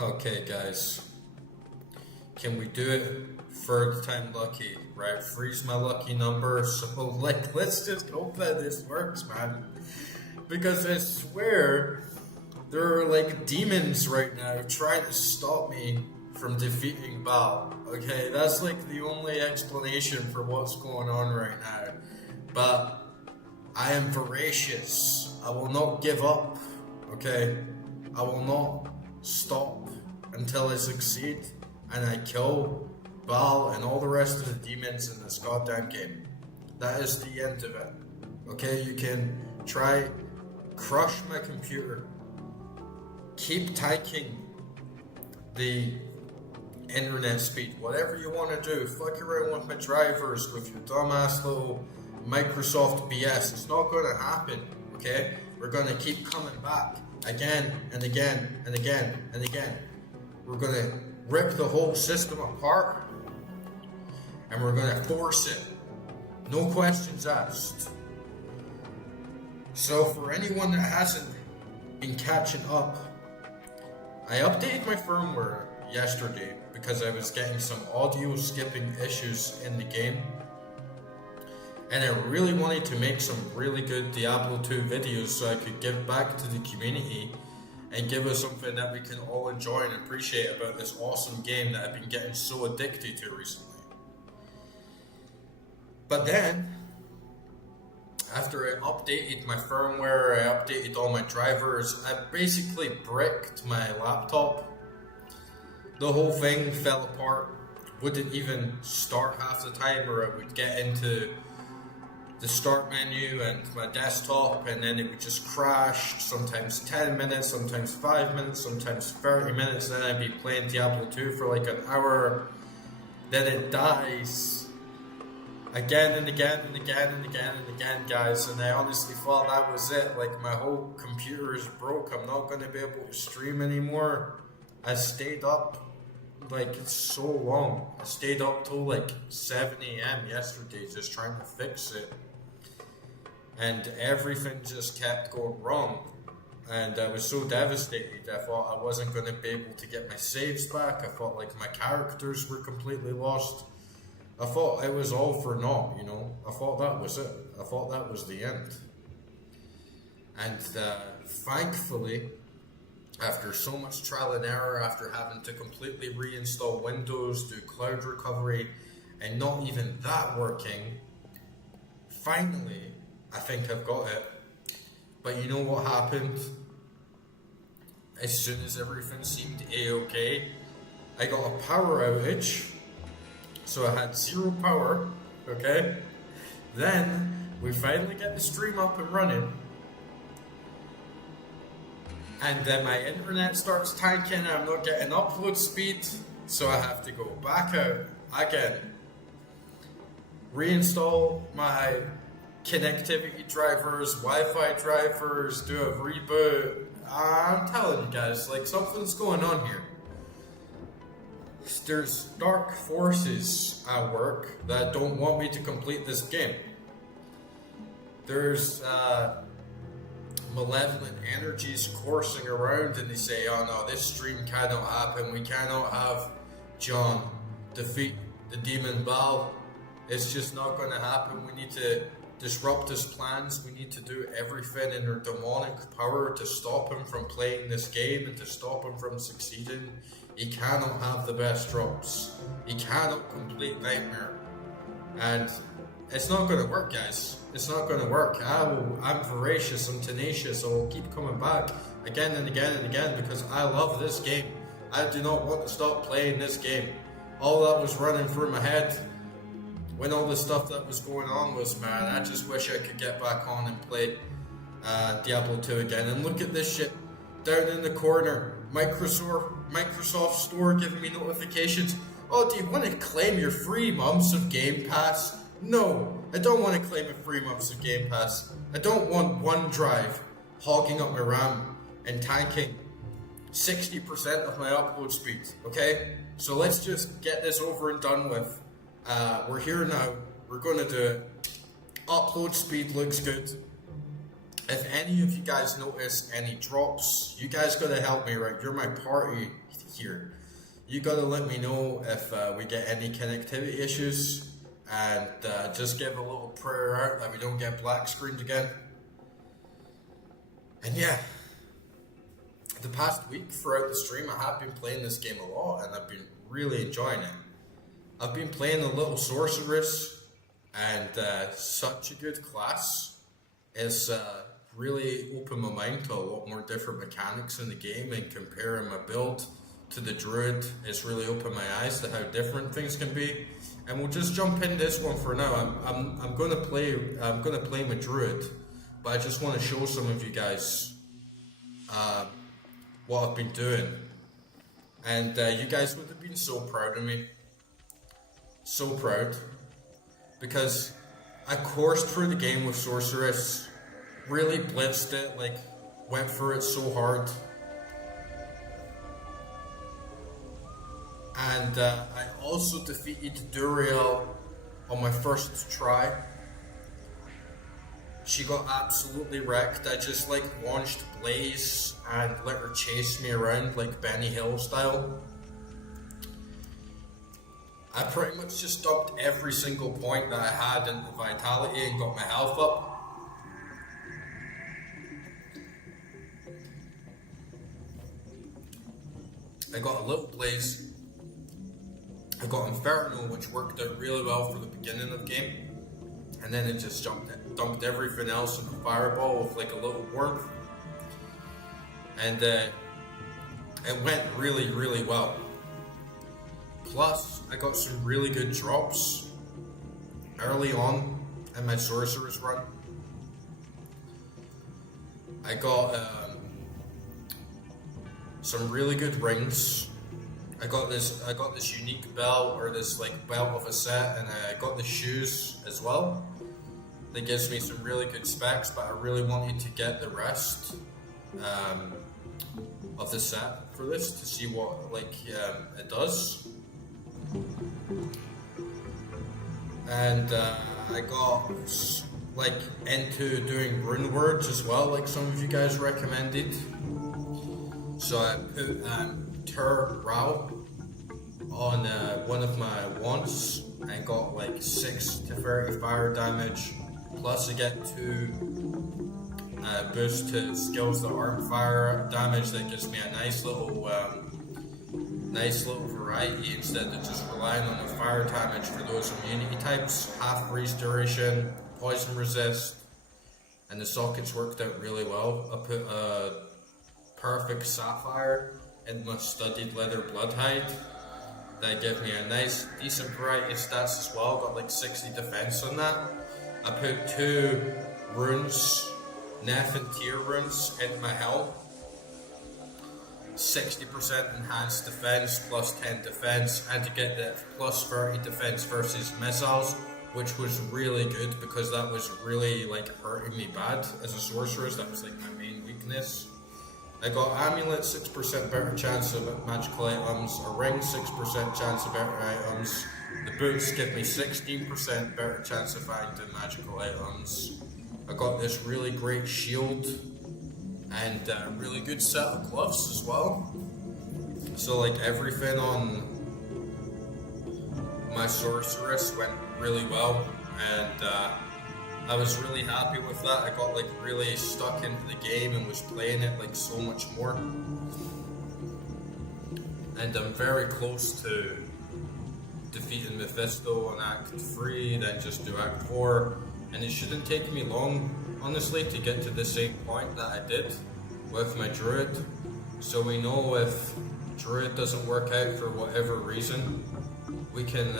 Okay, guys, can we do it third time lucky? Right, freeze my lucky number. So, let's just hope that this works, man. Because I swear, there are like demons right now trying to stop me from defeating Baal. Okay, that's like the only explanation for what's going on right now. But I am voracious. I will not give up. Okay, I will not stop until I succeed and I kill Baal and all the rest of the demons in this goddamn game. That is the end of it. Okay, you can try crush my computer, keep tanking the internet speed, whatever you want to do. Fuck around with my drivers with your dumbass little Microsoft BS. It's not going to happen. Okay, we're going to keep coming back again and again and again and again. We're going to rip the whole system apart and we're going to force it. No questions asked. So for anyone that hasn't been catching up, I updated my firmware yesterday because I was getting some audio skipping issues in the game. And I really wanted to make some really good Diablo 2 videos so I could give back to the community and give us something that we can all enjoy and appreciate about this awesome game that I've been getting so addicted to recently. But then, after I updated my firmware, I updated all my drivers, I basically bricked my laptop. The whole thing fell apart, wouldn't even start half the time, or I would get into the start menu and my desktop and then it would just crash, sometimes 10 minutes, sometimes 5 minutes, sometimes 30 minutes, then I'd be playing Diablo 2 for like an hour, then it dies again and again and again and again and again, guys, and I honestly thought that was it. Like, my whole computer is broke, I'm not going to be able to stream anymore. I stayed up like so long. I stayed up till like 7 a.m. yesterday just trying to fix it. And everything just kept going wrong. And I was so devastated. I thought I wasn't going to be able to get my saves back. I thought like my characters were completely lost. I thought it was all for naught, you know. I thought that was it. I thought that was the end. And thankfully, after so much trial and error, after having to completely reinstall Windows, do cloud recovery, and not even that working, finally, I think I've got it. But you know what happened? As soon as everything seemed a-okay, I got a power outage, so I had zero power, okay? Then, we finally get the stream up and running, and then my internet starts tanking, I'm not getting upload speed, so I have to go back out again, reinstall my connectivity drivers, Wi-Fi drivers, do a reboot. I'm telling you guys, like, something's going on here. There's dark forces at work that don't want me to complete this game. There's malevolent energies coursing around and they say, oh no, this stream cannot happen, we cannot have John defeat the demon Baal, it's just not going to happen, we need to disrupt his plans, we need to do everything in our demonic power to stop him from playing this game and to stop him from succeeding. He cannot have the best drops, he cannot complete Nightmare, and it's not going to work, guys. It's not going to work. I'm voracious, I'm tenacious, I will keep coming back again and again and again because I love this game. I do not want to stop playing this game. All that was running through my head when all the stuff that was going on was, man, I just wish I could get back on and play Diablo 2 again. And look at this shit down in the corner. Microsoft Store giving me notifications. Oh, do you want to claim your free months of Game Pass? No, I don't want to claim a free months of Game Pass. I don't want OneDrive hogging up my RAM and tanking 60% of my upload speed, okay? So let's just get this over and done with. We're here now, we're going to do it. Upload speed looks good. if any of you guys notice any drops, you guys gotta help me, right? You're my party here. You gotta let me know if we get any connectivity issues, and just give a little prayer out that we don't get black screened again. And yeah, the past week throughout the stream, I have been playing this game a lot, and I've been really enjoying it. I've been playing a little sorceress, and such a good class. It's really opened my mind to a lot more different mechanics in the game, and comparing my build to the Druid, it's really opened my eyes to how different things can be. And we'll just jump in this one for now. I'm gonna play my Druid, but I just want to show some of you guys what I've been doing, and you guys would have been so proud of me, so proud, because I coursed through the game with Sorceress, really blitzed it, like went through it so hard, and I also defeated Duriel on my first try. She got absolutely wrecked. I just like launched Blaze and let her chase me around like Benny Hill style. I pretty much just dumped every single point that I had into Vitality and got my health up. I got a little Blaze. I got Inferno, which worked out really well for the beginning of the game. And then it just dumped everything else in a fireball with like a little warmth. And it went really, really well. Plus, I got some really good drops early on in my Sorcerer's run. I got some really good rings. I got this unique belt, or this like belt of a set, and I got the shoes as well. That gives me some really good specs, but I really wanted to get the rest of the set for this to see what it does. And I got like into doing rune words as well, like some of you guys recommended. So I put Tur Rao on one of my wants and got like 6 to 30 fire damage. Plus I get 2 boosts to skills that aren't fire damage. That gives me a nice little variety instead of just relying on the fire damage for those immunity types. Half freeze duration, poison resist, and the sockets worked out really well. I put a perfect sapphire in my studied leather bloodhide. That gave me a nice decent variety of stats as well. Got like 60 defense on that. I put 2 runes, Nef and Tier runes, in my helm. 60% enhanced defense, plus 10 defense, and to get the plus 30 defense versus missiles, which was really good because that was really like hurting me bad as a sorceress. That was like my main weakness. I got amulet, 6% better chance of magical items, a ring, 6% chance of better items. The boots give me 16% better chance of finding magical items. I got this really great shield and a really good set of gloves as well. So like everything on my sorceress went really well, and I was really happy with that. I got like really stuck into the game and was playing it like so much more. And I'm very close to defeating Mephisto on Act 3, then just do Act 4. And it shouldn't take me long, honestly, to get to the same point that I did with my Druid. So we know if Druid doesn't work out for whatever reason, we can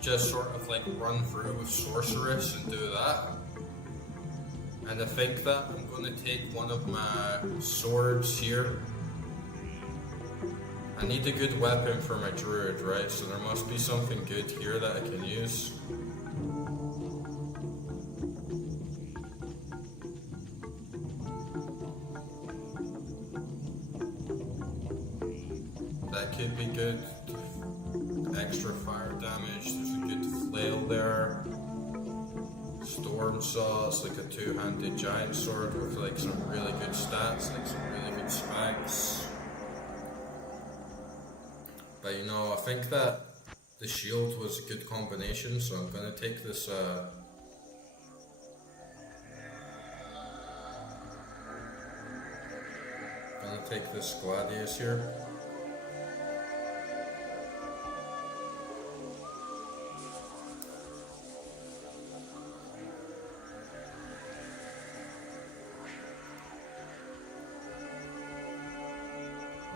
just sort of like run through with Sorceress and do that. And I think that I'm going to take one of my swords here. I need a good weapon for my Druid, right? So there must be something good here that I can use. That could be good. Extra fire damage. There's a good flail there. Storm Saw, it's like a two-handed giant sword with like some really good stats, like some really good specs. But you know, I think that the shield was a good combination, so I'm gonna take this Gladius here.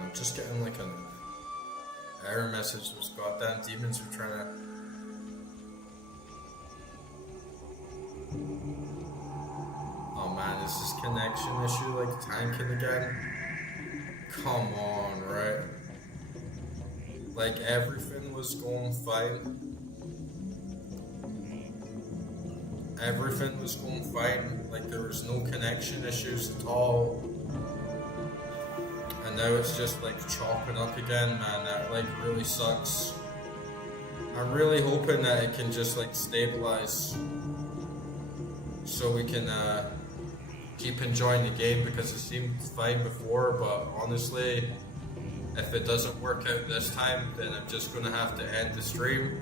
I'm just getting like an error message. Those goddamn demons are trying to. Oh man, is this connection issue like tanking again? Come on, right? Like everything was going fine. Everything was going fine. Like there was no connection issues at all. And now it's just like chopping up again, man. That like really sucks. I'm really hoping that it can just like stabilize so we can keep enjoying the game, because it seemed fine before, but honestly, if it doesn't work out this time, then I'm just gonna have to end the stream,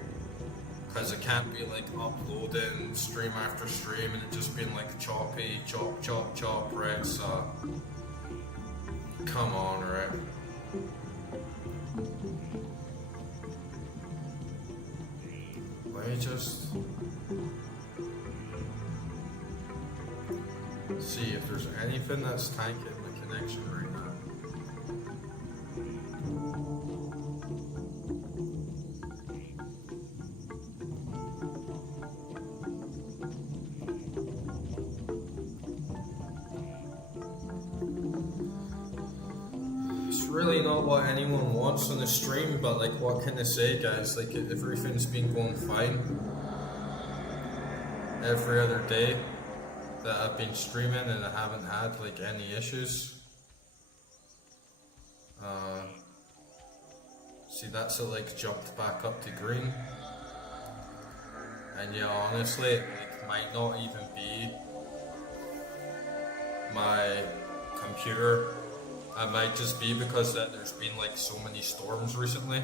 because it can't be like uploading stream after stream and it just being like choppy, chop, chop, chop, right? So come on, right? Let me just see if there's anything that's tanking the connection right now. It's really not what anyone wants on the stream, but like, what can I say, guys? Like, everything's been going fine every other day that I've been streaming, and I haven't had like any issues. See, that's it, like jumped back up to green, and yeah, honestly, it like, might not even be my computer. It might just be because that there's been like so many storms recently.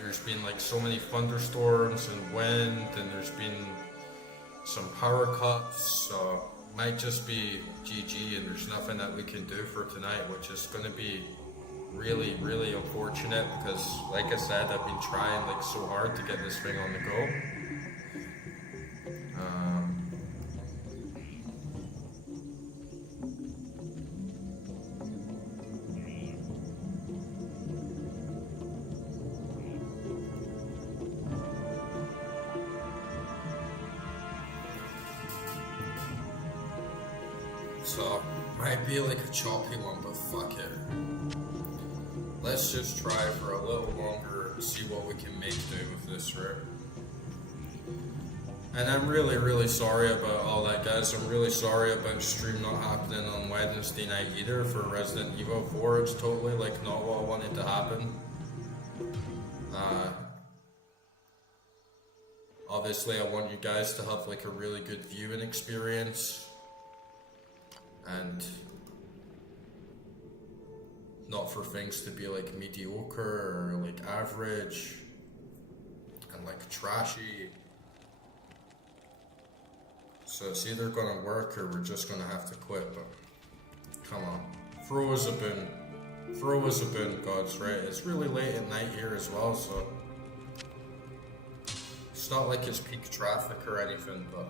There's been like so many thunderstorms and wind, and there's been some power cuts, so it might just be GG, and there's nothing that we can do for tonight, which is going to be really, really unfortunate, because like I said, I've been trying like so hard to get this thing on the go. So, might be like a choppy one, but fuck it. Let's just try for a little longer and see what we can make do with this, right? And I'm really, really sorry about all that, guys. I'm really sorry about stream not happening on Wednesday night either for Resident Evil 4. It's totally like not what I wanted to happen. Obviously, I want you guys to have like a really good viewing experience, and not for things to be like mediocre or like average and like trashy. So it's either gonna work or we're just gonna have to quit, but come on. Throw us a boon. Throw us a boon, gods, right? It's really late at night here as well, so it's not like it's peak traffic or anything, but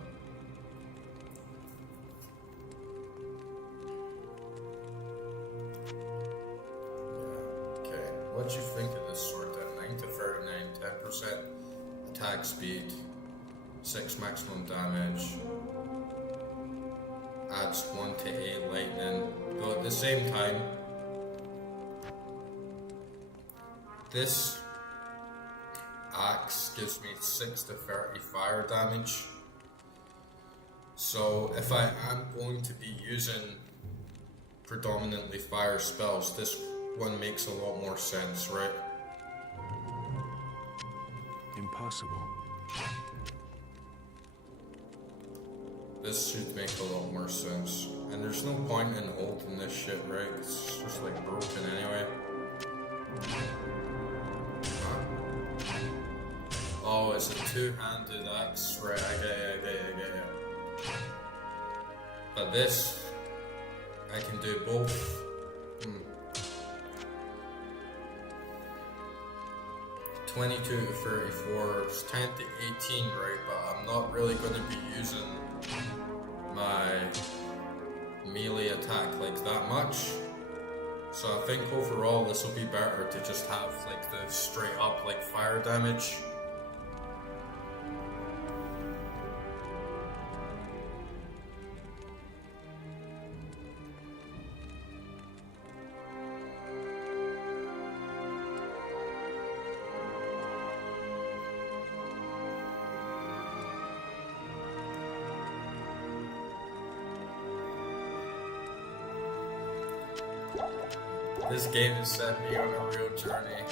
what do you think of this sword then? 9 to 39, 10% attack speed, 6 maximum damage, adds 1 to 8 lightning, though at the same time, this axe gives me 6 to 30 fire damage. So if I am going to be using predominantly fire spells, this one makes a lot more sense, right? Impossible. This should make a lot more sense. And there's no point in holding this shit, right? It's just like broken anyway. Huh? Oh, it's a two-handed axe, right? I get it. But this, I can do both. 22 to 34, it's 10 to 18, right? But I'm not really going to be using my melee attack like that much. So I think overall this will be better to just have like the straight up like fire damage. This game has set me on a real journey.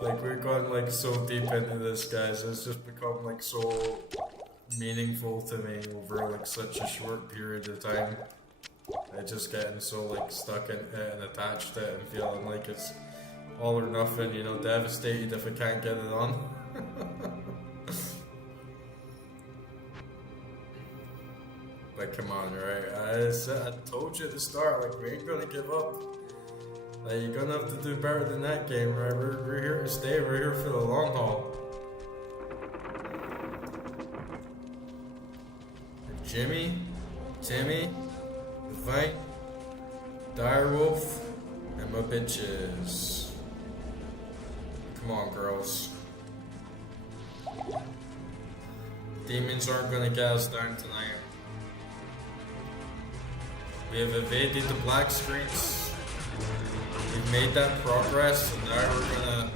Like we're going like so deep into this, guys. It's just become like so meaningful to me over like such a short period of time. I just getting so like stuck in it and attached to it and feeling like it's all or nothing, you know, devastated if I can't get it on. Like, come on, right? I told you at the start, like, we ain't gonna give up. Like, you're gonna have to do better than that game, right? We're here to stay, we're here for the long haul. Jimmy, Timmy, Vine, Direwolf, and my bitches. Come on, girls. Demons aren't gonna get us down tonight. We have evaded the black screens. We've made that progress, and now we're gonna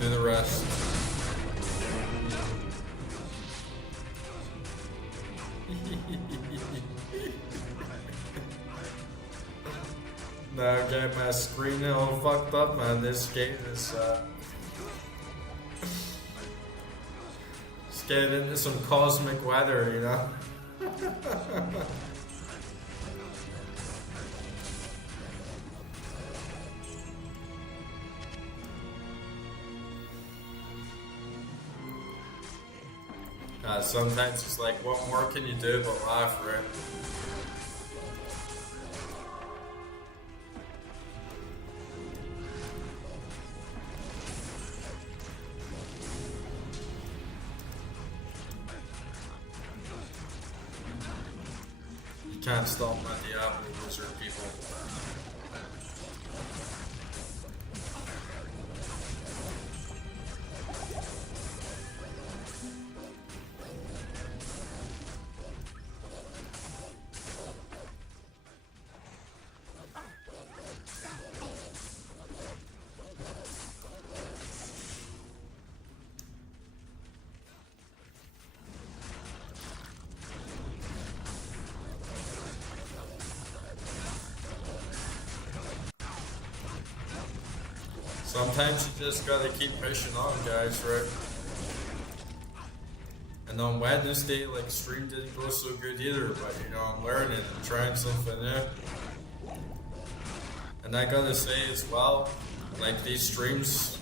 do the rest. Now I got my screen all fucked up, man. This game is it's getting into some cosmic weather, you know. Sometimes it's like, what more can you do but laugh, right? You can't stop my Diablo wizard, people. Sometimes you just gotta keep pushing on, guys, right? And on Wednesday, like, stream didn't go so good either, but you know, I'm learning and trying something new. And I gotta say as well, like, these streams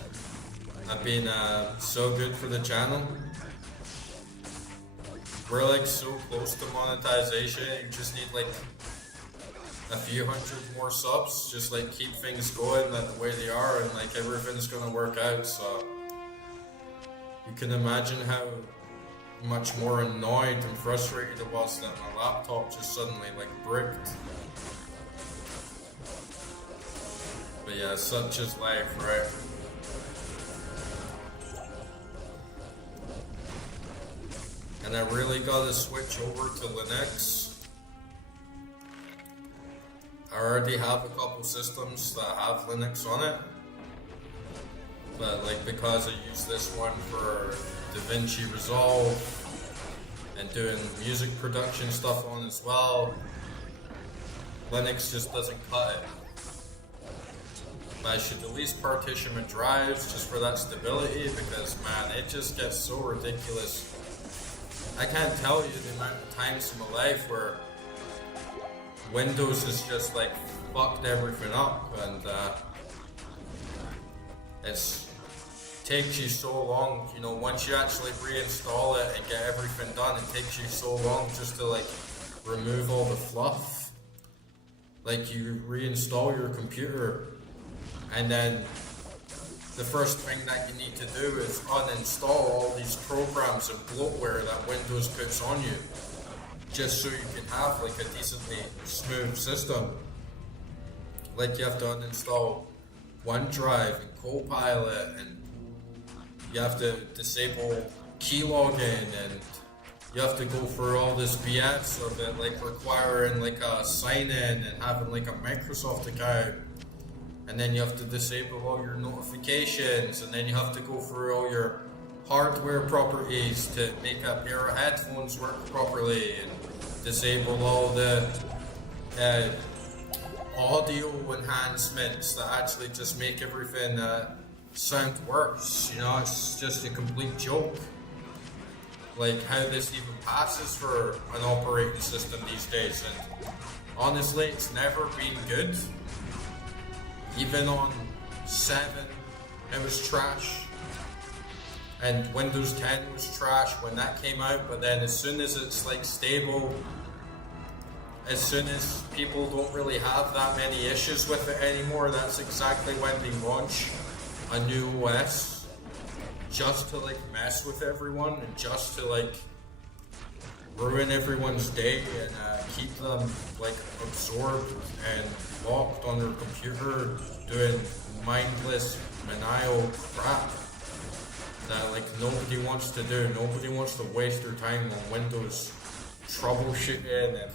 have been so good for the channel. We're like so close to monetization, you just need like a few hundred more subs, just like keep things going the way they are, and like everything's gonna work out. So you can imagine how much more annoyed and frustrated it was that my laptop just suddenly like bricked. But yeah, such is life, right? And I really gotta switch over to Linux. I already have a couple systems that have Linux on it, but like because I use this one for DaVinci Resolve and doing music production stuff on as well, Linux just doesn't cut it. But I should at least partition my drives just for that stability, because man, it just gets so ridiculous. I can't tell you the amount of times in my life where Windows has just like fucked everything up, and it takes you so long, you know, once you actually reinstall it and get everything done, it takes you so long just to like remove all the fluff. Like you reinstall your computer and then the first thing that you need to do is uninstall all these programs and bloatware that Windows puts on you, just so you can have like a decently smooth system. Like you have to uninstall OneDrive and Copilot, and you have to disable keylogin, and you have to go through all this BS of it, like requiring like a sign in and having like a Microsoft account. And then you have to disable all your notifications, and then you have to go through all your hardware properties to make a pair of headphones work properly, and disable all the audio enhancements that actually just make everything sound worse. You know, it's just a complete joke. Like how this even passes for an operating system these days, and honestly, it's never been good. Even on 7, it was trash, and Windows 10 was trash when that came out. But then as soon as it's like stable, as soon as people don't really have that many issues with it anymore, that's exactly when they launch a new OS, just to like mess with everyone and just to like ruin everyone's day and keep them like absorbed and locked on their computer doing mindless maniacal crap that like nobody wants to do. Nobody wants to waste their time on Windows troubleshooting and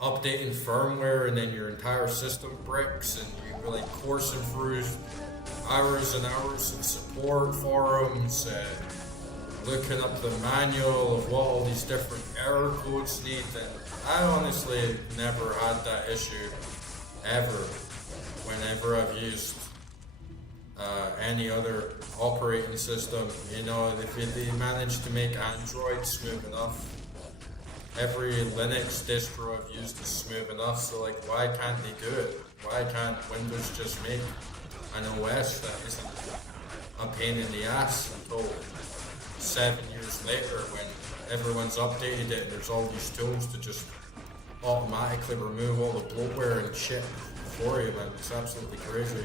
updating firmware, and then your entire system bricks, and you're like coursing through hours and hours in support forums and looking up the manual of what all these different error codes need. And I honestly never had that issue ever whenever I've used any other operating system. You know, if they managed to make Android smooth enough, every Linux distro I've used is smooth enough, so like why can't they do it? Why can't Windows just make an OS that isn't a pain in the ass until 7 years later when everyone's updated it and there's all these tools to just automatically remove all the bloatware and shit for you, man. It's absolutely crazy.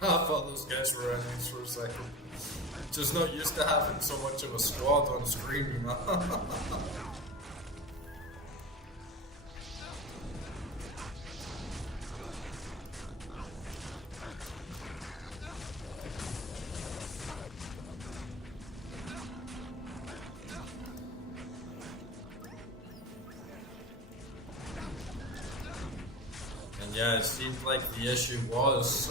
I thought those guys were enemies for a second. Just not used to having so much of a squad on screen, you know? And yeah, it seemed like the issue was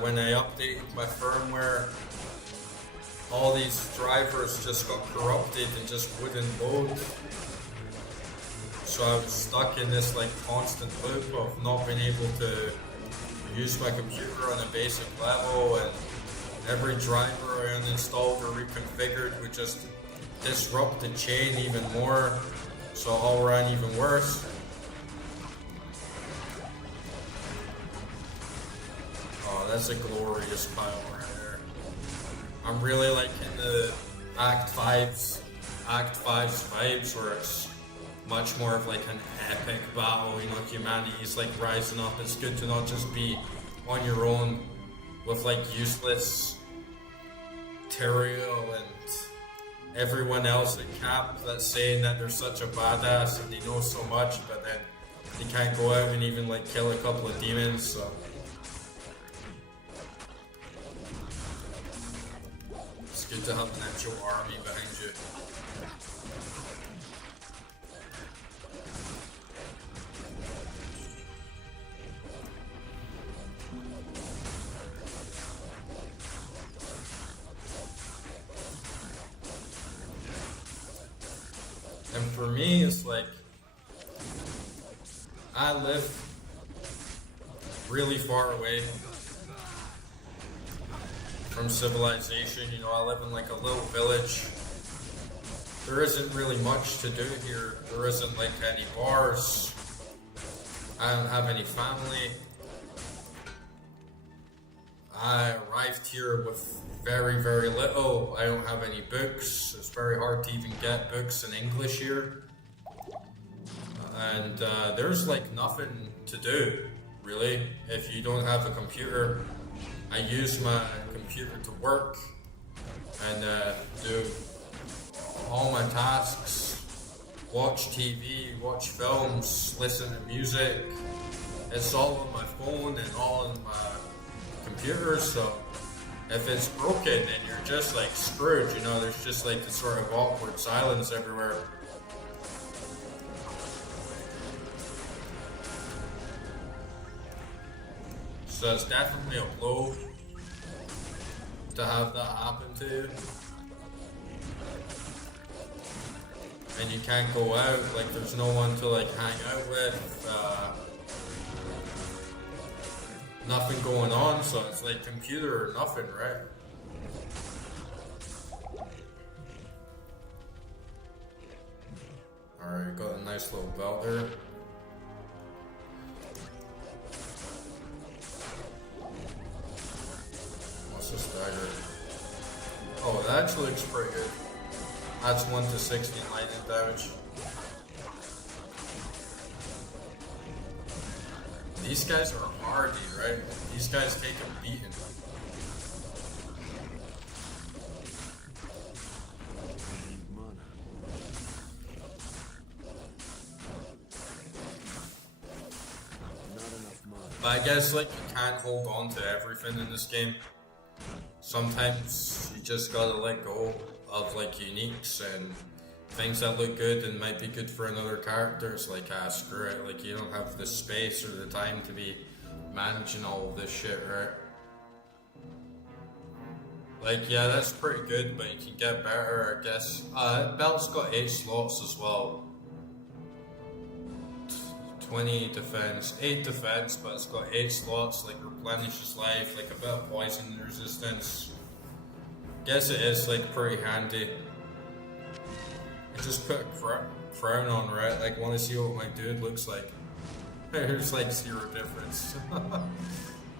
when I updated my firmware, all these drivers just got corrupted and just wouldn't load. So I was stuck in this like constant loop of not being able to use my computer on a basic level, and every driver I uninstalled or reconfigured would just disrupt the chain even more, so all ran even worse. That's a glorious pile right there. I'm really liking the Act 5's vibes, where it's much more of like an epic battle. You know, humanity is like rising up. It's good to not just be on your own with like useless Tyrael and everyone else at camp that's saying that they're such a badass and they know so much, but then they can't go out and even like kill a couple of demons. So good to have an actual army behind you. And for me, it's like, I live really far away from civilization. You know, I live in like a little village. There isn't really much to do here. There isn't like any bars. I don't have any family. I arrived here with very, very little. I don't have any books. It's very hard to even get books in English here. And there's like nothing to do, really, if you don't have a computer. I use my computer to work and do all my tasks, watch TV, watch films, listen to music. It's all on my phone and all on my computer, so if it's broken, then you're just like screwed, you know, there's just like this sort of awkward silence everywhere. So it's definitely a blow to have that happen to you. And you can't go out, like there's no one to like hang out with, nothing going on, so it's like computer or nothing, right? Alright, got a nice little belt there. What's this dagger? Oh, that actually looks pretty good. Adds 1 to 16 lightning damage. These guys are hardy, right? These guys take a beating. But I guess like you can't hold on to everything in this game. Sometimes you just gotta let go of like uniques and things that look good and might be good for another character. It's like, screw it, like you don't have the space or the time to be managing all of this shit, right? Like, yeah, that's pretty good, but you can get better, I guess. Belt's got 8 slots as well. 20 defense, 8 defense, but it's got 8 slots, like replenishes life, like a bit of poison resistance. Guess it is like pretty handy. I just put a crown on, right? Like, want to see what my dude looks like. There's like 0 difference.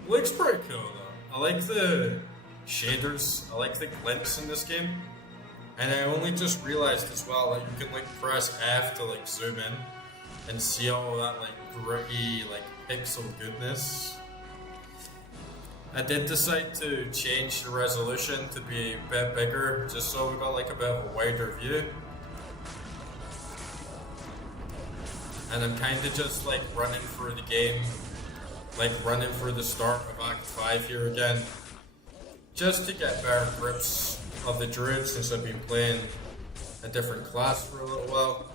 Looks pretty cool though. I like the shaders, I like the glints in this game. And I only just realized as well that you can like press F to like zoom in and see all that like gritty like pixel goodness. I did decide to change the resolution to be a bit bigger just so we got like a bit of a wider view. And I'm kind of just like running through the game, like running through the start of Act 5 here again, just to get better grips of the Druid since I've been playing a different class for a little while.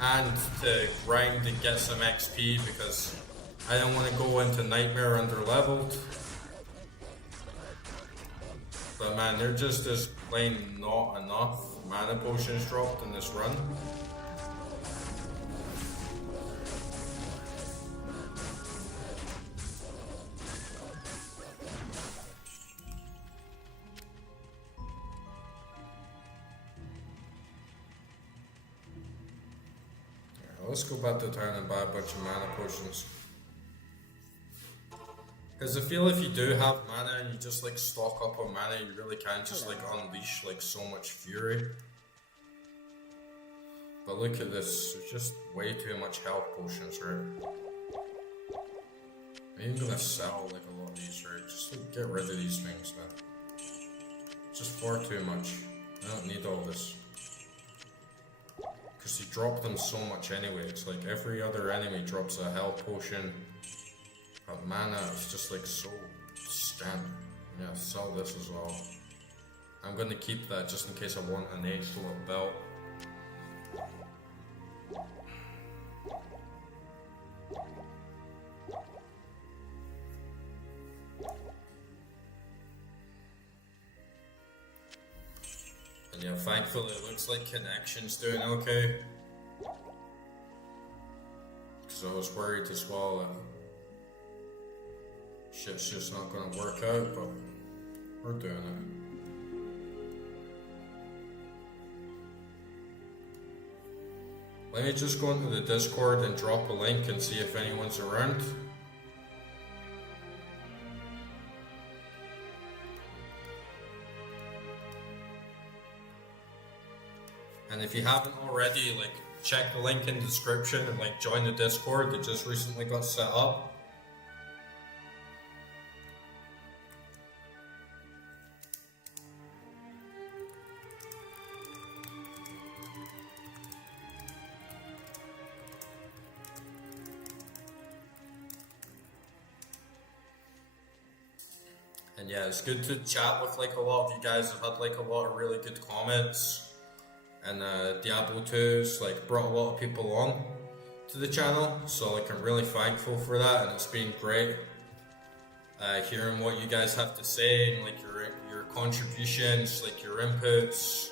And to grind and get some XP because I don't want to go into Nightmare under leveled. But man, there just is plain not enough mana potions dropped in this run. Let's go back to town and buy a bunch of mana potions. Because I feel if you do have mana and you just like stock up on mana, you really can just like unleash like so much fury. But look at this, there's just way too much health potions, right? I'm even gonna sell like a lot of these, right? Just like, get rid of these things, man. It's just far too much. I don't need all this. Because you drop them so much anyway. It's like every other enemy drops a health potion But mana is just like so scant. Yeah, sell this as well. I'm gonna keep that just in case I want an excellent belt. And yeah, thankfully it looks like connection's doing okay. Because I was worried as well that shit's just not gonna work out, but we're doing it. Let me just go into the Discord and drop a link and see if anyone's around. And if you haven't already, like, check the link in the description and like join the Discord that just recently got set up. And yeah, it's good to chat with like a lot of you guys. I've had like a lot of really good comments. And Diablo 2's like brought a lot of people on to the channel, so like I'm really thankful for that, and it's been great hearing what you guys have to say and like your contributions, like your inputs.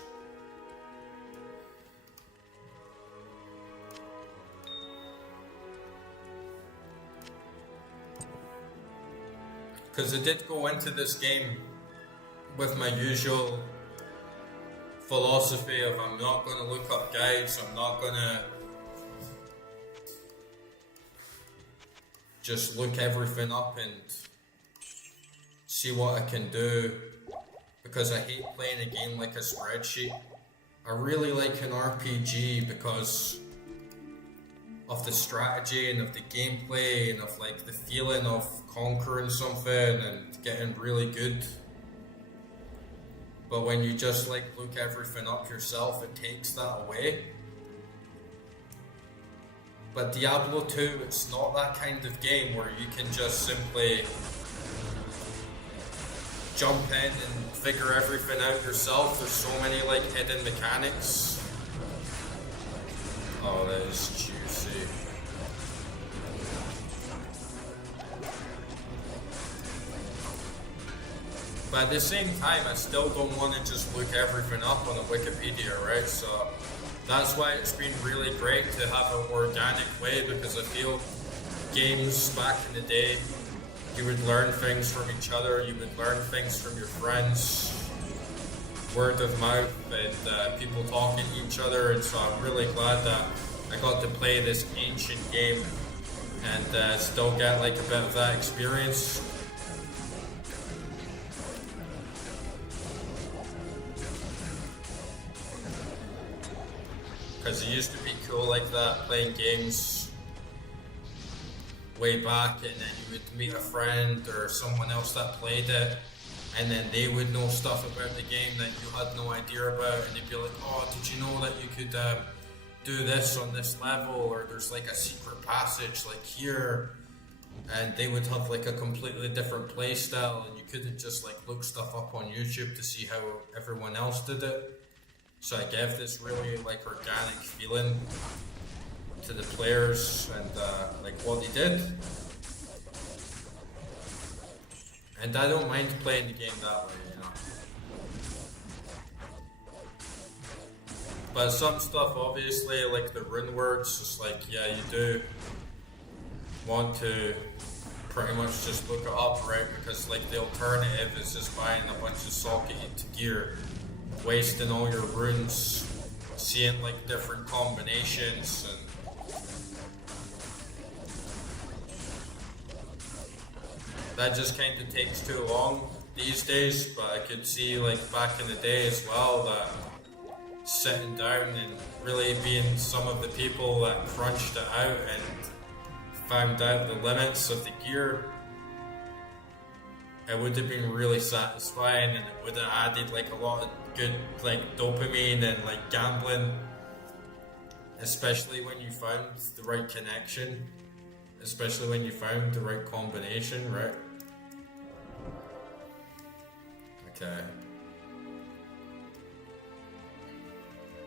Because I did go into this game with my usual philosophy of I'm not going to look up guides, I'm not going to just look everything up and see what I can do, because I hate playing a game like a spreadsheet. I really like an RPG because of the strategy and of the gameplay and of like the feeling of conquering something and getting really good. But when you just like look everything up yourself, it takes that away. But Diablo 2, it's not that kind of game where you can just simply jump in and figure everything out yourself. There's so many like hidden mechanics. Oh, that is juicy. But at the same time, I still don't want to just look everything up on the Wikipedia, right? So that's why it's been really great to have an organic way, because I feel games back in the day, you would learn things from each other, you would learn things from your friends, word of mouth, and people talking to each other. And so I'm really glad that I got to play this ancient game and still get like a bit of that experience. Because it used to be cool like that, playing games way back, and then you would meet a friend or someone else that played it, and then they would know stuff about the game that you had no idea about, and they'd be like, oh, did you know that you could do this on this level, or there's like a secret passage like here, and they would have like a completely different play style, and you couldn't just like look stuff up on YouTube to see how everyone else did it. So I gave this really like organic feeling to the players and like what they did. And I don't mind playing the game that way, you know. But some stuff, obviously, like the rune words, it's like, yeah, you do want to pretty much just look it up, right? Because like the alternative is just buying a bunch of socket gear, wasting all your runes, seeing like different combinations, and that just kind of takes too long these days. But I could see like back in the day as well that sitting down and really being some of the people that crunched it out and found out the limits of the gear, it would have been really satisfying, and it would have added like a lot of good like dopamine and like gambling, especially when you found the right connection. especially when you found the right combination, right? Okay.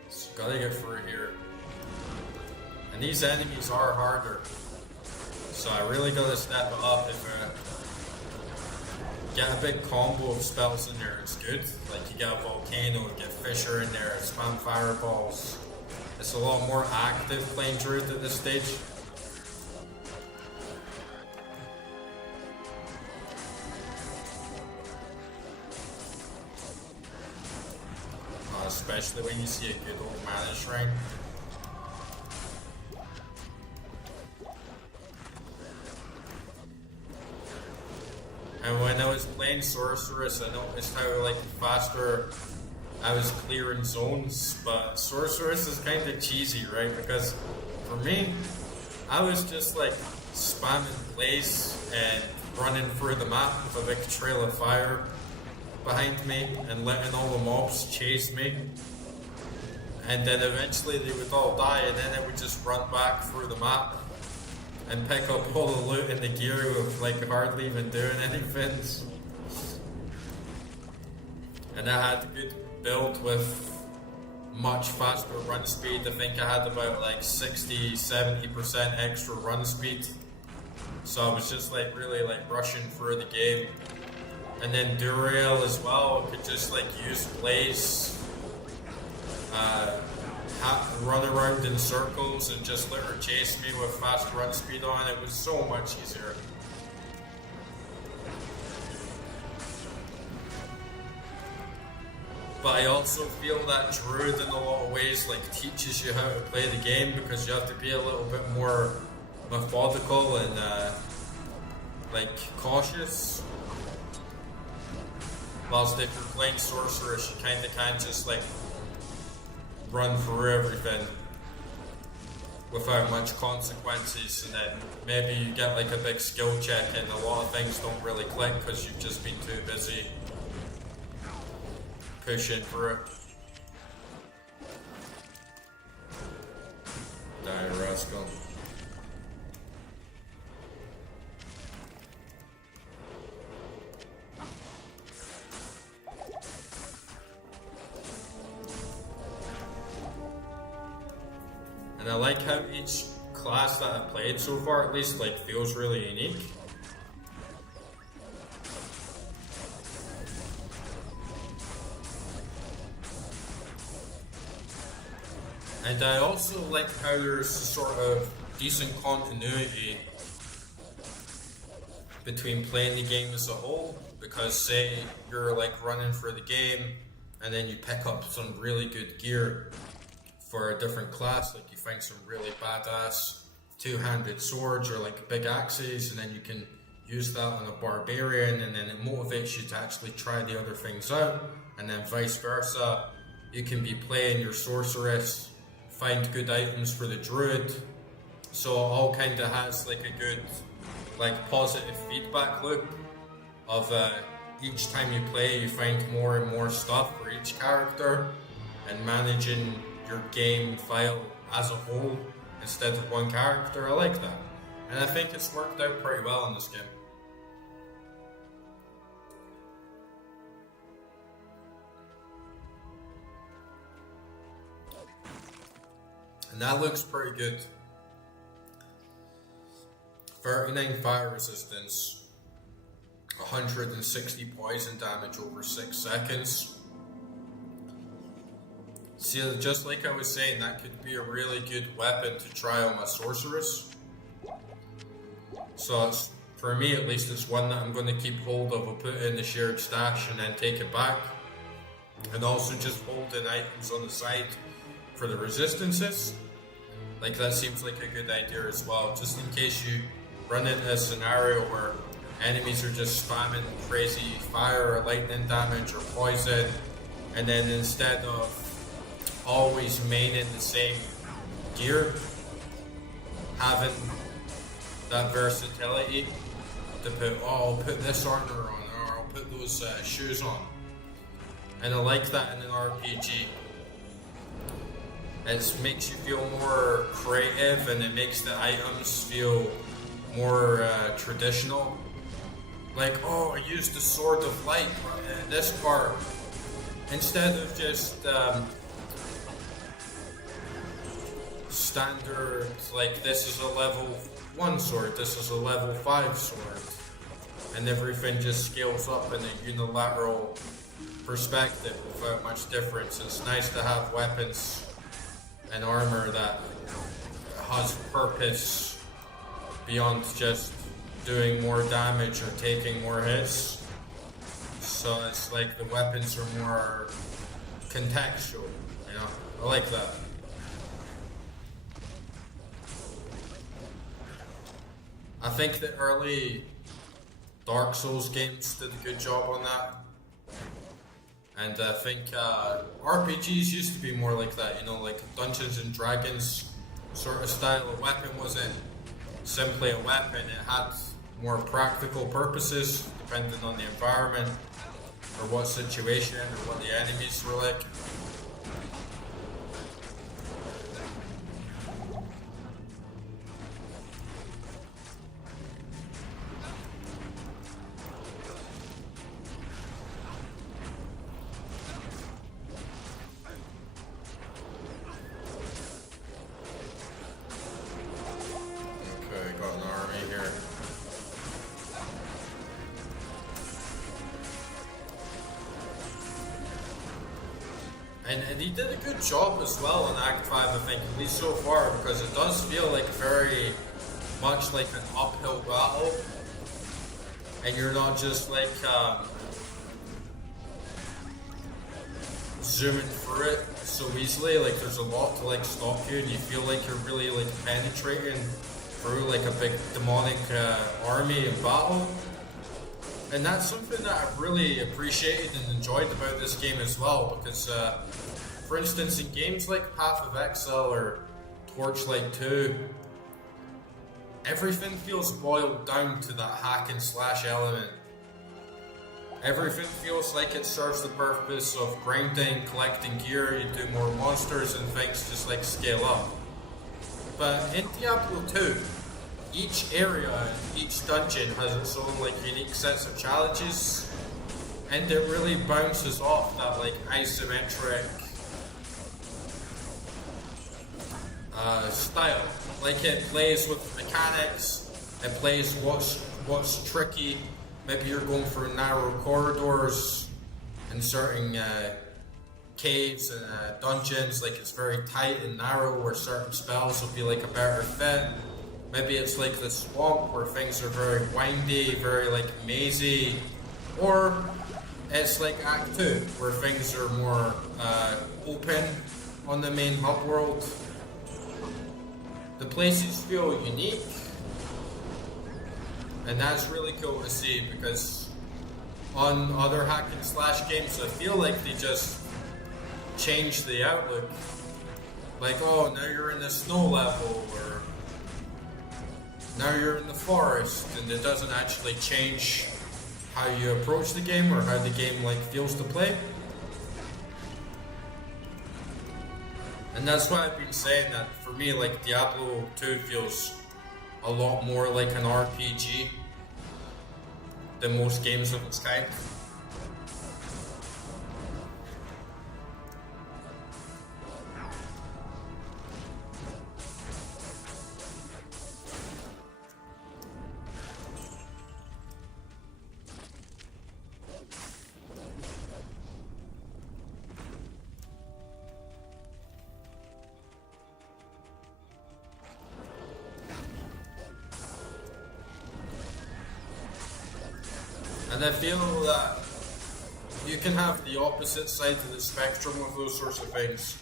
So gotta get through here. And these enemies are harder. So I really gotta step it up if I get a big combo of spells in there, it's good. Like you get a volcano, you get Fisher in there, spam fireballs. It's a lot more active playing Druid at this stage. Especially when you see a good old mana shrine. And when I was playing Sorceress, I noticed how like faster I was clearing zones, but Sorceress is kind of cheesy, right? Because for me, I was just like spamming Blaze and running through the map with a big trail of fire behind me and letting all the mobs chase me. And then eventually they would all die, and then I would just run back through the map and pick up all the loot and the gear with like hardly even doing anything. And I had a good build with much faster run speed. I think I had about like 60-70% extra run speed. So I was just like really like rushing through the game. And then Durail as well, I could just like use Blaze, run around in circles and just let her chase me with fast run speed on. It was so much easier. But I also feel that Druid in a lot of ways like teaches you how to play the game, because you have to be a little bit more methodical and like cautious. Whilst if you're playing Sorceress, you kind of can't just like run through everything without much consequences, and then maybe you get like a big skill check and a lot of things don't really click because you've just been too busy pushing through it. Die, rascal. And I like how each class that I've played so far, at least, like feels really unique. And I also like how there's sort of decent continuity between playing the game as a whole, because say you're like running for the game and then you pick up some really good gear for a different class, like you find some really badass two-handed swords or like big axes, and then you can use that on a barbarian, and then it motivates you to actually try the other things out, and then vice versa. You can be playing your sorceress, find good items for the druid, so it all kind of has like a good like positive feedback loop of each time you play you find more and more stuff for each character, and managing your game file as a whole instead of one character. I like that, and I think it's worked out pretty well in this game. And that looks pretty good. 39 fire resistance, 160 poison damage over 6 seconds. See, just like I was saying, that could be a really good weapon to try on my sorceress. So it's, for me at least, it's one that I'm going to keep hold of. I'll put it in the shared stash and then take it back. And also just hold in items on the side for the resistances. Like that seems like a good idea as well, just in case you run into a scenario where enemies are just spamming crazy fire or lightning damage or poison, and then instead of always maining the same gear, having that versatility to put, oh, I'll put this armor on, or I'll put those shoes on. And I like that in an RPG. It makes you feel more creative, and it makes the items feel more traditional. Like, oh, I used the sword of light in this part, instead of just standard, like this is a level 1 sword, this is a level 5 sword, and everything just scales up in a unilateral perspective without much difference. It's nice to have weapons and armor that has purpose beyond just doing more damage or taking more hits. So it's like the weapons are more contextual, you know? I like that. I think the early Dark Souls games did a good job on that. And I think RPGs used to be more like that, you know, like Dungeons and Dragons sort of style. A weapon wasn't simply a weapon, it had more practical purposes depending on the environment or what situation or what the enemies were like. And he did a good job as well in Act 5, I think, at least so far, because it does feel like very much like an uphill battle. And you're not just like zooming through it so easily. Like there's a lot to like stop you, and you feel like you're really like penetrating through like a big demonic army in battle. And that's something that I've really appreciated and enjoyed about this game as well, because for instance, in games like Path of Exile or Torchlight 2, everything feels boiled down to that hack and slash element. Everything feels like it serves the purpose of grinding, collecting gear, you do more monsters and things just like scale up. But in Diablo 2, each area and each dungeon has its own like unique sets of challenges, and it really bounces off that like isometric style. Like it plays with mechanics, it plays what's tricky. Maybe you're going through narrow corridors in certain caves and dungeons, like it's very tight and narrow where certain spells will be like a better fit. Maybe it's like the swamp where things are very windy, very like mazy, or it's like Act 2 where things are more open on the main hub world. The places feel unique, and that's really cool to see, because on other hack and slash games I feel like they just change the outlook. Like, oh, now you're in the snow level, or now you're in the forest, and it doesn't actually change how you approach the game or how the game like feels to play. And that's why I've been saying that for me, like Diablo 2 feels a lot more like an RPG than most games of its kind. And I feel that you can have the opposite side of the spectrum of those sorts of things,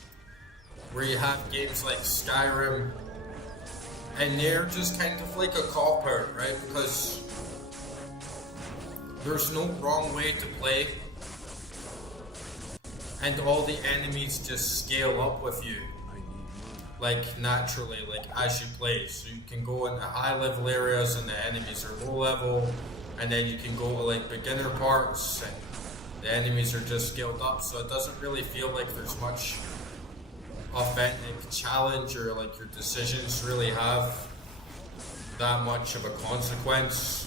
where you have games like Skyrim, and they're just kind of like a cop-out, right? Because there's no wrong way to play, and all the enemies just scale up with you, like naturally, like as you play. So you can go into high level areas and the enemies are low level, and then you can go to like beginner parts and the enemies are just scaled up, so it doesn't really feel like there's much authentic challenge, or like your decisions really have that much of a consequence.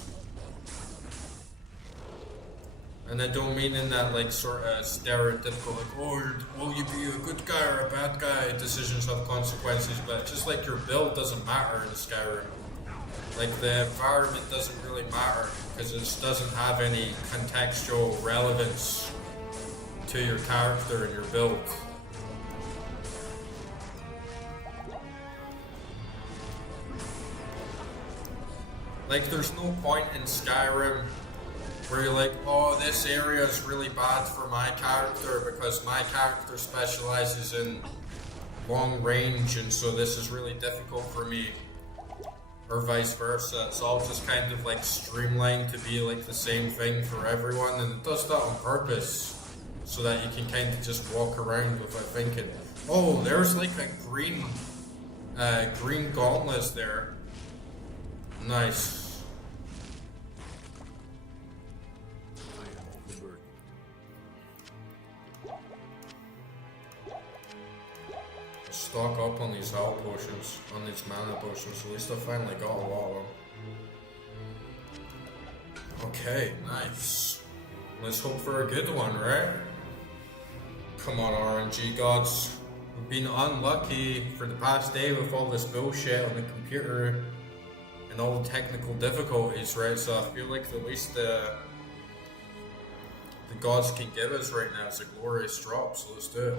And I don't mean in that like sort of stereotypical like, oh, will you be a good guy or a bad guy? Decisions have consequences, but just like your build doesn't matter in Skyrim. Like the environment doesn't really matter because it doesn't have any contextual relevance to your character and your build. Like there's no point in Skyrim where you're like, oh, this area is really bad for my character because my character specializes in long range and so this is really difficult for me. Or vice versa. It's all just kind of like streamlined to be like the same thing for everyone, and it does that on purpose so that you can kind of just walk around without thinking, oh, there's like a green gauntlet there. Nice. Stock up on these health potions, on these mana potions. At least I finally got a lot of them. Okay, nice. Let's hope for a good one, right? Come on, RNG gods. We've been unlucky for the past day with all this bullshit on the computer and all the technical difficulties, right? So I feel like the least the gods can give us right now is a glorious drop, so let's do it.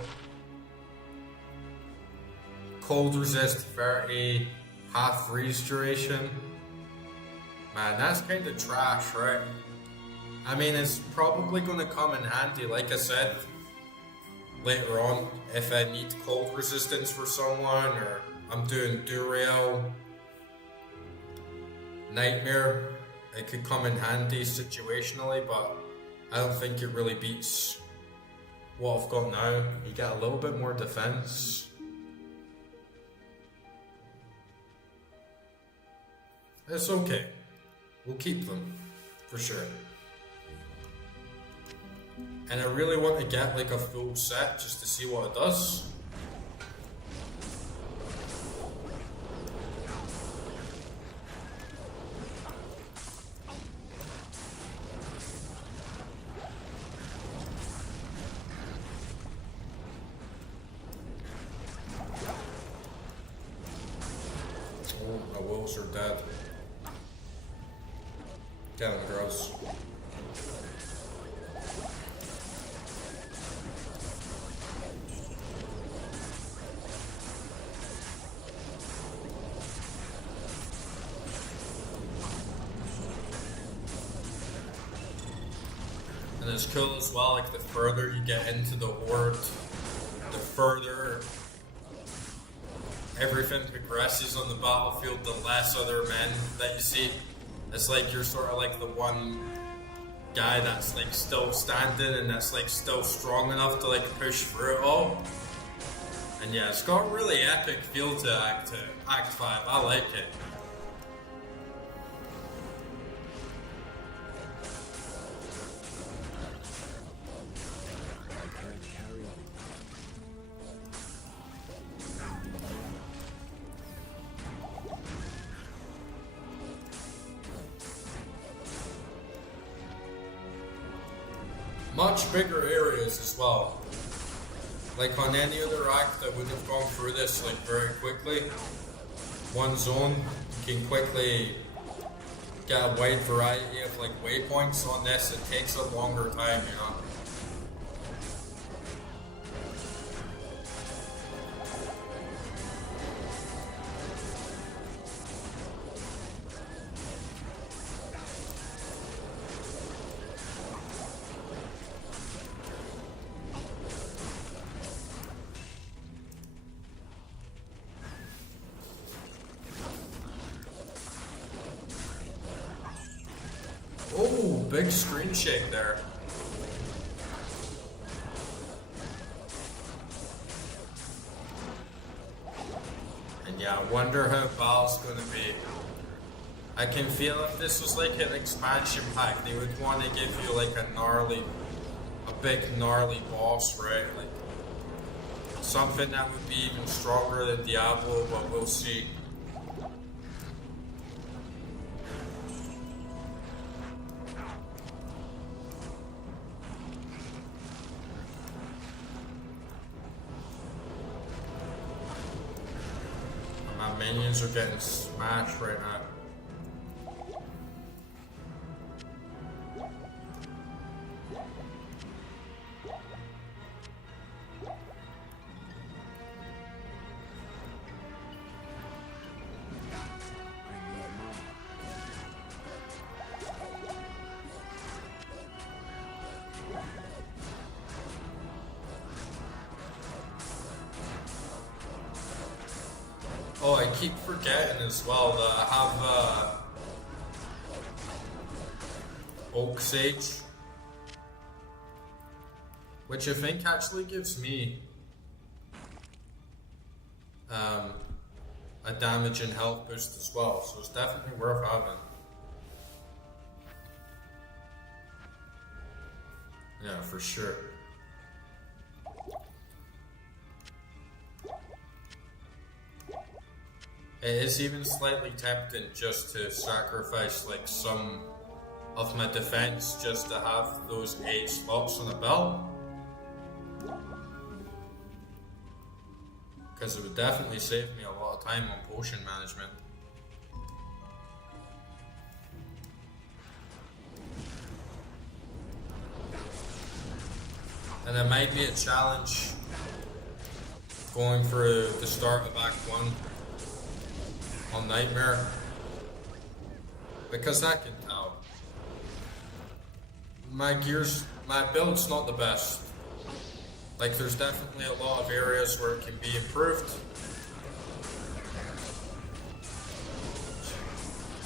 Cold resist 30, half freeze duration. Man, that's kind of trash, right? I mean, it's probably going to come in handy, like I said, later on, if I need cold resistance for someone, or I'm doing Durail, Nightmare, it could come in handy situationally, but I don't think it really beats what I've got now. You get a little bit more defense. It's okay. We'll keep them, for sure. And I really want to get like a full set just to see what it does. Oh, my wolves are dead. Kind of gross. And it's cool as well, like the further you get into the horde, the further everything progresses on the battlefield, the less other men that you see. It's like you're sort of like the one guy that's like still standing and that's like still strong enough to like push through it all. And yeah, it's got a really epic feel to Act 5. I like it. Much bigger areas as well. Like on any other act, I would have gone through this like very quickly. One zone, you can quickly get a wide variety of like waypoints. On this, it takes a longer time, you know. Oh, big screen shake there. And yeah, I wonder how Baal's gonna be. I can feel if this was like an expansion pack, they would want to give you like a big gnarly boss, right? Like something that would be even stronger than Diablo, but we'll see. minions are getting smashed right now. Oh, I keep forgetting as well that I have Oak Sage, which I think actually gives me a damage and health boost as well, so it's definitely worth having. Yeah, for sure. It is even slightly tempting just to sacrifice like some of my defense just to have those 8 slots on the belt. Because it would definitely save me a lot of time on potion management. And it might be a challenge going through the start of Act 1 on Nightmare, because I can tell my build's not the best. Like, there's definitely a lot of areas where it can be improved.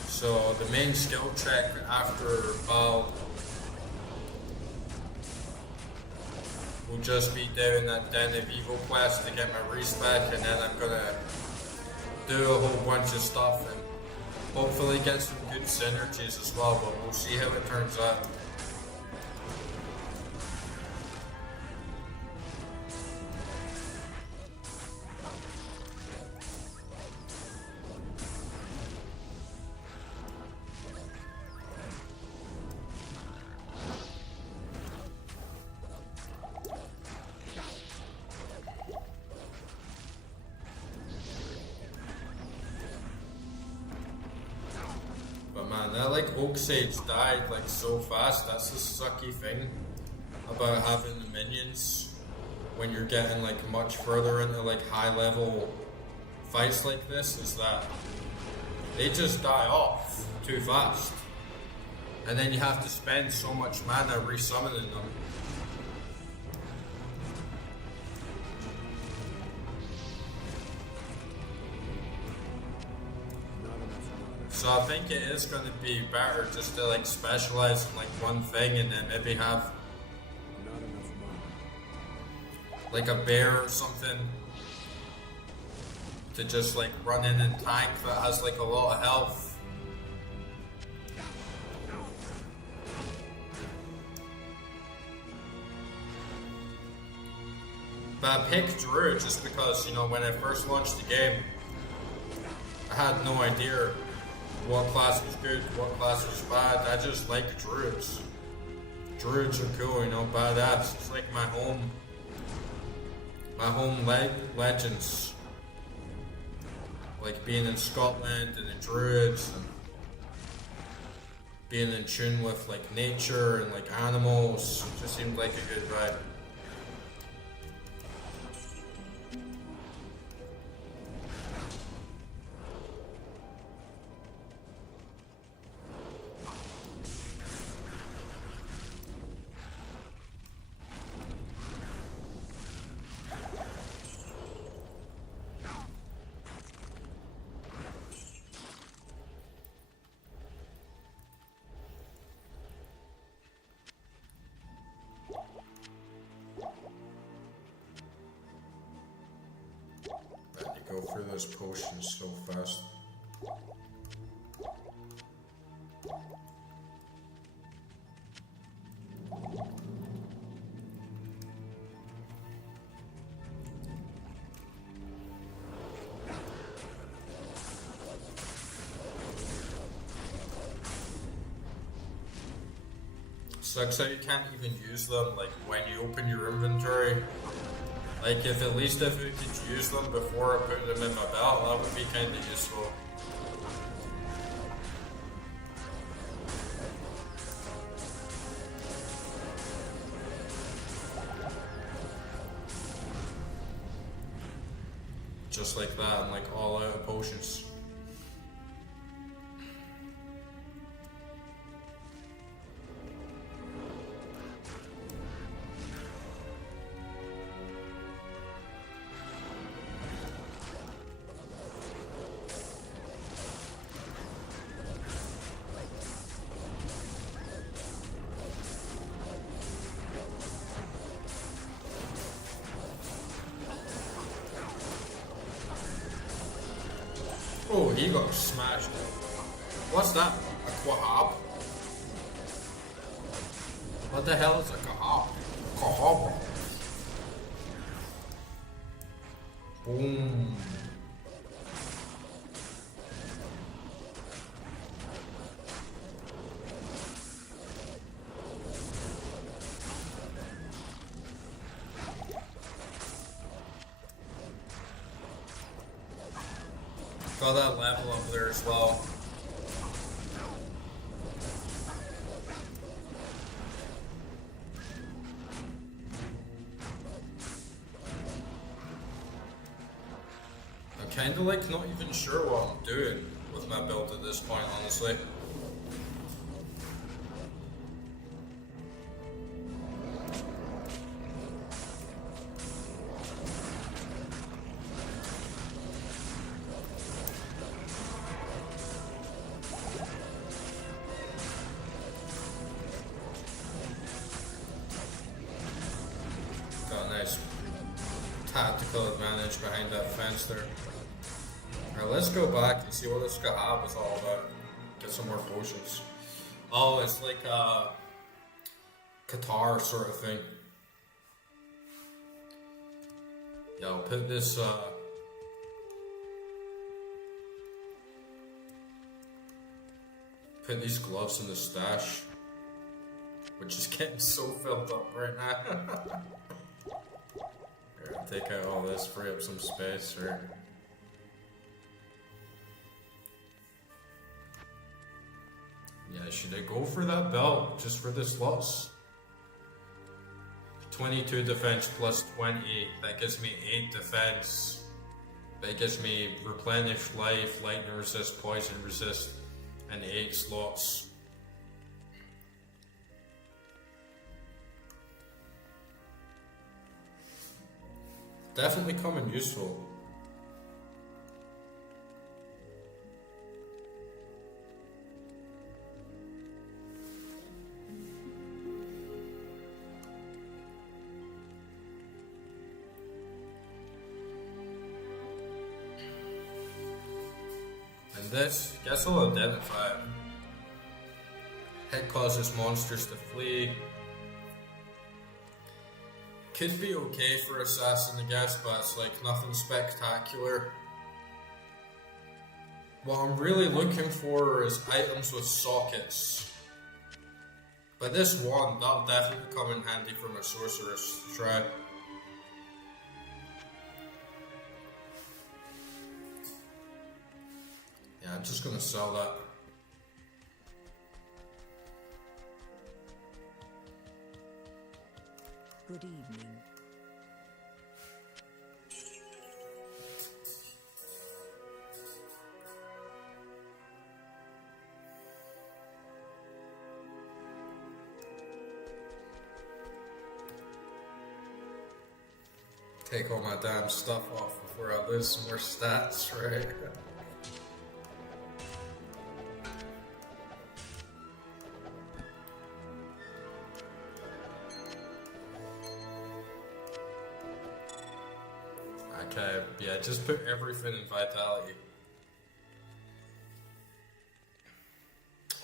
So the main skill check after Baal will just be doing that Den of Evil quest to get my respec, and then I'm gonna do a whole bunch of stuff and hopefully get some good synergies as well, but we'll see how it turns out. That like Oak Sage died like so fast. That's the sucky thing about having the minions when you're getting like much further into like high level fights like this, is that they just die off too fast, and then you have to spend so much mana resummoning them. So I think it is going to be better just to like specialize in like one thing, and then maybe have like a bear or something to just like run in and tank that has like a lot of health. But I picked Druid just because, you know, when I first launched the game, I had no idea what class was good, what class was bad. I just like Druids. Druids are cool, you know, badass. It's like my home legends. Like being in Scotland and the Druids and being in tune with like nature and like animals. It just seemed like a good vibe. Go through those potions so fast. Sucks how you can't even use them like when you open your inventory. Like, if at least if we could use them before I put them in my belt, that would be kind of useful. Just like that, I'm like all out of potions. Oh, he got smashed. What's that? A quahab? What the hell is a quahab? Quahab. Boom. Got that level up there as well. I'm kinda like not even sure what I'm doing with my build at this point, honestly. Tactical advantage behind that fence there. Alright, let's go back and see what this Skahab is all about. Get some more potions. Oh, it's like a Qatar sort of thing. Yeah, I'll put this put these gloves in the stash, which is getting so filled up right now. Take out all this, free up some space, right? Yeah, should I go for that belt just for the slots? 22 defense plus 20, that gives me 8 defense. That gives me replenish life, lightning resist, poison resist, and 8 slots. Definitely come in useful. And this, guess I'll identify it. Hit causes monsters to flee. Could be okay for assassin, I guess, but it's like nothing spectacular. What I'm really looking for is items with sockets. But this one, that'll definitely come in handy for my sorceress to try. Yeah, I'm just gonna sell that. Good evening. Take all my damn stuff off before I lose some more stats, right? Okay, yeah, just put everything in vitality.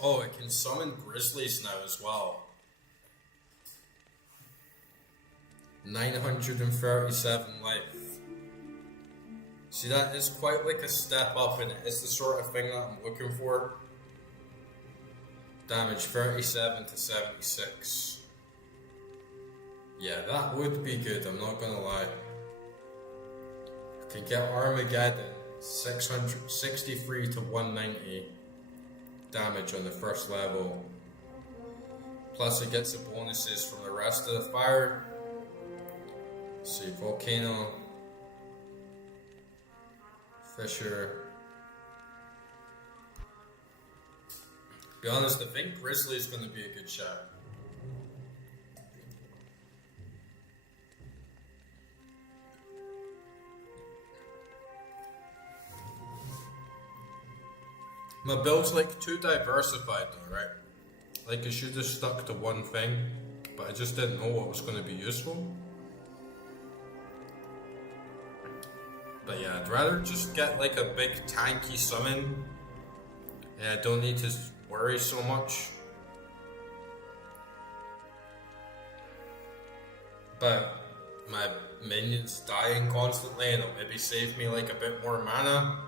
Oh, it can summon grizzlies now as well. 937 life. See, that is quite like a step up, and it is the sort of thing that I'm looking for. Damage 37 to 76. Yeah, that would be good, I'm not gonna lie. Can get Armageddon 663 to 190 damage on the first level. Plus it gets the bonuses from the rest of the fire. Let's see, Volcano, Fissure. Be honest, I think Grizzly is going to be a good shot. My build's like too diversified though, right? Like I should have stuck to one thing, but I just didn't know what was going to be useful. But yeah, I'd rather just get like a big tanky summon. Yeah, I don't need to worry so much. But my minions dying constantly and it'll maybe save me like a bit more mana.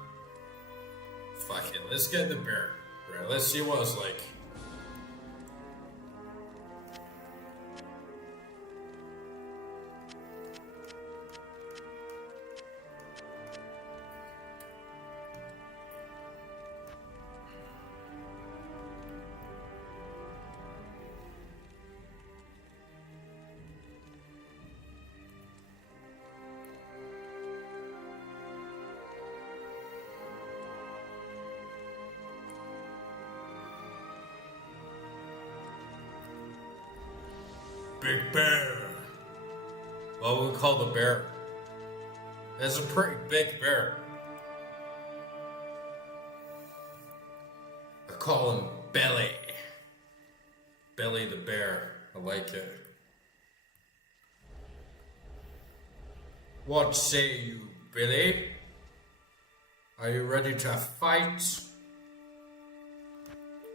Fuck it, let's get the bear. Right, let's see what it's like. Big bear. What would we call the bear? It's a pretty big bear. I call him Billy. Billy the bear. I like it. What say you, Billy? Are you ready to fight?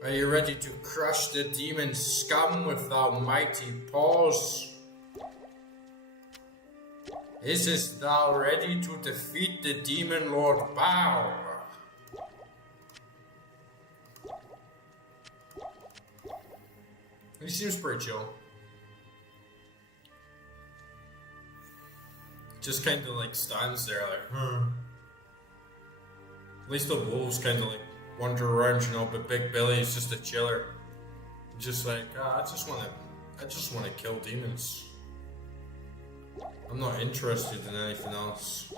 Are you ready to crush the demon scum with thou mighty paws? Is thou ready to defeat the demon lord Baal? He seems pretty chill. Just kind of like stands there like, At least the wolves kind of like wander around, you know, but Big Billy is just a chiller. Just like, I just want to kill demons. I'm not interested in anything else.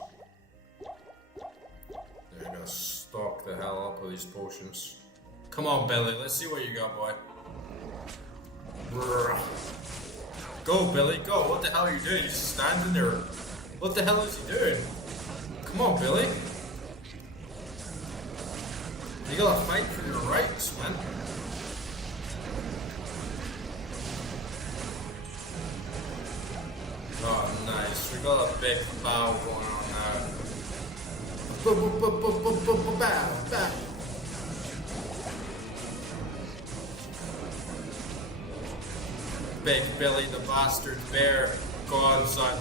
There, I gotta stock the hell up with these potions. Come on, Billy, let's see what you got, boy. Brrr. Go, Billy, go. What the hell are you doing? You're just standing there. What the hell is he doing? Come on, Billy. You gotta fight for your rights, man. Oh, nice. We got a big bow going on now. Bow. Big Billy the bastard bear. Go on, son.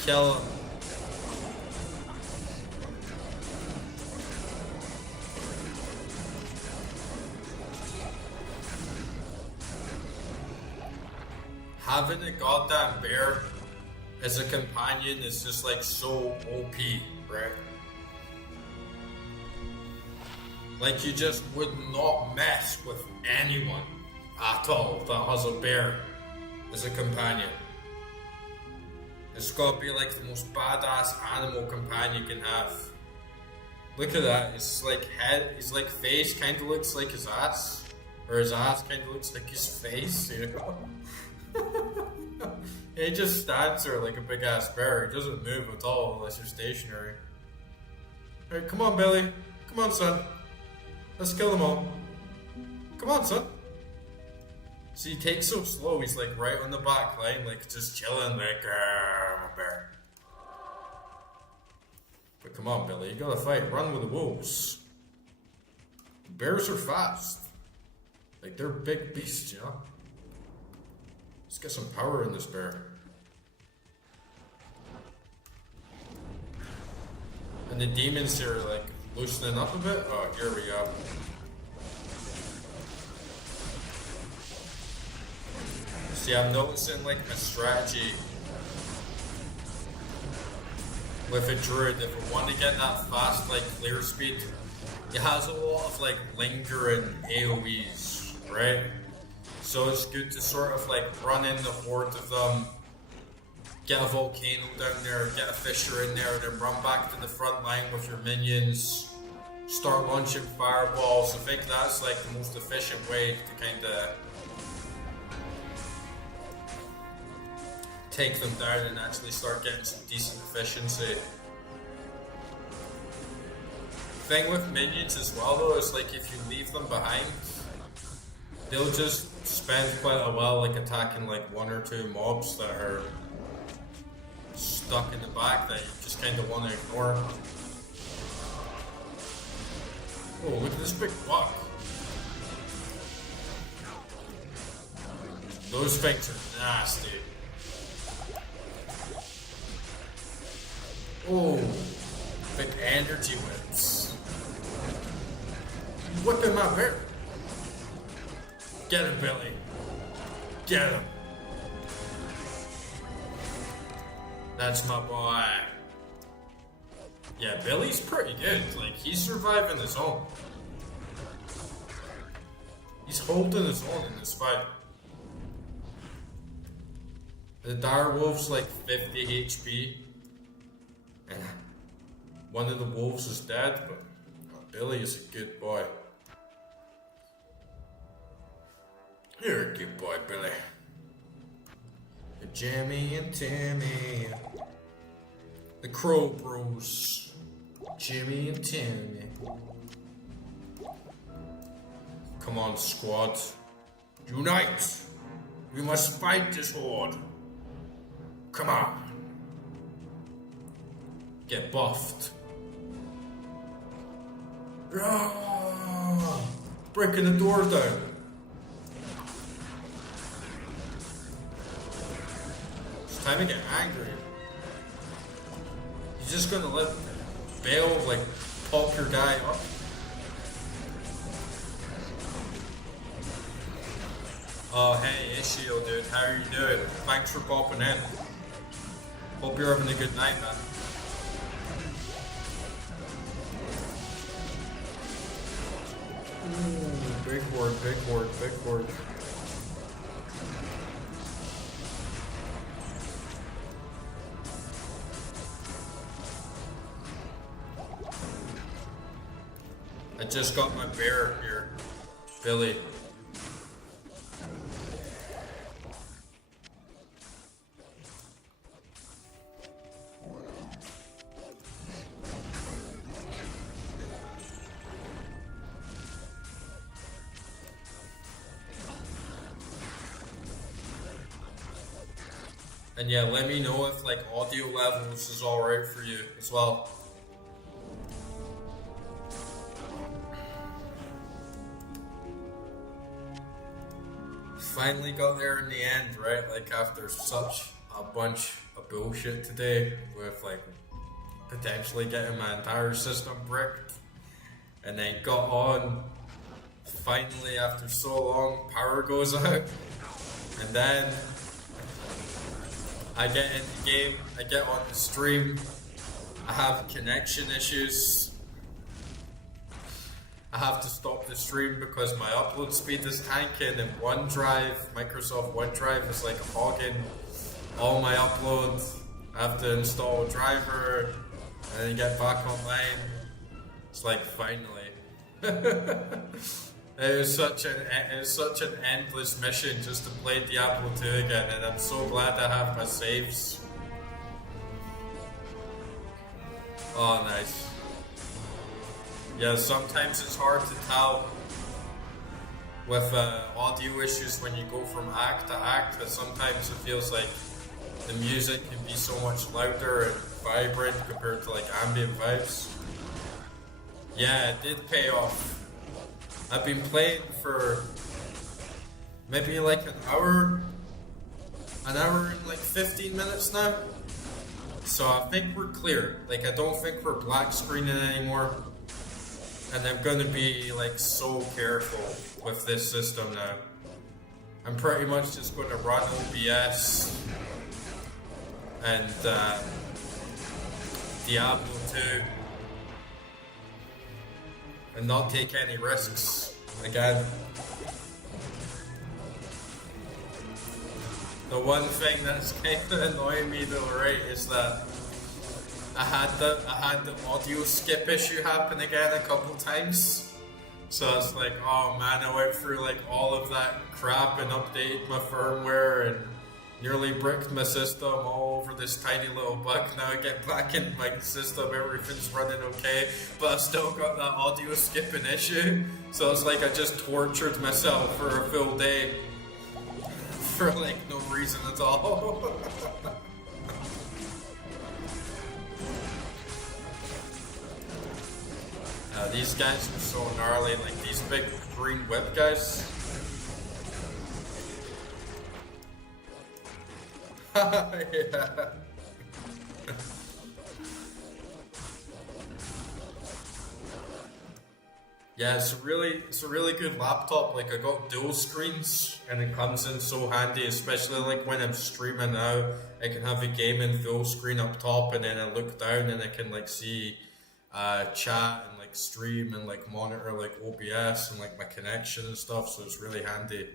Kill him. Having a goddamn bear as a companion is just like so OP, right? Like you just would not mess with anyone at all that has a bear as a companion. It's gotta be like the most badass animal companion you can have. Look at that, his like head, his like face kinda looks like his ass. Or his ass kinda looks like his face, you know? He just stands there like a big ass bear. He doesn't move at all unless you're stationary. Alright, come on, Billy. Come on, son. Let's kill them all. Come on, son. See, he takes so slow. He's like right on the back line, like just chilling, like, I'm a bear. But come on, Billy. You gotta fight. Run with the wolves. Bears are fast. Like, they're big beasts, you know? Let's get some power in this bear. And the demons here are like loosening up a bit. Oh, here we go. See, I'm noticing like my strategy. with a Druid, if we want to get that fast like clear speed, it has a lot of like lingering AoEs, right? So it's good to sort of like run in the horde of them, get a volcano down there, get a fissure in there, then run back to the front line with your minions, start launching fireballs. I think that's like the most efficient way to kind of take them down and actually start getting some decent efficiency. Thing with minions as well though is like if you leave them behind, they'll just spend quite a while like attacking like one or two mobs that are stuck in the back that you just kind of want to ignore. Oh, look at this big block. Those things are nasty. Oh, big energy whips. Whipping my bear. Get him, Billy. Get him. That's my boy. Yeah, Billy's pretty good. Like, he's surviving his own. He's holding his own in this fight. The direwolf's like 50 HP. And one of the wolves is dead, but Billy is a good boy. You're a good boy, Billy. Jimmy and Timmy. The Crow Bros. Jimmy and Timmy. Come on, squad. Unite! We must fight this horde. Come on. Get buffed. Breaking the doors down. It's time to get angry. You're just gonna let Baal like pop your guy up. Oh hey Ishio dude, how are you doing? Thanks for popping in. Hope you're having a good night, man. Ooh, big horde, big horde, big horde. I just got my bear here, Billy. And yeah, let me know if like audio levels is alright for you as well. Finally got there in the end, right? Like after such a bunch of bullshit today with like potentially getting my entire system bricked, and then got on. Finally, after so long, power goes out, and then I get in the game, I get on the stream, I have connection issues. I have to stop the stream because my upload speed is tanking, and OneDrive, Microsoft OneDrive is like hogging all my uploads. I have to install a driver and then get back online. It's like finally. It was such an endless mission just to play Diablo 2 again, and I'm so glad I have my saves. Oh, nice. Yeah, sometimes it's hard to tell with audio issues when you go from act to act, because sometimes it feels like the music can be so much louder and vibrant compared to like ambient vibes. Yeah, it did pay off. I've been playing for maybe like an hour and like 15 minutes now. So I think we're clear. Like, I don't think we're black screening anymore. And I'm gonna be like so careful with this system now. I'm pretty much just gonna run OBS and Diablo 2 and not take any risks again. The one thing that's kind of annoying me though, right, is that I had the audio skip issue happen again a couple times. So it's like, oh man, I went through like all of that crap and updated my firmware and nearly bricked my system all over this tiny little bug. Now I get back into my system, everything's running okay, but I've still got that audio skipping issue. So it's like I just tortured myself for a full day for like no reason at all. These guys are so gnarly, like these big green whip guys. Yeah. Yeah, it's a really good laptop. Like I got dual screens and it comes in so handy, especially like when I'm streaming now. I can have a game in full screen up top and then I look down and I can like see chat and like stream and like monitor like OBS and like my connection and stuff, so it's really handy.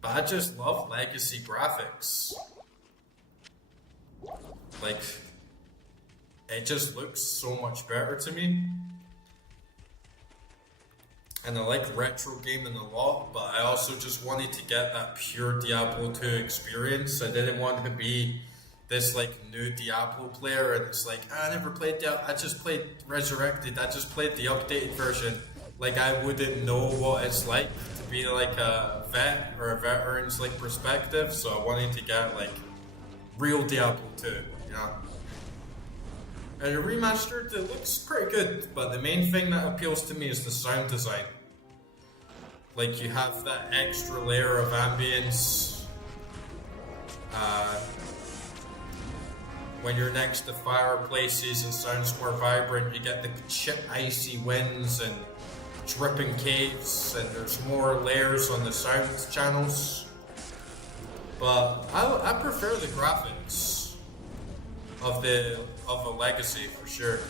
But I just love legacy graphics. Like, it just looks so much better to me. And I like retro gaming a lot, but I also just wanted to get that pure Diablo 2 experience. I didn't want to be this like new Diablo player and it's like, I never played Diablo, I just played Resurrected, I just played the updated version. Like I wouldn't know what it's like to be like a vet or a veteran's like perspective, so I wanted to get like real Diablo 2, you know. And a remastered, it looks pretty good, but the main thing that appeals to me is the sound design. Like you have that extra layer of ambience. When you're next to fireplaces, it sounds more vibrant. You get the chip icy winds and dripping caves, and there's more layers on the sound channels. But I prefer the graphics of a legacy for sure.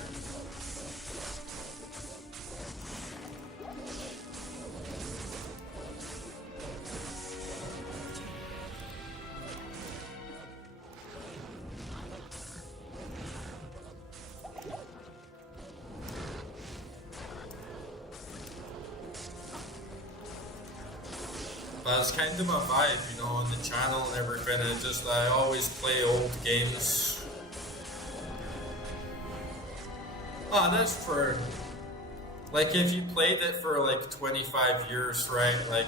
That's kind of my vibe, you know, on the channel and everything. I always play old games. Ah, that's true. Like, if you played it for like 25 years, right? Like,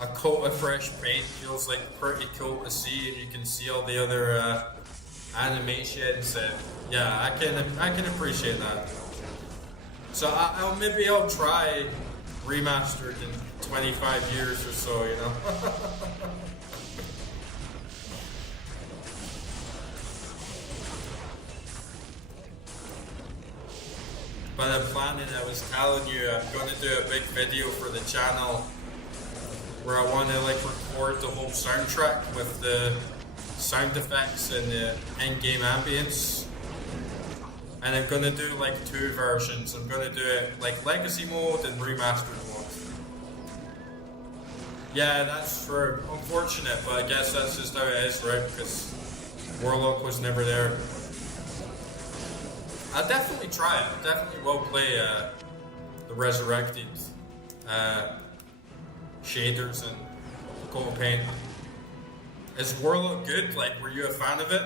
a coat of fresh paint feels like pretty cool to see, and you can see all the other animations. And yeah, I can appreciate that. So maybe I'll try remastered in 25 years or so, you know. But I'm planning, I was telling you, I'm going to do a big video for the channel where I want to like record the whole soundtrack with the sound effects and the in-game ambience. And I'm going to do like two versions. I'm going to do it like legacy mode and remastered mode. Yeah, that's true. Unfortunate, but I guess that's just how it is, right? Because Warlock was never there. I'll definitely try it. I definitely will play the Resurrected shaders and coat of paint. Is Warlock good? Like, were you a fan of it?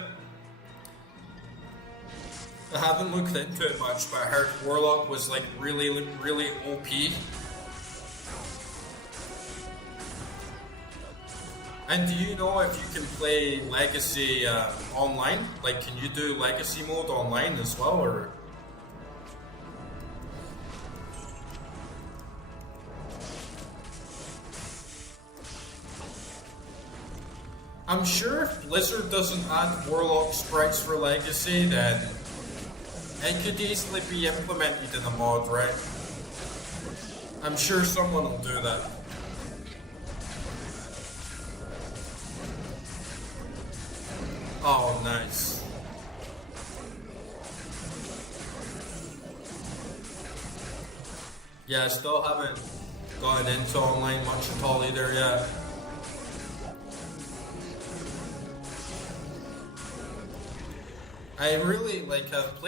I haven't looked into it much, but I heard Warlock was like really OP. And do you know if you can play Legacy online? Like, can you do Legacy mode online as well, or? I'm sure if Blizzard doesn't add Warlock sprites for Legacy, then it could easily be implemented in a mod, right? I'm sure someone will do that. Oh, nice. Yeah, I still haven't gotten into online much at all either yet. I really I've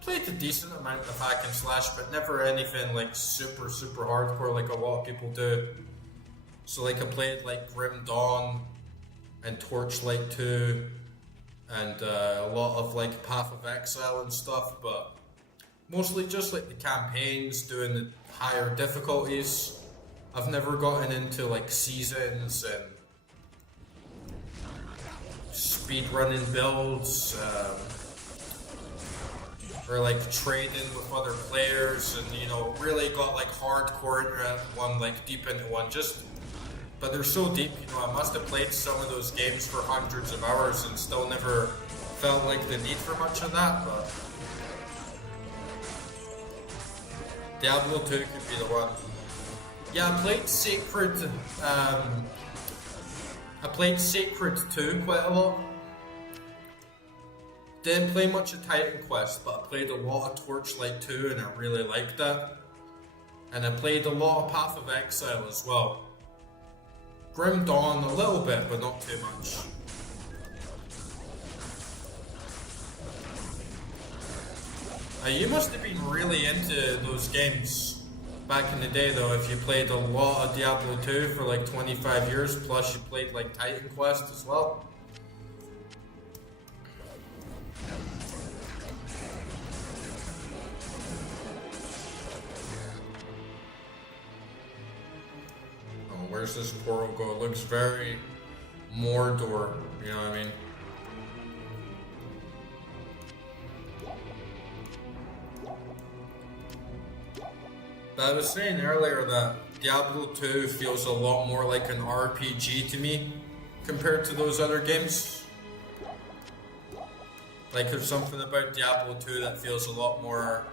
played a decent amount of hack and slash, but never anything like super hardcore like a lot of people do. So like I played like Grim Dawn and Torchlight 2 and a lot of like Path of Exile and stuff, but mostly just like the campaigns, doing the higher difficulties. I've never gotten into like seasons and speedrunning builds, or like trading with other players, and really got like hardcore into one, like deep into one. But they're so deep, I must have played some of those games for hundreds of hours and still never felt like the need for much of that. But Diablo 2 could be the one. Yeah, I played Sacred. I played Sacred 2 quite a lot. Didn't play much of Titan Quest, but I played a lot of Torchlight 2 and I really liked that. And I played a lot of Path of Exile as well. Grim Dawn a little bit, but not too much. You must have been really into those games back in the day though, if you played a lot of Diablo 2 for like 25 years, plus you played like Titan Quest as well. Oh, where's this portal go? It looks very Mordor, you know what I mean? But I was saying earlier that Diablo 2 feels a lot more like an RPG to me compared to those other games. Like there's something about Diablo 2 that feels a lot more,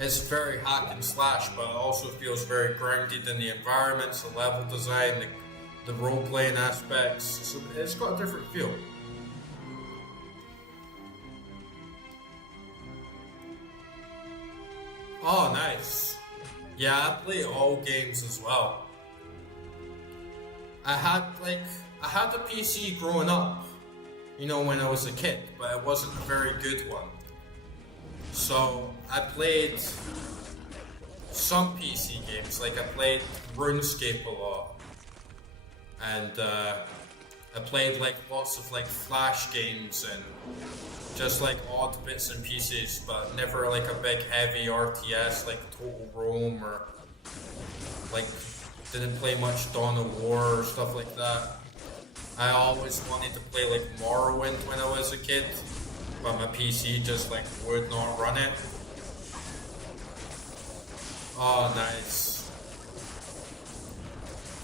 it's very hack and slash, but it also feels very grounded in the environments, the level design, the role-playing aspects. So it's got a different feel. Oh, nice. Yeah, I play all games as well. I had a PC growing up, when I was a kid, but it wasn't a very good one. So I played some PC games, like I played RuneScape a lot, and I played like lots of like Flash games and just like odd bits and pieces, but never like a big heavy RTS like Total Rome, or like didn't play much Dawn of War or stuff like that. I always wanted to play like Morrowind when I was a kid, but my PC just like would not run it. Oh, nice.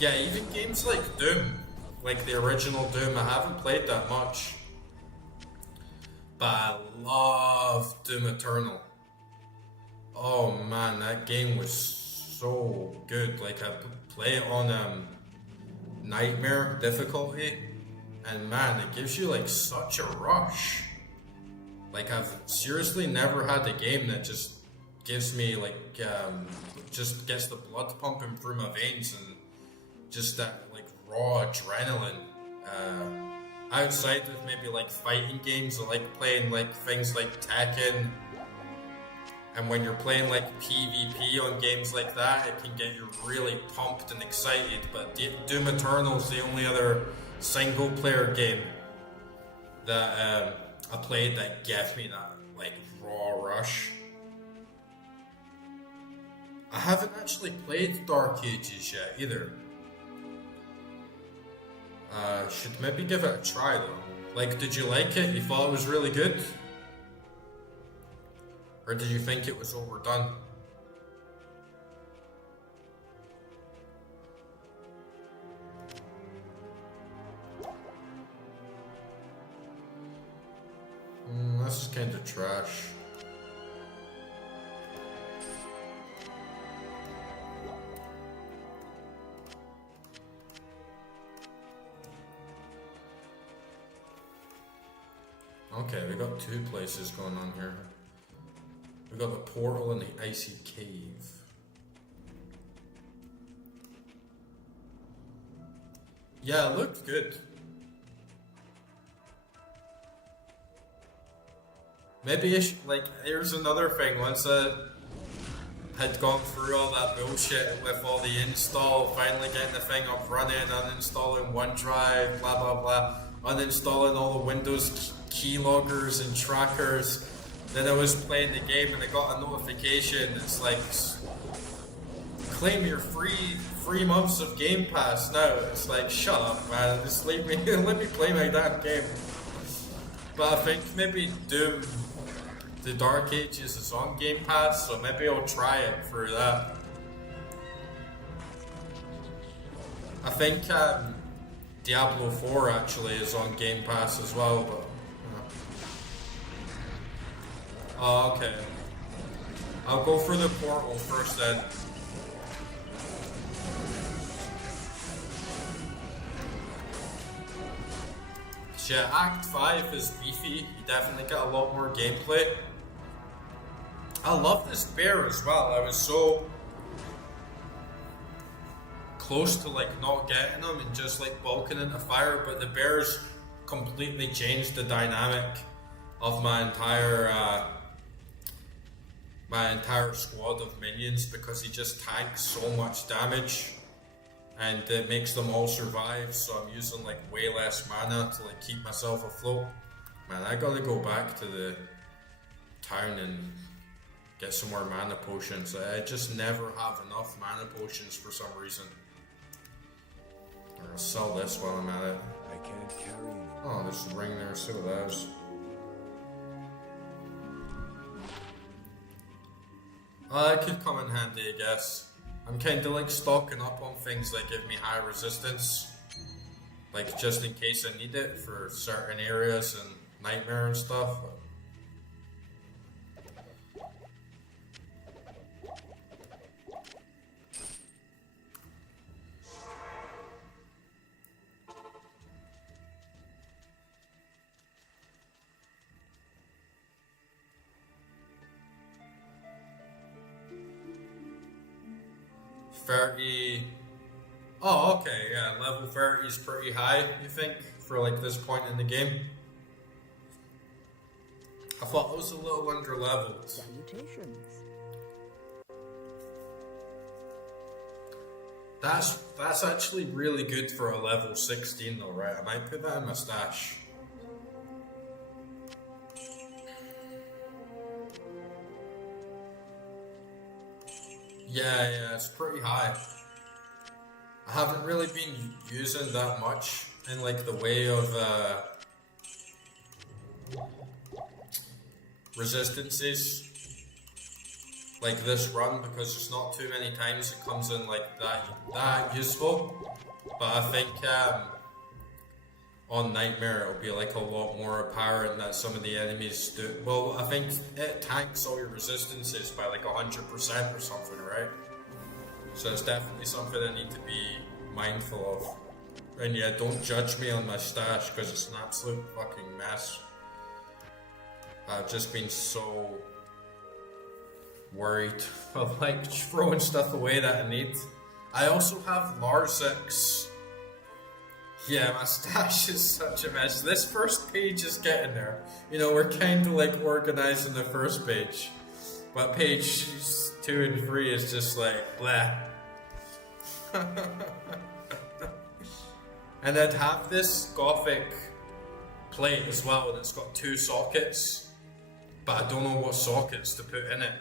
Yeah, even games like Doom, like the original Doom, I haven't played that much. But I love Doom Eternal. Oh man, that game was so good. Like I play it on Nightmare difficulty, and man, it gives you like such a rush. Like I've seriously never had a game that just gives me like just gets the blood pumping through my veins and just that like raw adrenaline. Outside of maybe like fighting games, I like playing like things like Tekken. And when you're playing like PvP on games like that, it can get you really pumped and excited. But Doom Eternal is the only other single player game that I played that gave me that like raw rush. I haven't actually played Dark Ages yet either. Should maybe give it a try though. Like, did you like it? You thought it was really good? Or did you think it was overdone? This is kind of trash. Okay, we got two places going on here. We We got the portal and the icy cave. Yeah, it looked good. Maybe like, here's another thing. Once I had gone through all that bullshit with all the install, finally getting the thing up running, uninstalling OneDrive, blah blah blah, uninstalling all the Windows keyloggers and trackers. Then I was playing the game and I got a notification. It's like, claim your free months of Game Pass now. It's like, shut up, man. Just leave me, let me play my damn game. But I think maybe Doom, the Dark Ages is on Game Pass, so maybe I'll try it through that. I think Diablo 4 actually is on Game Pass as well, but... Oh, okay. I'll go through the portal first then. Yeah, Act 5 is beefy. You definitely get a lot more gameplay. I love this bear as well. I was so close to like not getting him and just like bulking into fire, but the bears completely changed the dynamic of my entire squad of minions, because he just tanks so much damage and it makes them all survive, so I'm using like way less mana to like keep myself afloat. Man, I gotta go back to the town and get some more mana potions. I just never have enough mana potions for some reason. I'll sell this while I'm at it. I can't carry any. Oh, there's a ring there, so that is. That could come in handy, I guess. I'm kind of like stocking up on things that give me high resistance, like just in case I need it for certain areas and nightmare and stuff. Oh, okay, yeah, level 30 is pretty high, you think, for like this point in the game? I thought it was a little under leveled. Salutations. That's actually really good for a level 16 though, right? I might put that in my stash. Yeah, it's pretty high. I haven't really been using that much in like the way of resistances like this run, because there's not too many times it comes in like that useful. But I think on Nightmare it'll be like a lot more apparent that some of the enemies do. Well, I think it tanks all your resistances by like 100% or something, right? So it's definitely something I need to be mindful of. And yeah, don't judge me on my stash, because it's an absolute fucking mess. I've just been so worried of like throwing stuff away that I need. I also have Larzix. Yeah, my stash is such a mess. This first page is getting there. You know, we're kind of like organizing the first page. But page 2 and 3 is just like, blah. And I'd have this Gothic plate as well, and it's got 2 sockets. But I don't know what sockets to put in it.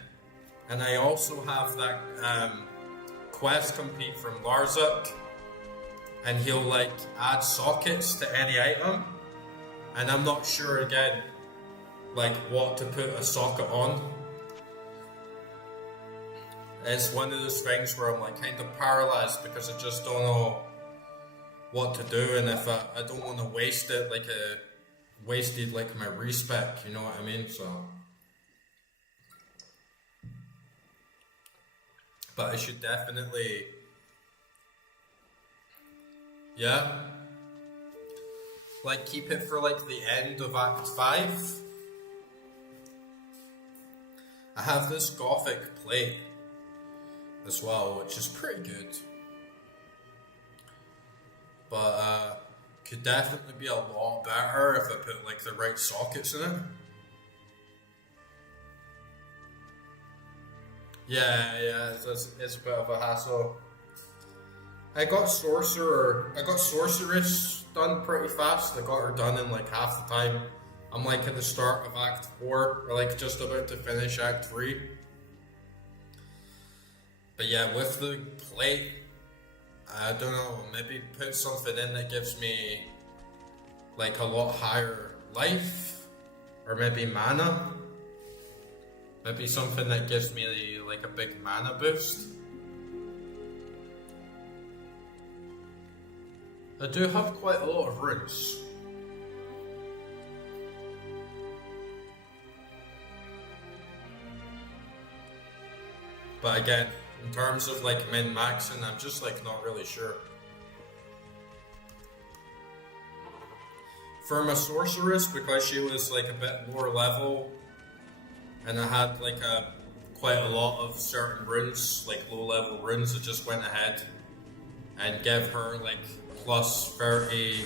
And I also have that quest complete from Larzuk. And he'll like add sockets to any item, and I'm not sure again like what to put a socket on. It's one of those things where I'm like kind of paralyzed, because I just don't know what to do, and if I don't want to waste it, like wasted like my respec, you know what I mean? So, but I should definitely. Yeah. Like keep it for like the end of Act 5. I have this Gothic plate as well, which is pretty good. But could definitely be a lot better if I put like the right sockets in it. Yeah, it's a bit of a hassle. I got Sorceress done pretty fast. I got her done in like half the time. I'm like at the start of Act 4, or like just about to finish Act 3. But yeah, with the plate, I don't know, maybe put something in that gives me like a lot higher life, or maybe mana. Maybe something that gives me like a big mana boost. I do have quite a lot of runes. But again, in terms of like min-maxing, I'm just like not really sure. For my Sorceress, because she was like a bit lower level, and I had like quite a lot of certain runes, like low level runes, I just went ahead and gave her like plus 30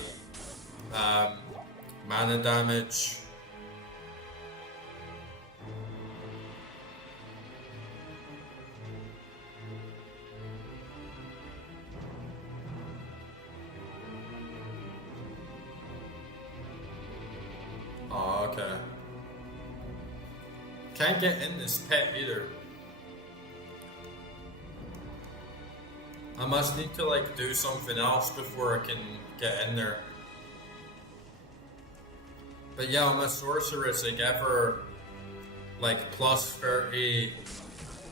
mana damage. Oh, okay. Can't get in this pit either. I must need to like do something else before I can get in there. But yeah, on my Sorceress, I gave her like plus 30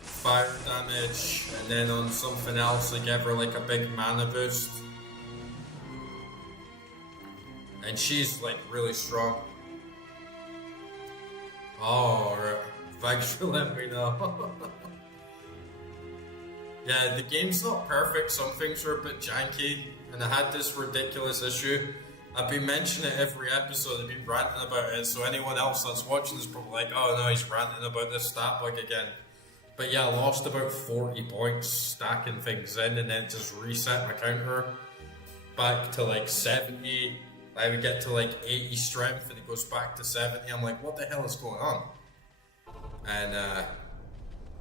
fire damage, and then on something else I gave her like a big mana boost. And she's like really strong. Oh, right. Thanks for letting me know. Yeah, the game's not perfect, some things are a bit janky, and I had this ridiculous issue. I've been mentioning it every episode, I've been ranting about it, so anyone else that's watching is probably like, oh no, he's ranting about this stat bug again. But yeah, I lost about 40 points stacking things in, and then just reset my counter back to like 70. I would get to like 80 strength and it goes back to 70. I'm like, what the hell is going on? And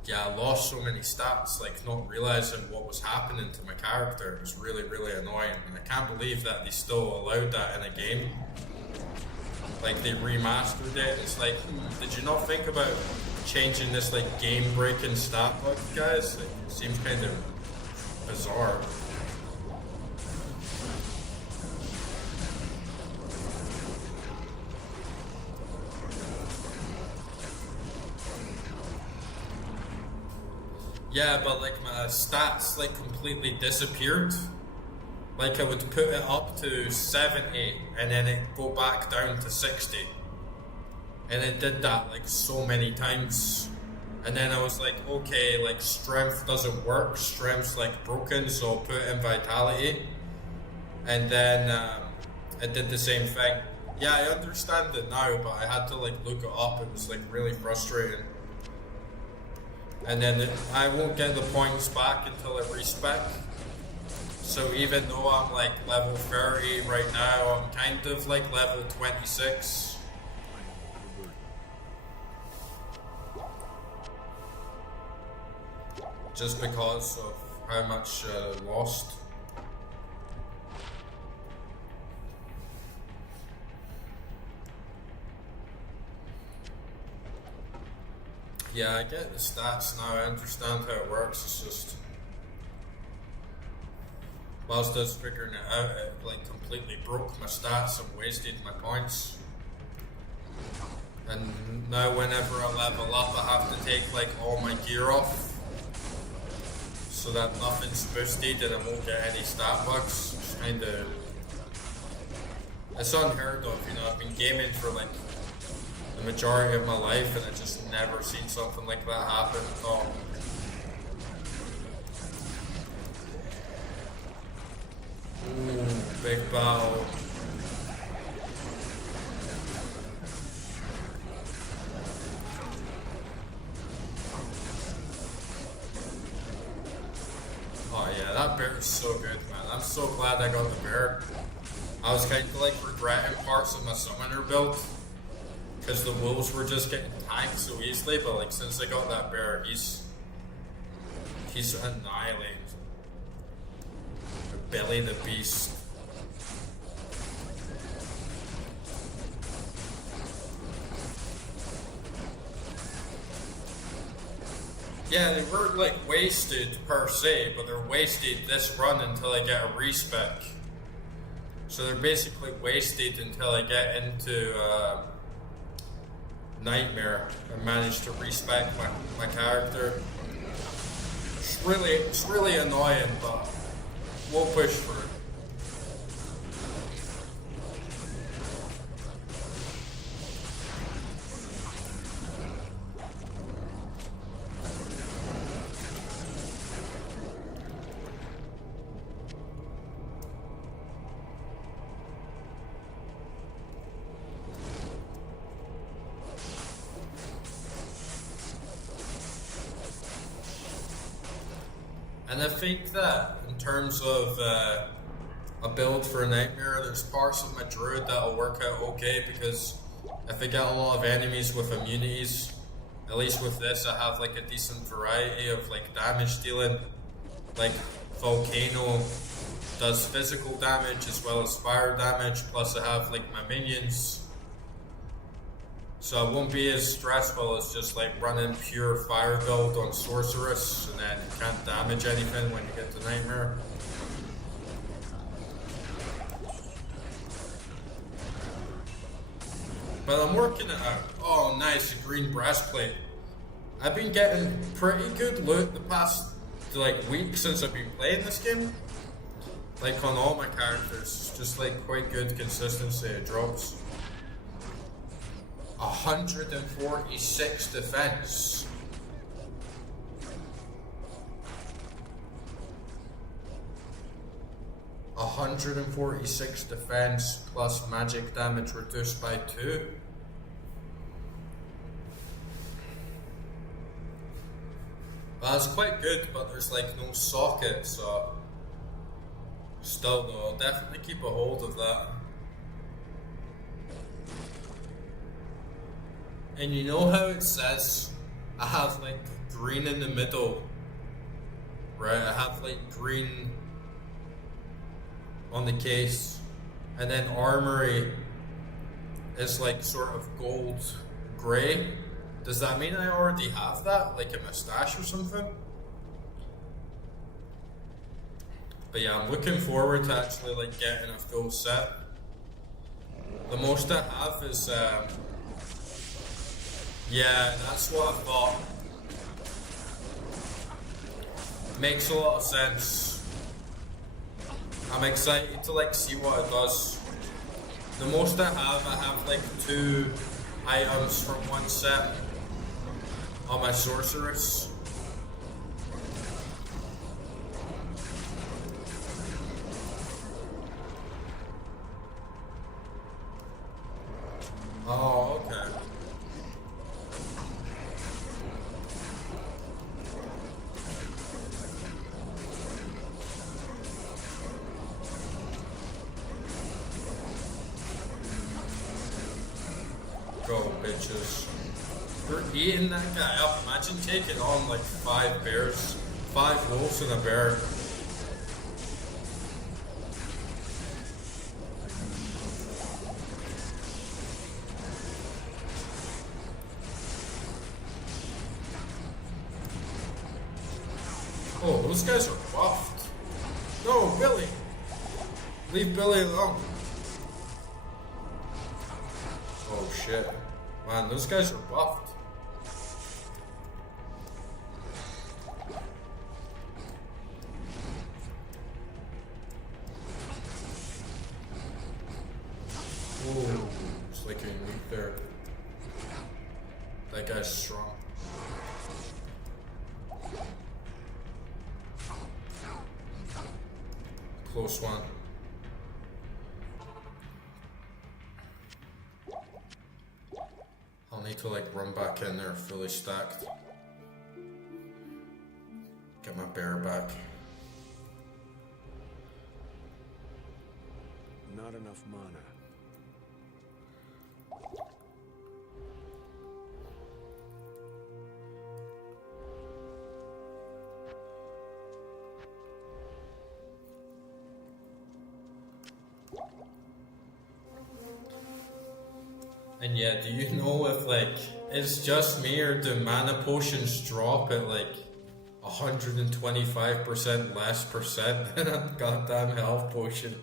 yeah, I lost so many stats, like not realizing what was happening to my character. It was really, really annoying, and I can't believe that they still allowed that in a game. Like they remastered it. It's like, did you not think about changing this like game-breaking stat bug, guys? Like, it seems kind of bizarre. Yeah, but like my stats like completely disappeared. Like I would put it up to 70 and then it go back down to 60. And it did that like so many times. And then I was like, okay, like strength doesn't work, strength's like broken, so I'll put in vitality. And then it did the same thing. Yeah, I understand it now, but I had to like look it up. It was like really frustrating. And then I won't get the points back until I respec. So even though I'm like level 30 right now, I'm kind of like level 26. Just because of how much lost. Yeah, I get the stats now, I understand how it works, it's just... Whilst I was figuring it out, it like completely broke my stats and wasted my points. And now whenever I level up, I have to take like all my gear off, so that nothing's boosted and I won't get any stat bugs. It's kinda... It's unheard of, you know, I've been gaming for like the majority of my life, and I just never seen something like that happen at all. Ooh, big Baal. Oh yeah, that bear is so good, man. I'm so glad I got the bear. I was kind of like regretting parts of my summoner build because the wolves were just getting tanked so easily, but like since I got that bear, he's annihilated. Belly the beast. Yeah, they weren't like wasted per se, but they're wasted this run until I get a respec. So they're basically wasted until I get into Nightmare and manage to respec my character. It's really annoying, but we'll push for it. And I think that in terms of a build for a Nightmare, there's parts of my Druid that'll work out okay because if I get a lot of enemies with immunities, at least with this I have like a decent variety of like damage dealing. Like Volcano does physical damage as well as fire damage, plus I have like my minions. So it won't be as stressful as just like running pure fire build on Sorceress and then you can't damage anything when you get to Nightmare. But I'm working it out. Oh nice, a green breastplate. I've been getting pretty good loot the past like week since I've been playing this game. Like on all my characters, just like quite good consistency of drops. 146 defense. A 146 defense plus magic damage reduced by 2. Well, that's quite good, but there's like no socket, so still though, I'll definitely keep a hold of that. And you know how it says I have like green in the middle, right? I have like green on the case, and then armory is like sort of gold gray. Does that mean I already have that, like a mustache or something? But yeah, I'm looking forward to actually like getting a full set. The most I have is yeah, that's what I thought. Makes a lot of sense. I'm excited to like see what it does. The most I have like 2 items from one set on my Sorceress. Oh, okay. Go, bitches. They're eating that guy up. Imagine taking on like 5 bears, 5 wolves and a bear. Oh, those guys are buffed. No, Billy! Leave Billy alone. Oh shit. Man, those guys are buffed. Ooh, it's like getting weak there. That guy's strong. Close one. I'll need to like run back in there fully stacked. Get my bear back. not enough mana. And yeah, do you know if like it's just me or do mana potions drop at like 125% less percent than a goddamn health potion?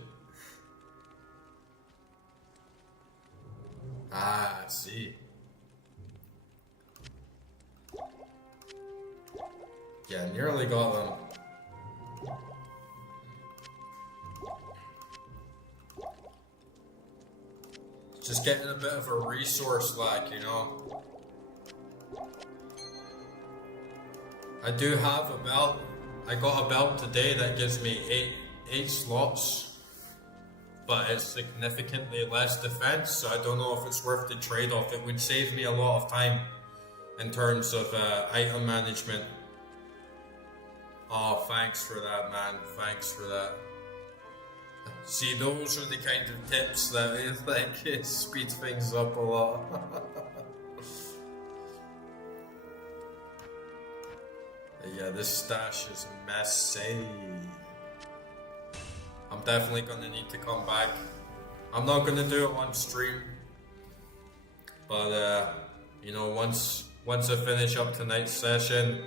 Ah, I see. Yeah, nearly got them. Just getting a bit of a resource lag, you know. I do have a belt. I got a belt today that gives me eight slots, but it's significantly less defense, so I don't know if it's worth the trade-off. It would save me a lot of time in terms of item management. Oh, thanks for that, man. Thanks for that. See, those are the kind of tips that like speed things up a lot. Yeah, this stash is messy. I'm definitely gonna need to come back. I'm not gonna do it on stream, but you know, once I finish up tonight's session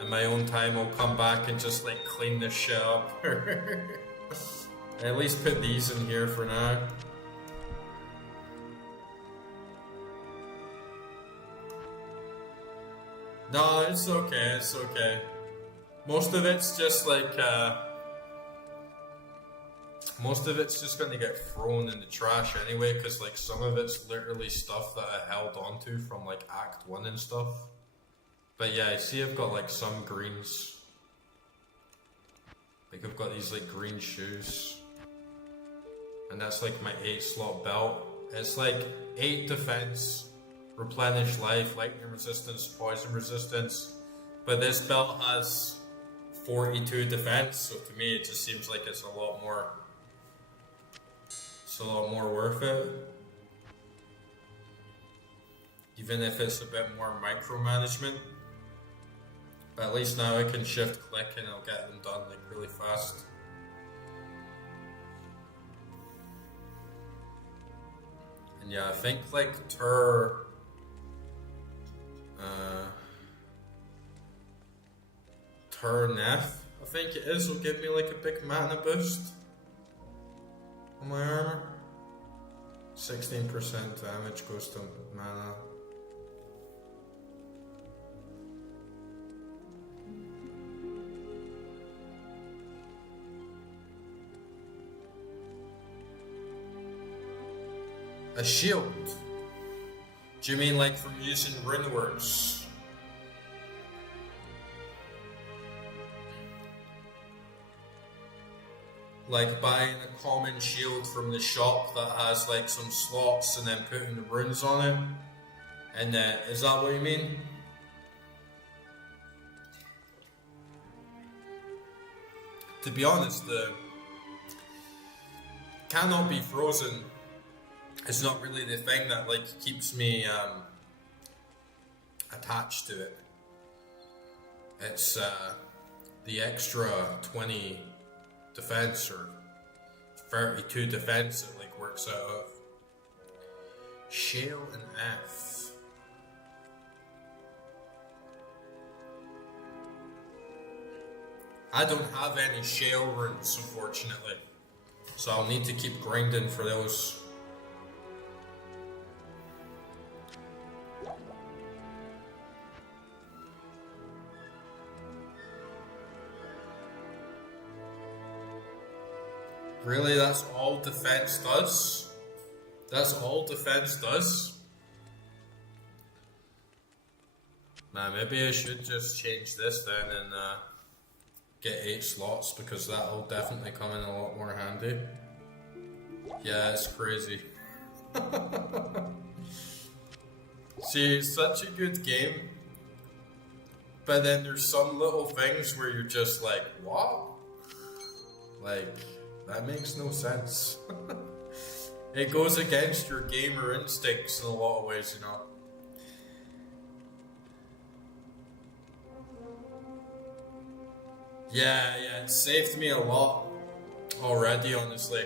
in my own time, I'll come back and just like clean this shit up. At least put these in here for now. No, it's okay, it's okay. Most of it's just like, most of it's just gonna get thrown in the trash anyway, because like some of it's literally stuff that I held onto from like Act 1 and stuff. But yeah, I see I've got like some greens. Like I've got these like green shoes. And that's like my 8 slot belt. It's like 8 defense, replenish life, lightning resistance, poison resistance. But this belt has 42 defense, so to me it just seems like it's a lot more worth it. Even if it's a bit more micromanagement. But at least now I can shift click and I'll get them done like really fast. And yeah, I think like turn F, I think it is, will give me like a big mana boost on my armor. 16% damage goes to mana. A shield? Do you mean like from using runeworks? Like buying a common shield from the shop that has like some slots and then putting the runes on it? And is that what you mean? To be honest, the cannot be frozen. It's not really the thing that like keeps me attached to it. It's the extra 20 defense or 32 defense it like works out of. Shale and F. I don't have any shale runes, unfortunately, so I'll need to keep grinding for those. Really, that's all defense does? That's all defense does? Man, maybe I should just change this then and get 8 slots, because that'll definitely come in a lot more handy. Yeah, it's crazy. See, it's such a good game, but then there's some little things where you're just like, what? Like, that makes no sense. It goes against your gamer instincts in a lot of ways, you know. Yeah, it saved me a lot already, honestly.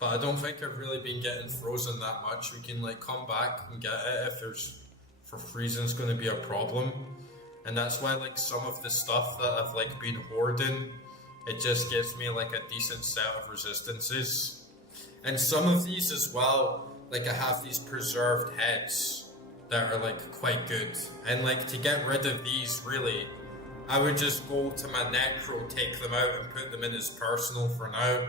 But I don't think I've really been getting frozen that much. We can like come back and get it if there's for freezing's going to be a problem, and that's why like some of the stuff that I've like been hoarding, it just gives me like a decent set of resistances, and some of these as well. Like I have these preserved heads that are like quite good, and like to get rid of these, really, I would just go to my necro, take them out, and put them in as personal for now.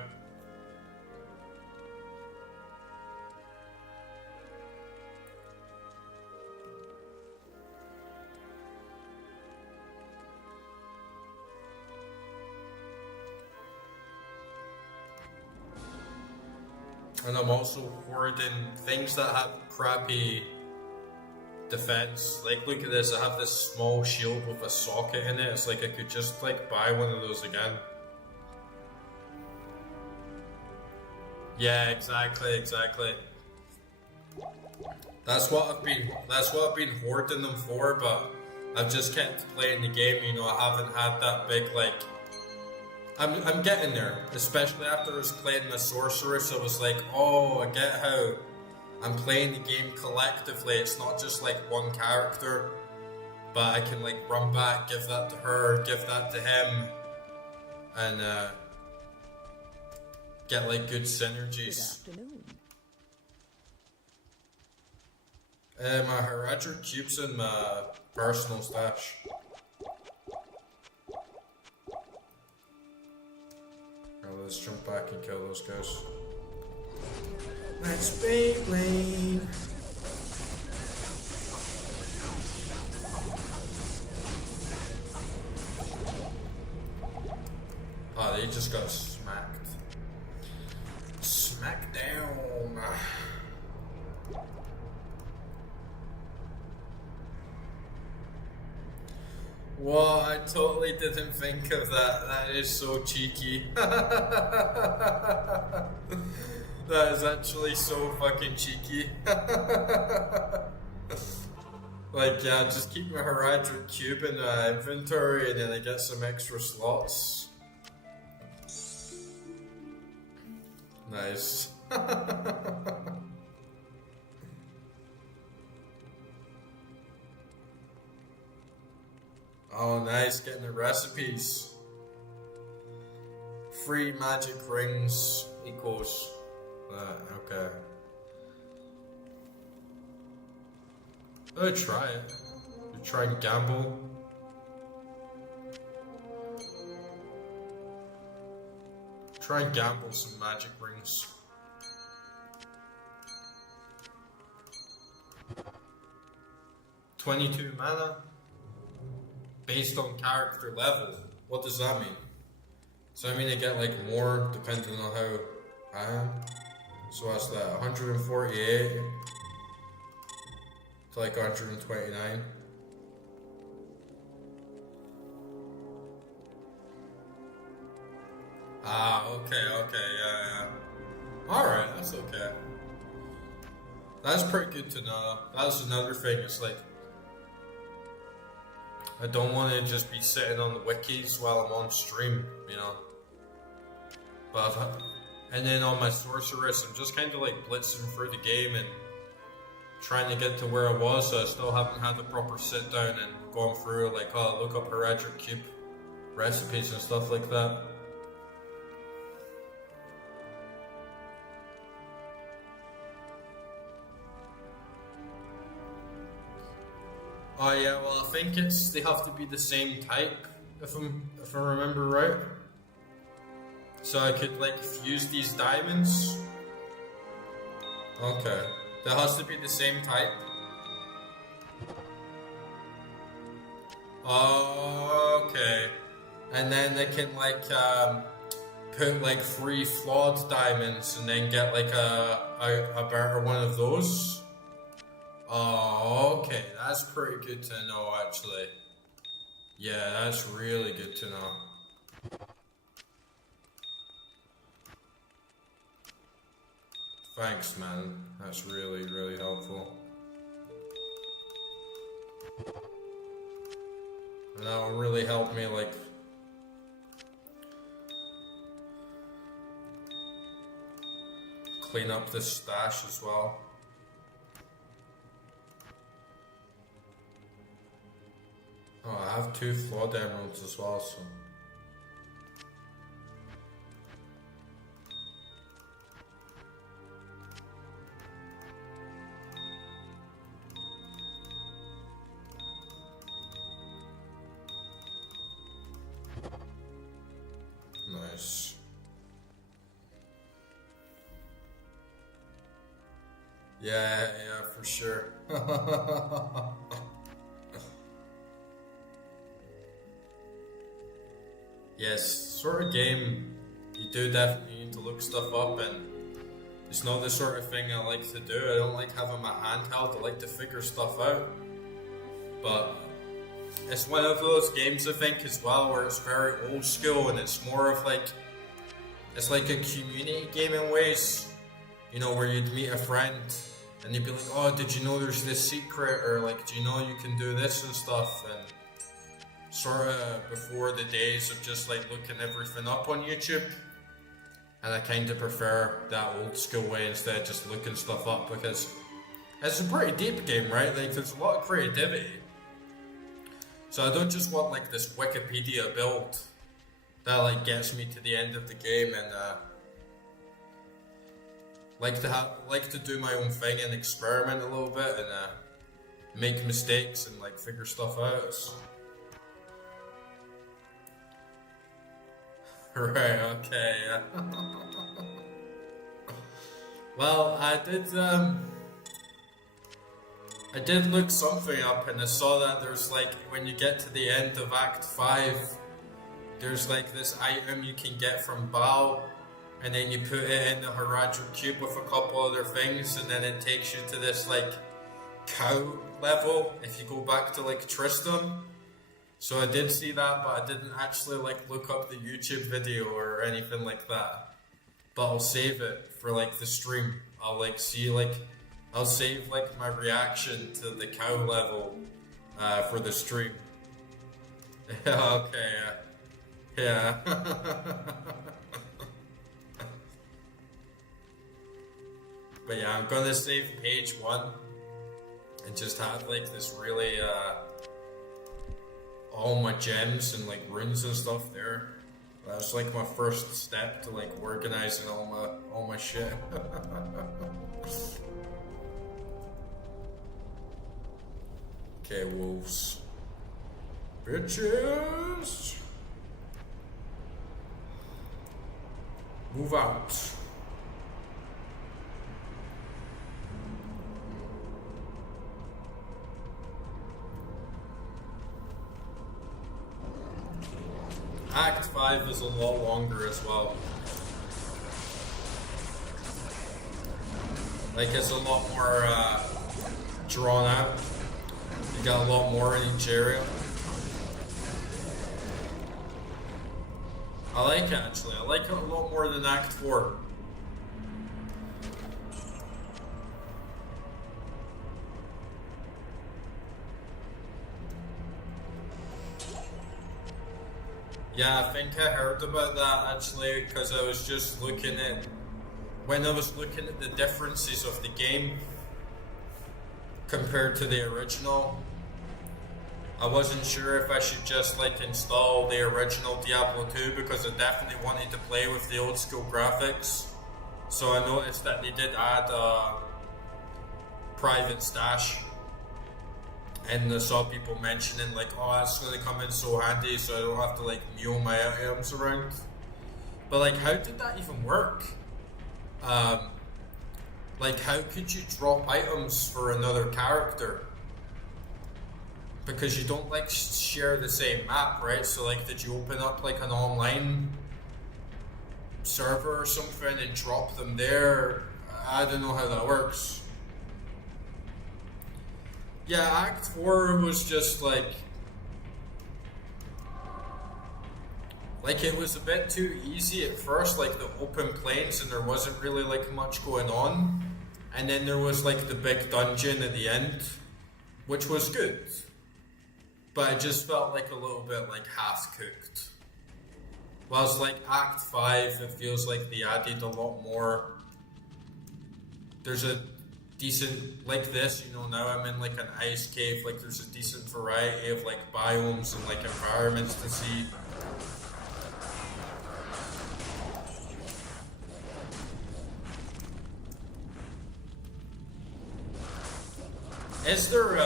And I'm also hoarding things that have crappy defense. Like, look at this, I have this small shield with a socket in it. It's like I could just like buy one of those again. Yeah, exactly. That's what I've been hoarding them for, but I've just kept playing the game, you know. I haven't had that big like I'm getting there, especially after I was playing the sorceress. I was like, oh, I get how I'm playing the game collectively. It's not just like one character, but I can like run back, give that to her, give that to him, and get like good synergies. Good afternoon. My Hereditary Cube's in my personal stash. Let's jump back and kill those guys. Let's Beyblade! Oh, they just got smacked. Smackdown! Whoa, I totally didn't think of that. That is so cheeky. That is actually so fucking cheeky. Like, yeah, just keep my Hereditary Cube in inventory and then I get some extra slots. Nice. Oh, nice, getting the recipes. Free magic rings equals that, okay. I'll try it. You try and gamble. Try and gamble some magic rings. $22 mana? Based on character level. What does that mean? So I mean I get like more depending on how I am. So that's that 148 to like 129. Ah, okay, yeah. Alright, that's okay. That's pretty good to know. That's another thing, it's like I don't want to just be sitting on the wikis while I'm on stream, you know. But and then on my sorceress, I'm just kind of like blitzing through the game and trying to get to where I was. So I still haven't had the proper sit down and going through like, oh, look up Hereditary Cube recipes and stuff like that. Oh yeah, well I think they have to be the same type if I remember right. So I could like fuse these diamonds. Okay, that has to be the same type. Okay, and then they can like put like 3 flawed diamonds and then get like a better one of those. Oh, okay, that's pretty good to know actually. Yeah, that's really good to know. Thanks, man. That's really, really helpful. And that will really help me, like, clean up this stash as well. Oh, I have 2 flawed emeralds as well, so... Nice. Yeah, for sure. Yes, sort of game, you do definitely need to look stuff up, and it's not the sort of thing I like to do. I don't like having my handheld, I like to figure stuff out. But it's one of those games, I think, as well, where it's very old school, and it's more of like, it's like a community game in ways, you know, where you'd meet a friend and you'd be like, oh, did you know there's this secret, or like, do you know you can do this and stuff, and sort of before the days of just like looking everything up on YouTube. And I kind of prefer that old school way instead of just looking stuff up, because it's a pretty deep game, right? Like, there's a lot of creativity. So I don't just want like this Wikipedia build that like gets me to the end of the game and like to do my own thing and experiment a little bit and make mistakes and like figure stuff out. Right, okay, yeah. Well, I did look something up, and I saw that there's like, when you get to the end of Act 5, there's like this item you can get from Baal, and then you put it in the Haradrim Cube with a couple other things, and then it takes you to this like cow level if you go back to like Tristan. So I did see that, but I didn't actually like look up the YouTube video or anything like that. But I'll save it for like the stream. I'll like see like, I'll save like my reaction to the cow level for the stream. Okay, yeah. But yeah, I'm gonna save page 1 and just have like this really all my gems and like runes and stuff there. That's like my first step to like organizing all my shit. Okay, wolves. Bitches! Move out. Act 5 is a lot longer as well. Like, it's a lot more drawn out. You got a lot more in each area. I like it actually. I like it a lot more than Act 4. Yeah, I think I heard about that actually, because I was just looking at, when I was looking at the differences of the game compared to the original, I wasn't sure if I should just like install the original Diablo 2, because I definitely wanted to play with the old school graphics. So I noticed that they did add a private stash, and I saw people mentioning like, oh, that's going to come in so handy so I don't have to like mule my items around. But like, how did that even work? Like, how could you drop items for another character? Because you don't like share the same map, right? So like, did you open up like an online server or something and drop them there? I don't know how that works. Yeah, Act 4 was just like, Like it was a bit too easy at first, like the open plains, and there wasn't really like much going on. And then there was like the big dungeon at the end, which was good. But it just felt like a little bit like half cooked. Whilst like Act 5, it feels like they added a lot more. There's a decent, like this, you know, now I'm in like an ice cave, like there's a decent variety of like biomes and like environments to see. Is there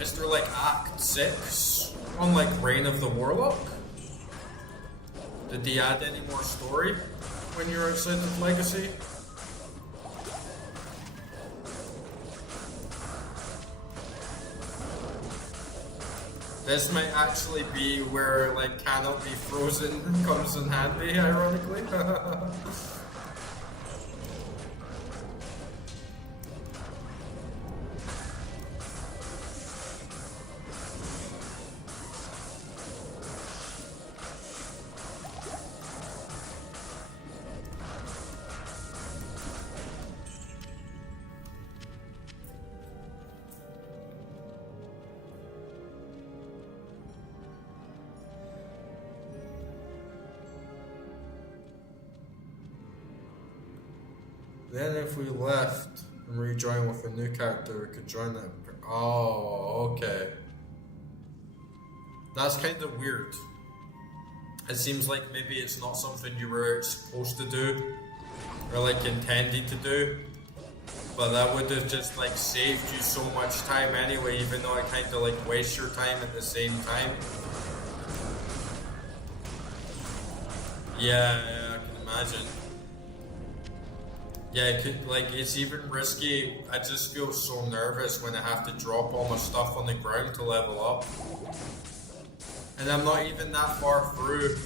is there like Act 6 on like Reign of the Warlock? Did they add any more story when you're outside of Legacy? This might actually be where like cannot be frozen comes in handy, ironically. Then if we left and rejoin with a new character, we could join that. Oh, okay. That's kind of weird. It seems like maybe it's not something you were supposed to do or like intended to do. But that would have just like saved you so much time anyway, even though it kind of like wastes your time at the same time. Yeah, I can imagine. Yeah, it could, like, it's even risky. I just feel so nervous when I have to drop all my stuff on the ground to level up. And I'm not even that far through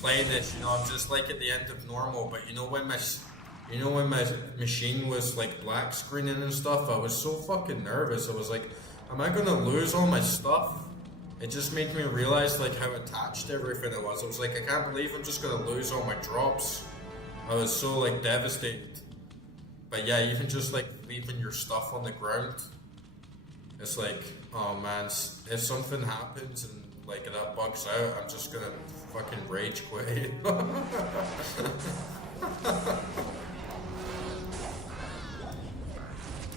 playing this, you know, I'm just like at the end of normal. But you know when my machine was like black screening and stuff, I was so fucking nervous. I was like, am I gonna lose all my stuff? It just made me realize like how attached everything it was. I was like, I can't believe I'm just gonna lose all my drops. I was so like devastated. But yeah, even just like leaving your stuff on the ground, it's like, oh man, if something happens and like that bugs out, I'm just gonna fucking rage quit.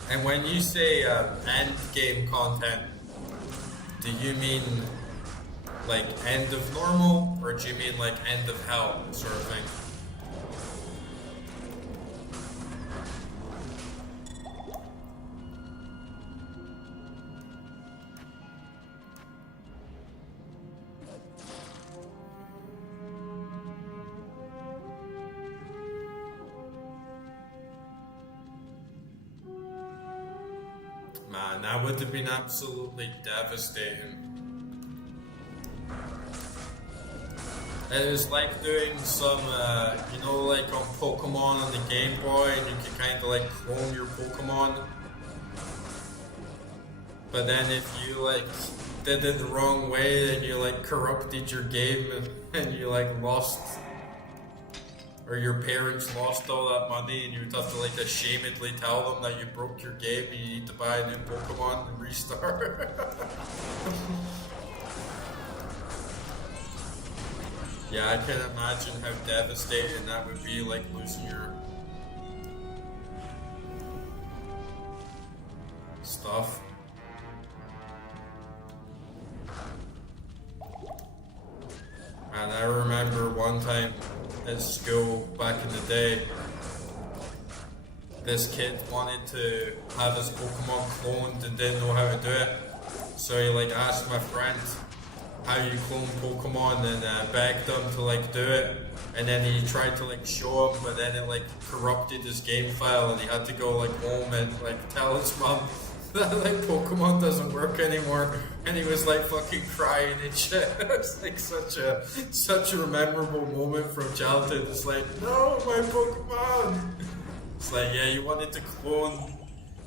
And when you say end game content, do you mean like end of normal, or do you mean like end of hell sort of thing? Man, that would have been absolutely devastating. It was like doing some, you know, like on Pokemon on the Game Boy, and you could kind of like clone your Pokemon. But then if you like did it the wrong way, then you like corrupted your game and you like lost, or your parents lost all that money, and you would have to like ashamedly tell them that you broke your game and you need to buy a new Pokemon and restart. Yeah, I can imagine how devastating that would be, like losing your stuff. And I remember one time at school back in the day, this kid wanted to have his Pokemon cloned and didn't know how to do it. So he like asked my friend how you clone Pokemon and begged him to like do it. And then he tried to like show him, but then it like corrupted his game file, and he had to go like home and like tell his mom that like Pokemon doesn't work anymore, and he was like fucking crying and shit. It was like such a memorable moment from childhood. It's like, no, my Pokemon. It's like, yeah, you wanted to clone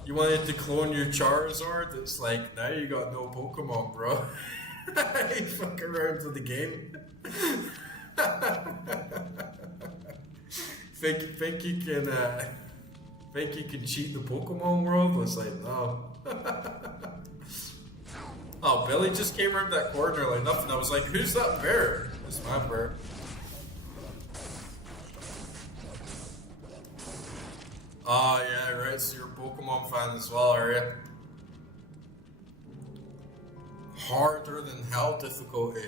your Charizard. It's like, now you got no Pokemon, bro. He fuck around with the game. think you can cheat the Pokemon world? It's like, no. Oh, Billy just came around that corner like nothing. I was like, who's that bear? It's my bear. Oh yeah, right, so you're a Pokemon fan as well, are you? Harder than hell difficulty.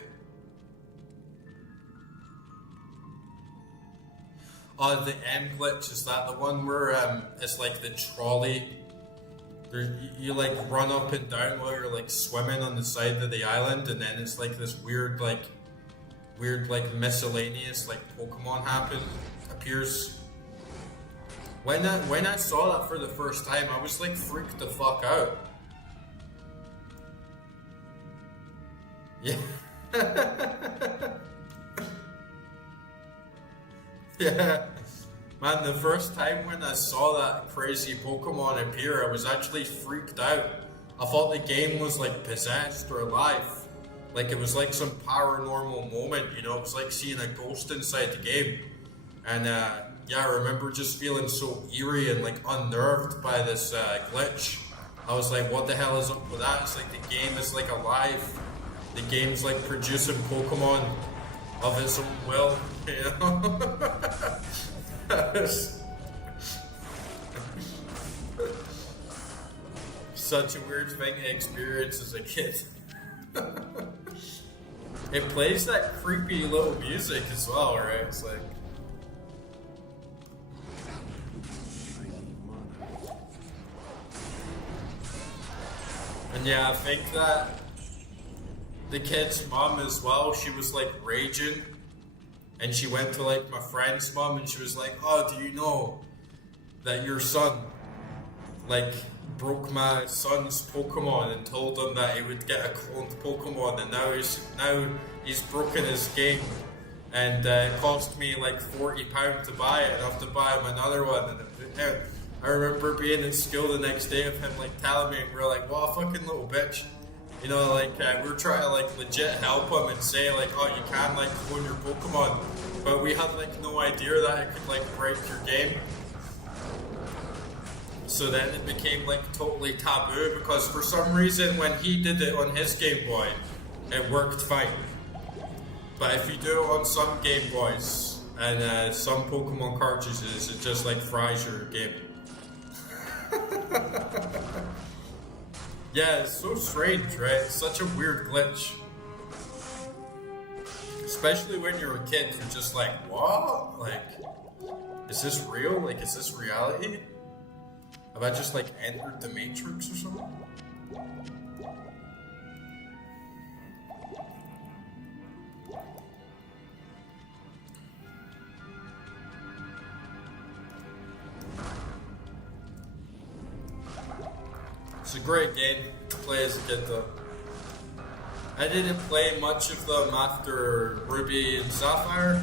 Oh, the M glitch, is that the one where it's like the trolley? You like run up and down while you're like swimming on the side of the island, and then it's like this weird miscellaneous like Pokemon appears. When I saw that for the first time, I was like freaked the fuck out. Yeah. Yeah. Man, the first time when I saw that crazy Pokemon appear, I was actually freaked out. I thought the game was like possessed or alive. Like it was like some paranormal moment, you know, it was like seeing a ghost inside the game. And yeah, I remember just feeling so eerie and like unnerved by this glitch. I was like, what the hell is up with that? It's like the game is like alive. The game's like producing Pokemon of its own will, you know? Such a weird thing to experience as a kid. It plays that creepy little music as well, right? It's like... And yeah, I think that the kid's mom as well, she was like raging. And she went to like my friend's mom and she was like, oh, do you know that your son like broke my son's Pokemon and told him that he would get a cloned Pokemon, and now he's broken his game, and it cost me like £40 to buy it, and I have to buy him another one. And I remember being in school the next day of him like telling me, and we're like, what a fucking little bitch. You know, like, we're trying to, like, legit help him and say, like, oh, you can, like, clone your Pokemon. But we had, like, no idea that it could, like, break your game. So then it became, like, totally taboo, because for some reason, when he did it on his Game Boy, it worked fine. But if you do it on some Game Boys and some Pokemon cartridges, it just, like, fries your game. Yeah, it's so strange, right? It's such a weird glitch. Especially when you're a kid, you're just like, what? Like, is this real? Like, is this reality? Have I just, like, entered the Matrix or something? It's a great game to play as a kid, though. I didn't play much of them after Ruby and Sapphire.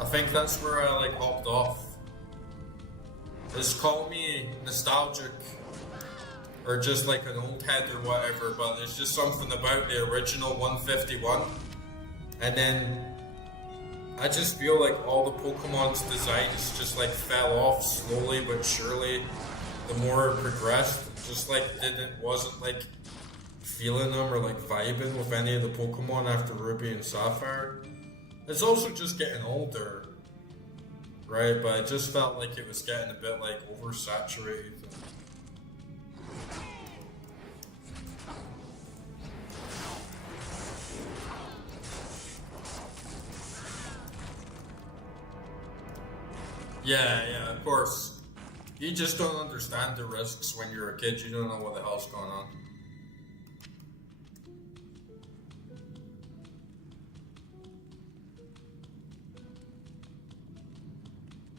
I think that's where I like hopped off. Just call me nostalgic or just like an old head or whatever, but there's just something about the original 151. And then I just feel like all the Pokemon's designs just like fell off slowly but surely the more it progressed. Just like wasn't like feeling them or like vibing with any of the Pokemon after Ruby and Sapphire. It's also just getting older, right? But it just felt like it was getting a bit like oversaturated. Yeah, of course. You just don't understand the risks when you're a kid. You don't know what the hell's going on.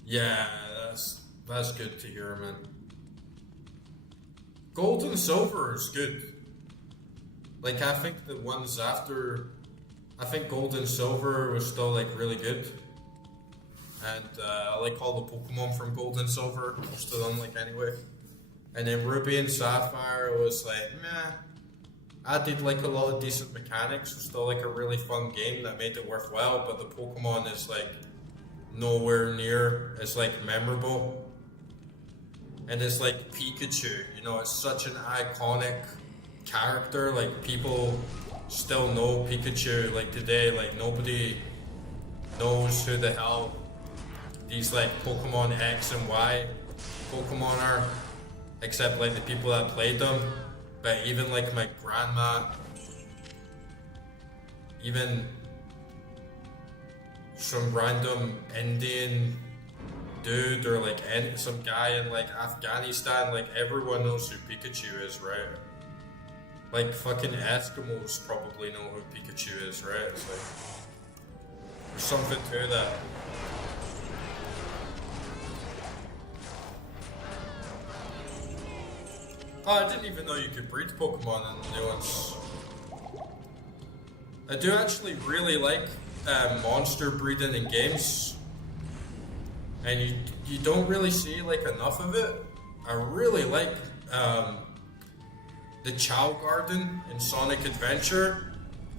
Yeah, that's good to hear, man. Gold and silver is good. Like, I think the ones after... I think gold and silver was still, like, really good. And I like all the Pokemon from Gold and Silver, most of them, like, anyway. And then Ruby and Sapphire was like, meh. added like a lot of decent mechanics. It was still like a really fun game that made it worthwhile, but the Pokemon is like nowhere near as like memorable. And it's like Pikachu, you know, it's such an iconic character. Like people still know Pikachu like today. Like nobody knows who the hell these like Pokemon X and Y Pokemon are, except like the people that played them. But even like my grandma, even some random Indian dude or like some guy in like Afghanistan, like everyone knows who Pikachu is, right? Like fucking Eskimos probably know who Pikachu is, right? It's like there's something to that. Oh, I didn't even know you could breed Pokemon in the new ones. I do actually really like monster breeding in games, and you don't really see like enough of it. I really like the Chow Garden in Sonic Adventure.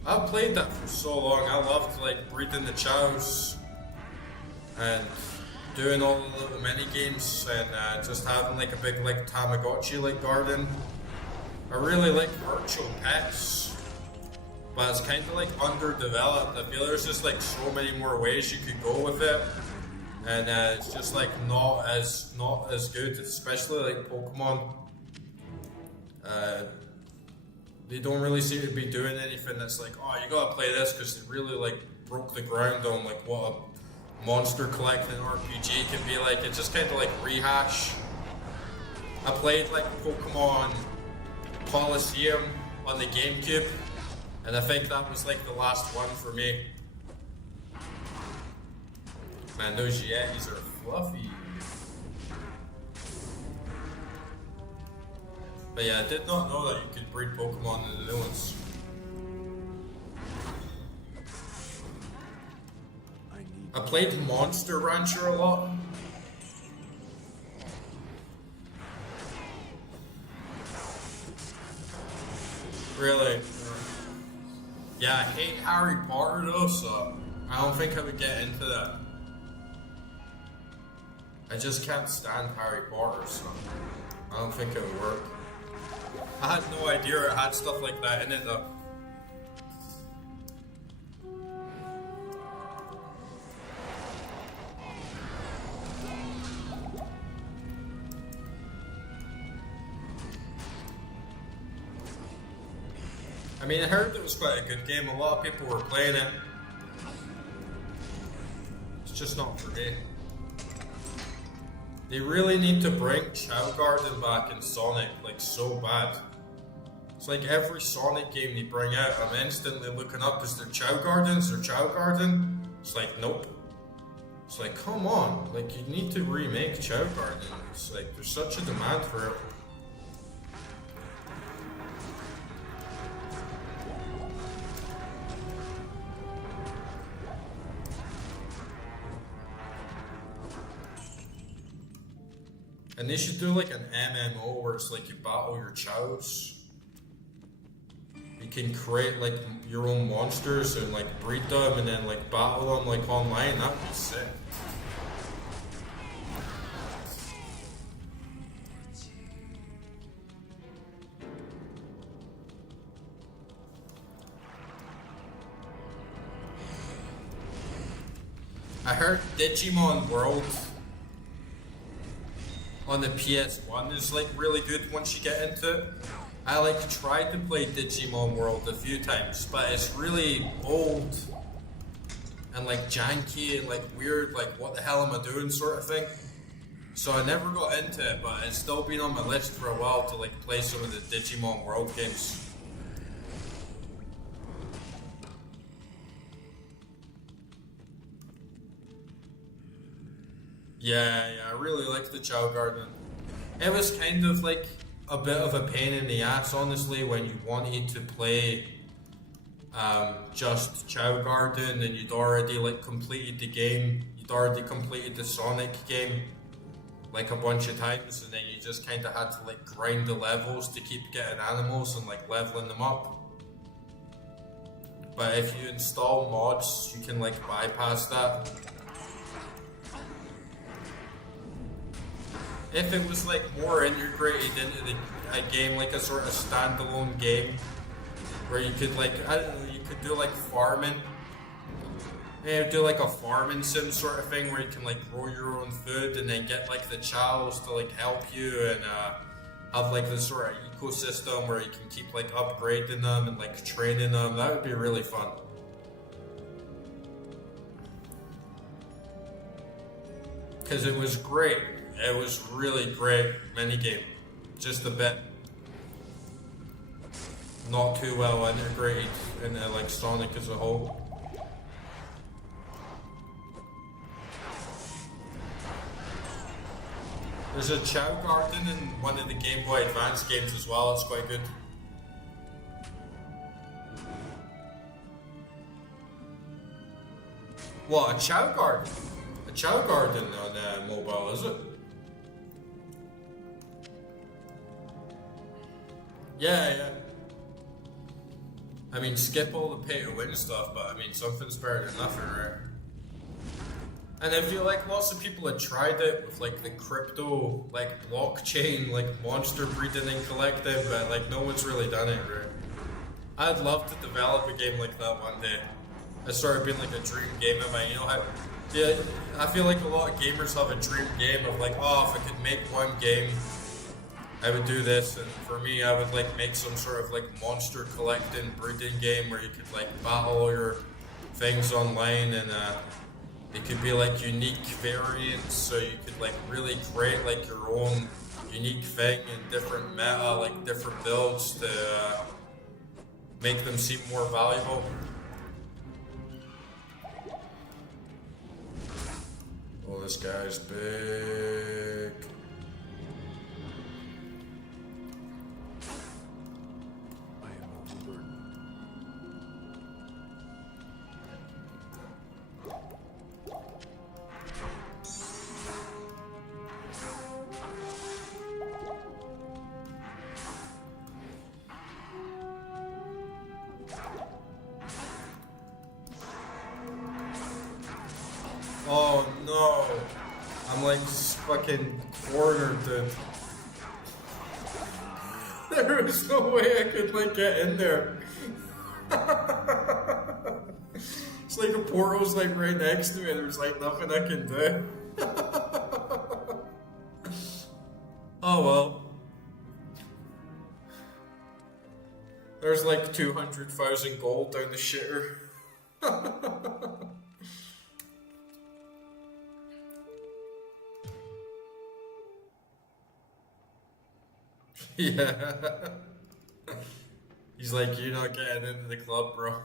I've played that for so long. I loved like breeding the Chows and doing all the little mini games and just having like a big like Tamagotchi like garden. I really like virtual pets, but it's kind of like underdeveloped. I feel there's just like so many more ways you could go with it, and it's just like not as good, especially like Pokemon. They don't really seem to be doing anything that's like, oh, you gotta play this, because they really like broke the ground on like what a monster collecting RPG can be like. It's just kind of like rehash. I played like Pokemon Coliseum on the GameCube, and I think that was like the last one for me. Man, those Yetis are fluffy. But yeah, I did not know that you could breed Pokemon in the new ones. I played Monster Rancher a lot. Really? Yeah, I hate Harry Potter though, so I don't think I would get into that. I just can't stand Harry Potter, so I don't think it would work. I had no idea it had stuff like that in it though. I mean, I heard it was quite a good game. A lot of people were playing it. It's just not for me. They really need to bring Chow Garden back in Sonic, like so bad. It's like every Sonic game they bring out, I'm instantly looking up, is there Chow Gardens or Chow Garden? It's like, nope. It's like, come on, like you need to remake Chow Garden. It's like, there's such a demand for it. And they should do like an MMO where it's like you battle your chows. You can create like your own monsters and like breed them and then like battle them like online. That would be sick. I heard Digimon World on the PS1 is like really good once you get into it. I like tried to play Digimon World a few times, but it's really old and like janky and like weird, like what the hell am I doing sort of thing. So I never got into it, but it's still been on my list for a while to like play some of the Digimon World games. Yeah, I really liked the Chow Garden. It was kind of like a bit of a pain in the ass, honestly, when you wanted to play just Chow Garden and you'd already like completed the game. You'd already completed the Sonic game. like a bunch of times, and then you just kind of had to like grind the levels to keep getting animals and like leveling them up. But if you install mods, you can like bypass that. If it was like more integrated into a game, like a sort of standalone game, where you could like, I don't know, you could do like farming. Yeah, do like a farming sim sort of thing where you can like grow your own food and then get like the chows to like help you and have like this sort of ecosystem where you can keep like upgrading them and like training them. That would be really fun. Because it was great. It was really great minigame. Just a bit not too well integrated into like Sonic as a whole. There's a Chow Garden in one of the Game Boy Advance games as well, it's quite good. What, a Chow Garden? A Chow Garden on mobile, is it? Yeah. I mean, skip all the pay to win stuff, but I mean, something's better than nothing, right? And I feel like lots of people had tried it with like the crypto, like blockchain, like monster breeding and collecting, but like no one's really done it, right? I'd love to develop a game like that one day. It started being like a dream game of mine. You know how? Yeah, I feel like a lot of gamers have a dream game of like, oh, if I could make one game, I would do this. And for me, I would like make some sort of like monster collecting breeding game where you could like battle all your things online and it could be like unique variants, so you could like really create like your own unique thing and different meta, like different builds to make them seem more valuable. Oh, this guy's big. Oh no! I'm like fucking cornered, dude. There was no way I could like get in there. It's like a portal's like right next to me and there's like nothing I can do. Oh well. There's like 200,000 gold down the shitter. Yeah. He's like, you're not getting into the club, bro.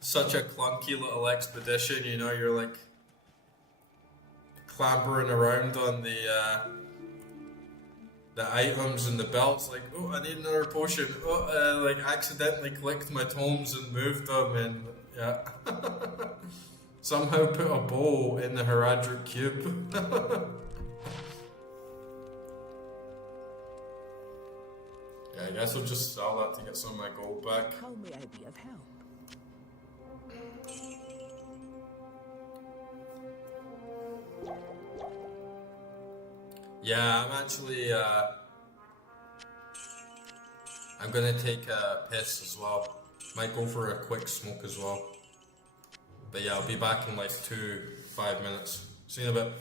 Such a clunky little expedition, you know, you're like clambering around on the items and the belts, like, oh, I need another potion. Oh, like accidentally clicked my tomes and moved them, and yeah. Somehow put a bow in the Heraldric Cube. Yeah, I guess I'll just sell that to get some of my gold back. How may I be of help? Yeah, I'm actually, I'm gonna take a piss as well. Might go for a quick smoke as well. But yeah, I'll be back in like 5 minutes. See you in a bit.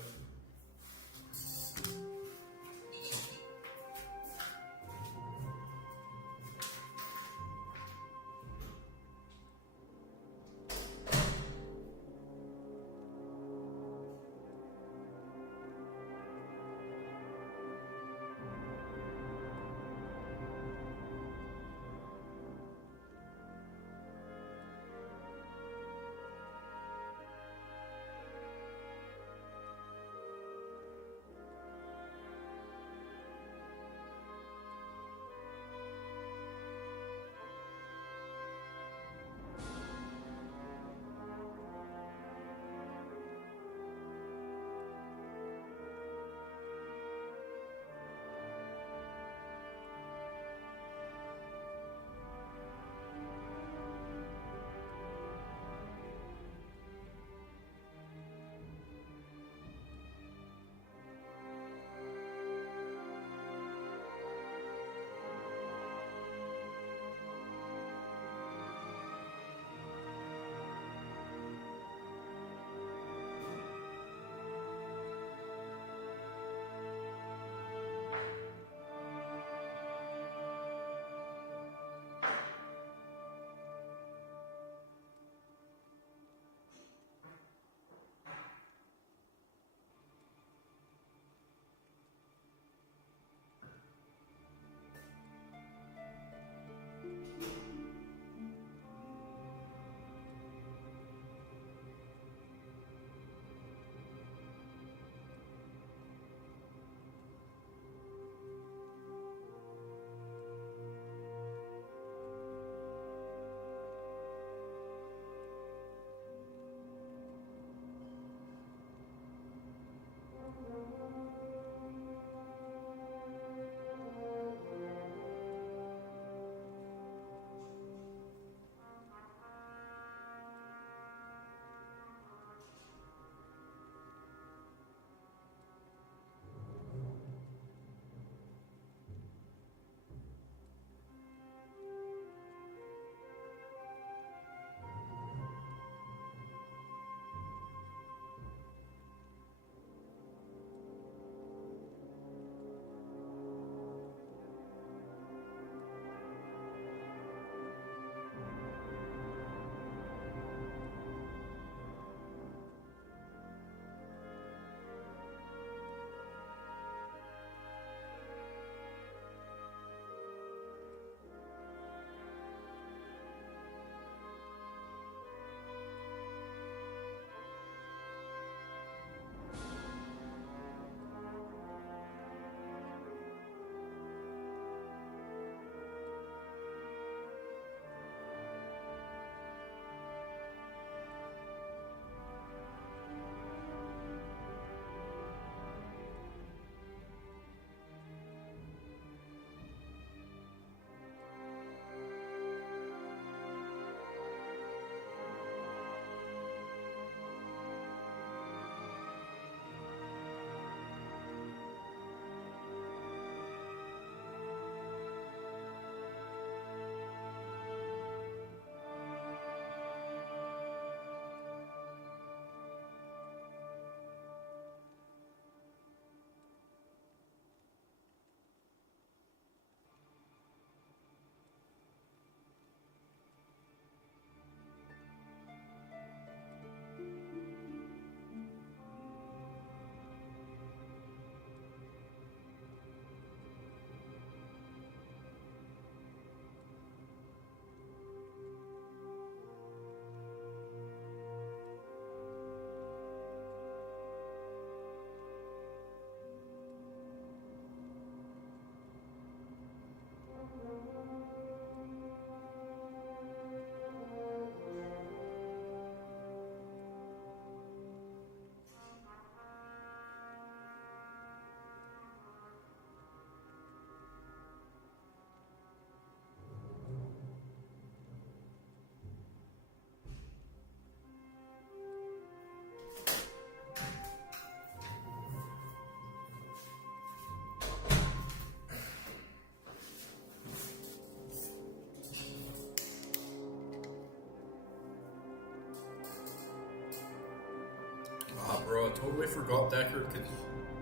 bro, I totally forgot Decker could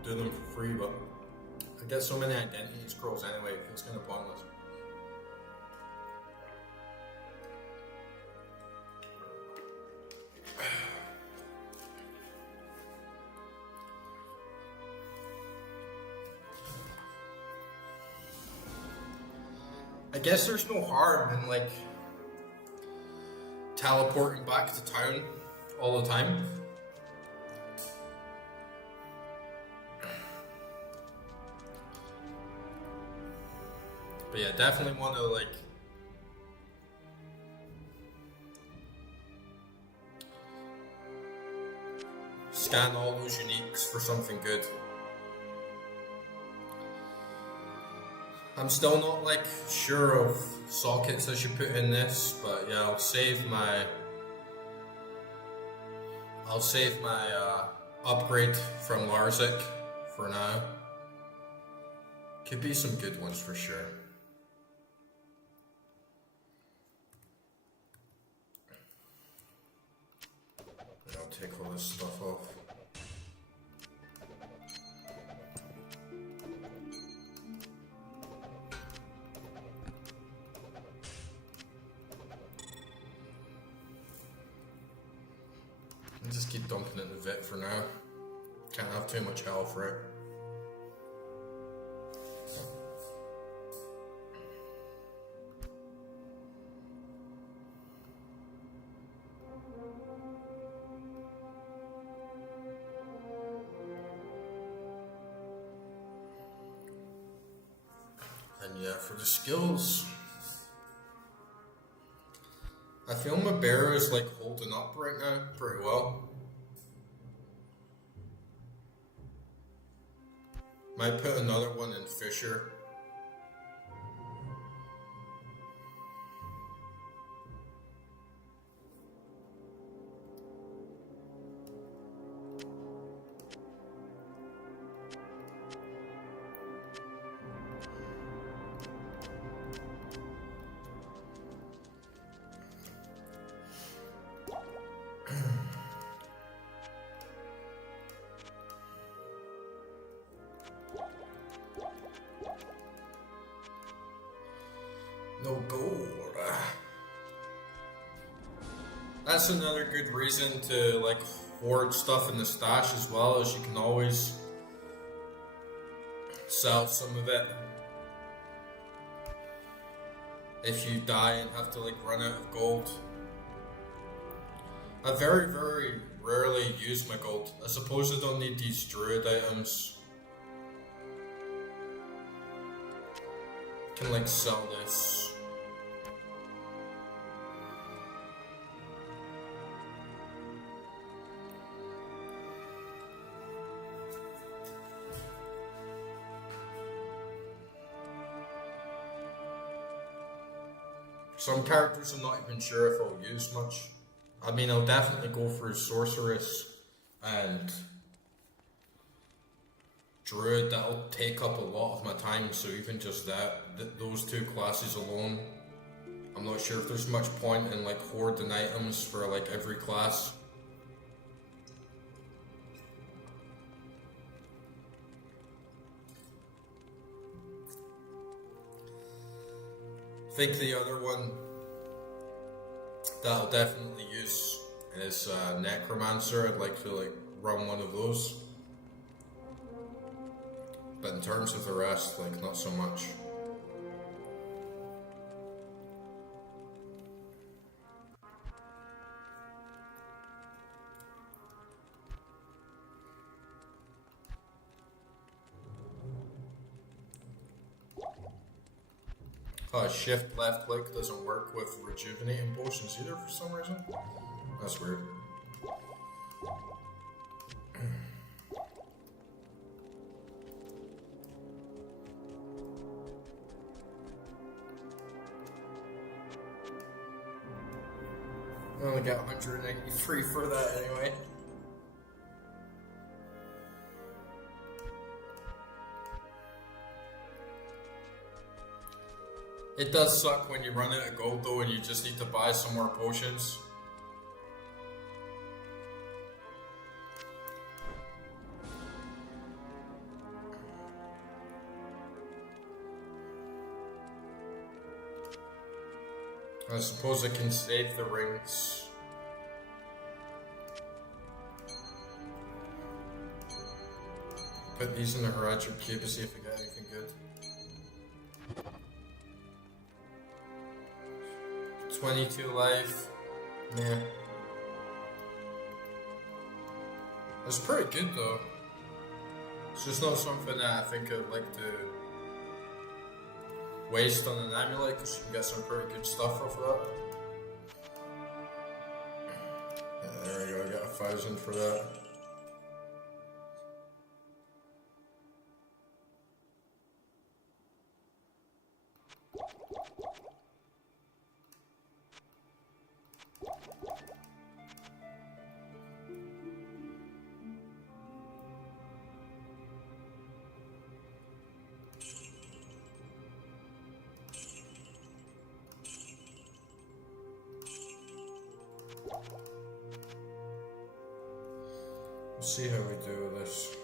do them for free, but I get so many identity scrolls anyway, it feels kind of pointless. I guess there's no harm in like teleporting back to town all the time. But yeah, definitely want to like scan all those uniques for something good. I'm still not like sure of sockets I should put in this, but yeah, I'll save my upgrade from Larzik for now. Could be some good ones for sure. I'll take all this stuff off. And just keep dumping it in the Vit for now. Can't have too much health for it. And yeah, for the skills, I feel my bear is like holding up right now pretty well. Might put another one in Fisher. No gold. That's another good reason to like hoard stuff in the stash as well, as you can always sell some of it if you die and have to like run out of gold. I very, very rarely use my gold. I suppose I don't need these Druid items. Can like sell this. Some characters I'm not even sure if I'll use much. I mean, I'll definitely go through Sorceress and Druid. That'll take up a lot of my time, so even just those two classes alone, I'm not sure if there's much point in like hoarding items for like every class. I think the other one that I'll definitely use is Necromancer. I'd like to like run one of those. But in terms of the rest, like not so much. Shift left click doesn't work with rejuvenating potions either for some reason. That's weird. I only got 193 for that anyway. It does suck when you run out of gold though and you just need to buy some more potions. I suppose I can save the rings. Put these in the Horizon Cube to see if we get anything good. 22 life. Yeah. It's pretty good though. It's just not something that I think I'd like to waste on an amulet because you can get some pretty good stuff off of that. Yeah, there we go, I got 1,000 for that. Let's see how we do with this.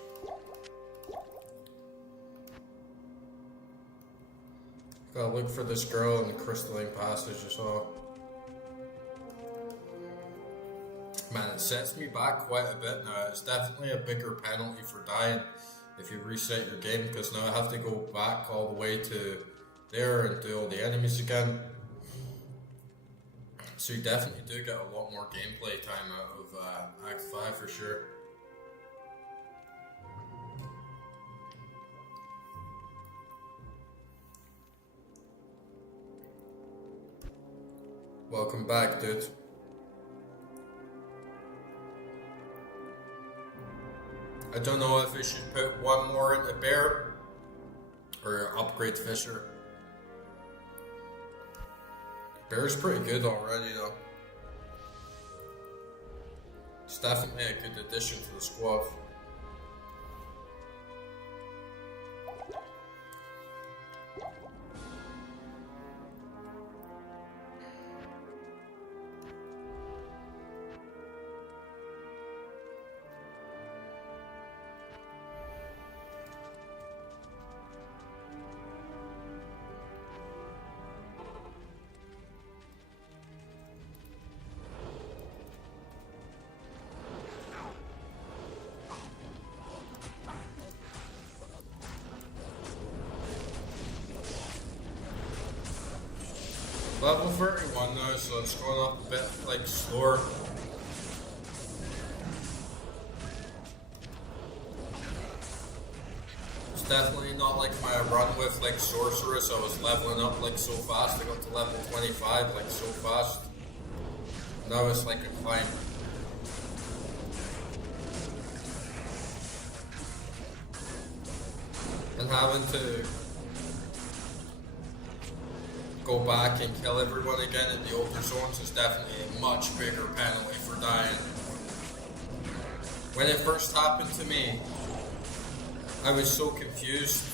Gotta look for this girl in the crystalline passage as well. Man, it sets me back quite a bit now. It's definitely a bigger penalty for dying if you reset your game, because now I have to go back all the way to there and do all the enemies again. So you definitely do get a lot more gameplay time out of Act 5 for sure. Welcome back, dude. I don't know if I should put one more into Bear or upgrade Fisher. Bear's pretty good already though. It's definitely a good addition to the squad. Level 31 now, so it's going up a bit like slower. It's definitely not like my run with like Sorceress. I was leveling up like so fast. I got to level 25 like so fast. Now it's like a climb. And having to go back and kill everyone again in the older zones is definitely a much bigger penalty for dying. When it first happened to me, I was so confused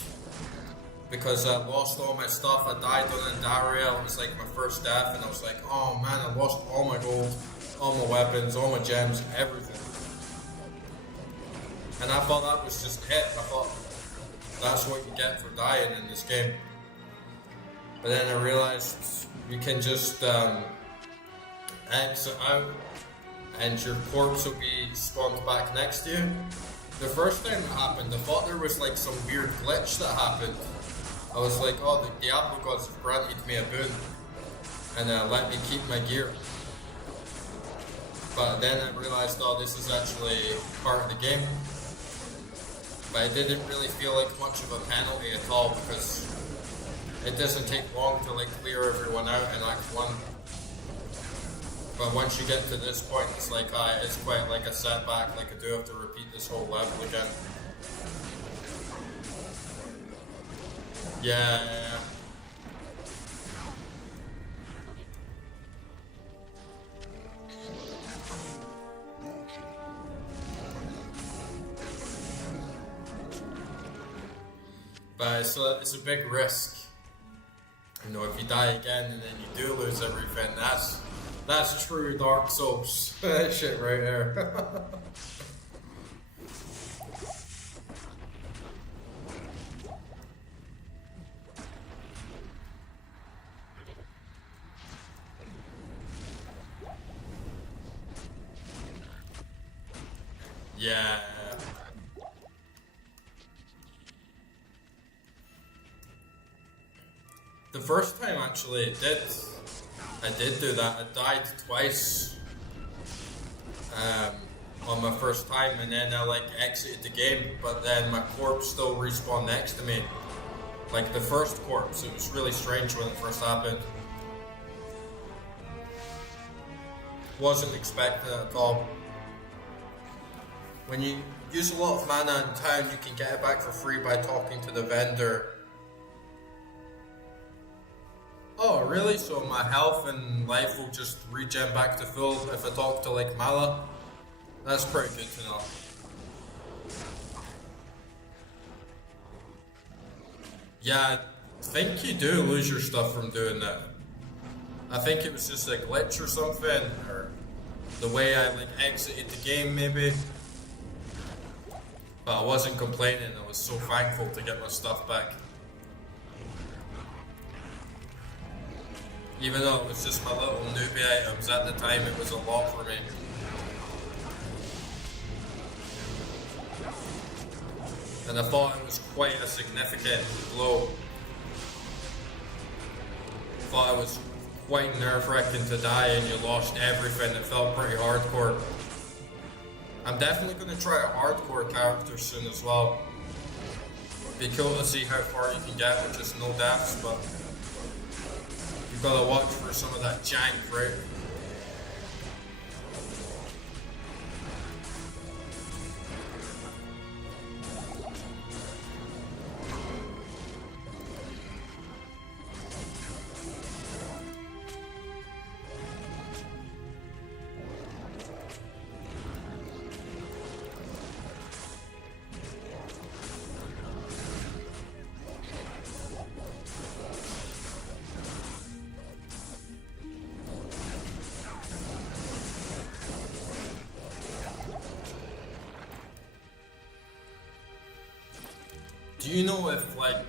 because I lost all my stuff. I died on Andaria. It was like my first death, and I was like, oh man, I lost all my gold, all my weapons, all my gems, everything. And I thought that was just it. I thought that's what you get for dying in this game. But then I realized you can just exit out and your corpse will be spawned back next to you. The first time it happened, I thought there was like some weird glitch that happened. I was like, oh, the Diablo gods have granted me a boon and let me keep my gear. But then I realized, oh, this is actually part of the game. But it didn't really feel like much of a penalty at all because it doesn't take long to like clear everyone out in Act 1. But once you get to this point, it's like, it's quite like a setback, like I do have to repeat this whole level again. Yeah. But it's a big risk. You know, if you die again and then you do lose everything, that's true Dark Souls. That shit right there. Yeah. The first time actually I did do that. I died twice on my first time, and then I like exited the game, but then my corpse still respawned next to me. Like the first corpse. It was really strange when it first happened. Wasn't expecting it at all. When you use a lot of mana in town, you can get it back for free by talking to the vendor. Oh, really? So my health and life will just regen back to full if I talk to like Mala? That's pretty good to know. Yeah, I think you do lose your stuff from doing that. I think it was just a glitch or something, or the way I like exited the game maybe. But I wasn't complaining, I was so thankful to get my stuff back. Even though it was just my little newbie items at the time, it was a lot for me. And I thought it was quite a significant blow. I thought it was quite nerve-wracking to die and you lost everything. It felt pretty hardcore. I'm definitely going to try a hardcore character soon as well. Be cool to see how far you can get with just no deaths, but you've got to watch for some of that jank, right? Do you know if like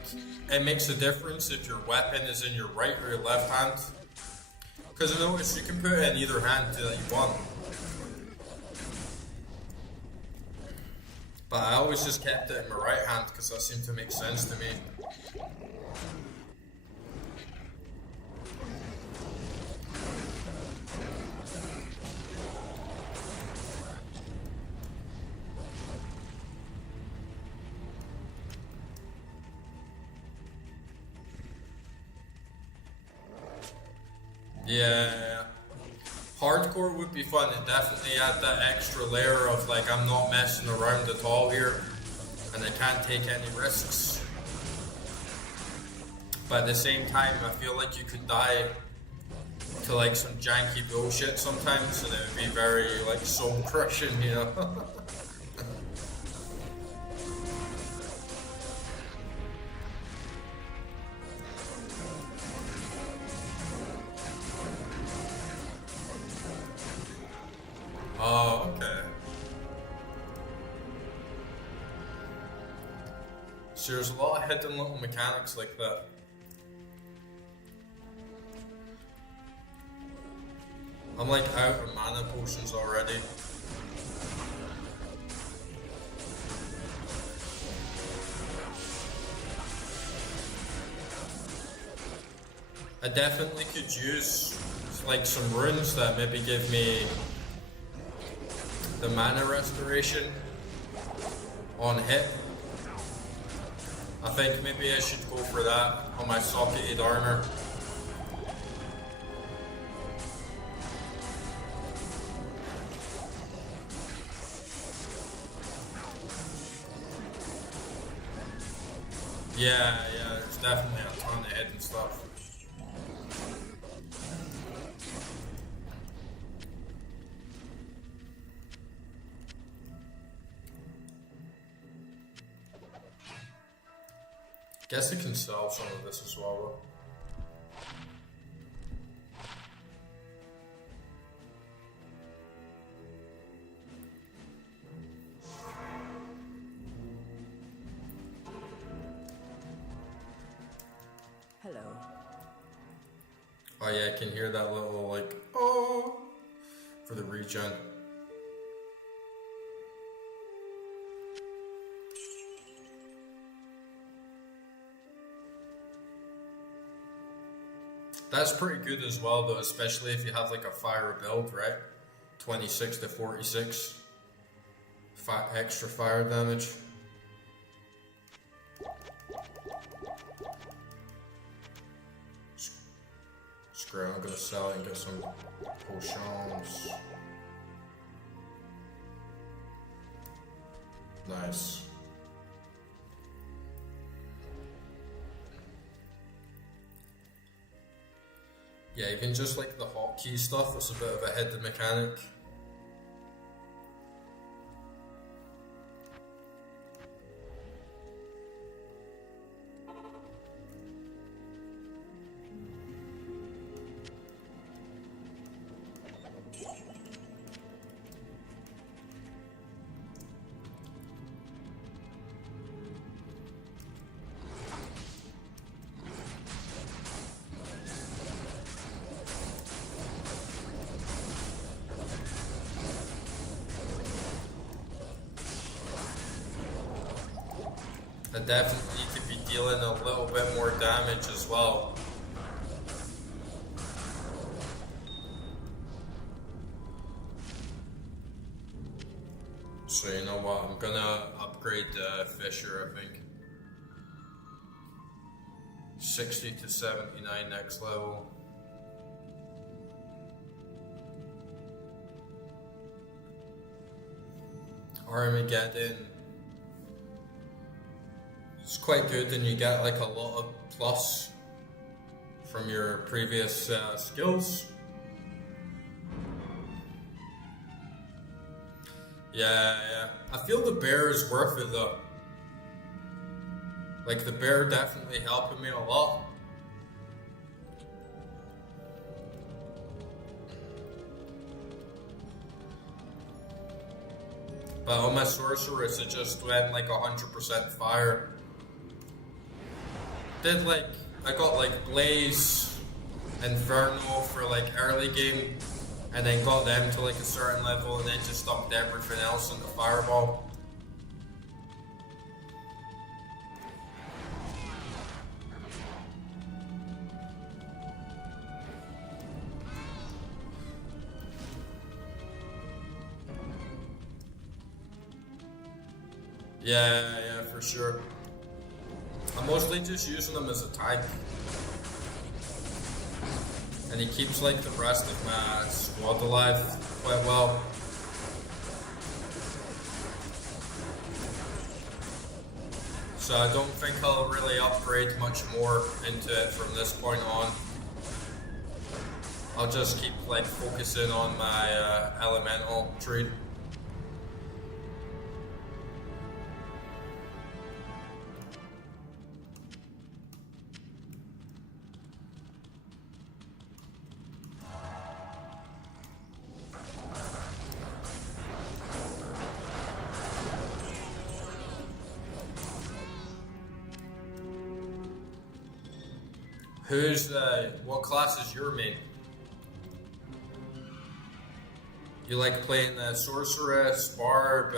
it makes a difference if your weapon is in your right or your left hand? Because I noticed you can put it in either hand that you want. But I always just kept it in my right hand because that seemed to make sense to me. Yeah, hardcore would be fun. It definitely add that extra layer of like I'm not messing around at all here, and I can't take any risks. But at the same time, I feel like you could die to like some janky bullshit sometimes, and it would be very like soul crushing, you know. Oh, okay. So there's a lot of hidden little mechanics like that. I'm like out of mana potions already. I definitely could use like some runes that maybe give me the mana restoration on hit. I think maybe I should go for that on my socketed armor. Yeah, there's definitely a ton of hidden stuff. Guess I can sell some of this as well though. Hello. Oh yeah, I can hear that little like, oh, for the regen. That's pretty good as well, though, especially if you have like a fire build, right? 26 to 46. Extra fire damage. Screw it, I'm gonna sell it and get some potions. Nice. Yeah, even just like the hotkey stuff, it's a bit of a hidden mechanic. I definitely need to be dealing a little bit more damage as well. So you know what, I'm gonna upgrade the Fisher, I think. 60 to 79 next level. Armageddon. It's quite good, and you get like a lot of plus from your previous skills. Yeah. I feel the bear is worth it though. Like the bear definitely helping me a lot. But on my sorceress, it just went like 100% fire. I got like Blaze, Inferno for like early game, and then got them to like a certain level, and then just dumped everything else into Fireball. Yeah, for sure. I'm mostly just using him as a tank. And he keeps like the rest of my squad alive quite well. So I don't think I'll really upgrade much more into it from this point on. I'll just keep like focusing on my elemental tree. What class is your main? You like playing the Sorceress, Barb,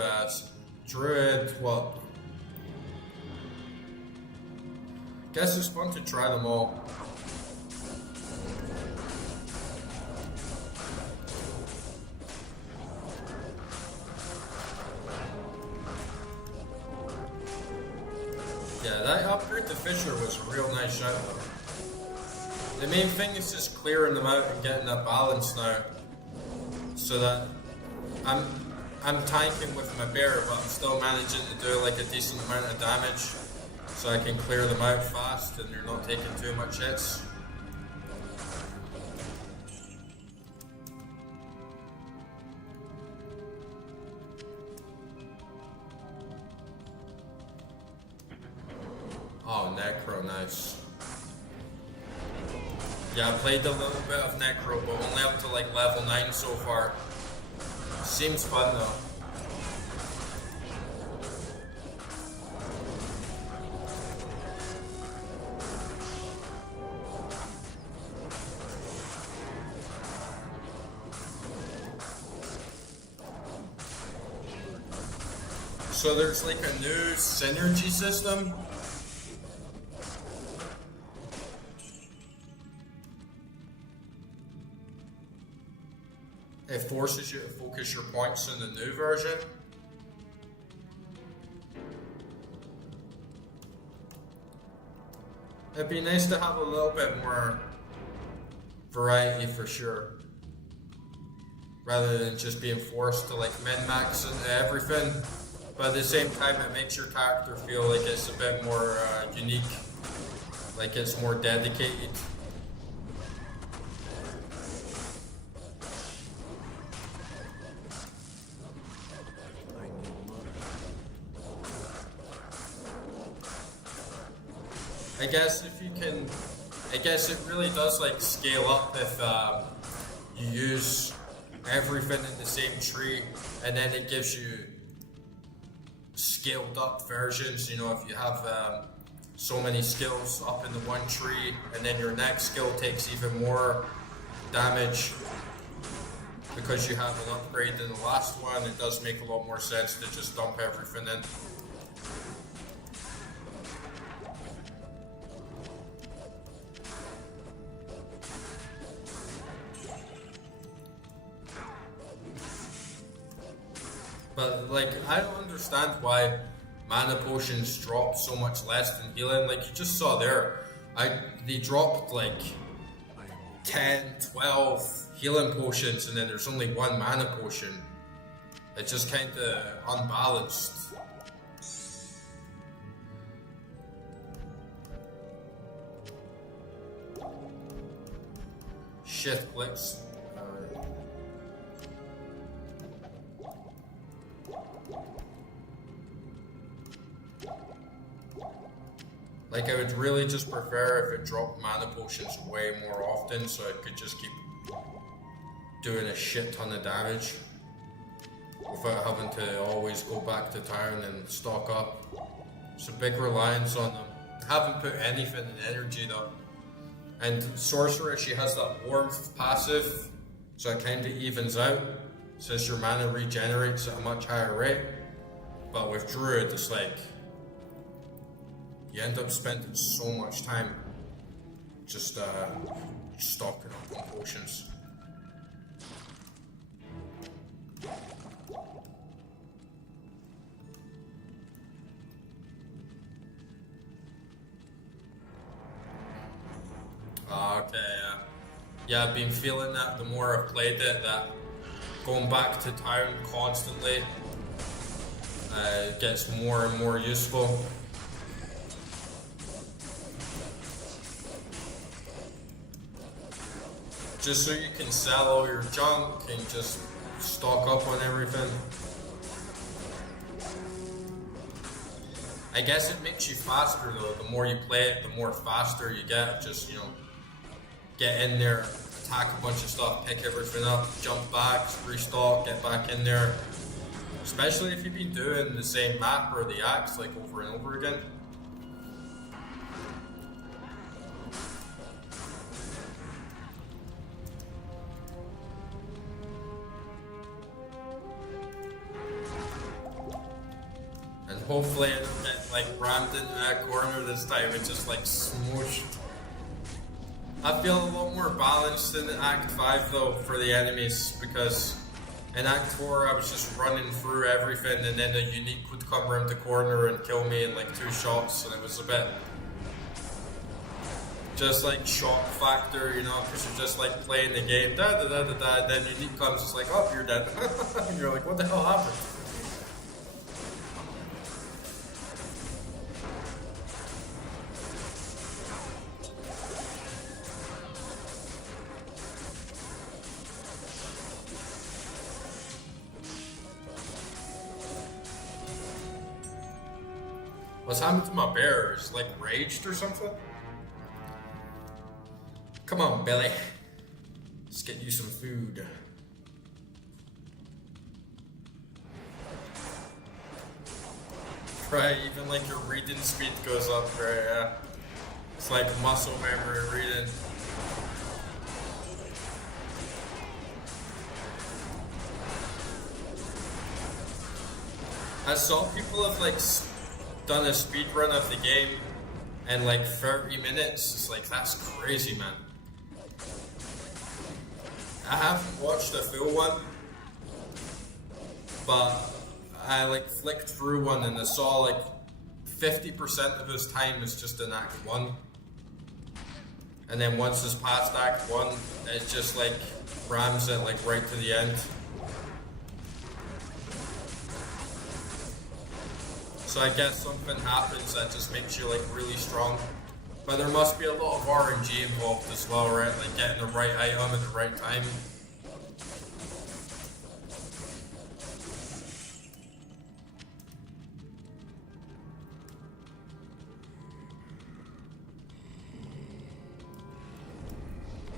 Druid, what? Guess it's fun to try them all. Yeah, that upgrade to Fisher was a real nice shot though. The main thing is just clearing them out and getting that balance now, so that I'm tanking with my bear, but I'm still managing to do like a decent amount of damage, so I can clear them out fast and they're not taking too much hits. Oh, Necro, nice. Yeah, I played a little bit of Necro, but only up to like level 9 so far. Seems fun though. So there's like a new synergy system. it forces you to focus your points in the new version. It'd be nice to have a little bit more variety for sure, rather than just being forced to like min-max into everything. But at the same time, it makes your character feel like it's a bit more unique, like it's more dedicated. I guess if you can, I guess it really does like scale up if you use everything in the same tree, and then it gives you scaled up versions. You know, if you have so many skills up in the one tree, and then your next skill takes even more damage because you have an upgrade in the last one, it does make a lot more sense to just dump everything in. But like, I don't understand why mana potions drop so much less than healing. Like you just saw there, they dropped like 10, 12 healing potions, and then there's only one mana potion. It's just kind of unbalanced. Shift clicks. Like, I would really just prefer if it dropped mana potions way more often, so I could just keep doing a shit ton of damage without having to always go back to town and stock up. It's a big reliance on them. I haven't put anything in energy though. And Sorcerer, she has that warmth passive, so it kind of evens out since your mana regenerates at a much higher rate. But with Druid, it's like you end up spending so much time just stocking up on potions. Okay, yeah, I've been feeling that the more I've played it, that going back to town constantly gets more and more useful. Just so you can sell all your junk and just stock up on everything. I guess it makes you faster though. The more you play it, the more faster you get. Just, you know, get in there, attack a bunch of stuff, pick everything up, jump back, restock, get back in there. Especially if you've been doing the same map or the axe like over and over again. And hopefully I don't get like rammed into that corner this time and just like smooshed. I feel a lot more balanced in Act 5 though for the enemies, because in Act 4 I was just running through everything and then a unique would come around the corner and kill me in like 2 shots, and it was a bit just like shock factor, you know, because you're just like playing the game, and then unique comes, it's like, oh, you're dead. And you're like, what the hell happened? What's happened to my bear? Is it like raged or something? Come on, Billy. Let's get you some food. Right, even like your reading speed goes up, right? Yeah. It's like muscle memory reading. I saw people have like done a speed run of the game in like 30 minutes. It's like, that's crazy, man. I haven't watched a full one, but I like flicked through one and I saw like 50% of his time is just in Act 1. And then once it's past Act 1, it just like rams it like right to the end. So I guess something happens that just makes you like really strong. But there must be a lot of RNG involved as well, right? Like getting the right item at the right time.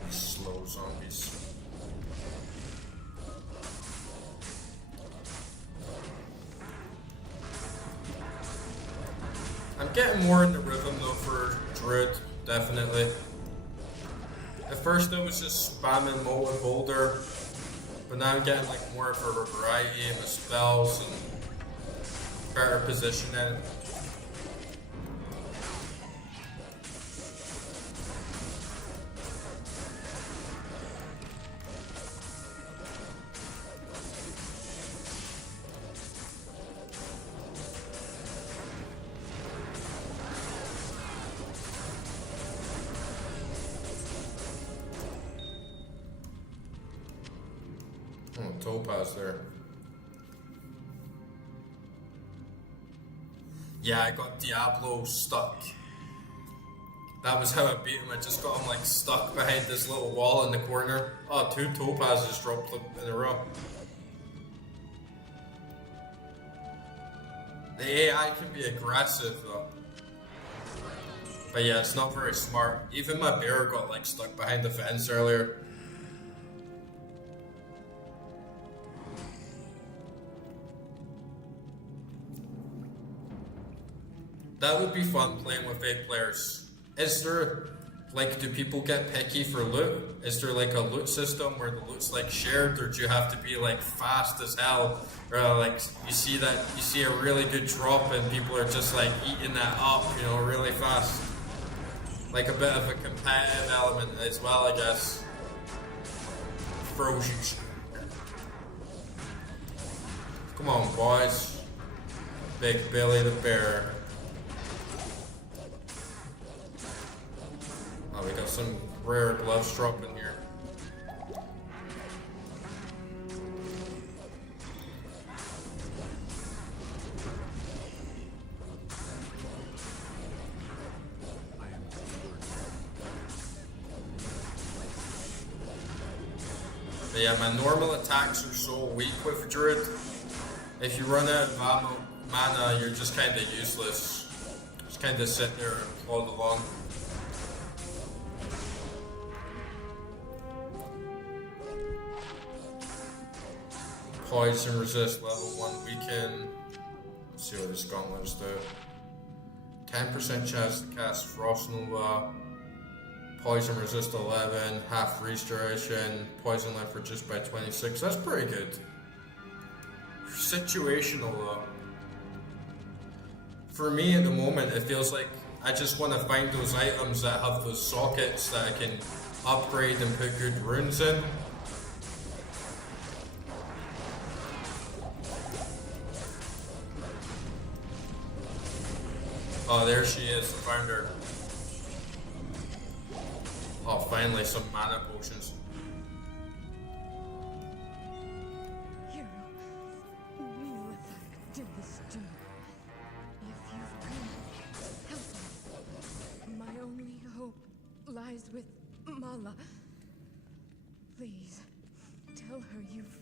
Slow zombies. I'm getting more in the rhythm though for Druid, definitely. At first I was just spamming Molten Boulder, but now I'm getting like more of a variety in the spells and better positioning. Oh, Topaz there. Yeah, I got Diablo stuck. That was how I beat him. I just got him like stuck behind this little wall in the corner. Oh, 2 Topazes dropped in a row. The AI can be aggressive though. But yeah, it's not very smart. Even my bear got like stuck behind the fence earlier. That would be fun playing with 8 players. Is there, like, do people get picky for loot? Is there like a loot system where the loot's like shared, or do you have to be like fast as hell? Or like you see a really good drop and people are just like eating that up, you know, really fast. Like a bit of a competitive element as well, I guess. Frozen. Come on, boys. Big Billy the Bear. Oh, we got some rare gloves dropping here. But yeah, my normal attacks are so weak with Druid. If you run out of mana, you're just kind of useless. Just kind of sit there and plod along. Poison resist level 1 weaken. Let's see what this gauntlets do. 10% chance to cast Frost Nova. Poison resist 11. Half restoration. Poison life reduced by 26. That's pretty good. Situational though. For me at the moment, it feels like I just want to find those items that have those sockets that I can upgrade and put good runes in. Oh, there she is. I found her. Oh, finally some mana potions. Hero, we will do this too. If you've come, help me. My only hope lies with Mala. Please, tell her you've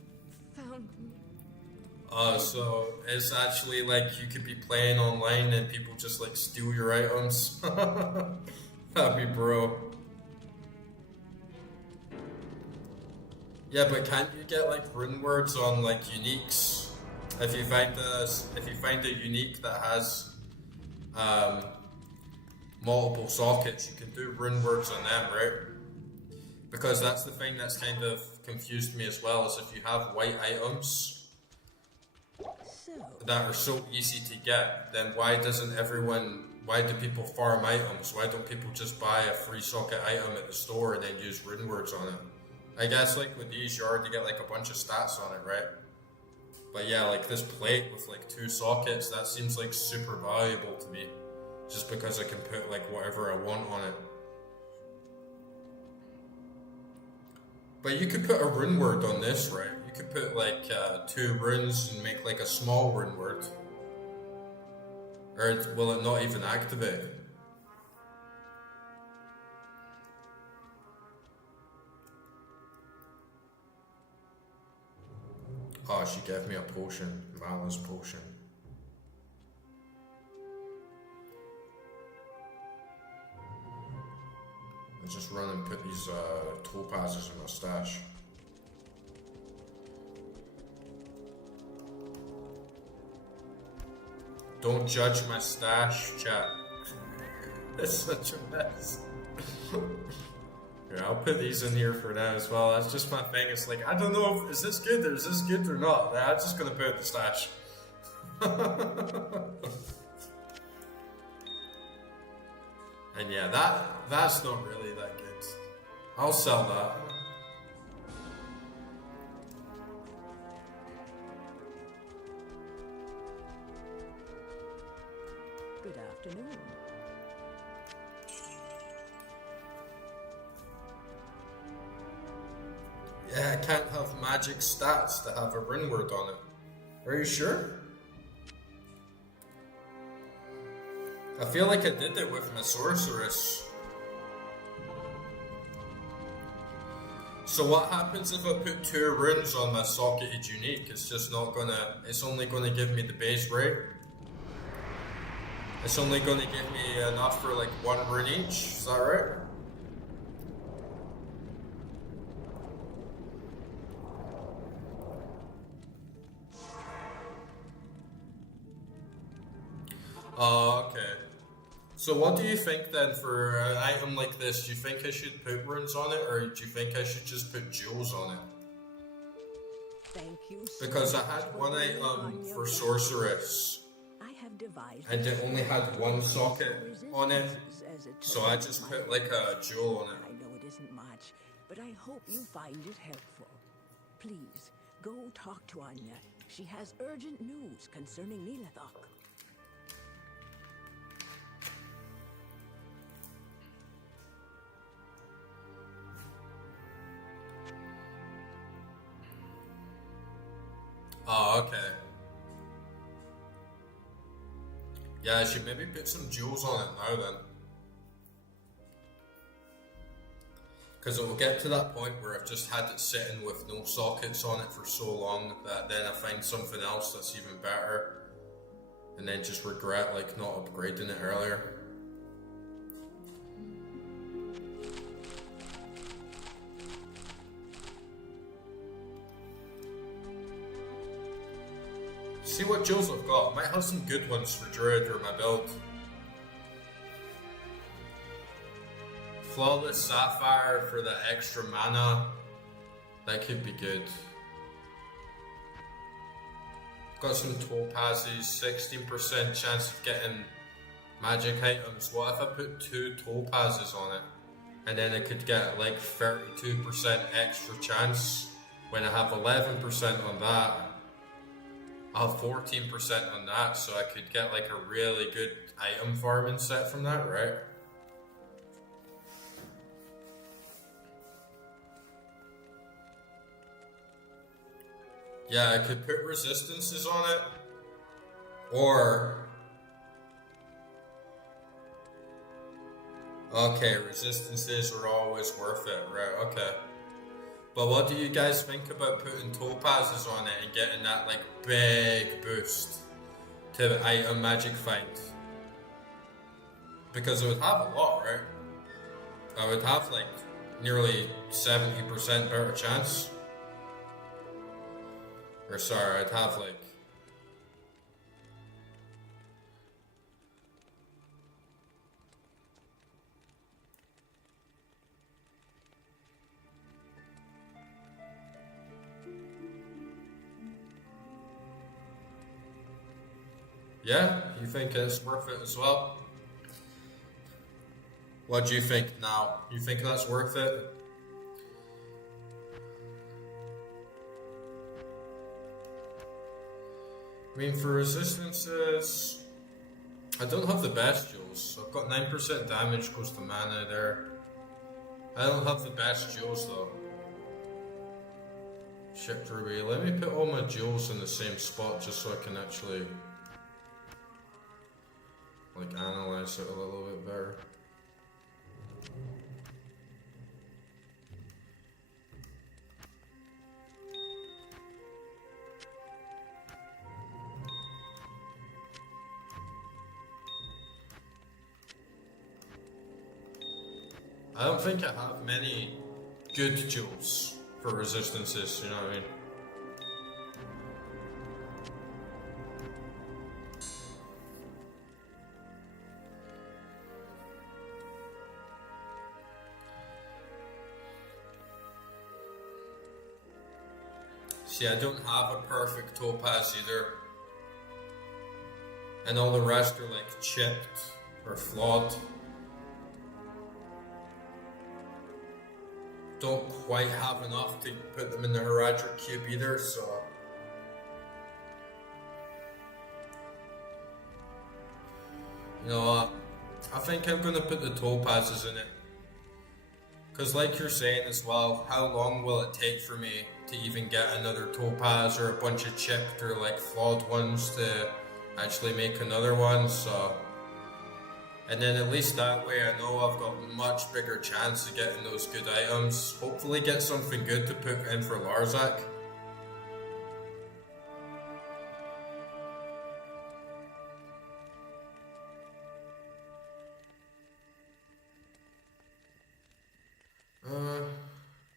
found me. So it's actually like you could be playing online and people just like steal your items. That'd be bro. Yeah, but can't you get like rune words on like uniques? If you find a unique that has multiple sockets, you can do rune words on them, right? Because that's the thing that's kind of confused me as well, is if you have white items that are so easy to get, then why do people farm items? Why don't people just buy a free socket item at the store and then use rune words on it? I guess like with these you already get like a bunch of stats on it, right? But yeah, like this plate with like 2 sockets, that seems like super valuable to me. Just because I can put like whatever I want on it. But you could put a rune word on this, right? You could put like 2 runes and make like a small rune word. Or will it not even activate? Oh, she gave me a potion. Malice potion. I'll just run and put these topazes in my stash. Don't judge my stash, chat. It's such a mess. Yeah, I'll put these in here for now as well. That's just my thing. It's like, I don't know if, is this good or is this good or not? Nah, I'm just gonna put it in the stash. And yeah, that's not really that good. I'll sell that. Good afternoon. Yeah, I can't have magic stats to have a rune word on it. Are you sure? I feel like I did it with my sorceress. So what happens if I put 2 runes on my socketed unique? It's just not gonna, it's only gonna give me the base rate. It's only gonna give me enough for like 1 rune each, is that right? Oh, okay. So what do you think then for an item like this? Do you think I should put runes on it, or do you think I should just put jewels on it? Thank you so Because I much had for one being item on your for path. sorceress, I have devised and it only had 1 socket on it, resistances as a so I token just of put my like a jewel on it. I know it isn't much, but I hope you find it helpful. Please, go talk to Anya. She has urgent news concerning Nilathok. Oh, okay. Yeah, I should maybe put some jewels on it now then. Because it will get to that point where I've just had it sitting with no sockets on it for so long that then I find something else that's even better. And then just regret like not upgrading it earlier. See what jewels I've got. I might have some good ones for Druid or my build. Flawless Sapphire for the extra mana. That could be good. Got some topazes, 16% chance of getting magic items. What if I put 2 topazes on it? And then I could get like 32% extra chance when I have 11% on that. I'll have 14% on that, so I could get like a really good item farming set from that, right? Yeah, I could put resistances on it, or... Okay, resistances are always worth it, right, okay. But what do you guys think about putting topazes on it and getting that like big boost to item magic find? Because I would have a lot, right? I would have like nearly 70% better chance. Or sorry, I'd have like... Yeah, you think it's worth it as well? What do you think now? You think that's worth it? I mean, for resistances, I don't have the best jewels. I've got 9% damage goes to mana there. I don't have the best jewels though. Shipped away. Let me put all my jewels in the same spot just so I can actually like analyze it a little bit better. I don't think I have many good jewels for resistances, you know what I mean? See, I don't have a perfect topaz either. And all the rest are like chipped or flawed. Don't quite have enough to put them in the Heraldric Cube either, so... You know what? I think I'm gonna put the topazes in it. Because like you're saying as well, how long will it take for me to even get another topaz or a bunch of chipped or like flawed ones to actually make another one, so... And then at least that way I know I've got a much bigger chance of getting those good items. Hopefully get something good to put in for Larzak.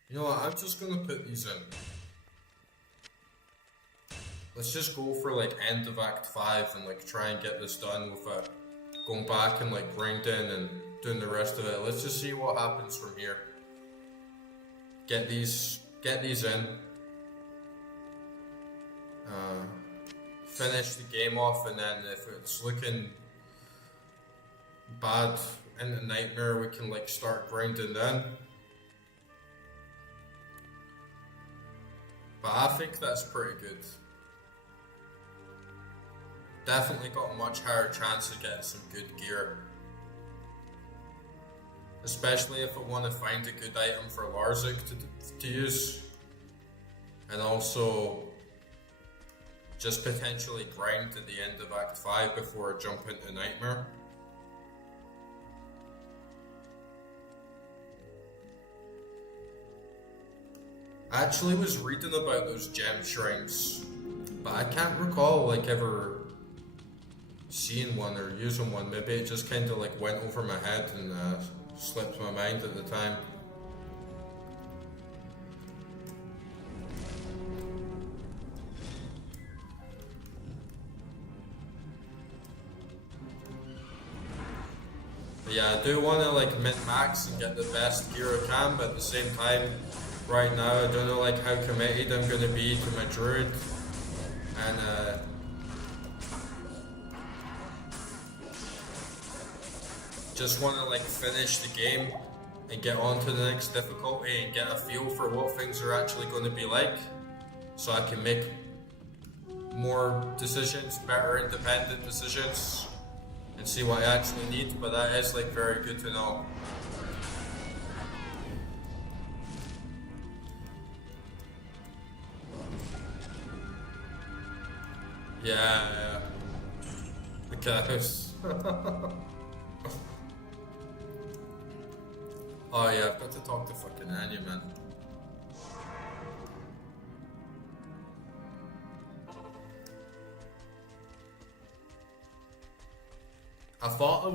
You know what, I'm just gonna put these in. Let's just go for like end of Act 5 and like try and get this done without going back and like grinding and doing the rest of it. Let's just see what happens from here. Get these in. Finish the game off, and then if it's looking bad in the nightmare, we can like start grinding then. But I think that's pretty good. Definitely got a much higher chance of getting some good gear. Especially if I want to find a good item for Larzak to use. And also just potentially grind to the end of Act 5 before I jump into Nightmare. I actually was reading about those gem shrines, but I can't recall like ever seeing one or using one. Maybe it just kind of like went over my head and slipped my mind at the time. But yeah, I do want to like min-max and get the best gear I can, but at the same time, right now I don't know like how committed I'm going to be to my Druid, and just want to like finish the game and get on to the next difficulty and get a feel for what things are actually going to be like, so I can make more decisions, better independent decisions, and see what I actually need. But that is like very good to know. Yeah. The cows. Oh yeah, I've got to talk to fucking Anya, man. I thought I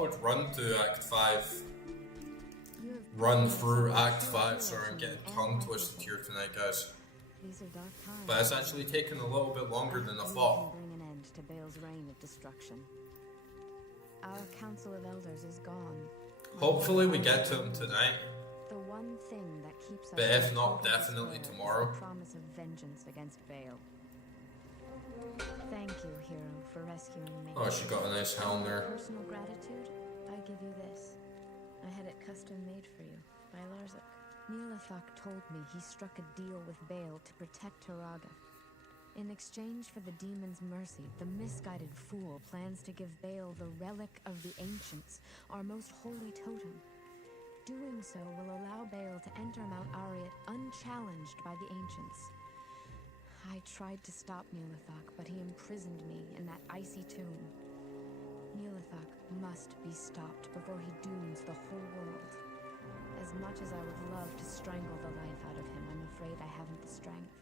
would run to Act 5. Run through Act 5, sorry, I'm getting tongue twisted here tonight, guys. These are dark times. But it's actually taken a little bit longer than I thought. Bring an end to Baal's reign of destruction. Our Council of Elders is gone. Hopefully we get to him tonight. The one thing that keeps us, but if not, definitely tomorrow. The promise of vengeance against Baal. Thank you, hero, for rescuing me. Oh, she got a nice helm there. Personal gratitude, I give you this. I had it custom made for you by Larzak. Nilathak told me he struck a deal with Baal to protect Haraga. In exchange for the demon's mercy, the misguided fool plans to give Baal the relic of the ancients, our most holy totem. Doing so will allow Baal to enter Mount Ariat unchallenged by the ancients. I tried to stop Neolithok, but he imprisoned me in that icy tomb. Neolithok must be stopped before he dooms the whole world. As much as I would love to strangle the life out of him, I'm afraid I haven't the strength.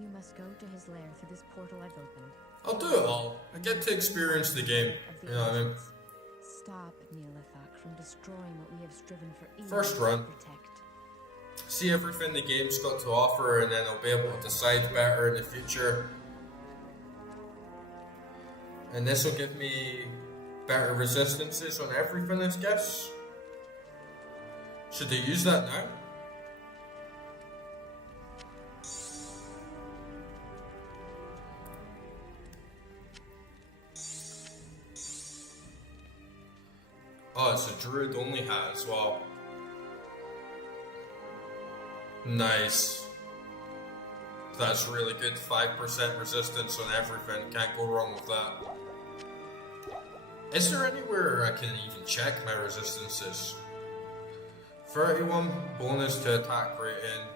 You must go to his lair through this portal I've opened. I'll do it all. I get to experience the game. You know what I mean? Stop Neolithok from destroying what we have striven for eons First run. to protect. See everything the game's got to offer, and then I'll be able to decide better in the future. And this will give me better resistances on everything, I guess. Should they use that now? Oh, it's a Druid only hat as well. Nice. That's really good. 5% resistance on everything. Can't go wrong with that. Is there anywhere I can even check my resistances? 31 bonus to attack rating.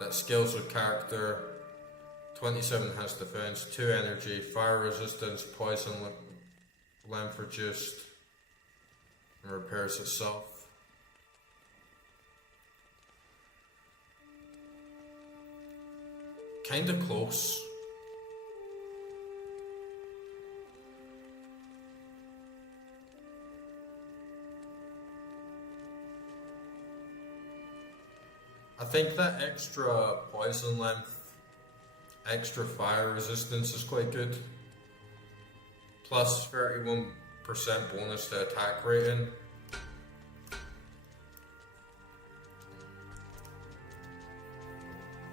That scales with character. 27 has defense. 2 energy. Fire resistance. Poison length reduced. And repairs itself. Kinda close. I think that extra poison length, extra fire resistance is quite good. Plus 31% bonus to attack rating.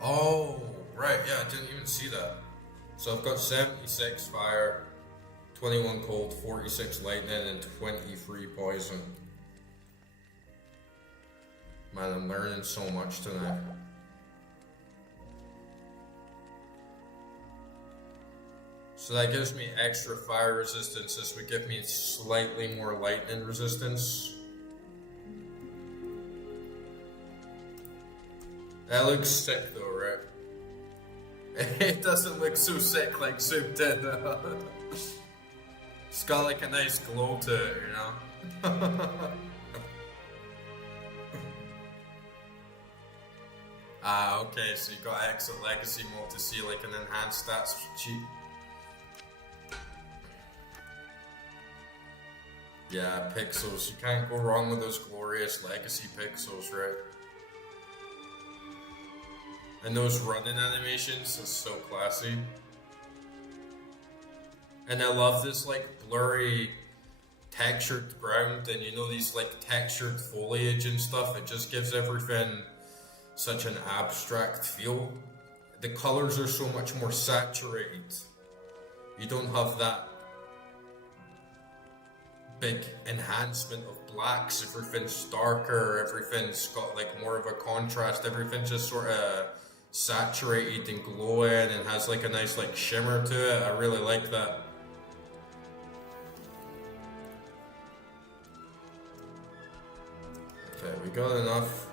Oh, right, yeah, I didn't even see that. So I've got 76 fire, 21 cold, 46 lightning, and 23 poison. Man, I'm learning so much tonight. So that gives me extra fire resistance. This would give me slightly more lightning resistance. That looks sick though, right? It doesn't look so sick like Soup did. It's got like a nice glow to it, you know? Ah, okay, so you got Exit Legacy mode to see like an enhanced stats sheet. Yeah, pixels. You can't go wrong with those glorious Legacy pixels, right? And those running animations are so classy. And I love this like blurry textured ground, and you know these like textured foliage and stuff. It just gives everything such an abstract feel. The colors are so much more saturated. You don't have that big enhancement of blacks. Everything's darker, everything's got like more of a contrast, everything's just sort of saturated and glowing and has like a nice like shimmer to it. I really like that. Okay, we got enough.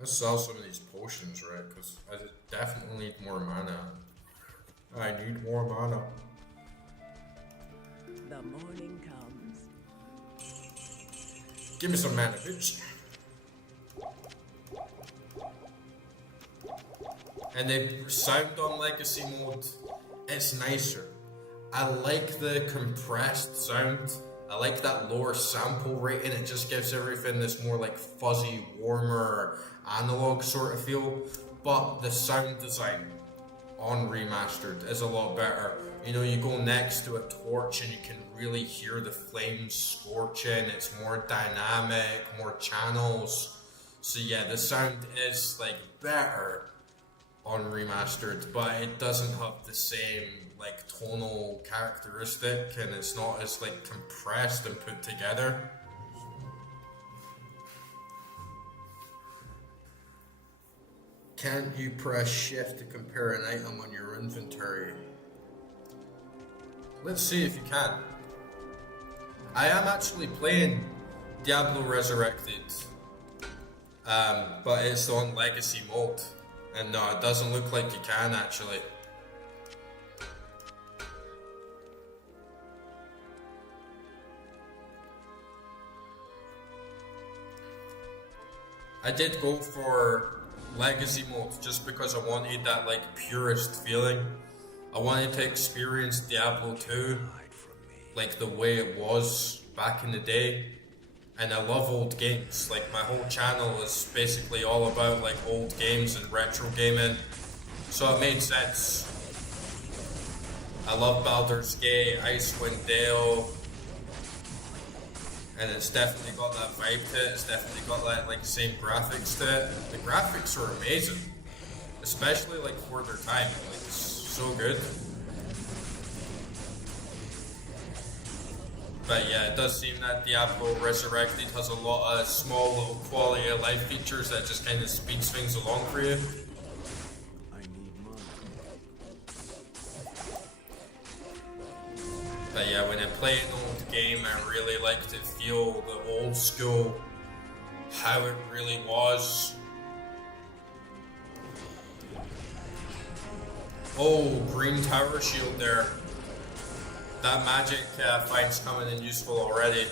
Let's sell some of these potions, right? Because I definitely need more mana. I need more mana. The morning comes. Give me some mana, bitch. And the sound on Legacy mode, it's nicer. I like the compressed sound. I like that lower sample rate, and it just gives everything this more like fuzzy, warmer, analog sort of feel. But the sound design on Remastered is a lot better. You know, you go next to a torch and you can really hear the flames scorching. It's more dynamic, more channels. So yeah, the sound is like better. on remastered, but it doesn't have the same like tonal characteristic, and it's not as like compressed and put together. Can't you press shift to compare an item on your inventory? Let's see if you can. I am actually playing Diablo Resurrected, but it's on legacy mode, and no, it doesn't look like you can actually. I did go for legacy mode just because I wanted that like purest feeling. I wanted to experience Diablo 2 like the way it was back in the day. And I love old games. Like my whole channel is basically all about like old games and retro gaming. So it made sense. I love Baldur's Gate, Icewind Dale. And it's definitely got that vibe to it. It's definitely got that like same graphics to it. The graphics are amazing, especially like for their time. Like it's so good. But yeah, it does seem that Diablo Resurrected has a lot of small little quality of life features that just kind of speeds things along for you. But yeah, when I play an old game, I really like to feel the old school, how it really was. Oh, green tower shield there. That magic fight's coming in useful already.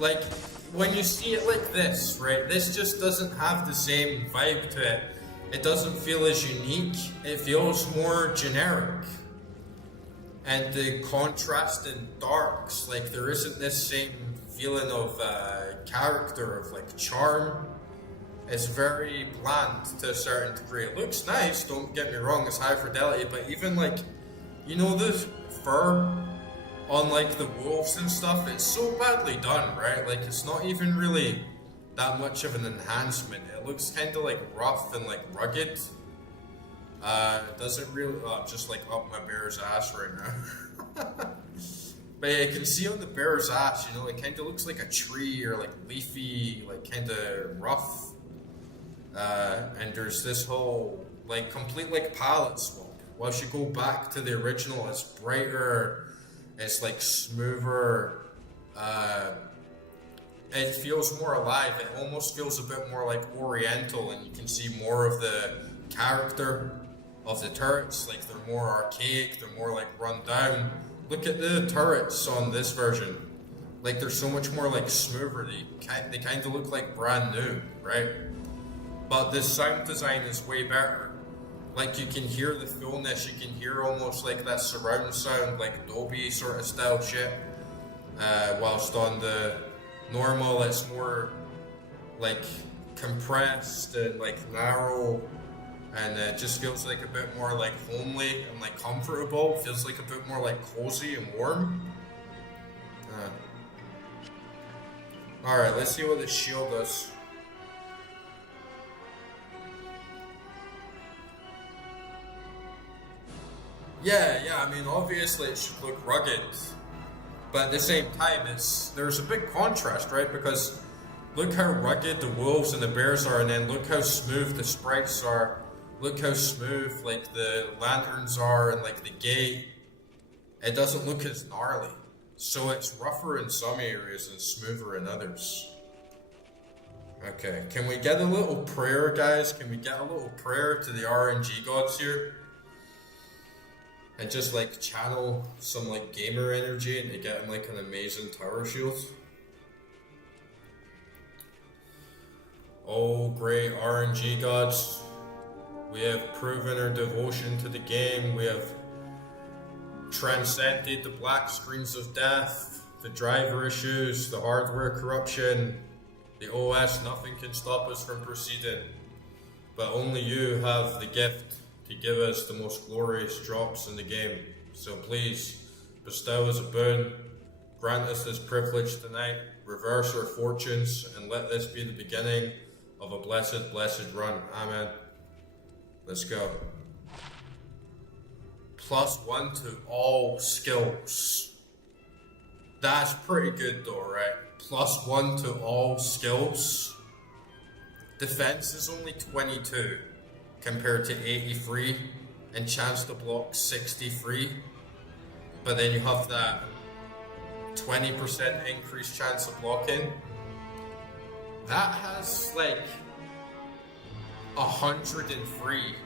Like, when you see it like this, right, this just doesn't have the same vibe to it. It doesn't feel as unique. It feels more generic. And the contrast in darks, like, there isn't this same feeling of character, of like charm. It's very bland to a certain degree. It looks nice, don't get me wrong, it's high fidelity, but even like, you know, the fur on like the wolves and stuff, it's so badly done, right? Like it's not even really that much of an enhancement. It looks kind of like rough and like rugged. Doesn't really, oh, I'm just like up my bear's ass right now. But yeah, you can see on the bear's ass, you know, it kind of looks like a tree or like leafy, like kind of rough. And there's this whole like complete like palette swap. Once you go back to the original, it's brighter, it's like smoother, it feels more alive. It almost feels a bit more like oriental, and you can see more of the character of the turrets. Like they're more archaic, they're more like run down. Look at the turrets on this version. Like they're so much more like smoother. They kind of look like brand new, right? But the sound design is way better. Like you can hear the fullness, you can hear almost like that surround sound, like Dolby sort of style shit. Whilst on the normal, it's more like compressed and like narrow, and it just feels like a bit more like homely and like comfortable. It feels like a bit more like cozy and warm. Alright, let's see what the shield does. Yeah, I mean, obviously it should look rugged, but at the same time, there's a big contrast, right? Because look how rugged the wolves and the bears are, and then look how smooth the sprites are. Look how smooth, like, the lanterns are, and, like, the gate. It doesn't look as gnarly. So it's rougher in some areas and smoother in others. Okay, can we get a little prayer, guys? Can we get a little prayer to the RNG gods here? And just like channel some like gamer energy into getting like an amazing tower shield. Oh great RNG gods, we have proven our devotion to the game. We have transcended the black screens of death, the driver issues, the hardware corruption, the OS. Nothing can stop us from proceeding, but only you have the gift to give us the most glorious drops in the game. So please, bestow us a boon, grant us this privilege tonight, reverse our fortunes, and let this be the beginning of a blessed, blessed run. Amen. Let's go. +1 to all skills. That's pretty good though, right? +1 to all skills. Defense is only 22 compared to 83, and chance to block 63. But then you have that 20% increased chance of blocking. That has like 103.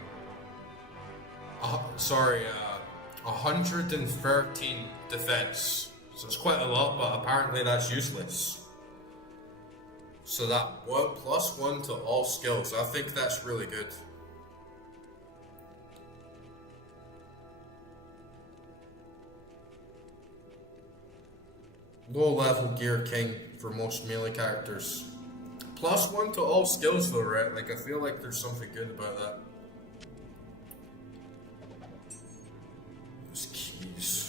113 defense. So it's quite a lot, but apparently that's useless. So that +1 to all skills, I think that's really good. Low level gear king for most melee characters. +1 to all skills though, right? Like I feel like there's something good about that. There's keys.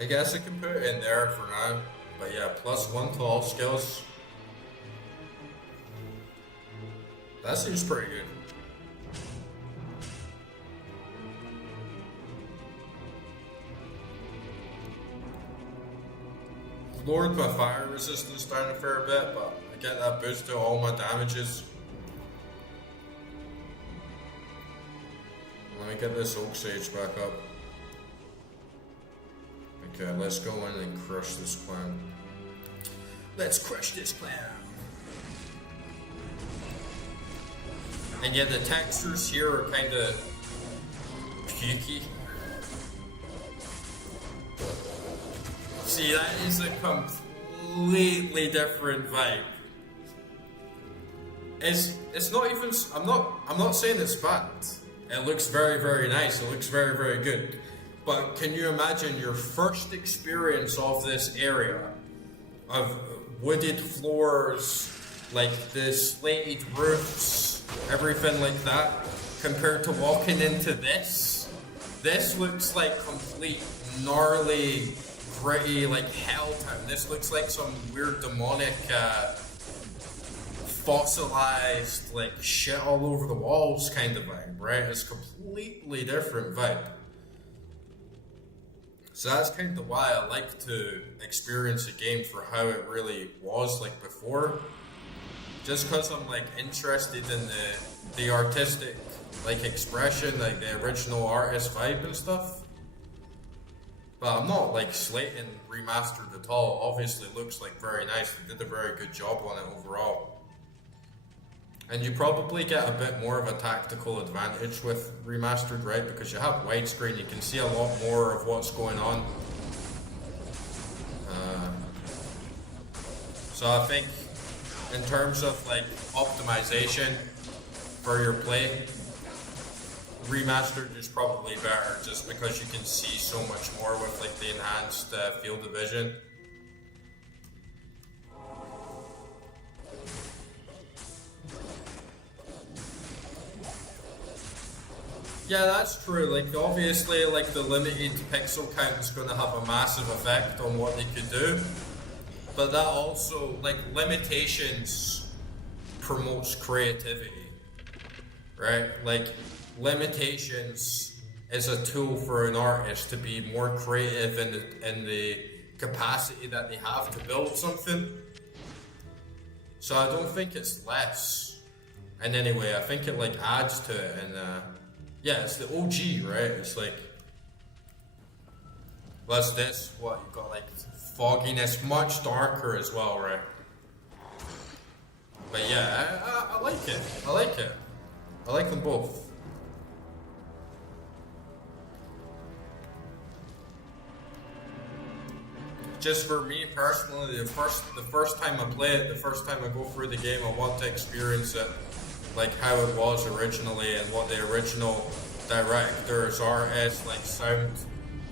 I guess I can put it in there for now. But yeah, +1 to all skills. That seems pretty good. Lowered my fire resistance down a fair bit, but I get that boost to all my damages. Let me get this Oak Sage back up. Okay, let's go in and crush this clan. Let's crush this clan! And yeah, the textures here are kind of pukey. See, that is a completely different vibe. It's not even. I'm not saying it's bad. It looks very, very nice. It looks very, very good. But can you imagine your first experience of this area, of wooded floors, like the slated roofs, everything like that, compared to walking into this? This looks like complete gnarly, gritty, like Helltown. This looks like some weird demonic, fossilized, like shit all over the walls kind of vibe, right? It's a completely different vibe. So that's kind of why I like to experience a game for how it really was like before. Just because I'm like interested in the artistic like expression, like the original artist vibe and stuff. But I'm not like slating remastered at all. Obviously it looks like very nice. They did a very good job on it overall. And you probably get a bit more of a tactical advantage with remastered, right? Because you have widescreen, you can see a lot more of what's going on. So I think in terms of like optimization for your play, remastered is probably better just because you can see so much more with like the enhanced field of vision. Yeah, that's true. Like, obviously, like, the limited pixel count is going to have a massive effect on what they could do. But that also, like, limitations promotes creativity, right? Like, limitations is a tool for an artist to be more creative in the capacity that they have to build something. So I don't think it's less. And anyway, I think it, like, adds to it, and, yeah, it's the OG, right? It's like, what's this? What, you got like fogginess, much darker as well, right? But yeah, I like it. I like it. I like them both. Just for me personally, the first time I play it, the first time I go through the game, I want to experience it like how it was originally and what the original directors, artists, like sound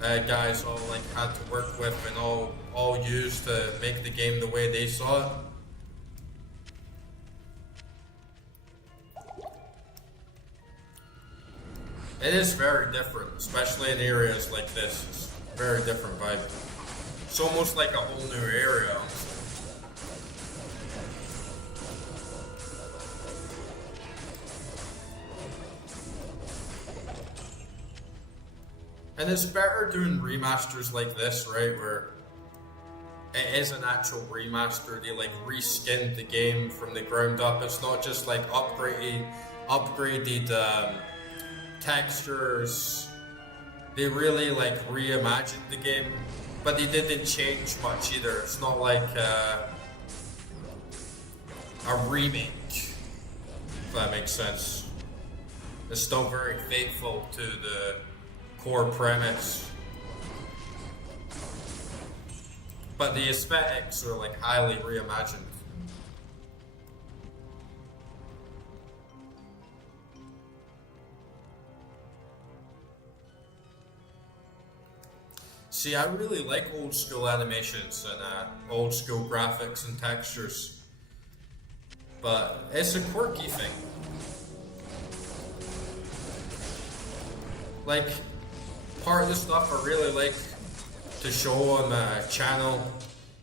guys all like had to work with and all used to make the game the way they saw it. It is very different, especially in areas like this. It's a very different vibe. It's almost like a whole new area. And it's better doing remasters like this, right, where it is an actual remaster. They like reskinned the game from the ground up. It's not just like upgraded textures. They really like reimagined the game, but they didn't change much either. It's not like a remake, if that makes sense. It's still very faithful to the core premise, but the aesthetics are like highly reimagined. See, I really like old school animations and old school graphics and textures, but it's a quirky thing. Like, part of the stuff I really like to show on the channel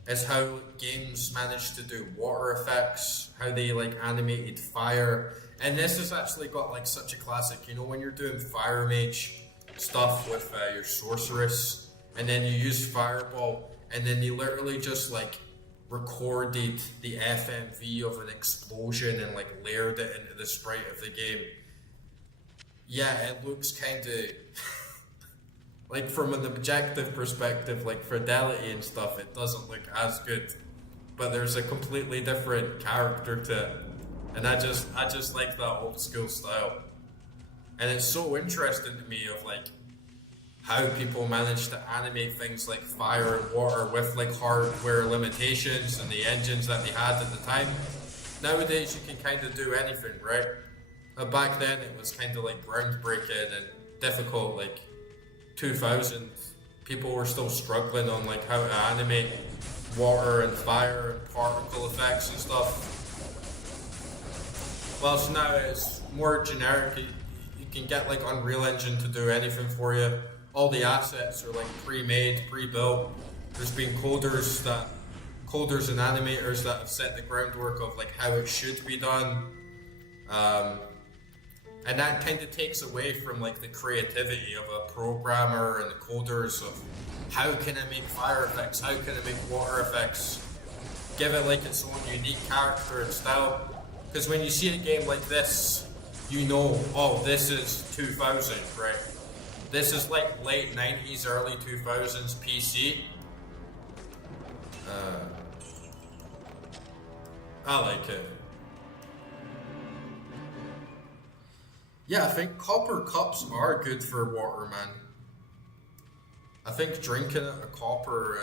is how games manage to do water effects, how they like animated fire, and this has actually got like such a classic, you know, when you're doing fire mage stuff with your sorceress, and then you use fireball, and then you literally just like recorded the FMV of an explosion and like layered it into the sprite of the game. Yeah, it looks kind of like from an objective perspective, like fidelity and stuff, it doesn't look as good, but there's a completely different character to it, and I just like that old school style. And it's so interesting to me of like how people manage to animate things like fire and water with like hardware limitations and the engines that they had at the time. Nowadays you can kind of do anything, right? But back then it was kind of like groundbreaking and difficult. Like 2000, people were still struggling on like how to animate water and fire and particle effects and stuff. Whilst now it's more generic, you can get like Unreal Engine to do anything for you. All the assets are like pre-made, pre-built. There's been coders and animators that have set the groundwork of like how it should be done. And that kind of takes away from like the creativity of a programmer and the coders of how can I make fire effects, how can I make water effects, give it like its own unique character and style. Because when you see a game like this, you know, oh, this is 2000, right? This is like late 90s, early 2000s PC. I like it. Yeah, I think copper cups are good for water, man. I think drinking a copper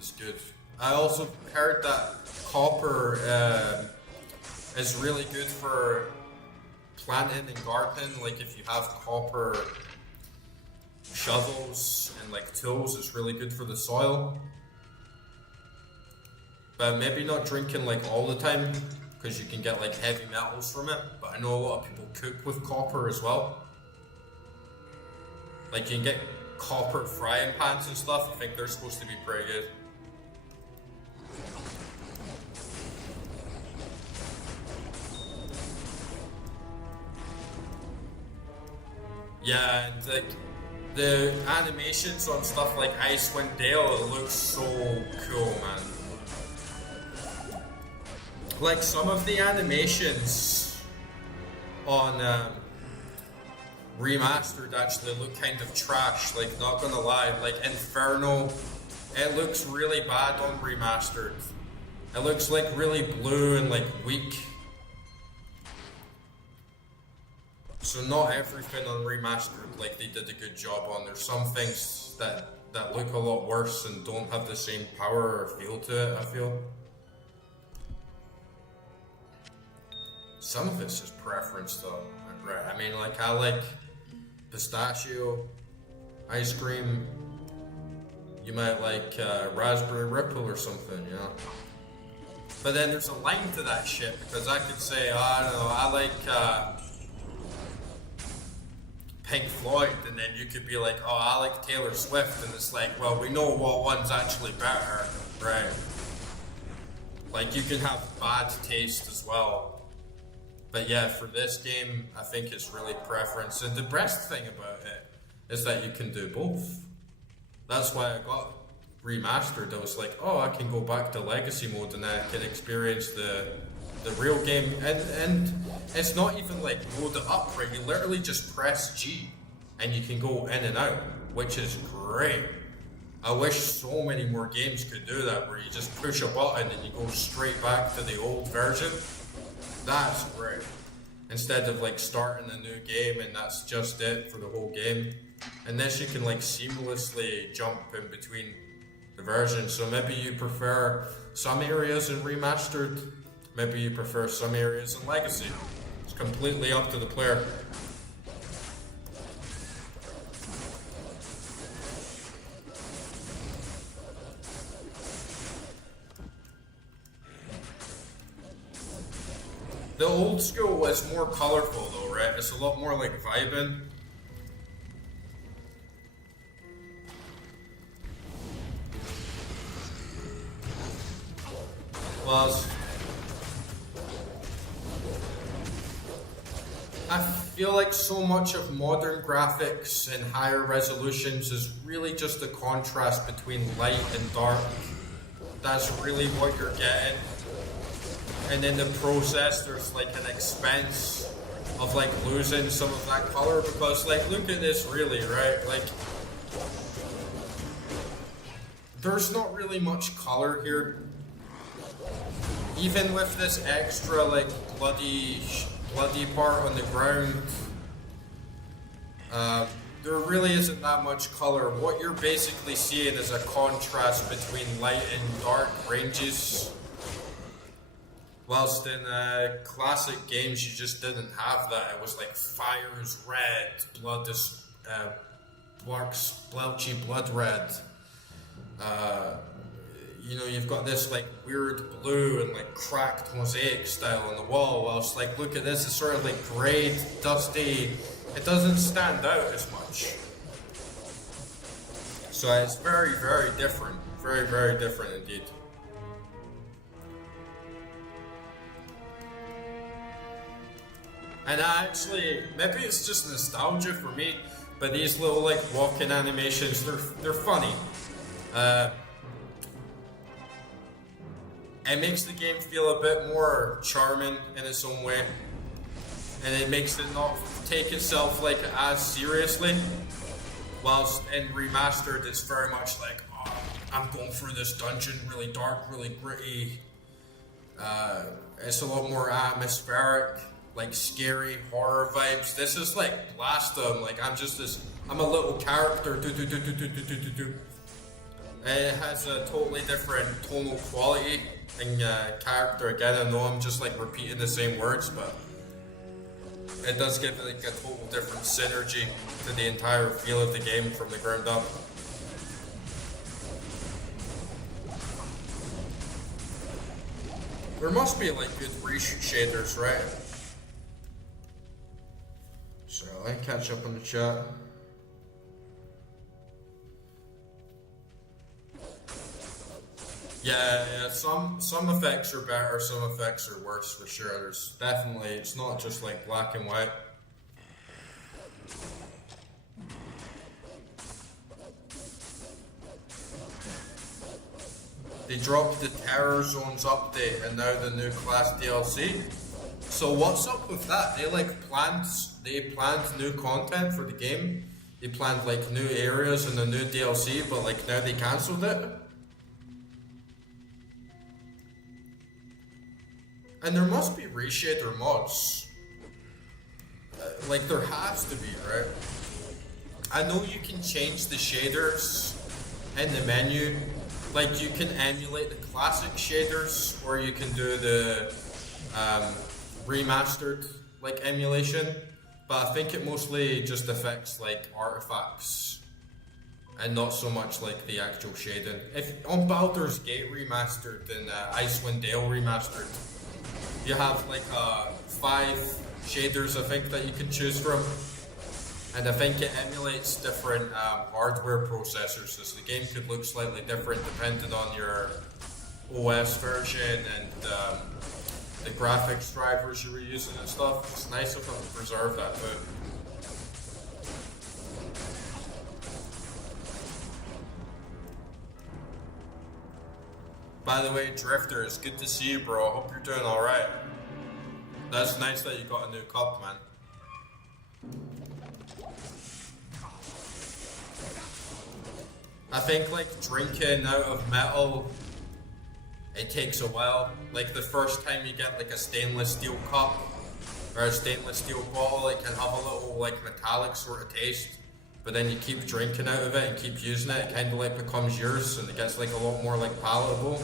is good. I also heard that copper is really good for planting and gardening. Like if you have copper shovels and like tools, it's really good for the soil. But maybe not drinking like all the time, because you can get like heavy metals from it. But I know a lot of people cook with copper as well. Like you can get copper frying pans and stuff. I think they're supposed to be pretty good. Yeah, and like the animations on stuff like Icewind Dale, it looks so cool, man. Like some of the animations on Remastered actually look kind of trash, like not gonna lie. Like Inferno, it looks really bad on Remastered. It looks like really blue and like weak. So not everything on Remastered like they did a good job on. There's some things that look a lot worse and don't have the same power or feel to it, I feel. Some of it's just preference though. I mean, like I like pistachio ice cream. You might like raspberry ripple or something, you know. But then there's a line to that shit, because I could say, oh, I don't know, I like Pink Floyd, and then you could be like, oh, I like Taylor Swift, and it's like, well, we know what one's actually better, right? Like, you can have bad taste as well. But yeah, for this game, I think it's really preference. And the best thing about it is that you can do both. That's why I got remastered. I was like, oh, I can go back to legacy mode and I can experience the real game. And it's not even like load it up, right? You literally just press G and you can go in and out, which is great. I wish so many more games could do that, where you just push a button and you go straight back to the old version. That's great. Instead of like starting a new game and that's just it for the whole game. And this you can like seamlessly jump in between the versions. So maybe you prefer some areas in remastered, maybe you prefer some areas in legacy. It's completely up to the player. The old school is more colorful though, right? It's a lot more like vibing. Well, I feel like so much of modern graphics and higher resolutions is really just a contrast between light and dark. That's really what you're getting. And in the process, there's like an expense of like losing some of that color, because like, look at this really, right? Like, there's not really much color here. Even with this extra like bloody part on the ground, there really isn't that much color. What you're basically seeing is a contrast between light and dark ranges. Whilst in classic games, you just didn't have that. It was like fire is red, blood is splotchy blood red. You know, you've got this like weird blue and like cracked mosaic style on the wall. Whilst like, look at this, it's sort of like grey, dusty. It doesn't stand out as much. So it's very, very different. Very, very different indeed. And actually, maybe it's just nostalgia for me, but these little like walking animations, they're funny. It makes the game feel a bit more charming in its own way, and it makes it not take itself like as seriously. Whilst in remastered, it's very much like, oh, I'm going through this dungeon, really dark, really gritty. It's a lot more atmospheric, like scary horror vibes. This is like blast them. Like I'm a little character. It has a totally different tonal quality and character. Again, I know I'm just like repeating the same words, but it does give like a total different synergy to the entire feel of the game from the ground up. There must be like good shaders, right? So I catch up on the chat. Yeah, some effects are better, some effects are worse for sure. There's definitely, it's not just like black and white. They dropped the Terror Zones update and now the new class DLC. So what's up with that? They planned new content for the game. They planned like new areas and a new DLC, but like now they cancelled it. And there must be reshader mods. Like there has to be, right? I know you can change the shaders in the menu. Like you can emulate the classic shaders, or you can do the remastered like emulation. But I think it mostly just affects like artifacts and not so much like the actual shading. If on Baldur's Gate remastered and Icewind Dale remastered, you have like 5 shaders I think that you can choose from. And I think it emulates different hardware processors, so the game could look slightly different depending on your OS version and the graphics drivers you were using and stuff. It's nice of them to preserve that too. By the way, Drifter, it's good to see you, bro. I hope you're doing alright. That's nice that you got a new cup, man. I think like drinking out of metal, it takes a while. Like the first time you get like a stainless steel cup or a stainless steel bottle, it can have a little like metallic sort of taste. But then you keep drinking out of it and keep using it, it kind of like becomes yours and it gets like a lot more like palatable.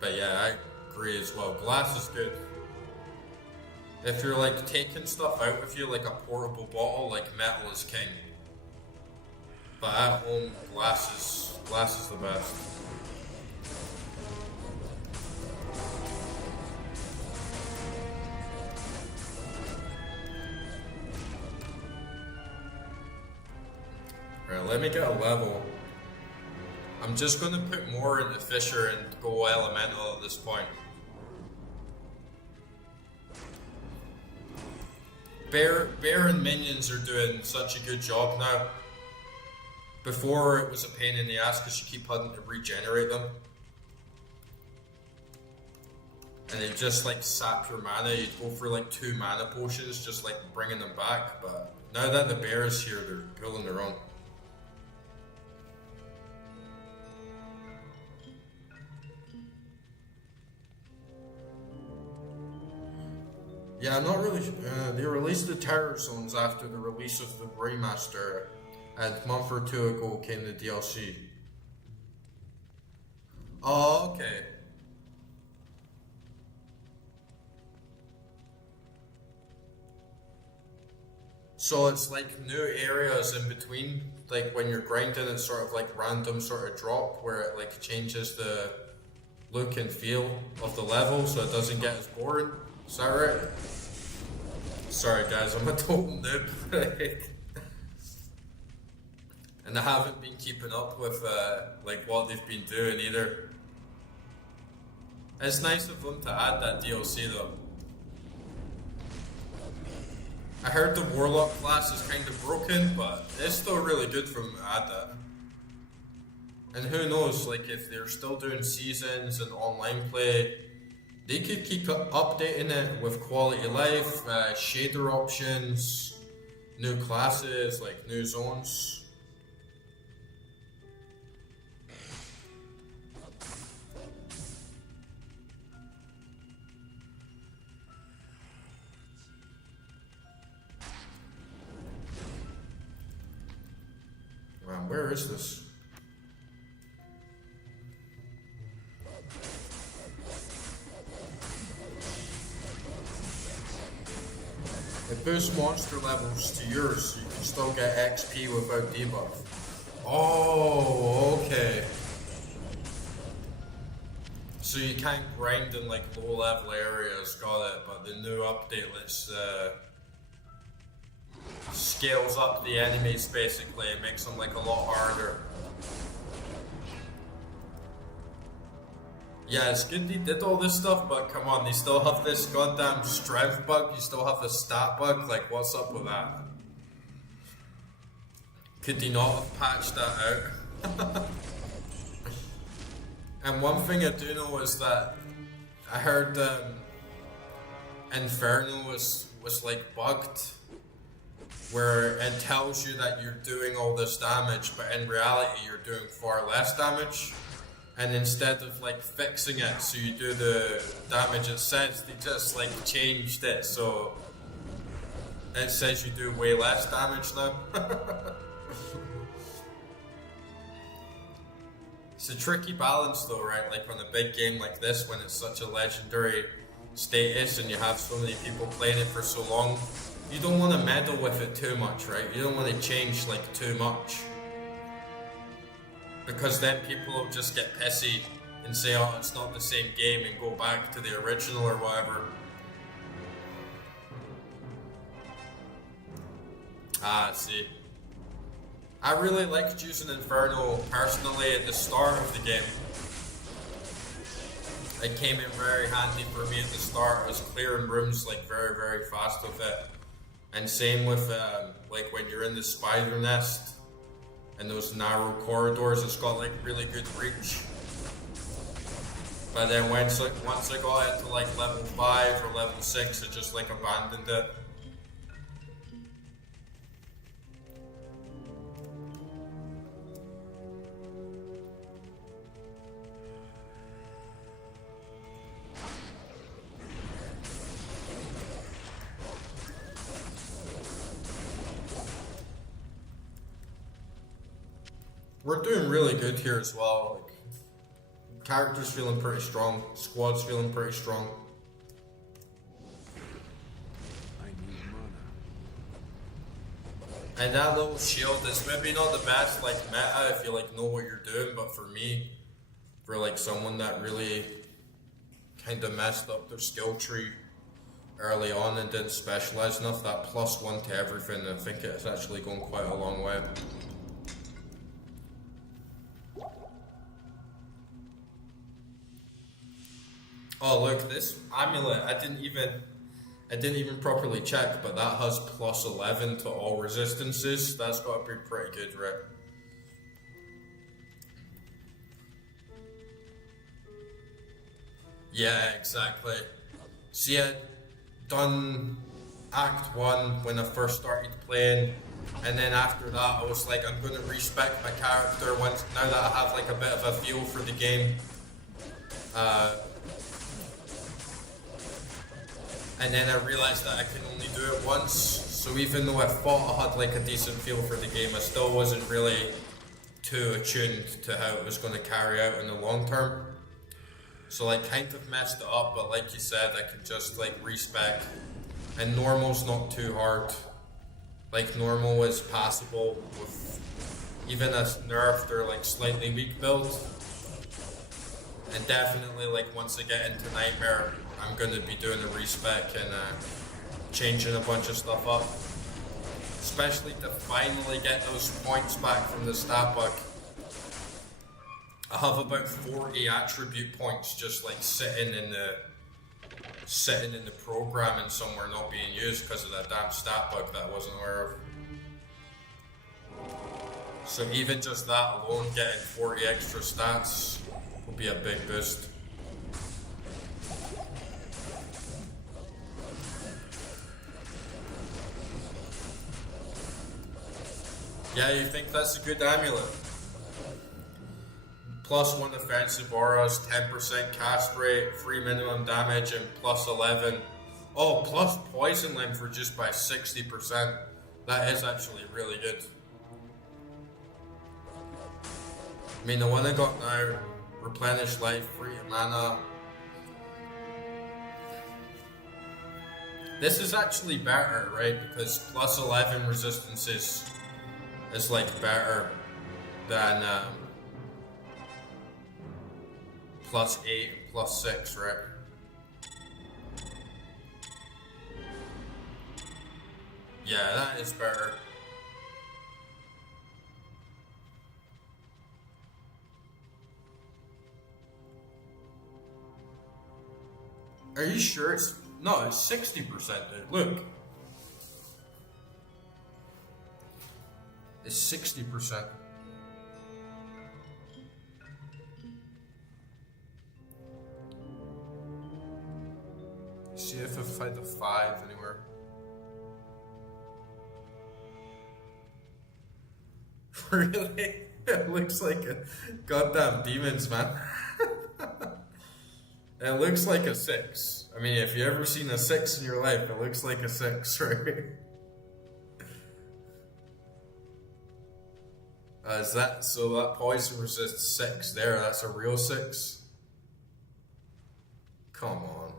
But yeah, I agree as well. Glass is good. If you're like taking stuff out with you, like a portable bottle, like metal is king. But at home, glass is the best. Alright, let me get a level. I'm just gonna put more into Fisher and go elemental at this point. Bear and minions are doing such a good job now. Before it was a pain in the ass because you keep having to regenerate them. And they just like sap your mana, you'd go for like 2 mana potions just like bringing them back, but now that the bear is here, they're pulling their own. Yeah, I'm not really. They released the terror zones after the release of the remaster, and a month or 2 ago came the DLC. Oh, okay. So it's like new areas in between, like when you're grinding, it's sort of like random sort of drop where it like changes the look and feel of the level so it doesn't get as boring. Is that right? Sorry guys, I'm a total noob. And I haven't been keeping up with like what they've been doing either. It's nice of them to add that DLC though. I heard the Warlock class is kind of broken, but it's still really good for them to add that. And who knows, like if they're still doing seasons and online play, they could keep updating it with quality of life, shader options, new classes, like new zones. Man, where is this? It boosts monster levels to yours, so you can still get XP without debuff. Oh, okay. So you can't grind in like low level areas, got it, but the new update lets scales up the enemies basically, it makes them like a lot harder. Yeah, it's good they did all this stuff, but come on, they still have this goddamn strength bug, you still have the stat bug, like what's up with that? Could they not have patched that out? And one thing I do know is that I heard Inferno was like bugged, where it tells you that you're doing all this damage, but in reality you're doing far less damage. And instead of like fixing it so you do the damage it says, they just like changed it so it says you do way less damage now. It's a tricky balance though, right? Like on a big game like this, when it's such a legendary status and you have so many people playing it for so long, you don't want to meddle with it too much, right? You don't want to change like too much, because then people will just get pissy and say, oh, it's not the same game, and go back to the original or whatever. Ah, I see. I really liked using Inferno personally at the start of the game. It came in very handy for me at the start. I was clearing rooms like very, very fast with it. And same with like when you're in the spider nest and those narrow corridors, it's got like really good reach. But then once I got into like level 5 or level 6, I just like abandoned it. We're doing really good here as well. Like, characters feeling pretty strong, squad's feeling pretty strong. I need mana. And that little shield is maybe not the best like meta if you like know what you're doing, but for me, for like someone that really kind of messed up their skill tree early on and didn't specialize enough, that +1 to everything, I think it's actually going quite a long way. Oh look, this amulet, I didn't even properly check, but that has +11 to all resistances. That's got to be pretty good, right? Yeah, exactly. See, I'd done Act 1 when I first started playing, and then after that I was like, I'm going to respec my character once, now that I have like a bit of a feel for the game. And then I realised that I can only do it once, so even though I thought I had like a decent feel for the game, I still wasn't really too attuned to how it was going to carry out in the long term. So like kind of messed it up, but like you said, I can just like respec. And normal's not too hard. Like normal is passable with even a nerfed or like slightly weak build. And definitely like once I get into Nightmare, I'm going to be doing a respec and changing a bunch of stuff up. Especially to finally get those points back from the stat book. I have about 40 attribute points just like sitting in the program and somewhere not being used because of that damn stat book that I wasn't aware of. So even just that alone, getting 40 extra stats will be a big boost. Yeah, you think that's a good amulet? +1 offensive auras, 10% cast rate, 3 minimum damage, and +11. Oh, plus poison length reduced by 60%. That is actually really good. I mean, the one I got now, replenish life, free mana. This is actually better, right? Because +11 resistances is like better than +8 and +6, right? Yeah, that is better. Are you sure it's... No, it's 60%, dude. Look. It's 60%. See if I find a 5 anywhere. Really? It looks like a goddamn demons, man. It looks like a 6. I mean, if you ever seen a 6 in your life, it looks like a 6, right? Is that so? That poison resists 6 there. That's a real 6. Come on.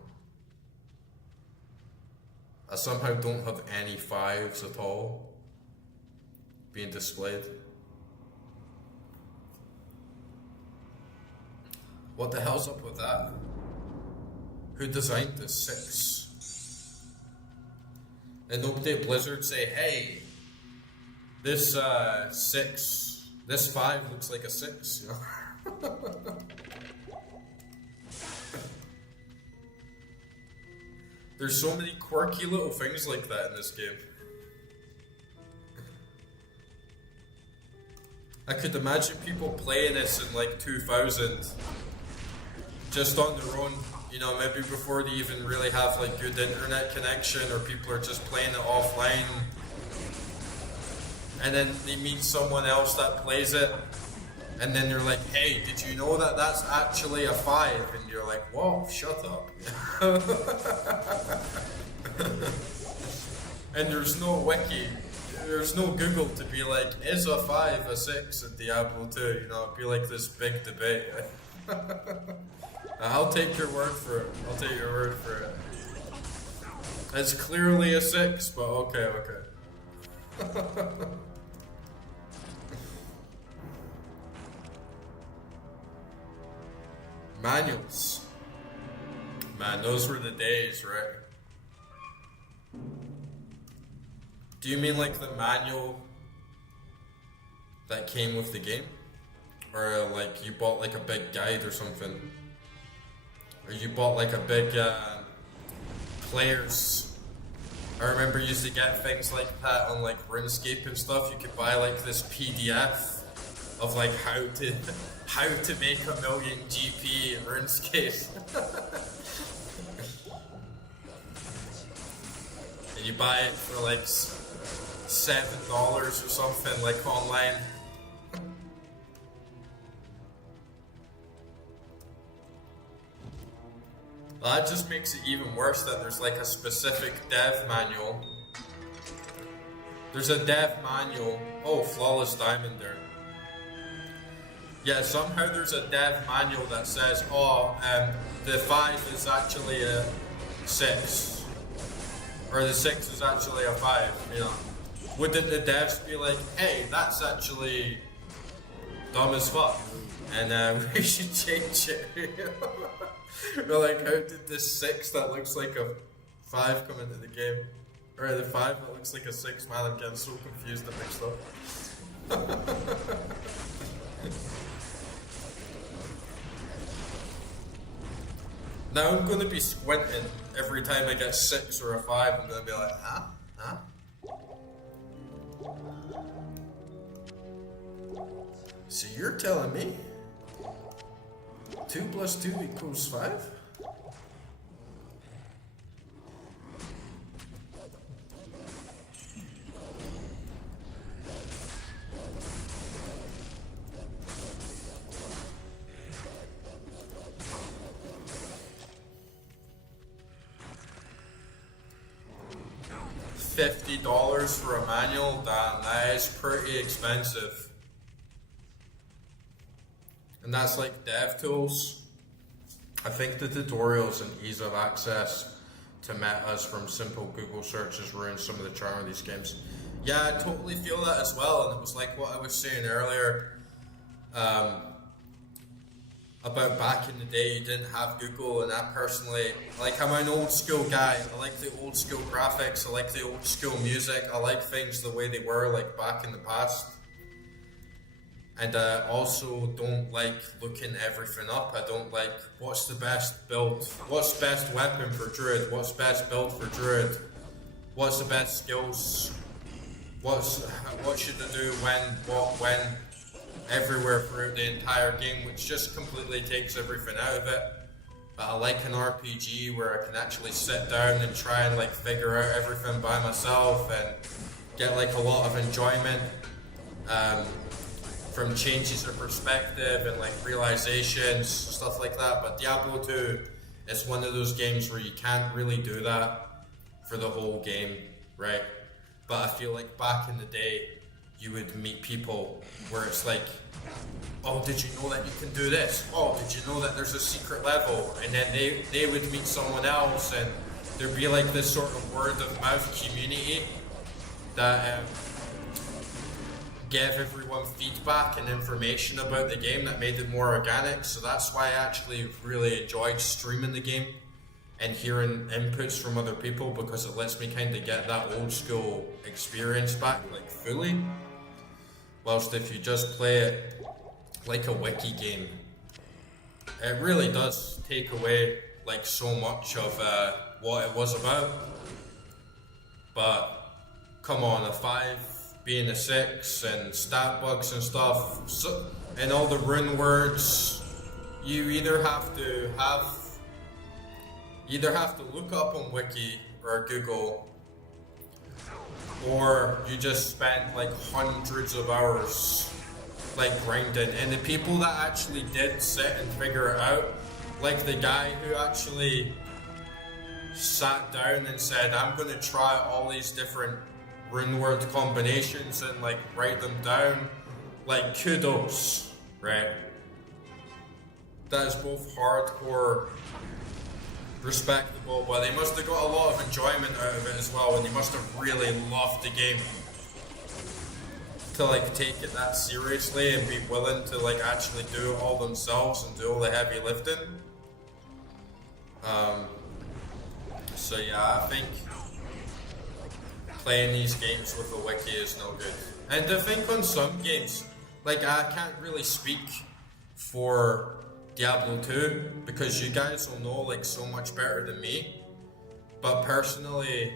I somehow don't have any 5s at all being displayed. What the hell's up with that? Who designed this 6? And update Blizzard say, hey, this 6, this 5 looks like a 6, you know? There's so many quirky little things like that in this game. I could imagine people playing this in like 2000, just on their own, you know, maybe before they even really have like good internet connection, or people are just playing it offline. And then they meet someone else that plays it, and then they're like, hey, did you know that that's actually a 5? And you're like, whoa, shut up. And there's no wiki, there's no Google to be like, is a 5 a 6 in Diablo 2? You know, it'd be like this big debate. I'll take your word for it. I'll take your word for it. It's clearly a 6, but okay. Manuals. Man, those were the days, right? Do you mean like the manual that came with the game? Or like you bought like a big guide or something? Or you bought like a big players? I remember you used to get things like that on like RuneScape and stuff. You could buy like this PDF of like how to make 1,000,000 GP in RuneScape. And you buy it for like $7 or something, like online. Well, that just makes it even worse that there's like a specific dev manual. There's a dev manual. Oh, flawless diamond there. Yeah, somehow there's a dev manual that says, oh, the 5 is actually a 6. Or the 6 is actually a 5, you know. Wouldn't the devs be like, hey, that's actually dumb as fuck, and we should change it? Or like, how did this 6 that looks like a 5 come into the game? Or the 5 that looks like a 6, man, I'm getting so confused and mixed up. Now I'm going to be squinting every time I get 6 or a 5. I'm going to be like, huh? So you're telling me 2 plus 2 equals 5? $50 for a manual? Damn, that is pretty expensive. And that's like dev tools. I think the tutorials and ease of access to metas from simple Google searches ruin some of the charm of these games. Yeah, I totally feel that as well, and it was like what I was saying earlier about back in the day you didn't have Google, and I personally, like, I'm an old school guy. I like the old school graphics, I like the old school music, I like things the way they were like back in the past. And I also don't like looking everything up. I don't like, what's the best build? What's best weapon for Druid? What's best build for Druid? What's the best skills? What should I do when, everywhere throughout the entire game, which just completely takes everything out of it. But I like an RPG where I can actually sit down and try and like figure out everything by myself and get like a lot of enjoyment. From changes of perspective and like realizations, stuff like that. But Diablo 2 is one of those games where you can't really do that for the whole game, right? But I feel like back in the day, you would meet people where it's like, oh, did you know that you can do this? Oh, did you know that there's a secret level? And then they would meet someone else, and there'd be like this sort of word of mouth community that gave everyone feedback and information about the game that made it more organic. So that's why I actually really enjoyed streaming the game and hearing inputs from other people, because it lets me kind of get that old school experience back, like fully. Whilst if you just play it like a wiki game, it really does take away like so much of what it was about. But come on, a 5 being a 6 and stat bugs and stuff, so, and all the rune words, you either have to look up on Wiki or Google, or you just spend like hundreds of hours like grinding. And the people that actually did sit and figure it out, like the guy who actually sat down and said, I'm gonna try all these different rune word combinations and like write them down, like kudos, right? That is both hardcore respectable, but they must have got a lot of enjoyment out of it as well, and they must have really loved the game to like take it that seriously and be willing to like actually do it all themselves and do all the heavy lifting. So yeah, I think playing these games with a wiki is no good. And I think on some games, like I can't really speak for Diablo 2 because you guys will know like so much better than me. But personally,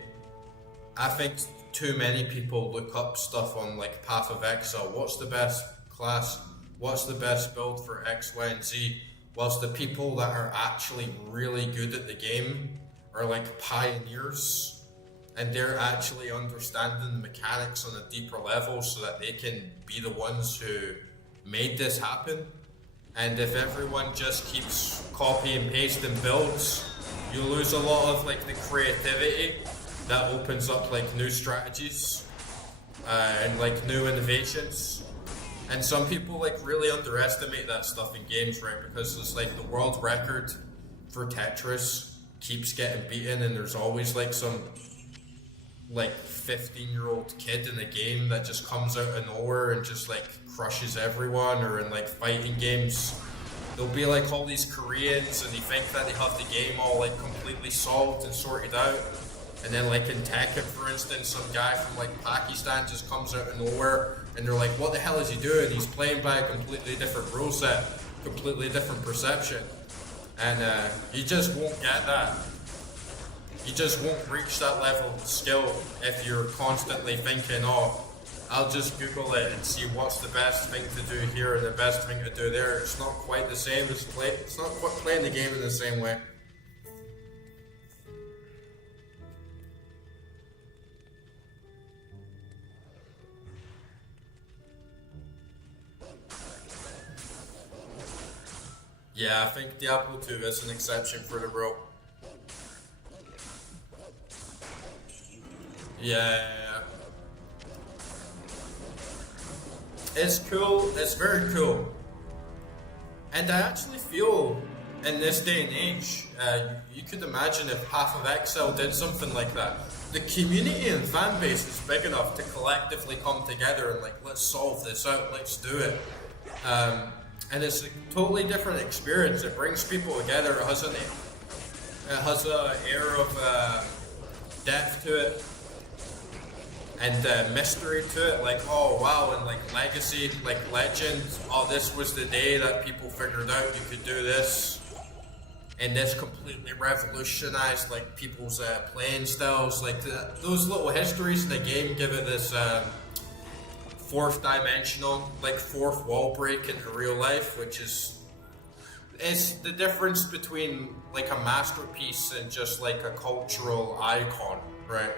I think too many people look up stuff on like Path of Exile. What's the best class? What's the best build for X, Y, and Z? Whilst the people that are actually really good at the game are like pioneers, and they're actually understanding the mechanics on a deeper level so that they can be the ones who made this happen. And if everyone just keeps copy and pasting builds, you lose a lot of like the creativity that opens up like new strategies and like new innovations. And some people like really underestimate that stuff in games, right? Because it's like the world record for Tetris keeps getting beaten, and there's always like some like 15-year-old kid in the game that just comes out of nowhere and just like crushes everyone. Or in like fighting games, there'll be like all these Koreans and they think that they have the game all like completely solved and sorted out, and then like in Tekken, for instance, some guy from like Pakistan just comes out of nowhere and they're like, what the hell is he doing? He's playing by a completely different rule set, completely different perception, and you just won't get that. You just won't reach that level of skill if you're constantly thinking, oh, I'll just Google it and see what's the best thing to do here and the best thing to do there. It's not quite the same as it's not quite playing the game in the same way. Yeah, I think Diablo 2 is an exception for the bro. Yeah. It's cool, it's very cool. And I actually feel in this day and age, you could imagine if Path of Exile did something like that. The community and fan base is big enough to collectively come together and like, let's solve this out, let's do it. And it's a totally different experience. It brings people together. It has an air of depth to it and mystery to it. Like, oh wow, and like legacy, like legend. Oh, this was the day that people figured out you could do this, and this completely revolutionized like people's playing styles. Like those little histories in the game give it this fourth dimensional, like fourth wall break into real life, which is the difference between like a masterpiece and just like a cultural icon, right?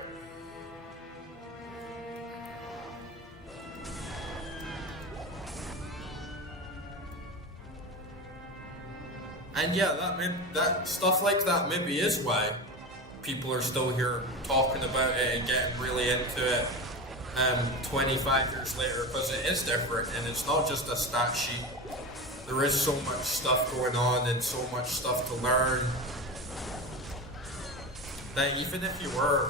And yeah, that stuff like that maybe is why people are still here talking about it and getting really into it 25 years later, because it is different and it's not just a stat sheet. There is so much stuff going on and so much stuff to learn that even if you were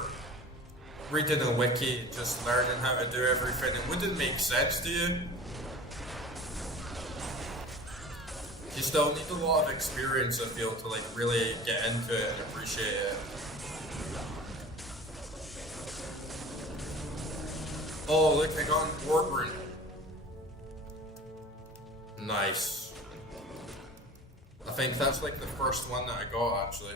reading a wiki, just learning how to do everything, it wouldn't make sense to you. You still need a lot of experience, I feel, to like really get into it and appreciate it. Oh, look, I got an Orgrin. Nice. I think that's like the first one that I got, actually.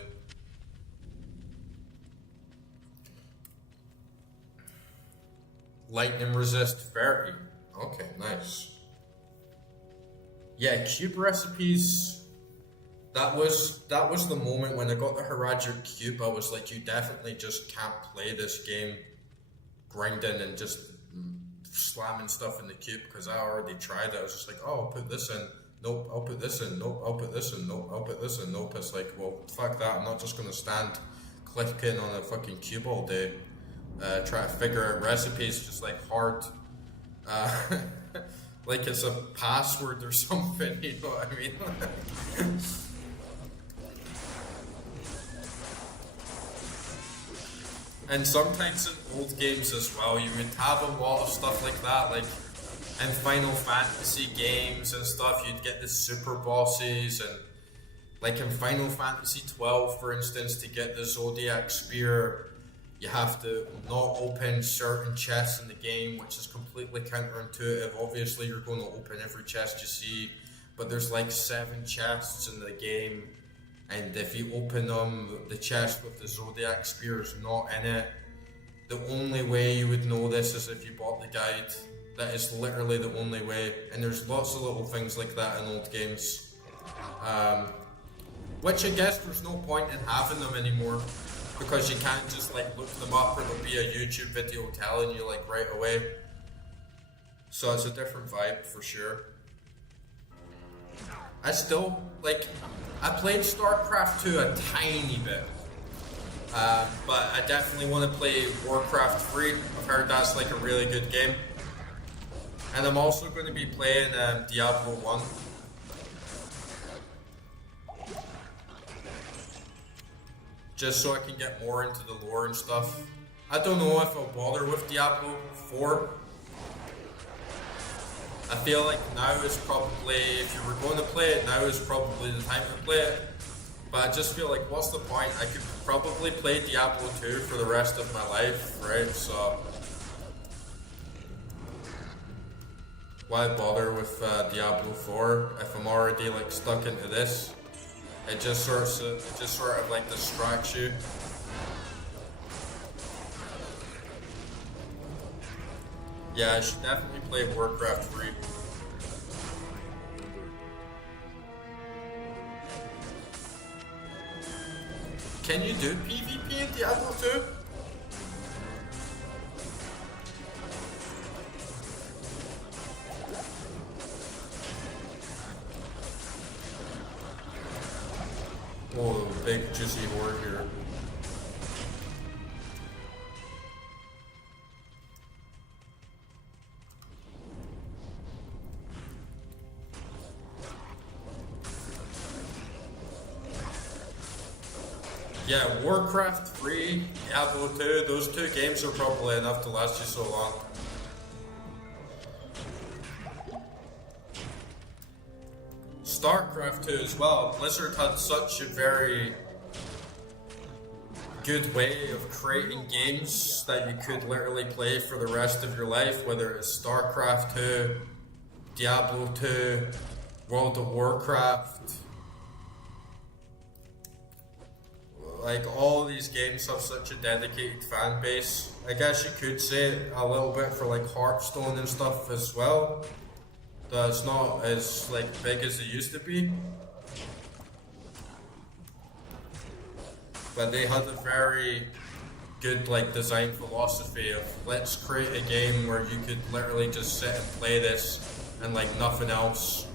Lightning resist 30. Okay, nice. Yeah, cube recipes. That was the moment when I got the Haragic cube. I was like, you definitely just can't play this game grinding and just slamming stuff in the cube, because I already tried it. I was just like, oh, I'll put this in. Nope, I'll put this in. Nope, I'll put this in. Nope, I'll put this in. Nope. It's like, well, fuck that. I'm not just gonna stand clicking on a fucking cube all day. Try to figure out recipes just like hard. Like it's a password or something, you know what I mean? And sometimes in old games as well, you would have a lot of stuff like that, like in Final Fantasy games and stuff, you'd get the super bosses, and like in Final Fantasy 12, for instance, to get the Zodiac Spear, you have to not open certain chests in the game, which is completely counterintuitive. Obviously, you're going to open every chest you see, but there's like 7 chests in the game, and if you open them, the chest with the Zodiac Spear is not in it. The only way you would know this is if you bought the guide. That is literally the only way, and there's lots of little things like that in old games. Which I guess there's no point in having them anymore, because you can't just like look them up, or there'll be a YouTube video telling you like right away. So it's a different vibe for sure. I still, like, I played StarCraft 2 a tiny bit. But I definitely want to play Warcraft 3. I've heard that's like a really good game. And I'm also going to be playing Diablo 1. Just so I can get more into the lore and stuff. I don't know if I'll bother with Diablo 4. I feel like now is probably, if you were going to play it, now is probably the time to play it. But I just feel like, what's the point? I could probably play Diablo 2 for the rest of my life, right? So why bother with Diablo 4 if I'm already like stuck into this? It just sort of like distracts you. Yeah, I should definitely play Warcraft 3. Can you do PvP in Diablo 2? Oh, big juicy horde here. Yeah, Warcraft 3, Diablo 2, those 2 games are probably enough to last you so long. StarCraft 2 as well. Blizzard had such a very good way of creating games that you could literally play for the rest of your life, whether it's StarCraft 2, Diablo 2, World of Warcraft. Like, all these games have such a dedicated fan base. I guess you could say a little bit for like Hearthstone and stuff as well. That's not as like big as it used to be. But they had a very good like design philosophy of, let's create a game where you could literally just sit and play this and like nothing else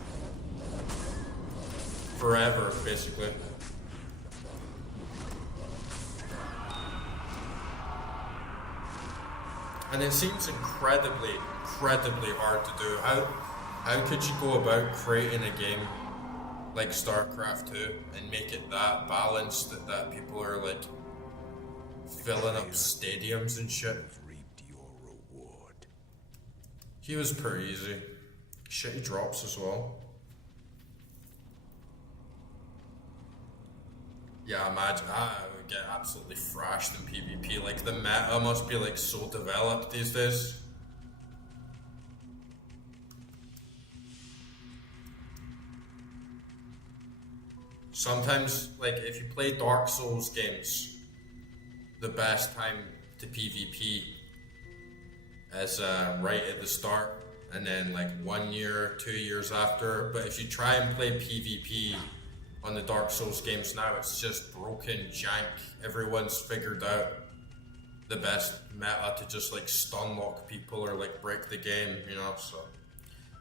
forever, basically. And it seems incredibly hard to do. How could you go about creating a game like StarCraft 2 and make it that balanced that people are like filling up stadiums and shit. Have reaped your reward. He was pretty easy. Shitty drops as well. Yeah, imagine I would get absolutely thrashed in PvP. Like the meta must be like so developed these days. Sometimes, like if you play Dark Souls games, the best time to PvP is right at the start, and then like 1 year, 2 years after. But if you try and play PvP on the Dark Souls games now, it's just broken jank. Everyone's figured out the best meta to just like stun lock people or like break the game, you know. So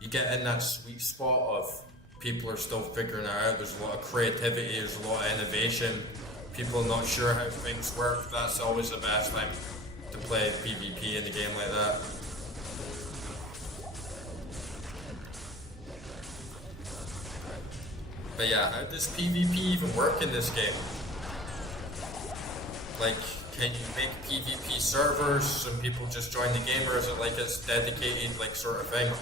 you get in that sweet spot of people are still figuring it out. There's a lot of creativity, there's a lot of innovation. People are not sure how things work. That's always the best time to play PvP in a game like that. But yeah, how does PvP even work in this game? Like, can you make PvP servers and people just join the game, or is it like it's dedicated like sort of thing?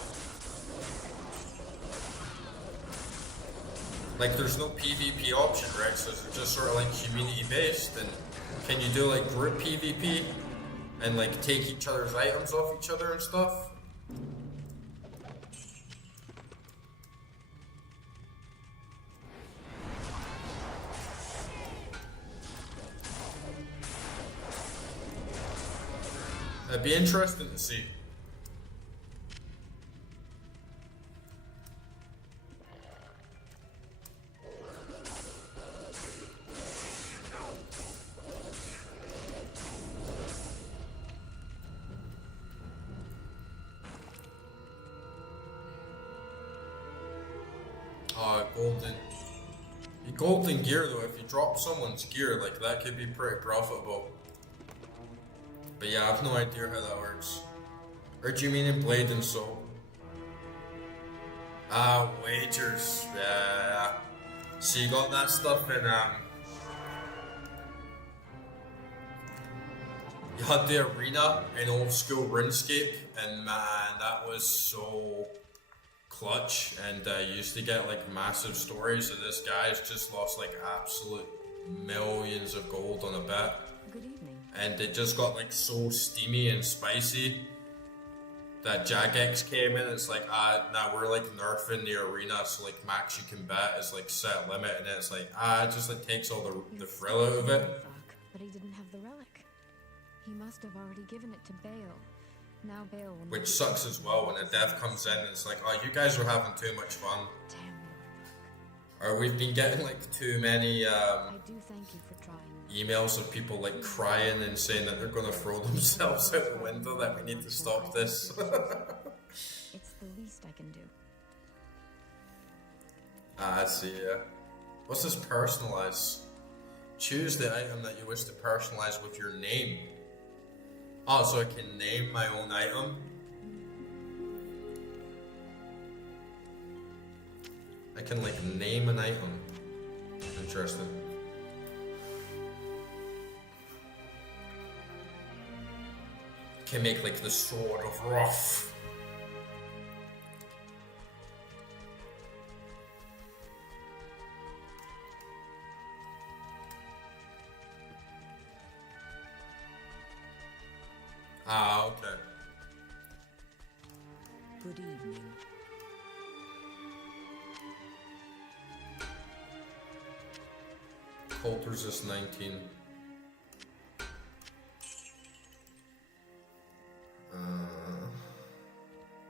Like there's no PvP option, right? So it's just sort of like community based. And can you do like group PvP and like take each other's items off each other and stuff? It'd be interesting to see. Golden gear though, if you drop someone's gear, like that could be pretty profitable. But yeah, I have no idea how that works. Or do you mean in Blade and Soul? Ah, wagers. Yeah. So you got that stuff in you had the arena in old school RuneScape, and man, that was so clutch. And you used to get like massive stories of this guy's just lost like absolute millions of gold on a bet. Good evening. And it just got like so steamy and spicy that Jagex came in. It's like, now we're like nerfing the arena, so like max you can bet is like set limit, and then it's like, it just like takes all the thrill out of it. But he didn't have the relic. He must have already given it to Baal. Now Baal will. Which sucks as well when a dev comes in and it's like, oh, you guys are having too much fun. Damn. Or we've been getting like too many I do thank you for trying. emails of people like crying and saying that they're gonna throw themselves out the window, that we need to stop this. It's the least I can do. I see, yeah. What's this personalize? Choose the item that you wish to personalize with your name. Oh, so I can name my own item? I can like name an item. Interesting. Can make like the Sword of Wrath. Ah, okay. Good evening. Cold resist 19.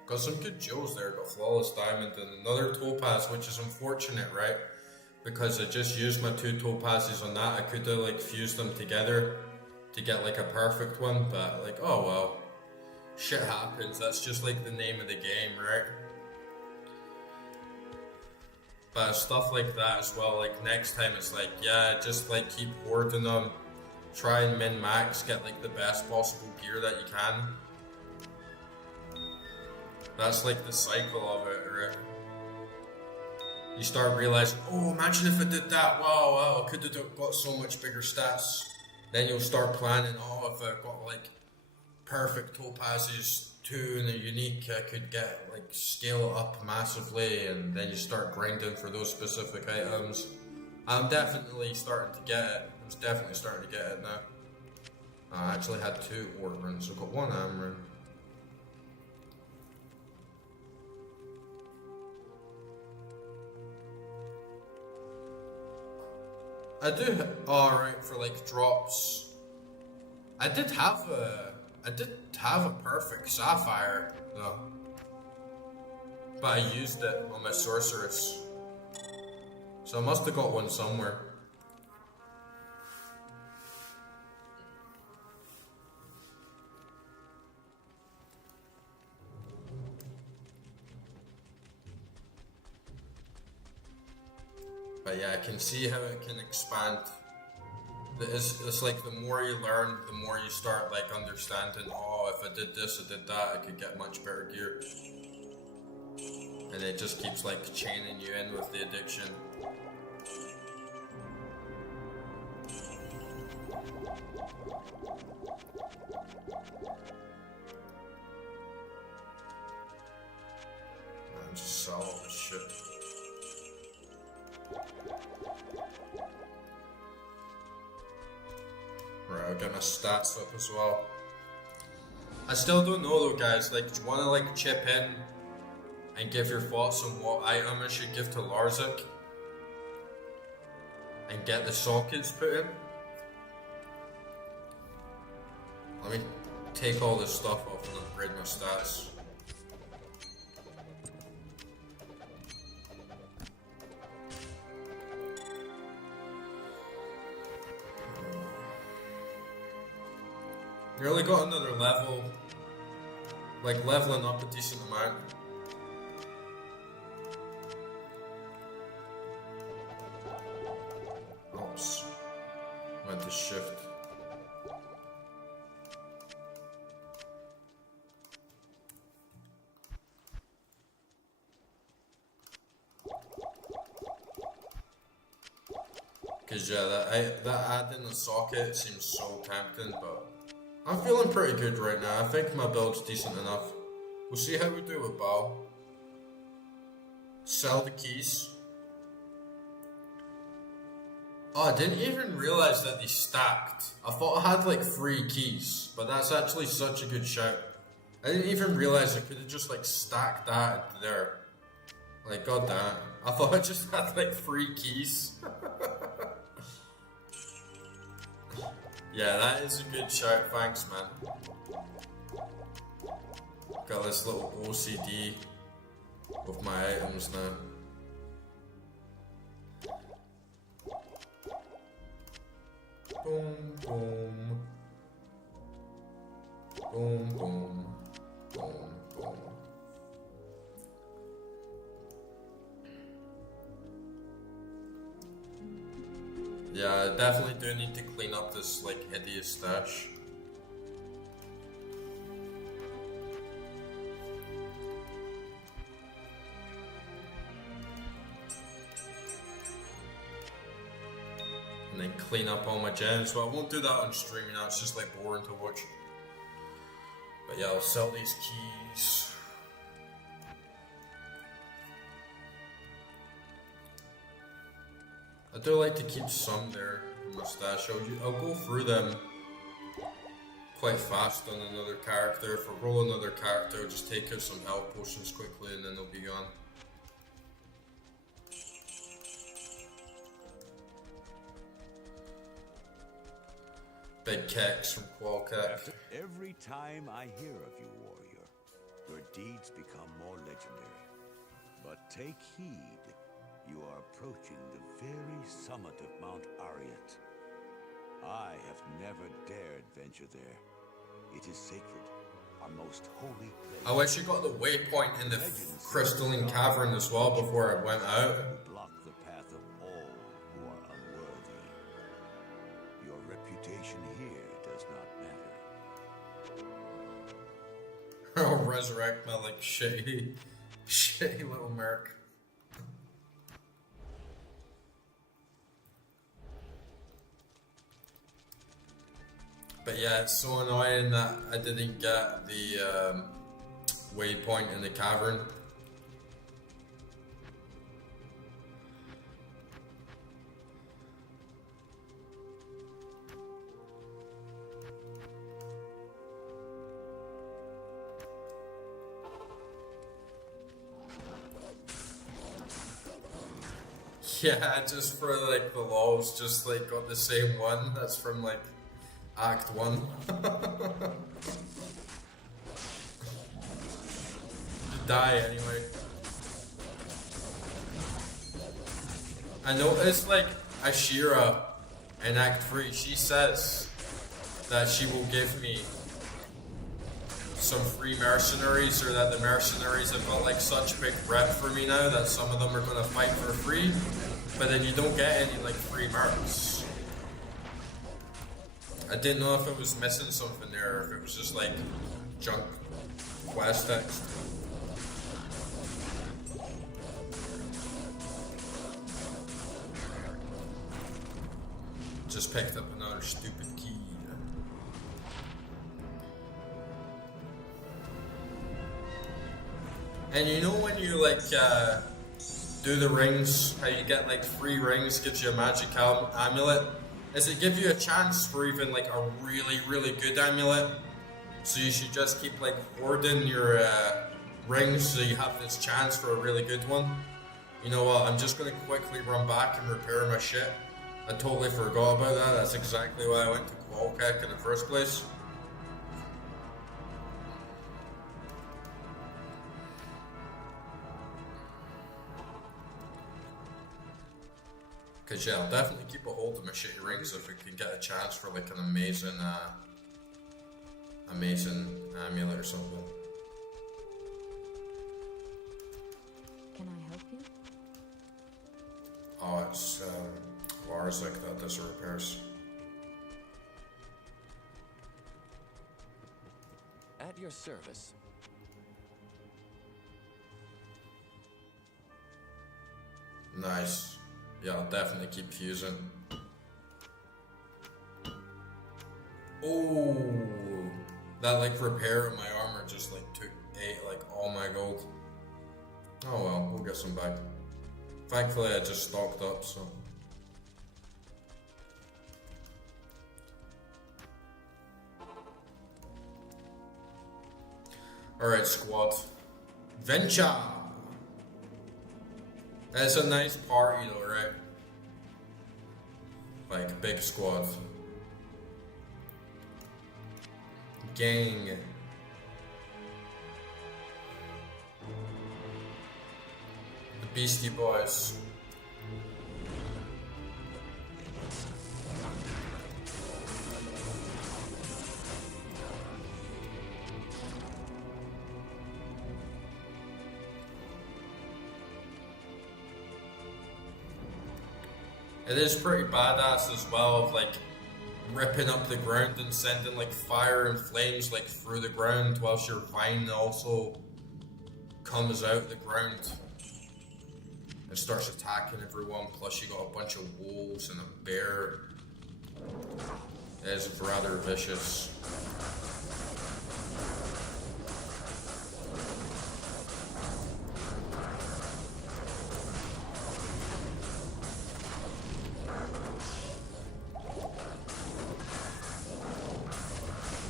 Got some good jewels there. Got flawless diamond and another topaz, which is unfortunate, right? Because I just used my 2 topazes on that. I could have like fused them together to get like a perfect one, but like, oh well, shit happens. That's just like the name of the game, right? But stuff like that as well, like next time it's like, yeah, just like keep hoarding them, try and min-max, get like the best possible gear that you can. That's like the cycle of it, right? You start realizing, oh, imagine if I did that, wow, I could have got so much bigger stats. Then you'll start planning, oh, if I've got like perfect topazes 2 and a unique, I could get like scale it up massively, and then you start grinding for those specific items. I'm definitely starting to get it. I'm definitely starting to get it now. I actually had 2 orc runes, so I've got 1 am rune. I do, alright, for like drops. I did have a perfect sapphire though, but I used it on my sorceress, so I must have got one somewhere. But yeah, I can see how it can expand. It's like the more you learn, the more you start like understanding, oh, if I did this, I did that, I could get much better gear. And it just keeps like chaining you in with the addiction. Man, just sell all this shit. Right, I'll get my stats up as well. I still don't know though, guys, like, do you want to like chip in and give your thoughts on what item I should give to Larzik and get the sockets put in? Let me take all this stuff off and upgrade my stats. Nearly got another level, like leveling up a decent amount. Oops, went to shift. Cause yeah, that add in the socket seems so tempting, but I'm feeling pretty good right now. I think my build's decent enough. We'll see how we do with Baal. Sell the keys. Oh, I didn't even realize that they stacked. I thought I had like 3 keys, but that's actually such a good shout. I didn't even realize I could have just like stacked that into there. Like, god damn it. I thought I just had like 3 keys. Yeah, that is a good shout, thanks man. Got this little OCD with my items now. Boom, boom. Boom, boom. Boom, boom. Yeah, I definitely do need to clean up this like hideous stash. And then clean up all my gems. Well, I won't do that on stream now, it's just like boring to watch. But yeah, I'll sell these keys. I do like to keep some there in my stash. I'll go through them quite fast on another character. If I roll another character, I'll just take out some health potions quickly and then they'll be gone. Big keks from Qualcack. After every time I hear of you, warrior, your deeds become more legendary. But take heed. You are approaching the very summit of Mount Ariat. I have never dared venture there. It is sacred, our most holy place. I wish you got the waypoint in the crystalline cavern as well before I went out. Block the path of all who are unworthy. Your reputation here does not matter. I'll resurrect my like shitty little merc. But yeah, it's so annoying that I didn't get the waypoint in the cavern. Yeah, just for like the lols, just like got the same one. That's from like Act 1. Die anyway. I noticed like Ashira in Act 3, she says that she will give me some free mercenaries, or that the mercenaries have got like such big rep for me now that some of them are gonna fight for free, but then you don't get any like free mercs. I didn't know if it was missing something there, or if it was just like junk quest text. Just picked up another stupid key. And you know when you like do the rings, how you get like 3 rings, gives you a magic amulet? Is it give you a chance for even like a really, really good amulet? So you should just keep like hoarding your rings so you have this chance for a really good one. You know what, I'm just gonna quickly run back and repair my shit. I totally forgot about that. That's exactly why I went to Qualkek in the first place. Cause yeah, I'll definitely keep a hold of my shitty rings if we can get a chance for like an amazing amulet or something. Can I help you? Oh, it's Larzik that does the repairs. At your service. Nice. Yeah, I'll definitely keep fusing. Oh, that like repair of my armor just like took all my gold. Oh well, we'll get some back. Thankfully I just stocked up, so. Alright squad. Venture! It's a nice party though, right? Like, big squad. Gang. The Beastie Boys. It is pretty badass as well, of like ripping up the ground and sending like fire and flames like through the ground, whilst your vine also comes out the ground and starts attacking everyone. Plus you got a bunch of wolves and a bear. It is rather vicious.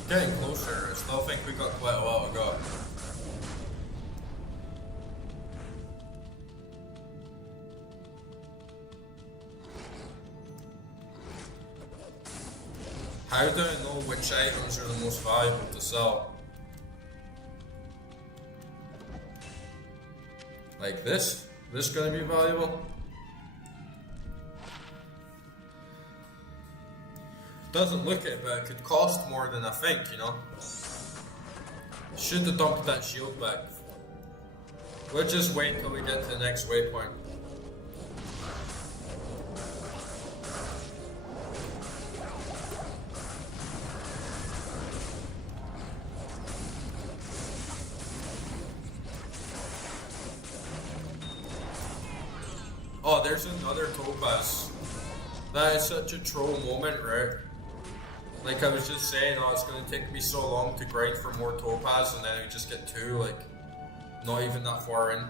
Getting closer. I still think we got quite a while to go. How do I know which items are the most valuable to sell? Like this? This gonna be valuable? Doesn't look it, but it could cost more than I think, you know? Should have dumped that shield back. We'll just wait till we get to the next waypoint. Oh, there's another topaz. That is such a troll moment, right? Like I was just saying, oh, it's gonna take me so long to grind for more topaz, and then I just get 2, like, not even that far in.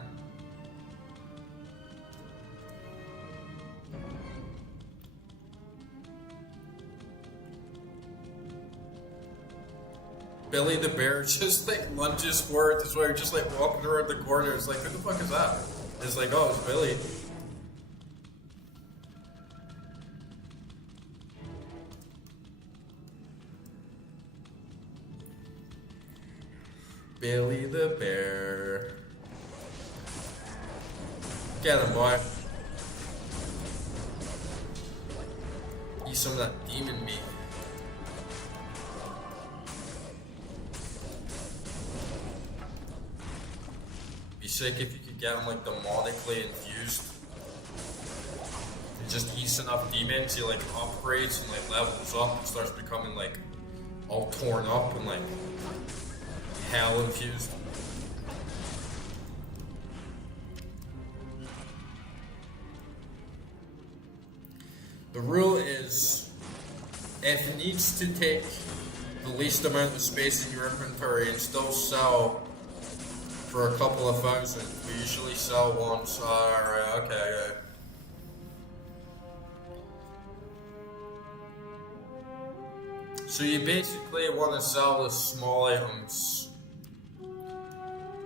Billy the bear just like lunges forward as well, just like walking around the corner. It's like, who the fuck is that? It's like, oh, it's Billy. Billy the bear. Get him, boy. Eat some of that demon meat. Be sick if you could get him like demonically infused. He just eats enough demons, he like upgrades and like levels up and starts becoming like all torn up and like hell infused. The rule is, if it needs to take the least amount of space in your inventory and still sell for a couple of thousand, we usually sell once. Alright, okay. So you basically want to sell the small items.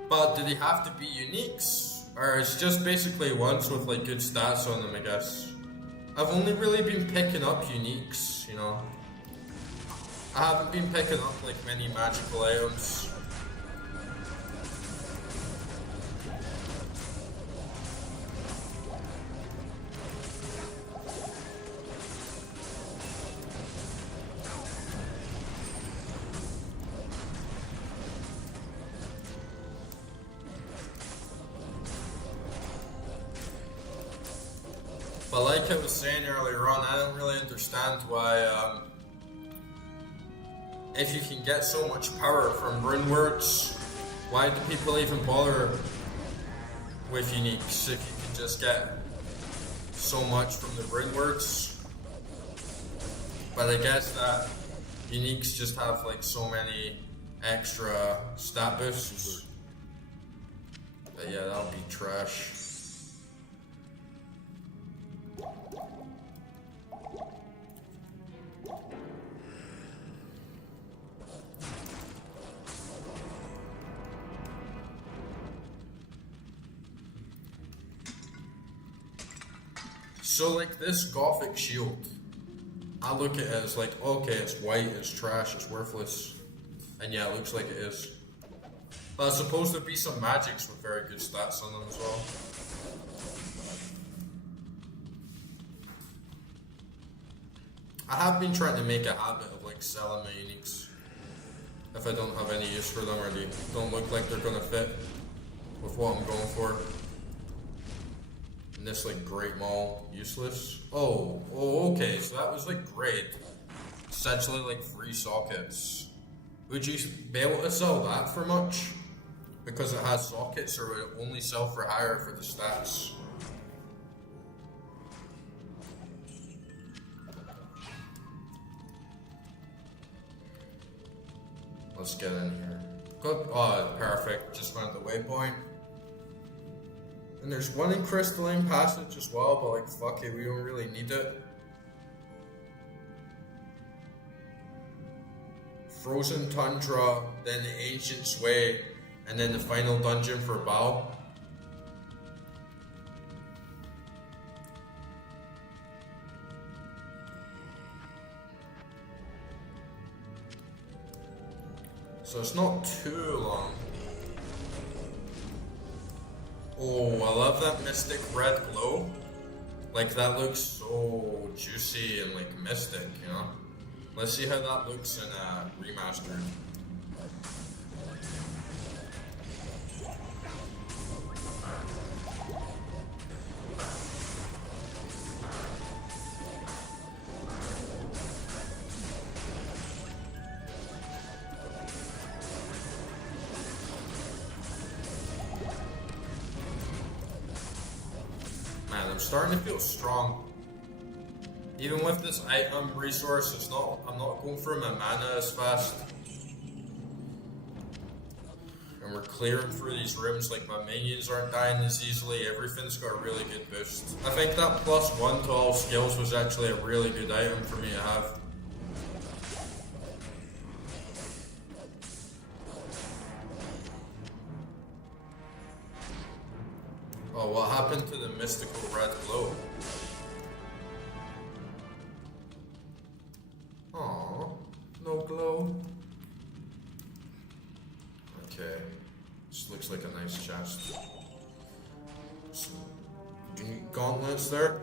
But do they have to be uniques? Or it's just basically ones with like good stats on them, I guess. I've only really been picking up uniques, you know. I haven't been picking up like many magical items. But like I was saying earlier on, I don't really understand why, if you can get so much power from rune words, why do people even bother with uniques if you can just get so much from the rune words? But I guess that uniques just have like so many extra stat boosts. But yeah, that'll be trash. So like this gothic shield, I look at it as like, okay, it's white, it's trash, it's worthless. And yeah, it looks like it is. But I suppose there'd be some magics with very good stats on them as well. I have been trying to make a habit of like selling my uniques if I don't have any use for them or they don't look like they're gonna fit with what I'm going for. And this like Great Maul, useless. Oh, okay, so that was like great. Essentially like 3 sockets. Would you be able to sell that for much? Because it has sockets, or would it only sell for higher for the stats? Let's get in here. Good. Oh, perfect. Just found the waypoint. And there's one in Crystalline Passage as well, but like, fuck it, we don't really need it. Frozen Tundra, then the Ancient's Way, and then the final dungeon for Baal. So it's not too long. Oh, I love that mystic red glow. Like that looks so juicy and like mystic, you know? Let's see how that looks in remastered. Man, I'm starting to feel strong. Even with this item resource, I'm not going through my mana as fast. And we're clearing through these rooms, like my minions aren't dying as easily, everything's got a really good boost. I think that +1 to all skills was actually a really good item for me to have. Oh, what happened to the mystical red glow? Aww, no glow. Okay, this looks like a nice chest. Some gauntlets there.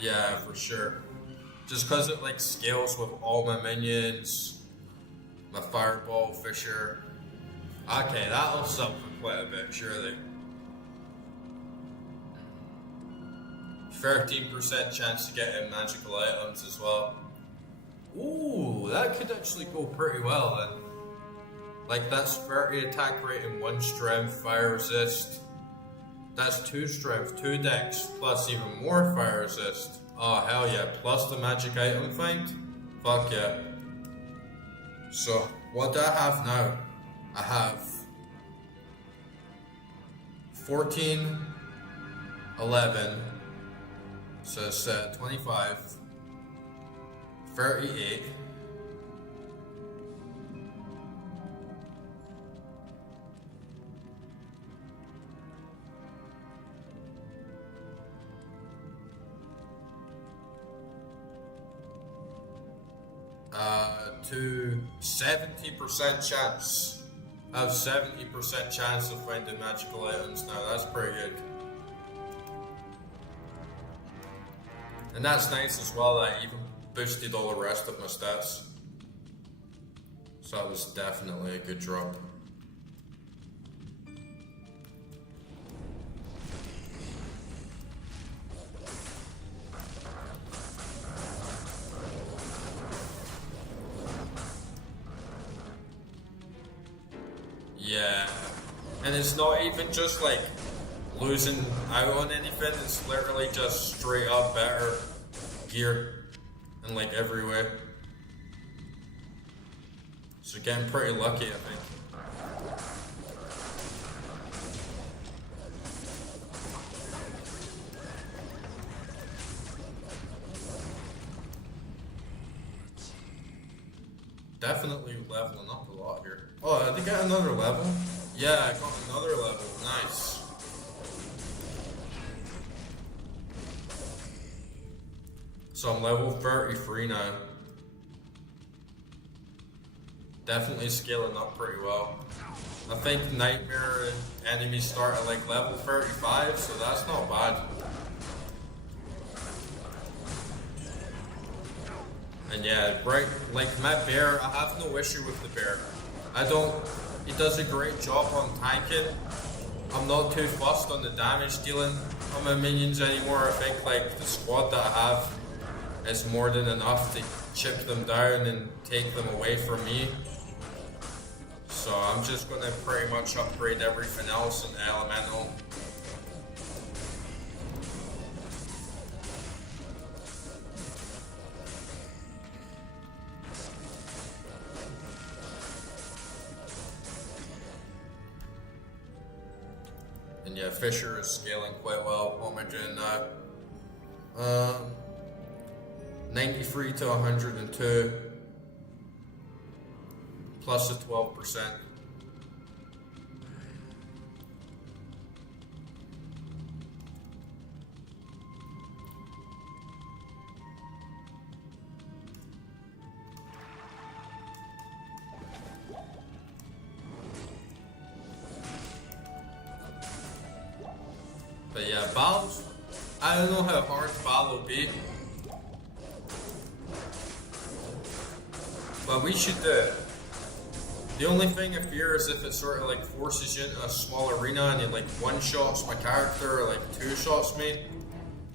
Yeah, for sure. Just because it like scales with all my minions, my fireball fisher. Okay, that'll sell for quite a bit, surely. 13% chance to get in magical items as well. Ooh, that could actually go pretty well then. Like that's 30 attack rate and 1 strength, fire resist. That's 2 strength, 2 dex, plus even more fire resist. Oh hell yeah, plus the magic item find? Fuck yeah. So, what do I have now? I have 14, 11, so it's 25, 38, to 70% chance. I have 70% chance of finding magical items now. That's pretty good. And that's nice as well. I even boosted all the rest of my stats. So that was definitely a good drop. Yeah, and it's not even just like losing out on anything, it's literally just straight up better gear in like every way. So getting pretty lucky, I think. Definitely leveling up a lot here. Oh, did I get another level? Yeah, I got another level. Nice. So I'm level 33 now. Definitely scaling up pretty well. I think Nightmare enemies start at like level 35, so that's not bad. And yeah, right, like my bear, I have no issue with the bear. He does a great job on tanking. I'm not too fussed on the damage dealing on my minions anymore. I think like the squad that I have is more than enough to chip them down and take them away from me. So I'm just gonna pretty much upgrade everything else in Elemental. And yeah, Fisher is scaling quite well. What am I doing now? 93 to 102. Plus a 12%. But yeah, Baal, I don't know how hard Baal will be. But we should do it. The only thing I fear is if it sort of like forces you into a small arena and it like one-shots my character or like two-shots me.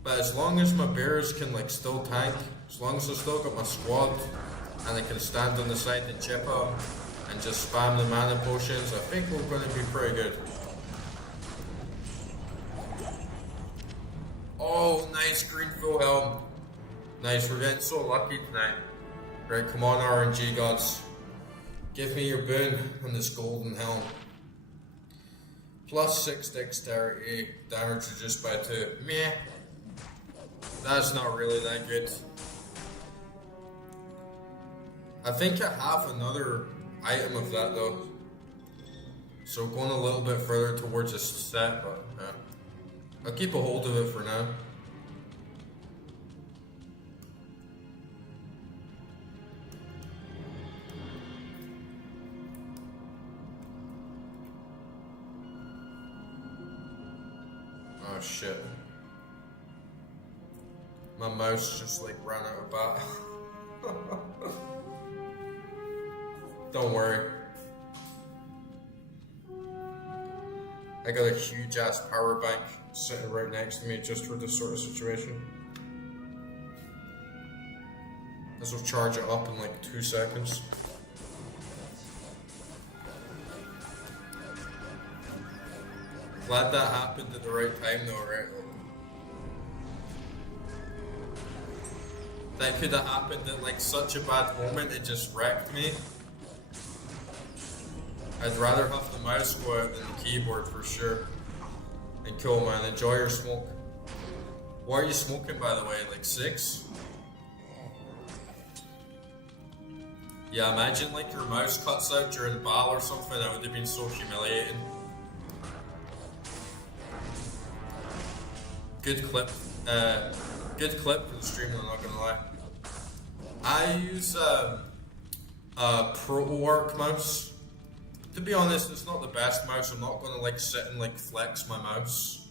But as long as my bears can like still tank, as long as I still got my squad and I can stand on the side and chip them, and just spam the mana potions, I think we're going to be pretty good. Oh, nice green full helm. Nice, we're getting so lucky tonight. Right, come on RNG gods. Give me your boon on this golden helm. Plus 6 dexterity, damage reduced by 2. Meh. That's not really that good. I think I have another item of that though. So going a little bit further towards a set, but I'll keep a hold of it for now. Oh shit. My mouse just like ran out of bat. Don't worry. I got a huge ass power bank sitting right next to me just for this sort of situation. This will charge it up in like 2 seconds. Glad that happened at the right time though, right? That could have happened at like such a bad moment, it just wrecked me. I'd rather have the mouse go out than the keyboard for sure. And cool man, enjoy your smoke. What are you smoking by the way, like 6? Yeah, imagine like your mouse cuts out during Baal or something, that would have been so humiliating. Good clip. Good clip for the stream, I'm not gonna lie. I use a ProArc mouse. To be honest, it's not the best mouse. I'm not gonna like sit and like flex my mouse.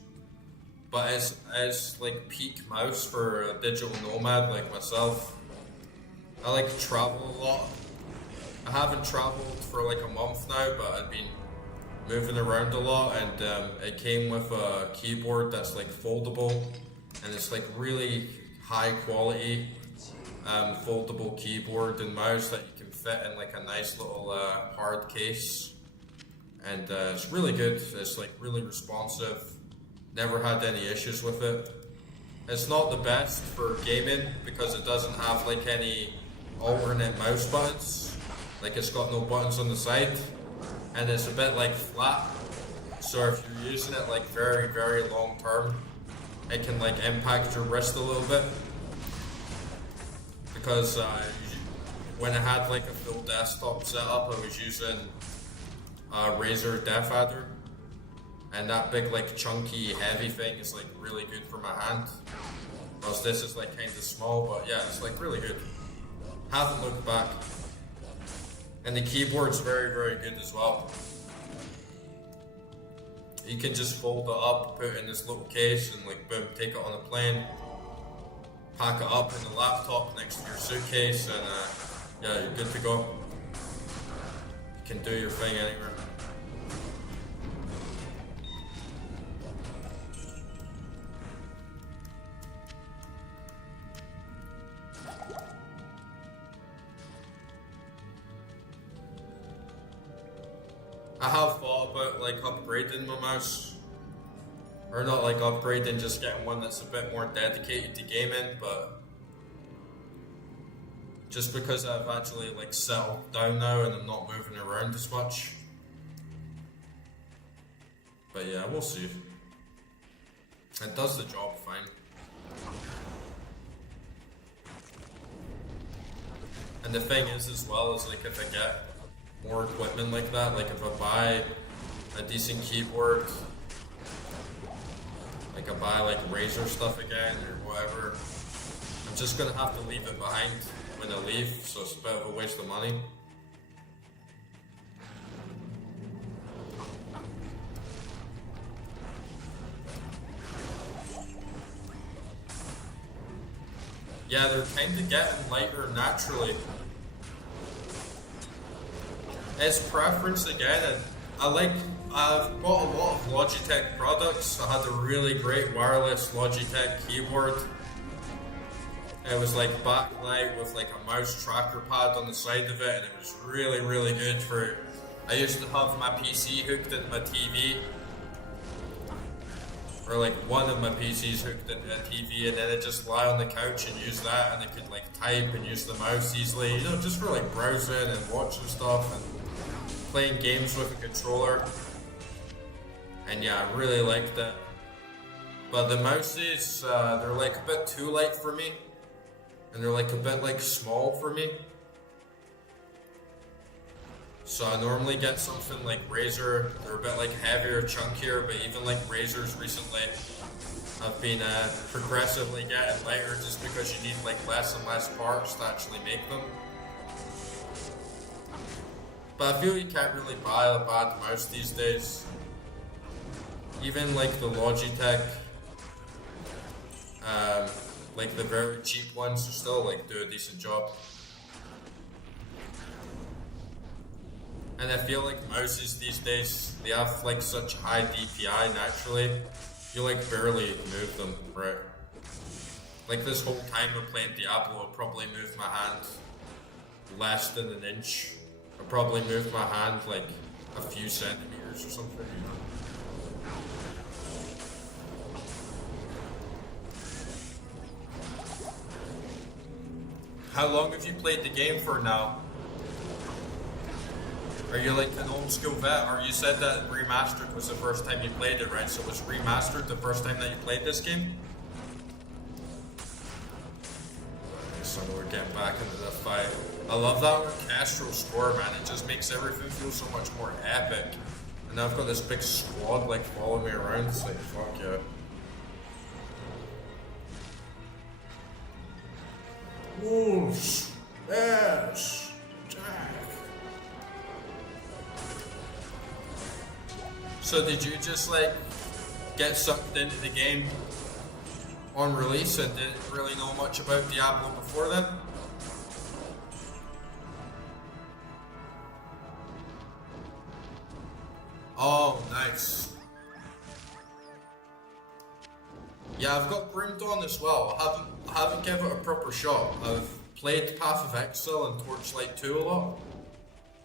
But as like peak mouse for a digital nomad like myself, I like to travel a lot. I haven't traveled for like a month now, but I've been moving around a lot, and it came with a keyboard that's like foldable, and it's like really high quality foldable keyboard and mouse that you can fit in like a nice little hard case, and it's really good. It's like really responsive. Never had any issues with it. It's not the best for gaming because it doesn't have like any alternate mouse buttons. Like it's got no buttons on the side, and it's a bit like flat. So if you're using it like very, very long term, it can like impact your wrist a little bit. Because when I had like a full desktop setup, I was using a Razer Death Adder, and that big like chunky heavy thing is like really good for my hand. Whereas this is like kind of small, but yeah, it's like really good. Haven't looked back. And the keyboard's very, very good as well. You can just fold it up, put it in this little case, and like boom, take it on a plane. Pack it up in the laptop next to your suitcase, and yeah, you're good to go. You can do your thing anywhere. I have thought about like upgrading my mouse. Or not like upgrading, just getting one that's a bit more dedicated to gaming, but just because I've actually like settled down now and I'm not moving around as much. But yeah, we'll see. It does the job fine. And the thing is as well, is like if I get more equipment like that, like if I buy a decent keyboard, like I buy like Razer stuff again or whatever, I'm just gonna have to leave it behind when I leave, so it's a bit of a waste of money. Yeah, they're kind of getting lighter naturally. It's preference again, and I've bought a lot of Logitech products. I had a really great wireless Logitech keyboard. It was like backlight with like a mouse tracker pad on the side of it, and it was really, really good for. I used to have my PC hooked into my TV, or like one of my PCs hooked into a TV, and then I'd just lie on the couch and use that, and I could like type and use the mouse easily, you know, just for like browsing and watching stuff and playing games with a controller. And yeah, I really liked it. But the mouses, they're like a bit too light for me. And they're like a bit like small for me. So I normally get something like Razer. They're a bit like heavier, chunkier, but even like Razers recently have been progressively getting lighter just because you need like less and less parts to actually make them. But I feel you can't really buy a bad mouse these days. Even like the Logitech, like the very cheap ones, still like do a decent job. And I feel like mouses these days, they have like such high DPI naturally, you like barely move them, right? Like this whole time of playing Diablo, I probably moved my hand less than an inch. I probably moved my hand like a few centimeters or something, you know? How long have you played the game for now? Are you like an old school vet? Or you said that remastered was the first time you played it, right? So was remastered the first time that you played this game? So we're getting back into the fight. I love that orchestral score, man. It just makes everything feel so much more epic. And now I've got this big squad like following me around. It's like, fuck yeah. Wolves! Yes! Jack! So did you just like get sucked into the game on release and didn't really know much about Diablo before then? Oh, nice. Yeah, I've got Brimmed on as well. I haven't given it a proper shot. I've played Path of Exile and Torchlight 2 a lot.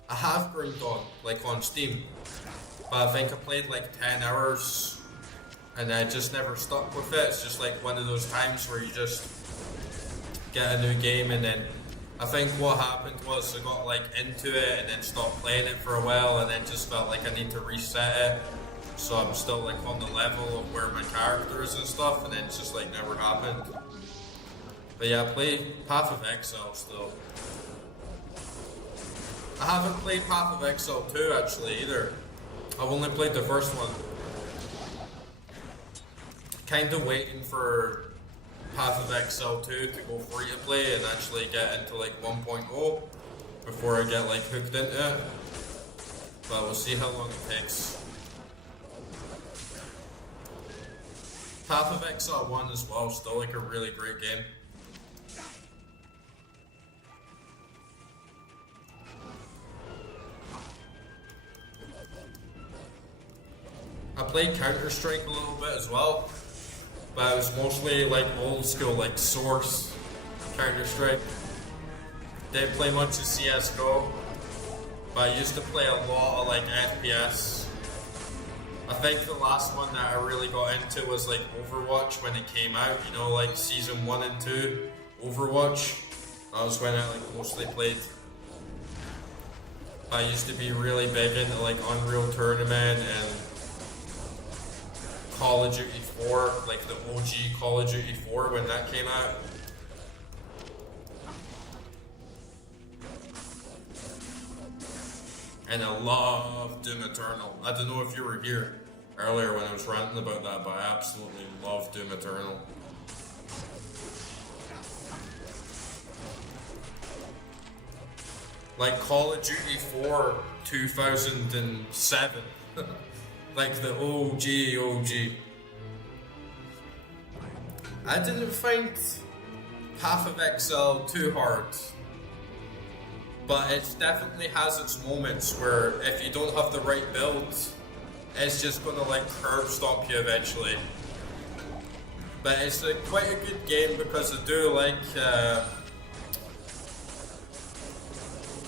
I have Brimmed on, like on Steam. But I think I played like 10 hours and I just never stuck with it. It's just like one of those times where you just get a new game, and then I think what happened was I got like into it and then stopped playing it for a while, and then just felt like I need to reset it. So I'm still like on the level of where my character is and stuff, and then it's just like never happened. But yeah, I played Path of Exile still. I haven't played Path of Exile 2 actually either. I've only played the first one. Kinda waiting for Path of Exile 2 to go free to play and actually get into like 1.0 before I get like hooked into it. But we'll see how long it takes. Path of Exile 1 as well, still like a really great game. I played Counter-Strike a little bit as well, but it was mostly like old school, like Source Counter-Strike. Didn't play much of CSGO, but I used to play a lot of like FPS. I think the last one that I really got into was like Overwatch when it came out, you know, like season 1 and 2 Overwatch. That was when I like mostly played. I used to be really big into like Unreal Tournament and Call of Duty 4, like the OG Call of Duty 4 when that came out. And I love Doom Eternal. I don't know if you were here earlier when I was ranting about that, but I absolutely love Doom Eternal. Like Call of Duty 4 2007. Like the OG. I didn't find Path of Exile too hard. But it definitely has its moments where if you don't have the right build, it's just gonna like curb stomp you eventually. But it's quite a good game because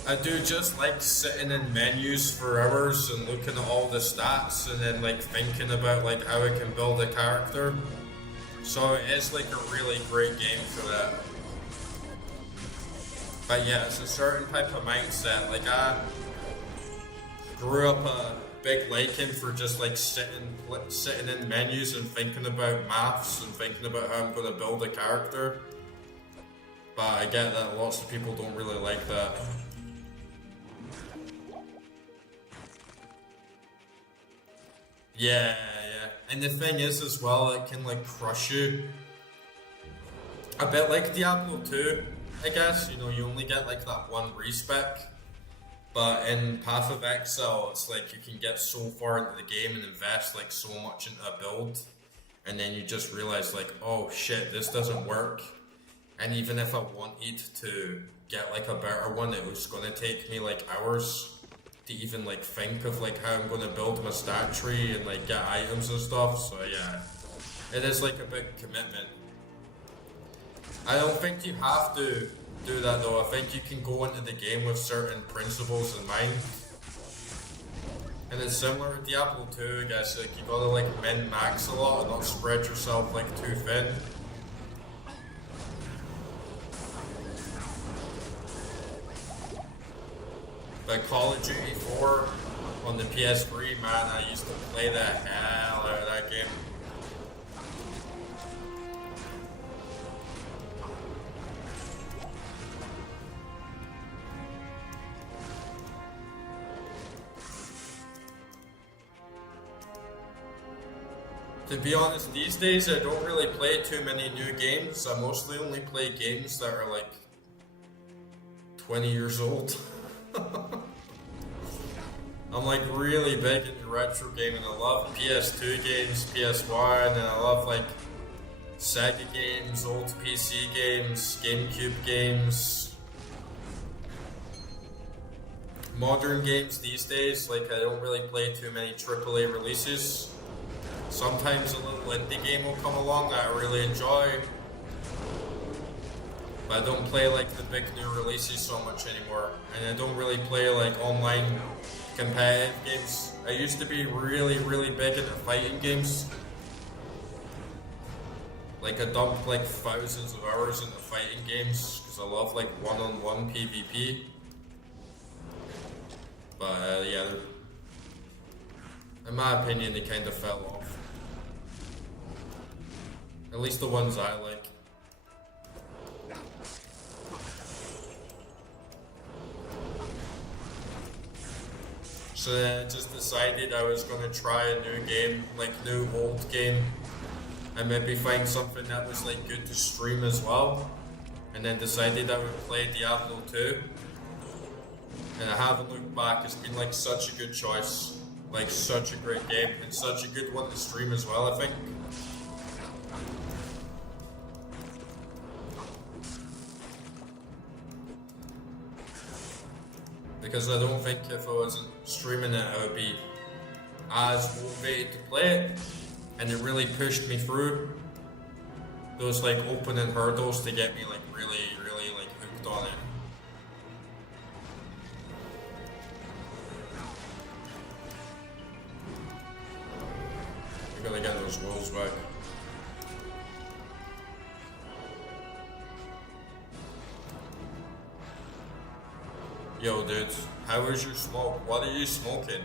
I do just like sitting in menus for hours and looking at all the stats and then like thinking about like how I can build a character. So it is like a really great game for that. But yeah, it's a certain type of mindset. Like I grew up a big liking for just like sitting in menus and thinking about maths and thinking about how I'm going to build a character. But I get that lots of people don't really like that. Yeah. And the thing is as well, it can like crush you. A bit like Diablo 2, I guess. You know, you only get like that one respec. But in Path of Exile, it's like you can get so far into the game and invest like so much into a build. And then you just realize like, oh shit, this doesn't work. And even if I wanted to get like a better one, it was gonna take me like hours to even like think of like how I'm gonna build my stat tree and like get items and stuff. So yeah, it is like a big commitment. I don't think you have to do that though. I think you can go into the game with certain principles in mind. And it's similar to Diablo 2, I guess. Like you gotta like min-max a lot and not spread yourself like too thin. But Call of Duty 4 on the PS3, man, I used to play the hell out of that game. To be honest, these days I don't really play too many new games. I mostly only play games that are like 20 years old. I'm like really big into retro gaming. I love PS2 games, PS1, and I love like Sega games, old PC games, GameCube games. Modern games these days, like I don't really play too many AAA releases. Sometimes a little indie game will come along that I really enjoy. But I don't play like the big new releases so much anymore. And I don't really play like online competitive games. I used to be really big into fighting games. Like I dumped like thousands of hours into fighting games because I love like one-on-one PvP. But yeah, in my opinion they kind of fell off. At least the ones I like. So then I just decided I was going to try a new game, like new old game, and maybe find something that was like good to stream as well. And then decided I would play Diablo 2. And I haven't looked back. It's been like such a good choice, like such a great game, and such a good one to stream as well, I think. Because I don't think if I wasn't streaming it, I would be as motivated to play it. And it really pushed me through those like opening hurdles to get me like really like hooked on it. I gotta get those wolves back. Yo, dude, how is your smoke? What are you smoking?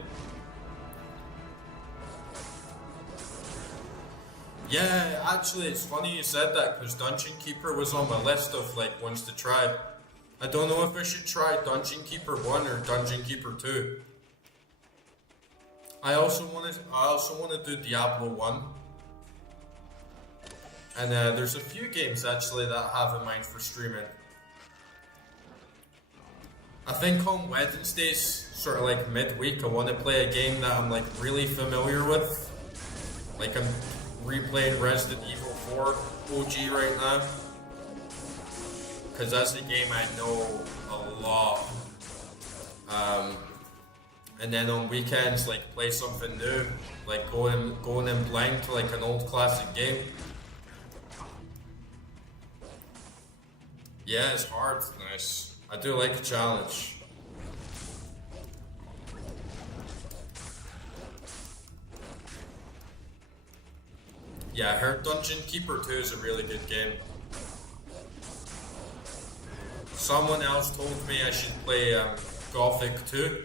Yeah, actually, it's funny you said that because Dungeon Keeper was on my list of like ones to try. I don't know if I should try Dungeon Keeper 1 or Dungeon Keeper 2. I also want to do Diablo 1. And there's a few games actually that I have in mind for streaming. I think on Wednesdays, sort of like midweek, I want to play a game that I'm like really familiar with. Like I'm replaying Resident Evil 4 OG right now. Because that's a game I know a lot. And then on weekends, like play something new. Like going in blind to like an old classic game. Yeah, it's hard. Nice. I do like a challenge. Yeah, I heard Dungeon Keeper 2 is a really good game. Someone else told me I should play Gothic 2.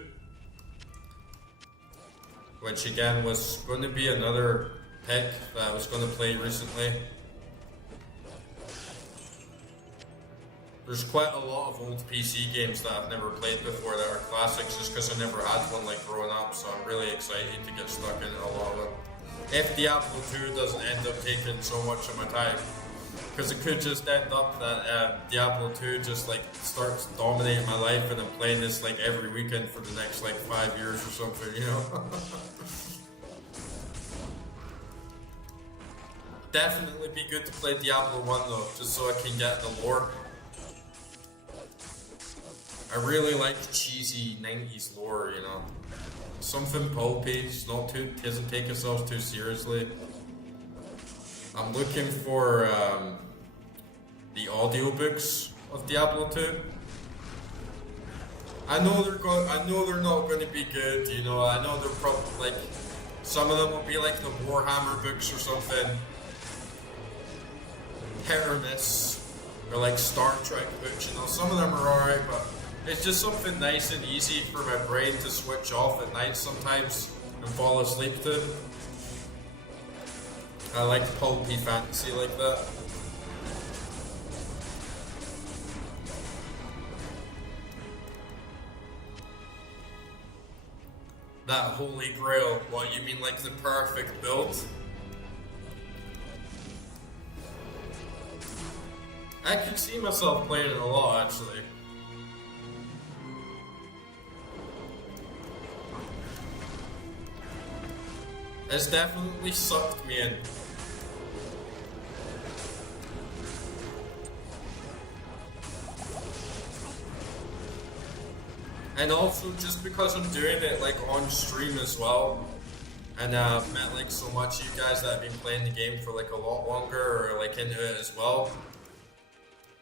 Which again was going to be another pick that I was going to play recently. There's quite a lot of old PC games that I've never played before that are classics just because I never had one like growing up, so I'm really excited to get stuck in a lot of them. If Diablo 2 doesn't end up taking so much of my time, because it could just end up that Diablo 2 just like starts dominating my life and I'm playing this like every weekend for the next like 5 years or something, you know? Definitely be good to play Diablo 1 though, just so I can get the lore. I really like cheesy 90s lore, you know. Something pulpy, doesn't take itself too seriously. I'm looking for the audiobooks of Diablo 2. I know they're not going to be good, you know. I know they're probably like some of them will be like the Warhammer books or something. Hit or miss, or like Star Trek books, you know. Some of them are alright, but it's just something nice and easy for my brain to switch off at night sometimes and fall asleep to. I like pulpy fantasy like that. That holy grail, what you mean like the perfect build? I could see myself playing it a lot actually. It's definitely sucked me in. And also just because I'm doing it like on stream as well, and I've met like so much of you guys that have been playing the game for like a lot longer or like into it as well.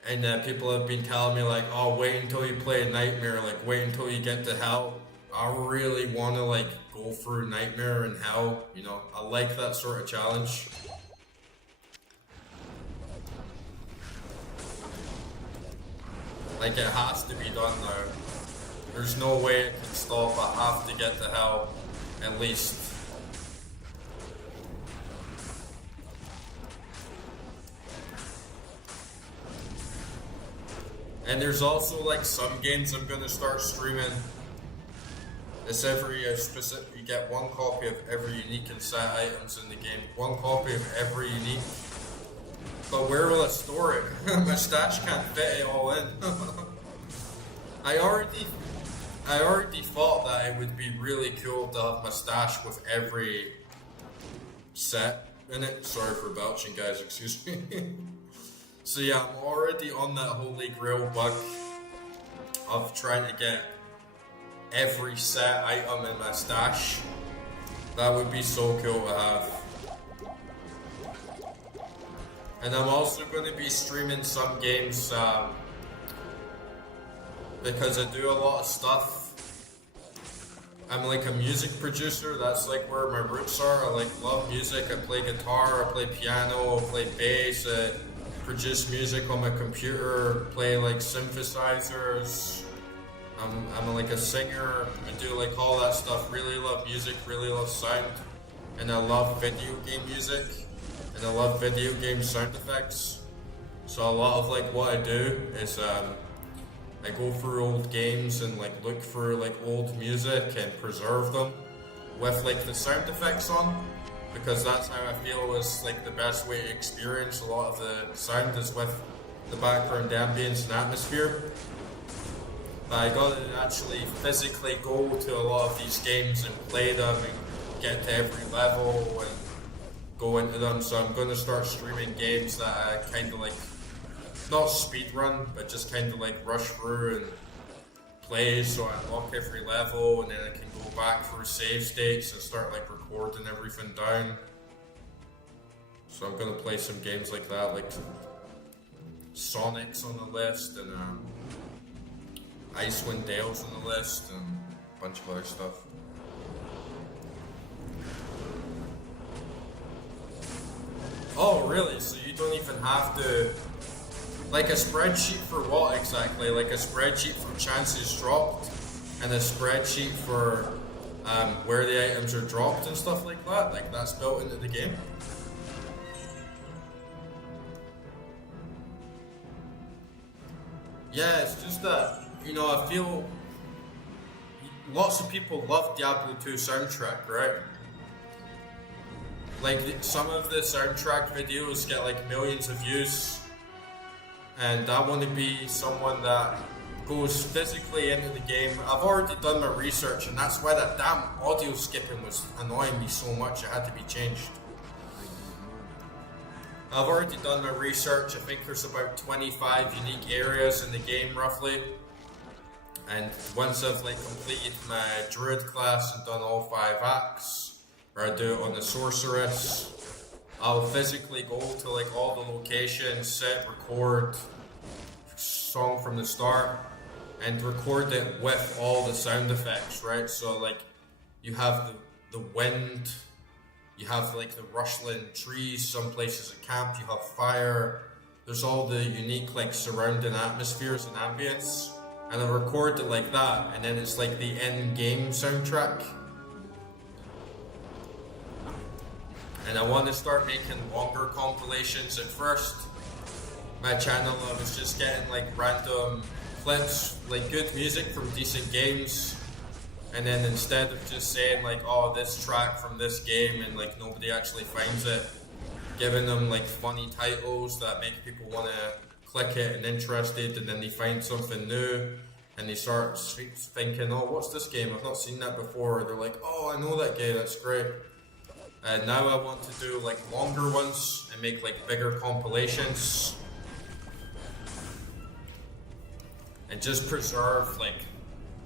And people have been telling me like, oh, wait until you play a Nightmare, like wait until you get to Hell. I really want to like go through Nightmare and Hell, you know, I like that sort of challenge. Like it has to be done now. There's no way it can stop, I have to get to Hell, at least. And there's also like some games I'm gonna start streaming. It's every specific, you get one copy of every unique and set items in the game. One copy of every unique. But where will I store it? My stash can't fit it all in. I already thought that it would be really cool to have my stash with every set in it. Sorry for belching, guys, excuse me. So yeah, I'm already on that holy grail bug of trying to get every set item in my stash. That would be so cool to have. And I'm also going to be streaming some games because I do a lot of stuff. I'm like a music producer, that's like where my roots are. I like love music, I play guitar, I play piano, I play bass, I produce music on my computer, play like synthesizers. I'm like a singer, I do like all that stuff, really love music, really love sound. And I love video game music, and I love video game sound effects. So a lot of like what I do is I go through old games and like look for like old music and preserve them with like the sound effects on, because that's how I feel is like the best way to experience a lot of the sound is with the background ambience and atmosphere. But I gotta actually physically go to a lot of these games and play them and get to every level and go into them. So I'm gonna start streaming games that I kind of like, not speedrun, but just kind of like rush through and play, so I unlock every level and then I can go back through save states and start like recording everything down. So I'm gonna play some games like that, like Sonic's on the list, and Icewind Dale's on the list, and a bunch of other stuff. Oh, really? So you don't even have to... Like a spreadsheet for what exactly? Like a spreadsheet for chances dropped, and a spreadsheet for where the items are dropped and stuff like that? Like that's built into the game? Yeah, it's just that, you know, I feel lots of people love Diablo 2 soundtrack, right? Like, some of the soundtrack videos get like millions of views, and I want to be someone that goes physically into the game. I've already done my research, and that's why that damn audio skipping was annoying me so much, it had to be changed. I've already done my research. I think there's about 25 unique areas in the game, roughly. And once I've like completed my Druid class and done all 5 acts, or I do it on the Sorceress, I'll physically go to like all the locations, set, record, song from the start, and record it with all the sound effects, right? So like, you have the wind, you have like the rustling trees, some places a camp, you have fire, there's all the unique like surrounding atmospheres and ambience, and I record it like that, and then it's like the in-game soundtrack. And I want to start making longer compilations. At first, my channel, I was just getting like random clips, like good music from decent games, and then instead of just saying like, oh, this track from this game, and like nobody actually finds it, giving them like funny titles that make people want to click it and interested, and then they find something new and they start thinking, oh, what's this game? I've not seen that before. Or they're like, oh, I know that game, that's great. And now I want to do like longer ones and make like bigger compilations and just preserve like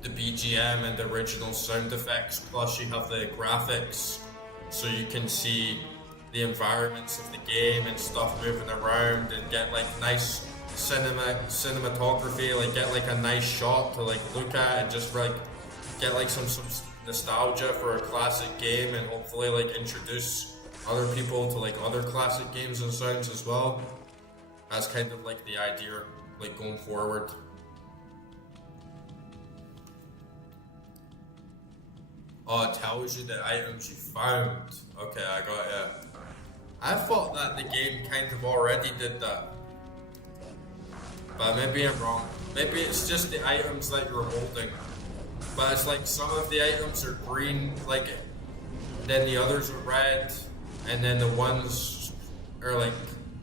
the BGM and the original sound effects, plus you have the graphics so you can see the environments of the game and stuff moving around, and get like nice cinematography, like get like a nice shot to like look at, and just like get like some nostalgia for a classic game, and hopefully like introduce other people to like other classic games and sounds as well. That's kind of like the idea, like going forward. Oh, it tells you the items you found. Okay, I got it. I thought that the game kind of already did that, but maybe I'm wrong. Maybe it's just the items that you're holding. But it's like some of the items are green, like, then the others are red, and then the ones are like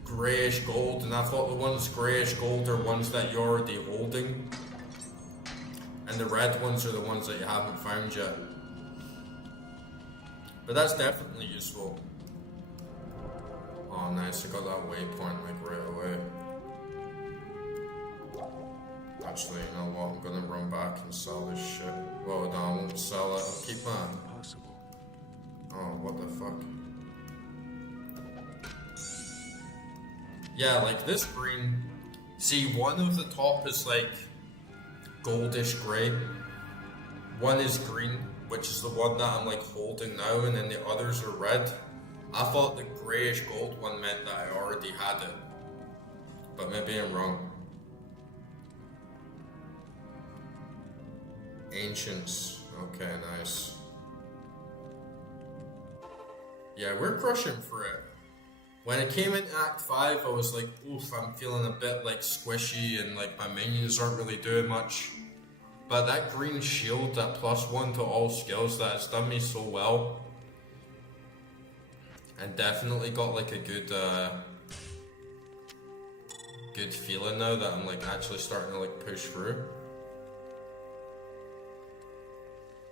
grayish gold, and I thought the ones grayish gold are ones that you're already holding, and the red ones are the ones that you haven't found yet. But that's definitely useful. Oh nice, I got that waypoint like right away. Actually, you know what? I'm gonna run back and sell this shit. Well, no, I won't sell it. I'll keep mine. Impossible. Oh, what the fuck? Yeah, like this green. See, one of the top is like goldish grey. One is green, which is the one that I'm like holding now, and then the others are red. I thought the greyish gold one meant that I already had it, but maybe I'm wrong. Ancients. Okay, nice. Yeah, we're crushing for it. When it came in Act 5, I was like, oof, I'm feeling a bit like squishy, and like my minions aren't really doing much. But that green shield, that +1 to all skills, that has done me so well. And definitely got like a good feeling now that I'm like actually starting to like push through.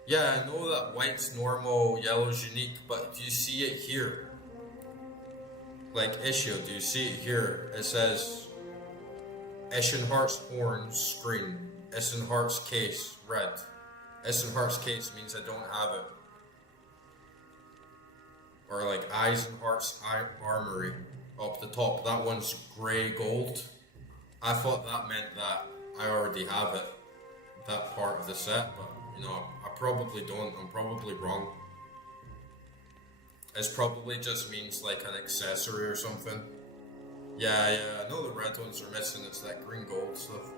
Yeah, I know that white's normal, yellow's unique, but do you see it here? Like issue, do you see it here? It says Ishenhart's horns green, Ishenhart's case red. Ishenhart's case means I don't have it. Or like Eisenhart's armory up the top, that one's grey gold. I thought that meant that I already have it, that part of the set, but you know, I probably don't. I'm probably wrong. It probably just means like an accessory or something. Yeah, I know the red ones are missing. It's that green gold stuff.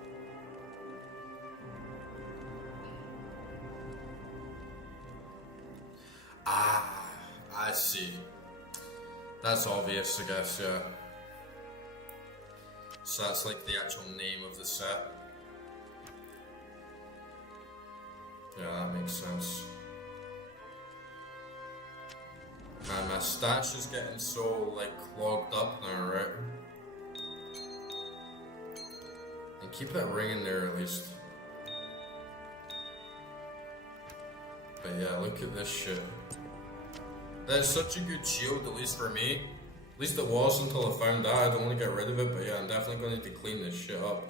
Ah, I see. That's obvious, I guess, yeah. So that's like the actual name of the set. Yeah, that makes sense. Man, my stash is getting so, like, clogged up now, right? And keep it ringing there at least. But yeah, look at this shit. That is such a good shield, at least for me. At least it was until I found out. I don't want to get rid of it, but yeah, I'm definitely going to need to clean this shit up.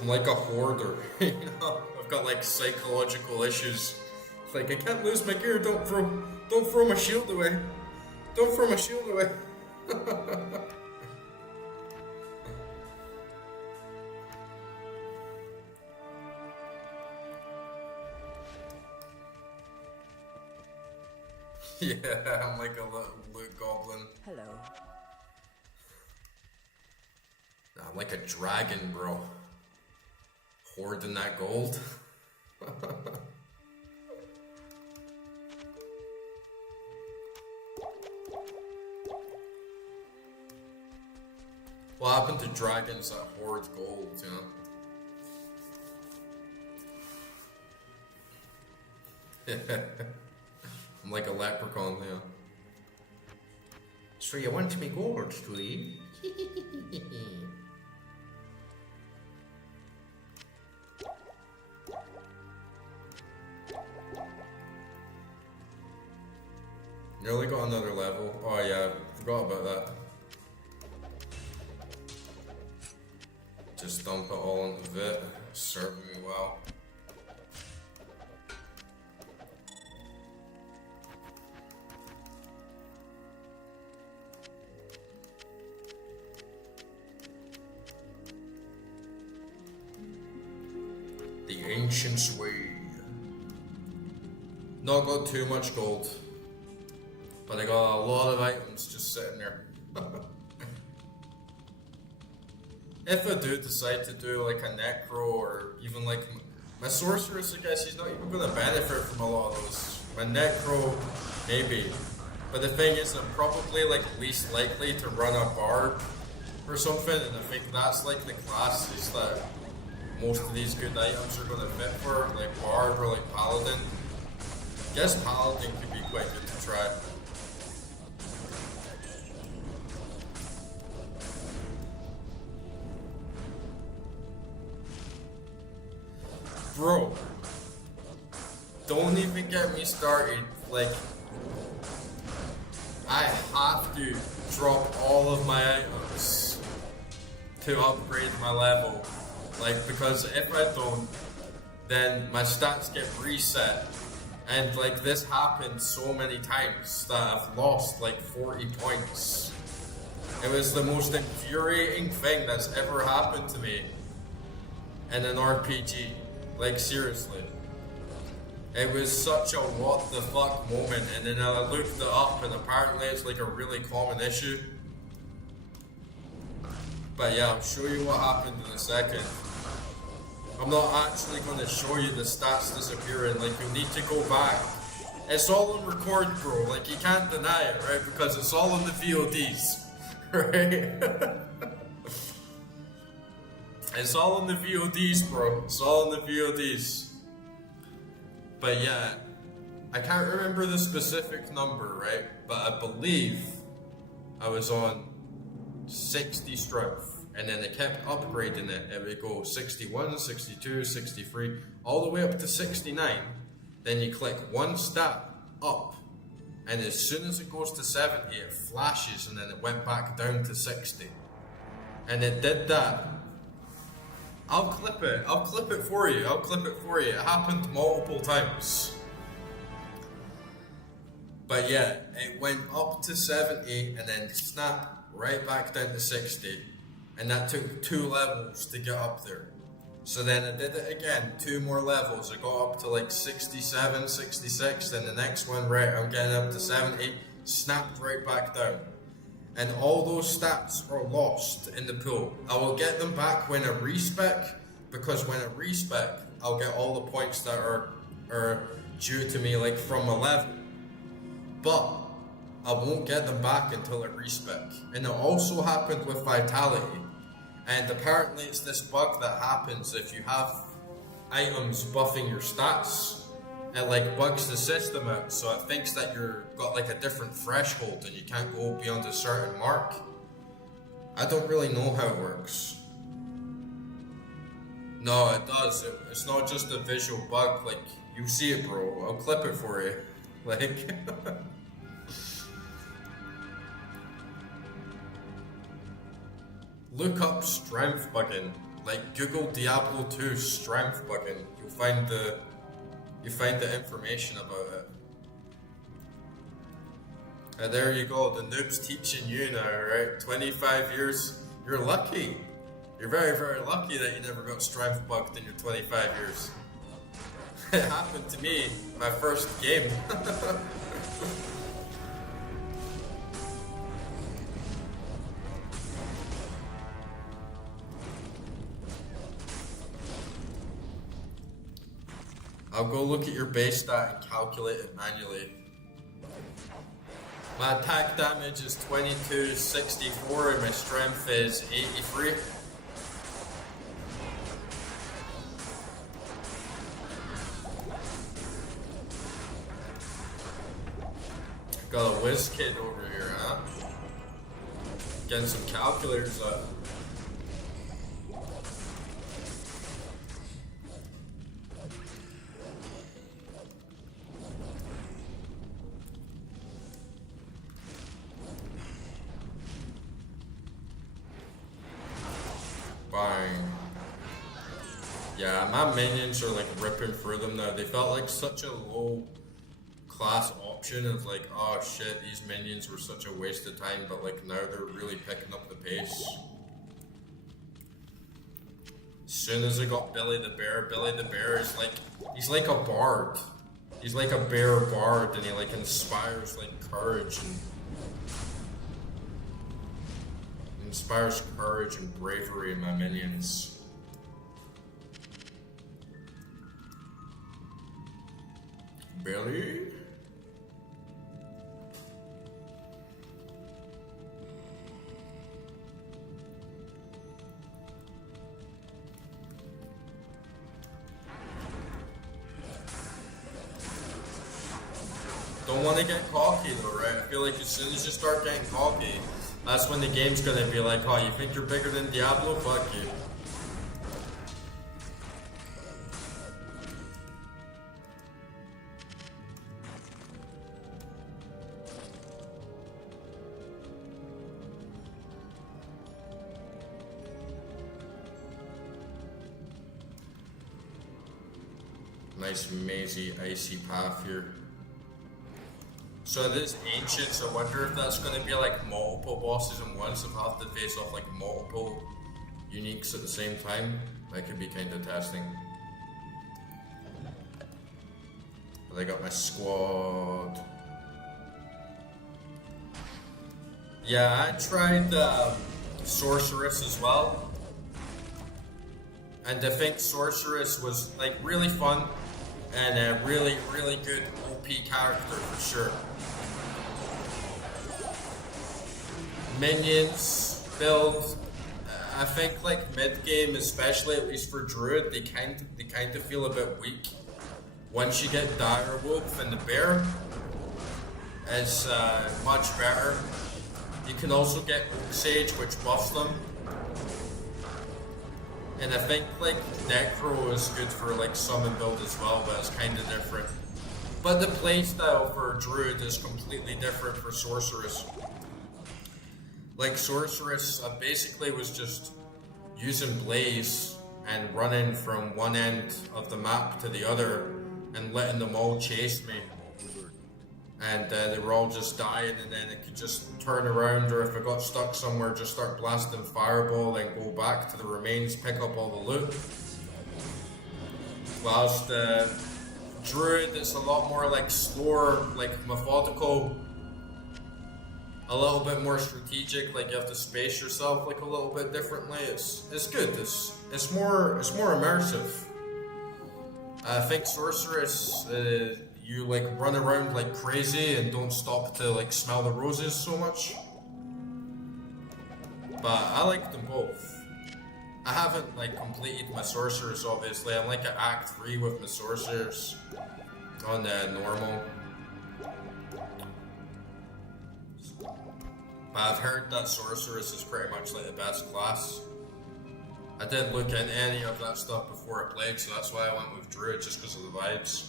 I'm like a hoarder, you know? I've got like psychological issues. It's like, I can't lose my gear, don't throw my shield away. Don't throw my shield away. Yeah, I'm like a little goblin. Hello. I'm like a dragon, bro. Hoarding that gold. What happened to dragons that hoard gold, you know? I'm like a leprechaun, yeah. So you want me gold, do you? Nearly got another level. Oh yeah, forgot about that. Just dump it all into Vit. Serving me well. The Ancient's Way. Not got too much gold, but I got a lot of items just sitting there. If I do decide to do like a necro or even like my sorceress, I guess he's not even going to benefit from a lot of those. My necro, maybe. But the thing is, I'm probably like least likely to run a bard or something, and I think that's like the classes that most of these good items are going to fit for, like bard or like paladin. I guess paladin could be quite good to try. Bro, don't even get me started. Like, I have to drop all of my items to upgrade my level. Like, because if I don't, then my stats get reset. And like, this happened so many times that I've lost like 40 points. It was the most infuriating thing that's ever happened to me in an RPG. Like, seriously. It was such a what the fuck moment, and then I looked it up, and apparently it's like a really common issue. But yeah, I'll show you what happened in a second. I'm not actually going to show you the stats disappearing, like, you need to go back. It's all on record, bro, like, you can't deny it, right? Because it's all on the VODs, right? It's all in the VODs, bro. It's all in the VODs. But yeah, I can't remember the specific number, right? But I believe I was on 60 strength. And then they kept upgrading it. It would go 61, 62, 63, all the way up to 69. Then you click one stat up. And as soon as it goes to 70, it flashes, and then it went back down to 60. And it did that. I'll clip it. I'll clip it for you. I'll clip it for you. It happened multiple times. But yeah, it went up to 70 and then snap right back down to 60. and that took 2 levels to get up there. So then I did it again, 2 more levels. I got up to like 67, 66, then the next one, right, I'm getting up to 70, snapped right back down. And all those stats are lost in the pool. I will get them back when I respec, because when I respec, I'll get all the points that are due to me like from a level. But I won't get them back until I respec. And it also happened with Vitality. And apparently it's this bug that happens if you have items buffing your stats. It like bugs the system out, so it thinks that you're got like a different threshold and you can't go beyond a certain mark. I don't really know how it works. No, it does. It's not just a visual bug. Like, you see it, bro. I'll clip it for you. Like... Look up strength bugging. Like, Google Diablo 2 strength bugging. You'll find the information about it. And there you go, the noob's teaching you now, right? 25 years, you're lucky. You're very, very lucky that you never got strength bugged in your 25 years. It happened to me, my first game. I'll go look at your base stat and calculate it manually. My attack damage is 2264 and my strength is 83. Got a whiz kid over here, huh? Getting some calculators up. Bang. Yeah, my minions are like ripping through them now. They felt like such a low class option of like, oh shit, these minions were such a waste of time, but like now they're really picking up the pace. As soon as I got Billy the Bear is like, he's like a bard. He's like a bear bard, and he like inspires like courage and bravery in my minions. Billy? Don't want to get cocky though, right? I feel like as soon as you start getting cocky, that's when the game's gonna be like, oh, you think you're bigger than Diablo? Fuck you. Nice mazy, icy path here. So this ancient, so I wonder if that's going to be like multiple bosses in one, so I'll have to face off like multiple uniques at the same time. That could be kind of testing. But I got my squad. Yeah, I tried Sorceress as well. And I think Sorceress was like really fun and a really, really good OP character for sure. Minions build, I think like mid game, especially at least for Druid, they kind of feel a bit weak. Once you get Direwolf and the Bear, it's much better. You can also get Oak Sage, which buffs them. And I think like Necro is good for like summon build as well, but it's kind of different. But the playstyle for Druid is completely different for Sorceress. Like Sorceress basically was just using Blaze and running from one end of the map to the other and letting them all chase me. and they were all just dying, and then it could just turn around, or if it got stuck somewhere, just start blasting fireball, then go back to the remains, pick up all the loot. Whilst the Druid, it's a lot more like slower, like methodical, a little bit more strategic, like you have to space yourself like a little bit differently. It's good. It's more immersive. I think Sorceress, you like run around like crazy and don't stop to like smell the roses so much. But I like them both. I haven't like completed my Sorceress, obviously. I'm like at Act 3 with my Sorceress on normal. But I've heard that Sorceress is pretty much like the best class. I didn't look into any of that stuff before I played, so that's why I went with Druid, just because of the vibes.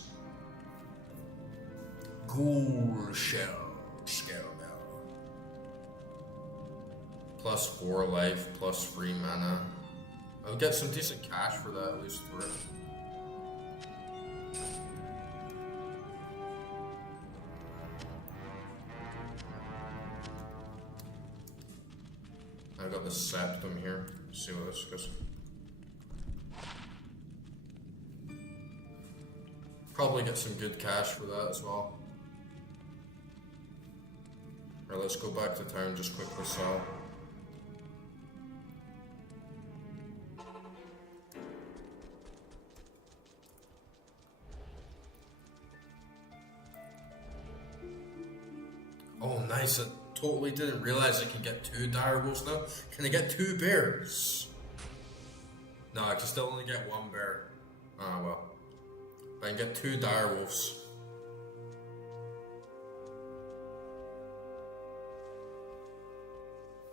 Ghoul Shell now. Plus 4 life, plus 3 mana. I'll get some decent cash for that, at least for it. I got the septum here. Let's see what this goes. Probably get some good cash for that as well. Alright, let's go back to town, just quickly sell. Oh, nice. I totally didn't realize I can get 2 direwolves now. Can I get 2 bears? No, I can still only get 1 bear. Ah, well. But I can get 2 direwolves.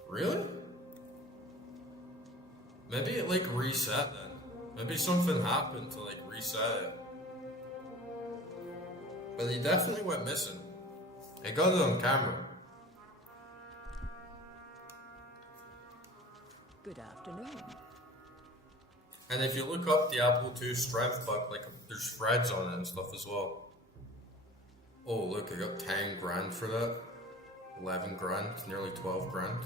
Really? Maybe it like reset then. Maybe something happened to like reset it. But he definitely went missing. I got it on camera. Good afternoon. And if you look up Diablo 2 strength bug, like there's threads on it and stuff as well. Oh look, I got 10 grand for that. 11 grand, nearly 12 grand.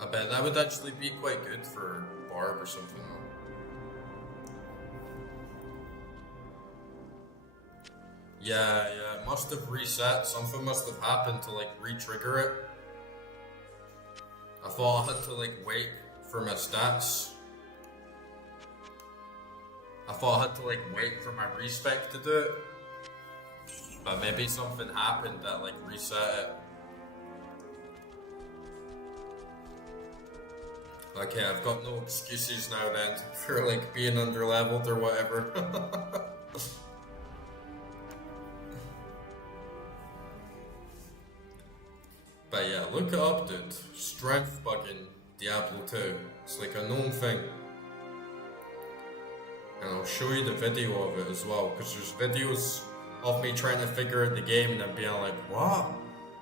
I bet that would actually be quite good for Barb or something. Yeah, it must have reset. Something must have happened to like re-trigger it. I thought I had to like wait for my stats. I thought I had to like wait for my respec to do it. But maybe something happened that like reset it. Okay, I've got no excuses now then for like being underleveled or whatever. But yeah, look it up, dude. Strength bug in Diablo 2. It's like a known thing. And I'll show you the video of it as well, because there's videos of me trying to figure out the game and then being like, what?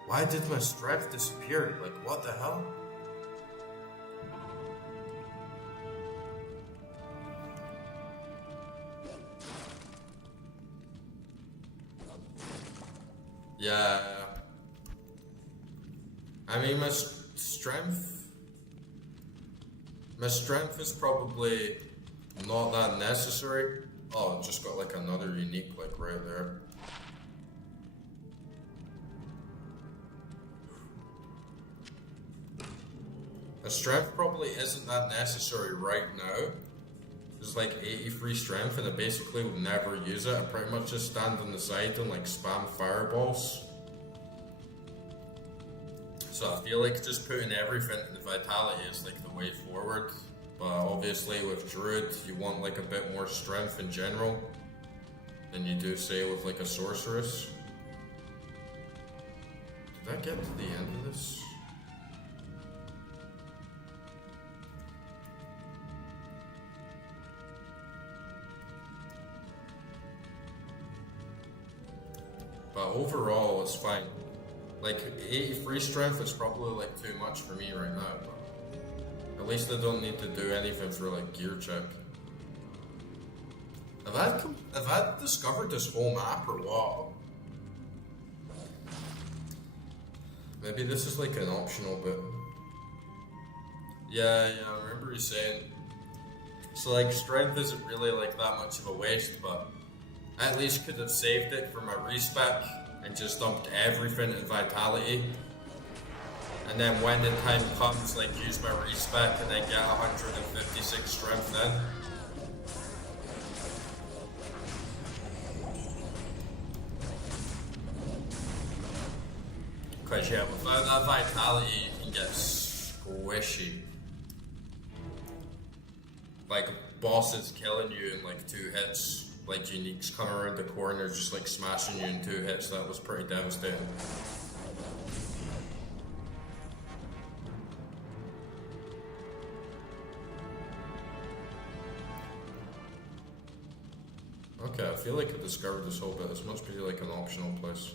Why did my strength disappear? Like, what the hell? Yeah. I mean, my strength is probably not that necessary. Oh, it just got like another unique like right there. My strength probably isn't that necessary right now. There's like 83 strength and I basically would never use it. I pretty much just stand on the side and like spam fireballs. So I feel like just putting everything into vitality is like the way forward. But obviously with Druid you want like a bit more strength in general than you do say with like a sorceress. Did I get to the end of this? But overall, it's fine. Like 83 strength is probably like too much for me right now. But at least I don't need to do anything for like gear check. Have I discovered this whole map or what? Maybe this is like an optional bit. Yeah, I remember you saying. So like strength isn't really like that much of a waste, but I at least could have saved it for my respec and just dumped everything in vitality. And then when the time comes, like use my respec and then get 156 strength then. Cause yeah, without that vitality you can get squishy. Like bosses killing you in like 2 hits, like uniques coming around the corner just like smashing you in 2 hits. That was pretty devastating. Okay, I feel like I discovered this whole bit. This must be like an optional place.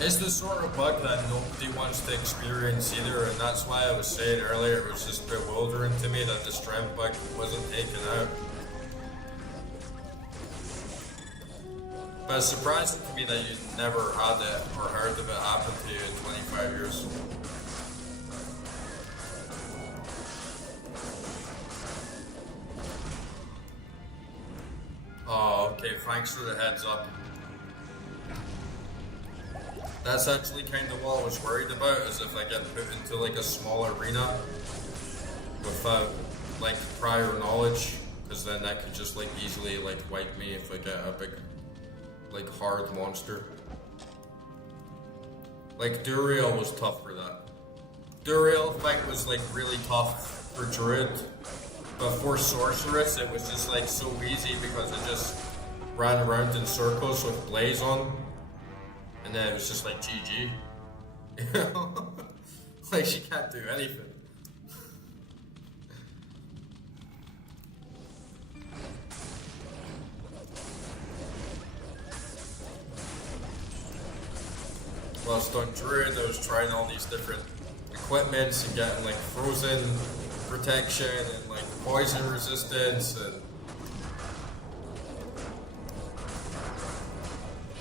It's the sort of bug that nobody wants to experience either, and that's why I was saying earlier it was just bewildering to me that the strength bug wasn't taken out. But it's surprising to me that you never had it or heard of it happen to you in 25 years. Oh, okay, thanks for the heads up. That's actually kind of what I was worried about, is if I get put into like a small arena without like prior knowledge, because then that could just like easily like wipe me if I get a big like hard monster. Like Duriel was tough for that. Duriel fight was like really tough for Druid, but for Sorceress it was just like so easy because it just ran around in circles with Blaze on. And then it was just like GG. You know? Like she can't do anything. Whilst on Druid I was trying all these different equipments and getting like frozen protection and like poison resistance, and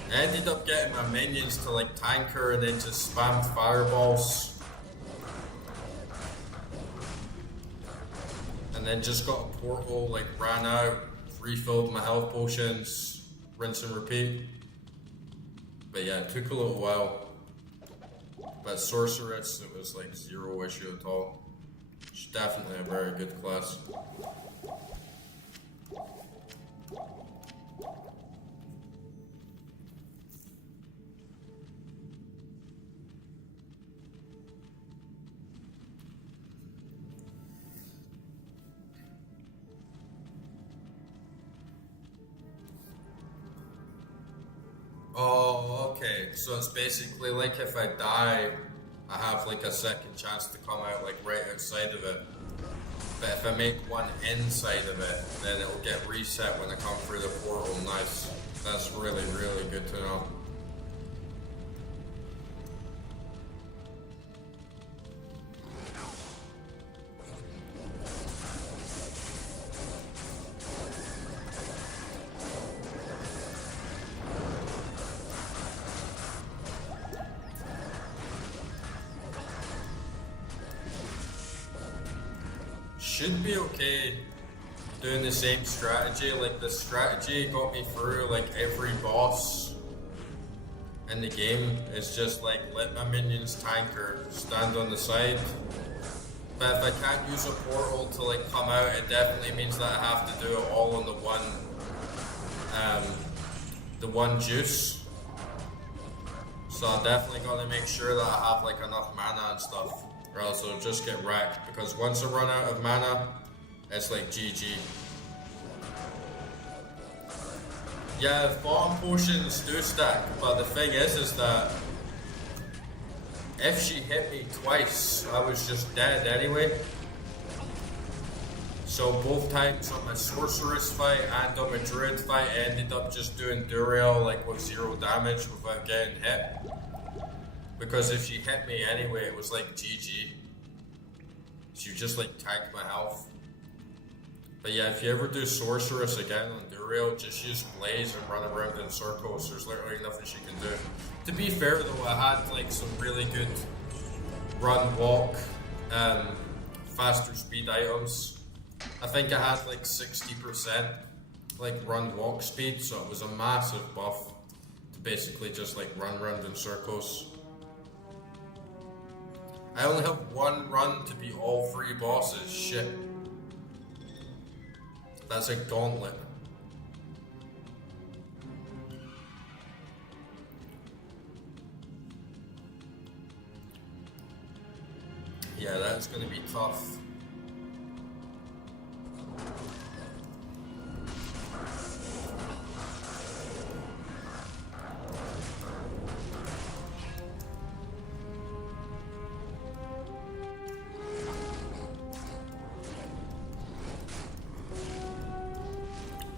I ended up getting my minions to like tank her and then just spammed fireballs. And then just got a portal, like ran out, refilled my health potions, rinse and repeat. But yeah, it took a little while. But Sorceress, it was like zero issue at all. She's definitely a very good class. Oh, okay. So it's basically like if I die, I have like a second chance to come out like right outside of it. But if I make one inside of it, then it'll get reset when I come through the portal. Nice. That's really, really good to know. Should be okay doing the same strategy. Like the strategy got me through like every boss in the game. It's just like let my minions tank her, stand on the side. But if I can't use a portal to like come out, it definitely means that I have to do it all on the one juice. So I definitely gotta make sure that I have like enough mana and stuff, or else I'll just get wrecked, because once I run out of mana, it's like GG. Yeah, bottom potions do stack, but the thing is that if she hit me twice, I was just dead anyway. So both times on my sorceress fight and on my druid fight, I ended up just doing Duriel like with 0 damage without getting hit. Because if she hit me anyway, it was like GG. She just like tanked my health. But yeah, if you ever do sorceress again on Duriel, just use Blaze and run around in circles. There's literally nothing she can do. To be fair though, I had like some really good run, walk, faster speed items. I think I had like 60% like run, walk speed, so it was a massive buff to basically just like run around in circles. I only have 1 run to beat all 3 bosses. Shit. That's a gauntlet. Yeah, that's gonna be tough.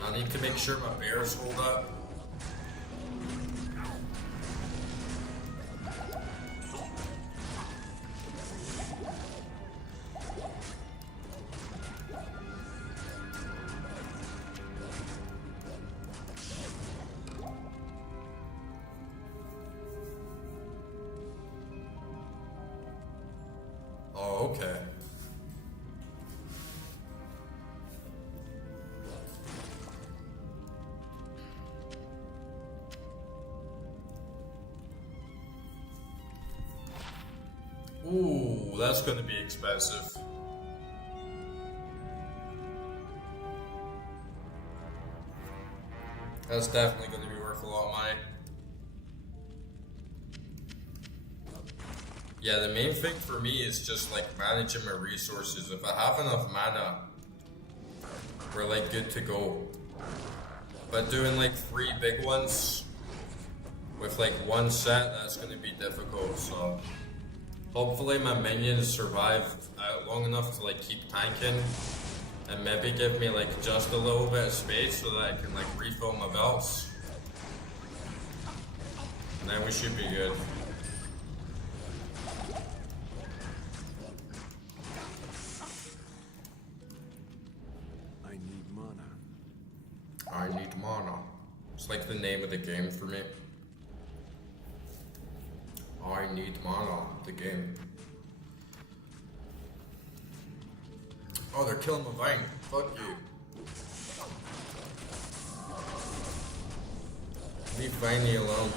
I need to make sure my bears hold up. Oh, okay. Ooh, that's gonna be expensive. That's definitely gonna be worth a lot of money. Yeah, the main thing for me is just like managing my resources. If I have enough mana, we're like good to go. But doing like 3 big ones with like 1 set, that's gonna be difficult, so hopefully my minions survive long enough to like keep tanking and maybe give me like just a little bit of space so that I can like refill my belts. And then we should be good. I need mana. I need mana. It's like the name of the game for me. I need mana, the game. Oh, they're killing my vine. Fuck you. Leave Viney alone.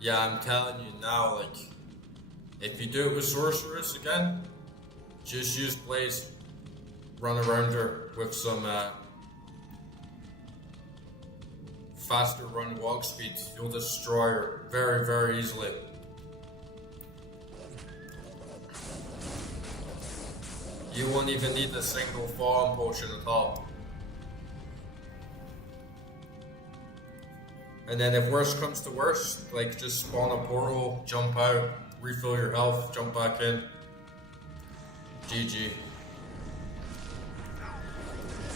Yeah, I'm telling you now, like, if you do it with Sorceress again, just use Blaze. Run around her with some faster run walk speed. You'll destroy her very, very easily. You won't even need a single fallen potion at all. And then if worst comes to worst, like just spawn a portal, jump out, refill your health, jump back in. GG.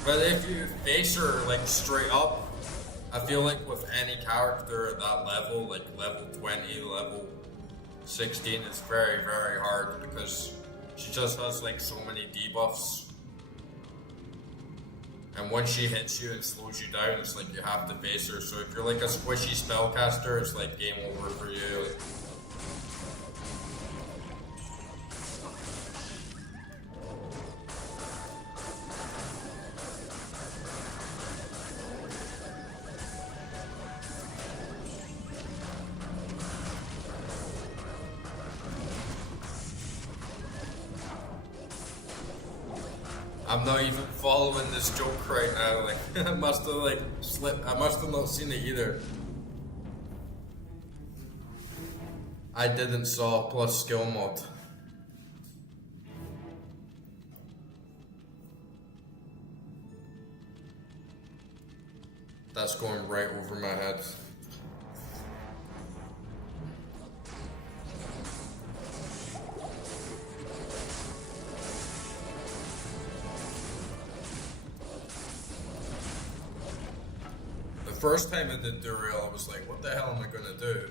But if you face her like straight up, I feel like with any character at that level, like level 20, level 16, it's very, very hard because she just has like so many debuffs. And once she hits you and slows you down, it's like you have to face her. So if you're like a squishy spellcaster, it's like game over for you. I'm not even following this joke right now. Like, I must have like slipped. I must have not seen it either. I didn't saw plus skill mod. That's going right over my head. The first time I did Duriel, I was like, what the hell am I gonna do?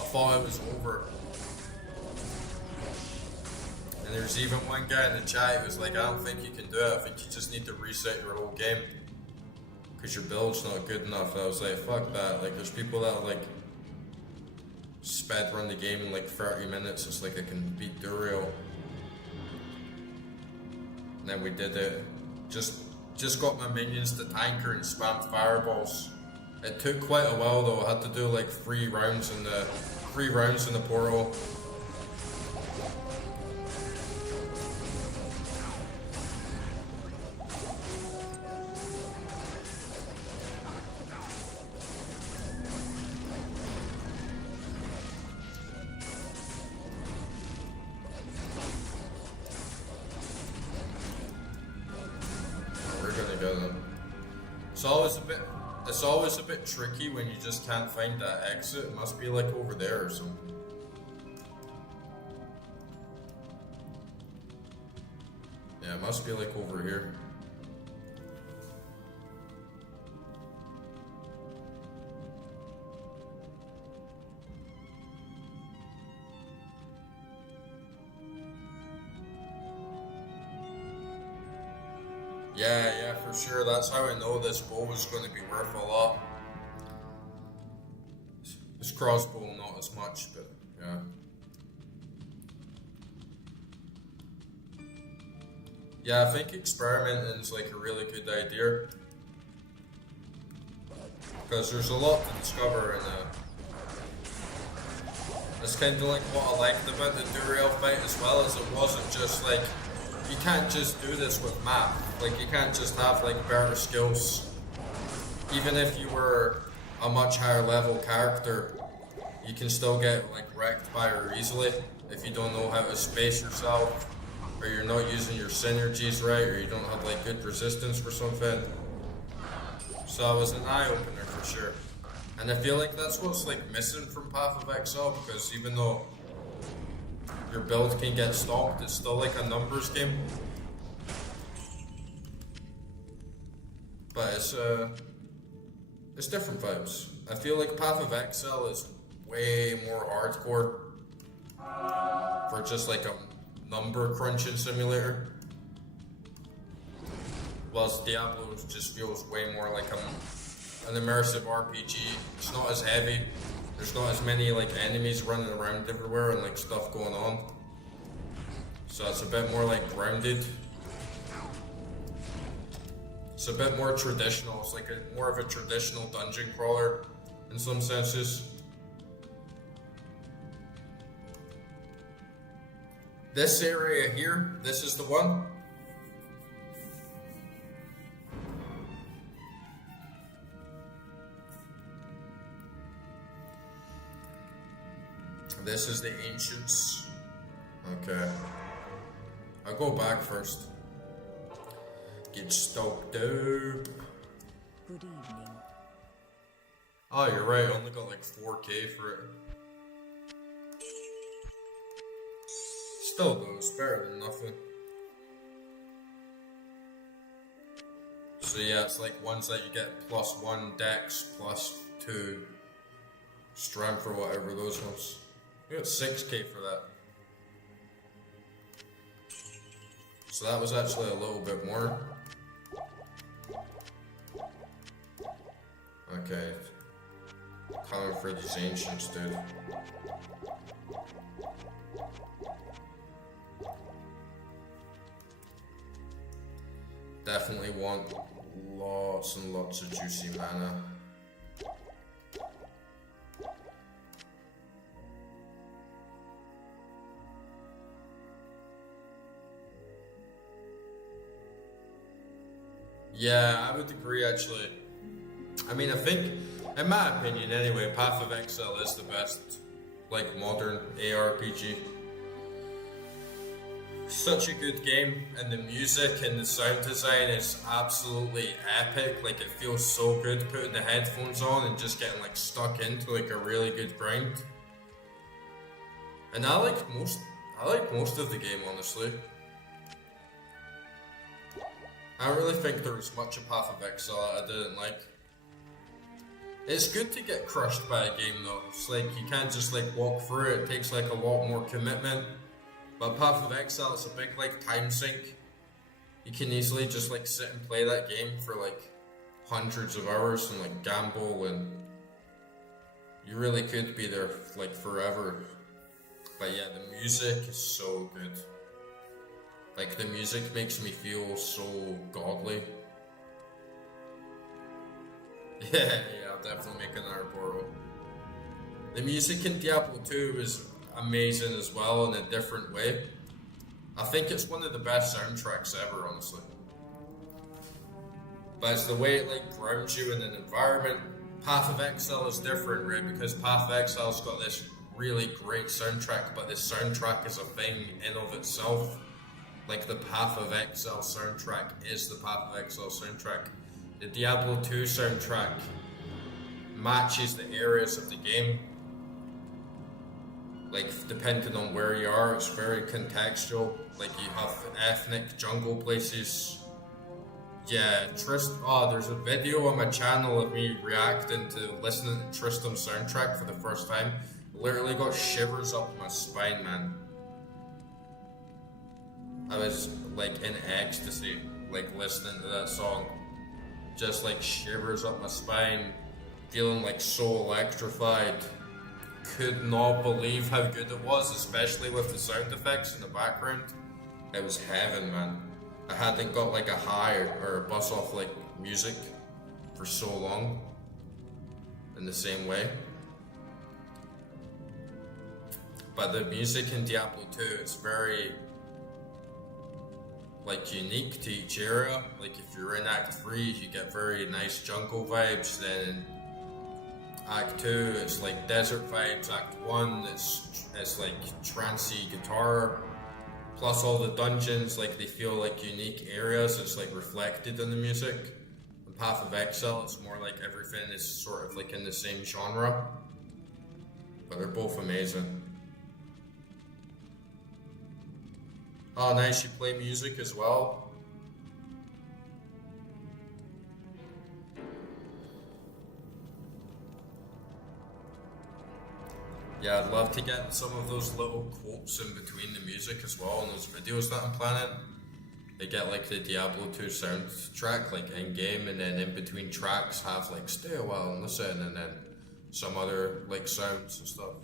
I thought it was over. And there's even one guy in the chat who was like, I don't think you can do it. I think you just need to reset your whole game. Because your build's not good enough. And I was like, fuck that. Like, there's people that like sped run the game in like 30 minutes. It's like I can beat Duriel. And then we did it. Just got my minions to tanker and spam fireballs. It took quite a while though. I had to do like 3 rounds in the portal. It's always a bit tricky when you just can't find that exit. It must be like over there or something. Yeah, it must be like over here. Yeah, for sure. That's how I know this bow is going to be worth a lot. This crossbow, not as much, but yeah. Yeah, I think experimenting is like a really good idea. Because there's a lot to discover in it. It's kind of like what I liked about the Duriel fight as well, as it wasn't just like, you can't just do this with map. Like, you can't just have like better skills. Even if you were a much higher level character, you can still get like wrecked by her easily if you don't know how to space yourself, or you're not using your synergies right, or you don't have like good resistance for something. So it was an eye-opener for sure. And I feel like that's what's like missing from Path of Exile, because even though your build can get stomped, it's still like a numbers game. But it's different vibes. I feel like Path of Exile is way more hardcore for just like a number crunching simulator. Whilst Diablo just feels way more like an immersive RPG. It's not as heavy. There's not as many like enemies running around everywhere and like stuff going on. So it's a bit more like grounded. It's a bit more traditional. It's like more of a traditional dungeon crawler in some senses. This area here, this is the one. This is the Ancients. Okay. I'll go back first. Get stoked up. Good evening. Oh, you're right. I only got like 4K for it. Still though, it's better than nothing. So yeah, it's like ones that you get +1 dex, +2 strength or whatever those ones. We got 6K for that. So that was actually a little bit more. Okay. Coming for these Ancients, dude. Definitely want lots and lots of juicy mana. Yeah, I would agree actually. I mean, I think, in my opinion anyway, Path of Exile is the best, like, modern ARPG. Such a good game, and the music and the sound design is absolutely epic. Like, it feels so good putting the headphones on and just getting like stuck into like a really good grind. And I like most of the game, honestly. I don't really think there was much of Path of Exile that I didn't like. It's good to get crushed by a game though. It's like you can't just like walk through it. It takes like a lot more commitment. But Path of Exile is a big like time sink. You can easily just like sit and play that game for like hundreds of hours and like gamble, and you really could be there like forever. But yeah, the music is so good. Like the music makes me feel so godly. Yeah, I'll definitely make another portal. The music in Diablo 2 is amazing as well in a different way. I think it's one of the best soundtracks ever, honestly. But it's the way it like grounds you in an environment. Path of Exile is different, right? Because Path of Exile's got this really great soundtrack, but this soundtrack is a thing in of itself. Like the Path of Exile soundtrack is the Path of Exile soundtrack. The Diablo 2 soundtrack matches the areas of the game. Like, depending on where you are, it's very contextual. Like, you have ethnic jungle places. Yeah, there's a video on my channel of me reacting to listening to Tristram's soundtrack for the first time. Literally got shivers up my spine, man. I was, like, in ecstasy, like, listening to that song. Just, like, shivers up my spine. Feeling, like, so electrified. Could not believe how good it was, especially with the sound effects in the background. It was heaven, man. I hadn't got like a high or a buzz off like music for so long in the same way. But the music in Diablo 2 is very like unique to each area. Like if you're in Act 3, you get very nice jungle vibes. Then Act 2, it's like desert vibes. Act 1, it's like trancey guitar. Plus all the dungeons, like they feel like unique areas. It's like reflected in the music. In Path of Exile, it's more like everything is sort of like in the same genre. But they're both amazing. Oh, nice, you play music as well. Yeah, I'd love to get some of those little quotes in between the music as well in those videos that I'm planning. They get like the Diablo 2 soundtrack like in game, and then in between tracks have like stay a while and listen, and then some other like sounds and stuff.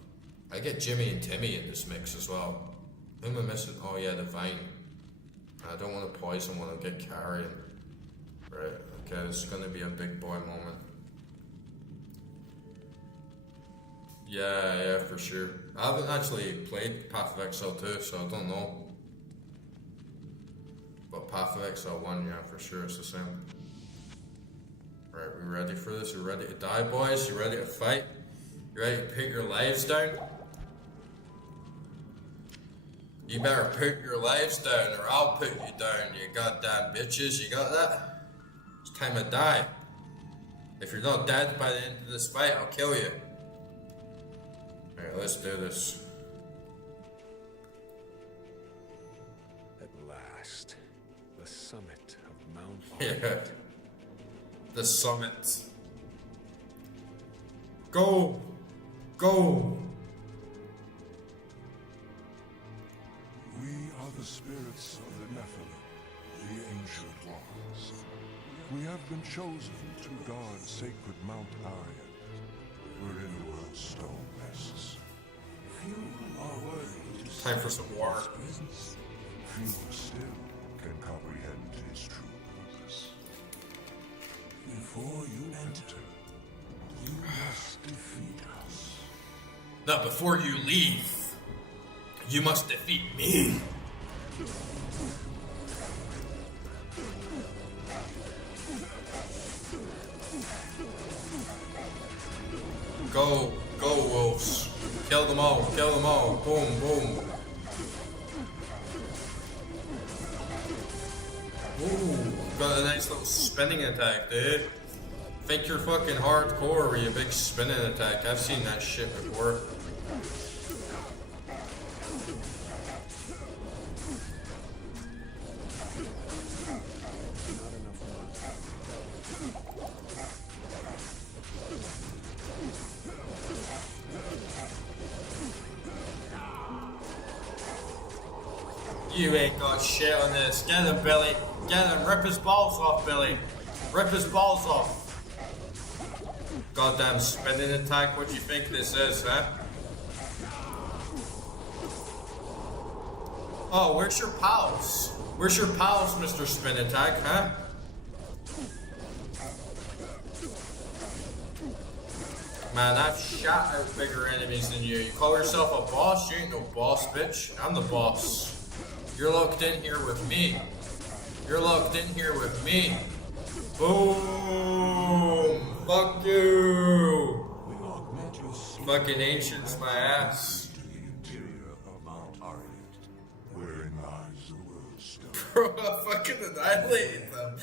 I get Jimmy and Timmy in this mix as well. Who am I missing? Oh yeah, the Vine. I don't want to poison when I get carrion. Right, okay, this is gonna be a big boy moment. Yeah, for sure. I haven't actually played Path of Exile 2, so I don't know. But Path of Exile 1, yeah, for sure, it's the same. Right, we ready for this? You ready to die, boys? You ready to fight? You ready to put your lives down? You better put your lives down, or I'll put you down, you goddamn bitches. You got that? It's time to die. If you're not dead by the end of this fight, I'll kill you. Alright, let's do this. At last, the summit of Mount Yeah. The summit. Go! Go! We are the spirits of the Nephilim, the ancient ones. We have been chosen to guard sacred Mount Aryan, wherein the world's stone rests. Few are worthy to Time for some war. presence. Few still can comprehend his true purpose. Before you enter, you must defeat us. Now, before you leave, you must defeat me. Go, go, wolves. Kill them all, kill them all. Boom, boom. Ooh, got a nice little spinning attack, dude. Think you're fucking hardcore with your big spinning attack. I've seen that shit before. You ain't got shit on this. Get him, Billy. Get him. Rip his balls off, Billy. Rip his balls off. Goddamn spinning attack. What do you think this is, huh? Oh, where's your pals? Where's your pals, Mr. Spin Attack, huh? Man, I've shot out bigger enemies than you. You call yourself a boss? You ain't no boss, bitch. I'm the boss. You're locked in here with me. You're locked in here with me. Boom! Fuck you! Fucking ancients, my ass. Wherein lies the world's stone. Bro, I fucking annihilated them.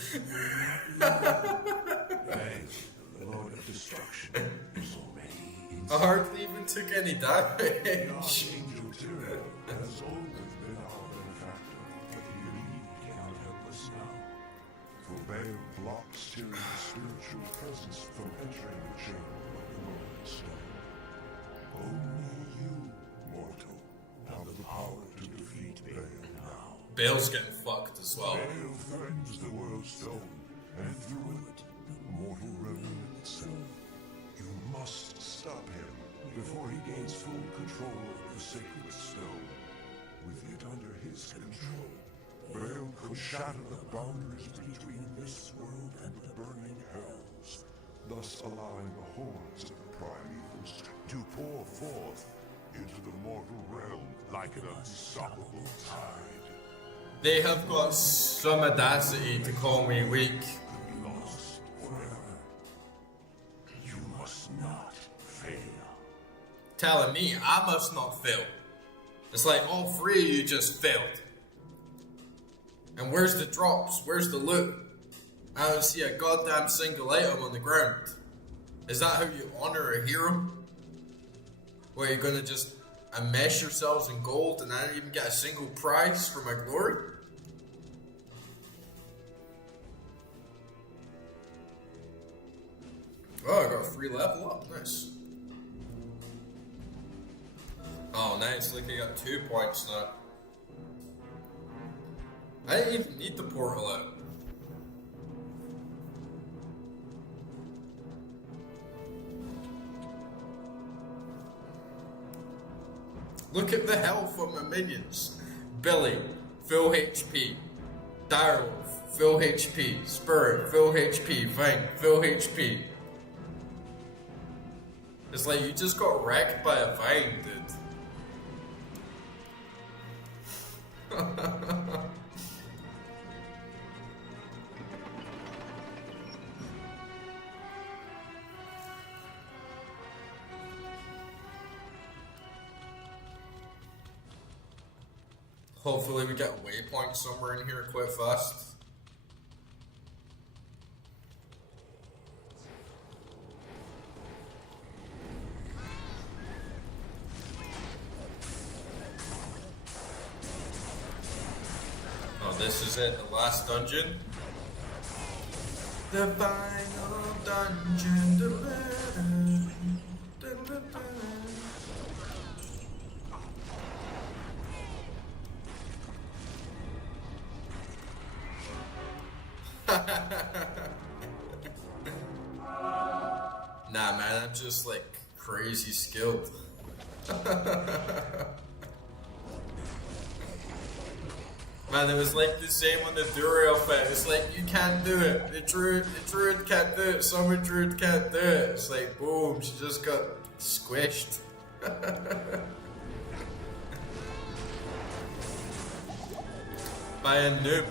The Lord of Destruction is already I hardly even took any damage. Archangel Tyrion has always been our benefactor, but he indeed cannot help us now. For Baal blocks Tyrion's spiritual presence from entering the chamber of the Golden Stone. Only you, mortal, have the power to defeat Baal now. Bale's getting fucked as well. Baal threatens the World's Stone, and through it, the mortal realm itself. You must stop him before he gains full control of the sacred stone. With it under his control, Baal could shatter the boundaries between this world and the burning hells, thus allowing the hordes of the primevals to pour forth into the mortal realm like an unstoppable tide. They have got some audacity to call me weak. Lost forever. You must not fail. Telling me I must not fail. It's like all three of you just failed. And where's the drops? Where's the loot? I don't see a goddamn single item on the ground. Is that how you honor a hero? Where you're gonna just enmesh yourselves in gold and I don't even get a single prize for my glory? Oh, I got a free level up. Nice. Oh, nice. Look, I got 2 points now. I didn't even need the portal out. Look at the health of my minions. Billy, full HP. Direwolf, full HP. Spirit, full HP. Vine, full HP. It's like you just got wrecked by a vine, dude. Hopefully we get a waypoint somewhere in here quite fast. Oh, this is it, the last dungeon. The final dungeon. Nah, man, I'm just like crazy skilled. Man, it was like the same on the Druid fight. It's like you can't do it. The druid can't do it. Summer druid can't do it. It's like boom, she just got squished. By a noob.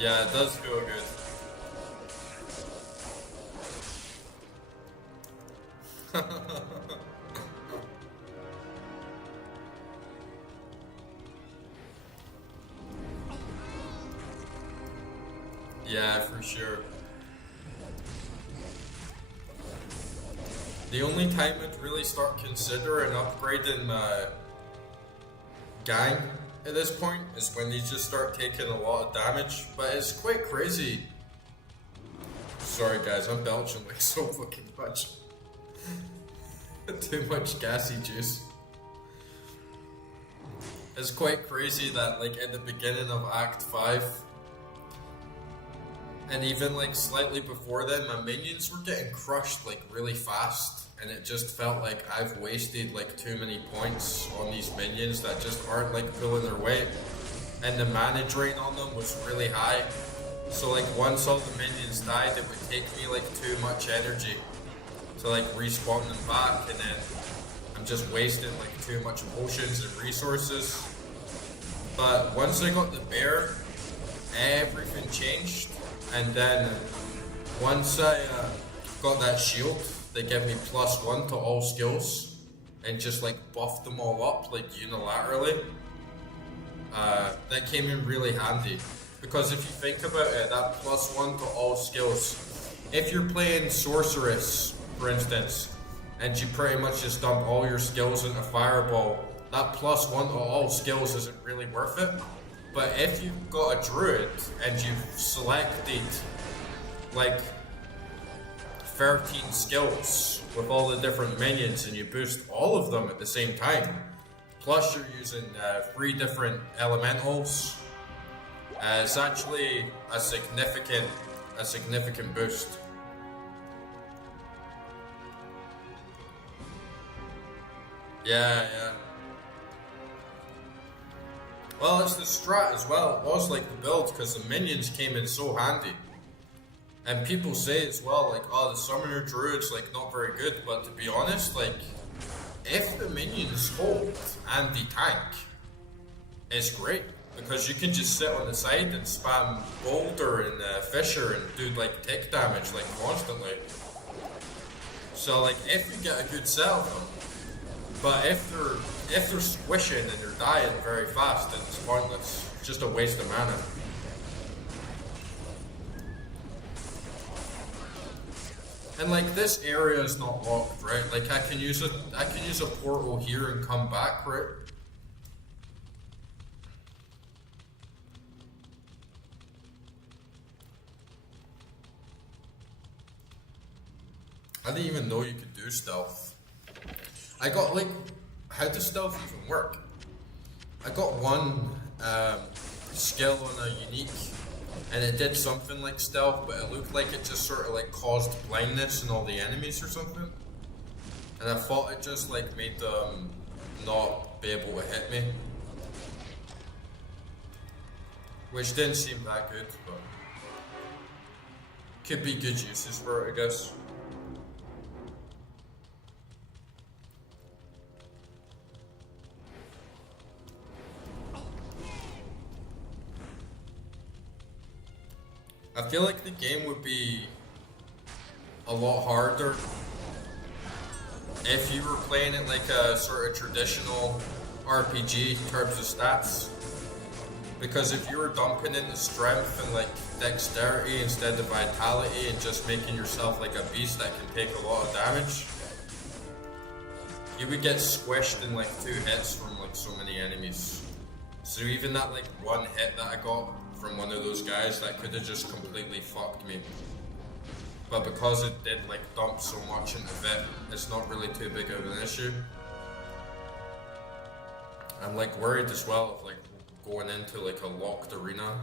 Yeah, it does feel good. Yeah, for sure. The only time I'd really start considering upgrading my gang at this point is when you just start taking a lot of damage, but it's quite crazy. Sorry guys, I'm belching like so fucking much. Too much gassy juice. It's quite crazy that like at the beginning of Act 5 and even like slightly before then, my minions were getting crushed like really fast, and it just felt like I've wasted like too many points on these minions that just aren't like pulling their weight, and the mana drain on them was really high. So like once all the minions died, it would take me like too much energy to like respawn them back, and then I'm just wasting like too much potions and resources. But once I got the bear, everything changed. And then once I got that shield, they gave me +1 to all skills and just like buffed them all up like unilaterally. That came in really handy, because if you think about it, that +1 to all skills, if you're playing sorceress for instance and you pretty much just dump all your skills into fireball, that +1 to all skills isn't really worth it. But if you've got a druid and you've selected like 13 skills with all the different minions and you boost all of them at the same time, plus you're using 3 different elementals, it's actually a significant boost. Yeah. Well, it's the strat as well. It was like the build, because the minions came in so handy. And people say as well, like, oh, the summoner druid's like not very good, but to be honest, like, if the minions hold and the tank, it's great, because you can just sit on the side and spam boulder and fisher and do like tick damage like constantly. So like, if you get a good set of them, but if they're squishing and they're dying very fast, then it's pointless. It's just a waste of mana. And like, this area is not locked, right? Like I can use a portal here and come back, right? I didn't even know you could do stealth. I got like, how does stealth even work? I got one skill on a unique, and it did something like stealth, but it looked like it just sort of like caused blindness in all the enemies or something. And I thought it just like made them not be able to hit me. Which didn't seem that good, but could be good uses for it, I guess. I feel like the game would be a lot harder if you were playing it like a sort of traditional RPG in terms of stats. Because if you were dumping into strength and like dexterity instead of vitality and just making yourself like a beast that can take a lot of damage, you would get squished in like 2 hits from like so many enemies. So even that like 1 hit that I got from one of those guys, that could have just completely fucked me. But because it did like dump so much into Vit, it's not really too big of an issue. I'm like worried as well of like going into like a locked arena.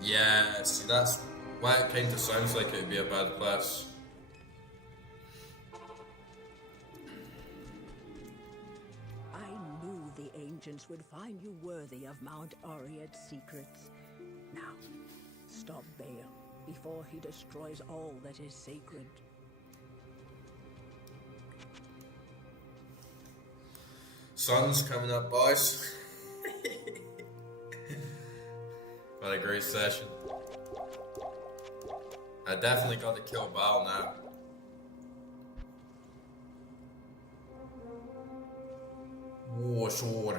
Yeah, see, that's why it kind of sounds like it'd be a bad place. Ancients would find you worthy of Mount Oriad's secrets. Now, stop Baal before he destroys all that is sacred. Sun's coming up, boys. What a great session. I definitely got to kill Baal now. War sword.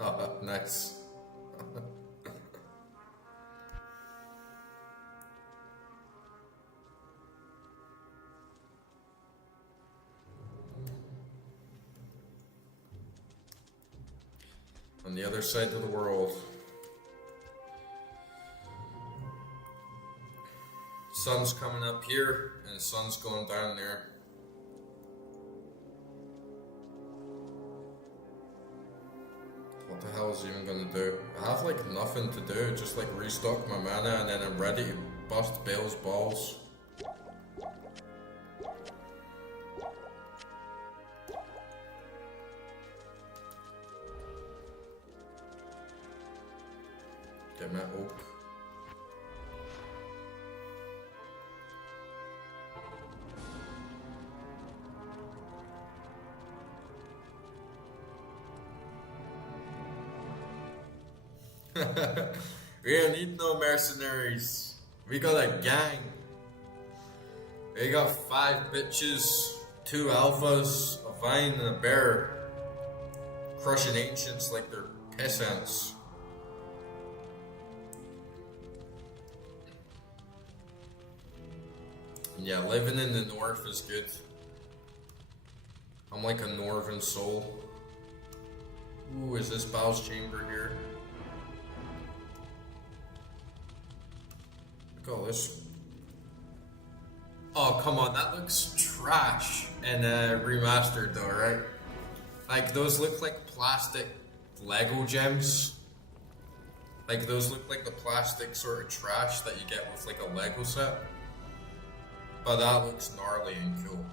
Oh, nice. On the other side of the world. Sun's coming up here, and sun's going down there. What the hell is he even gonna do? I have like nothing to do, just like restock my mana, and then I'm ready to bust Baal's balls. Get my oak. We don't need no mercenaries. We got a gang. We got 5 bitches, 2 alphas, a vine, and a bear. Crushing ancients like they're peasants. Yeah, living in the north is good. I'm like a northern soul. Ooh, is this Baal's chamber here? Look at all this. Oh, come on, that looks trash and remastered though, right? Like, those look like plastic Lego gems. Like, those look like the plastic sort of trash that you get with like a Lego set. But that looks gnarly and cool.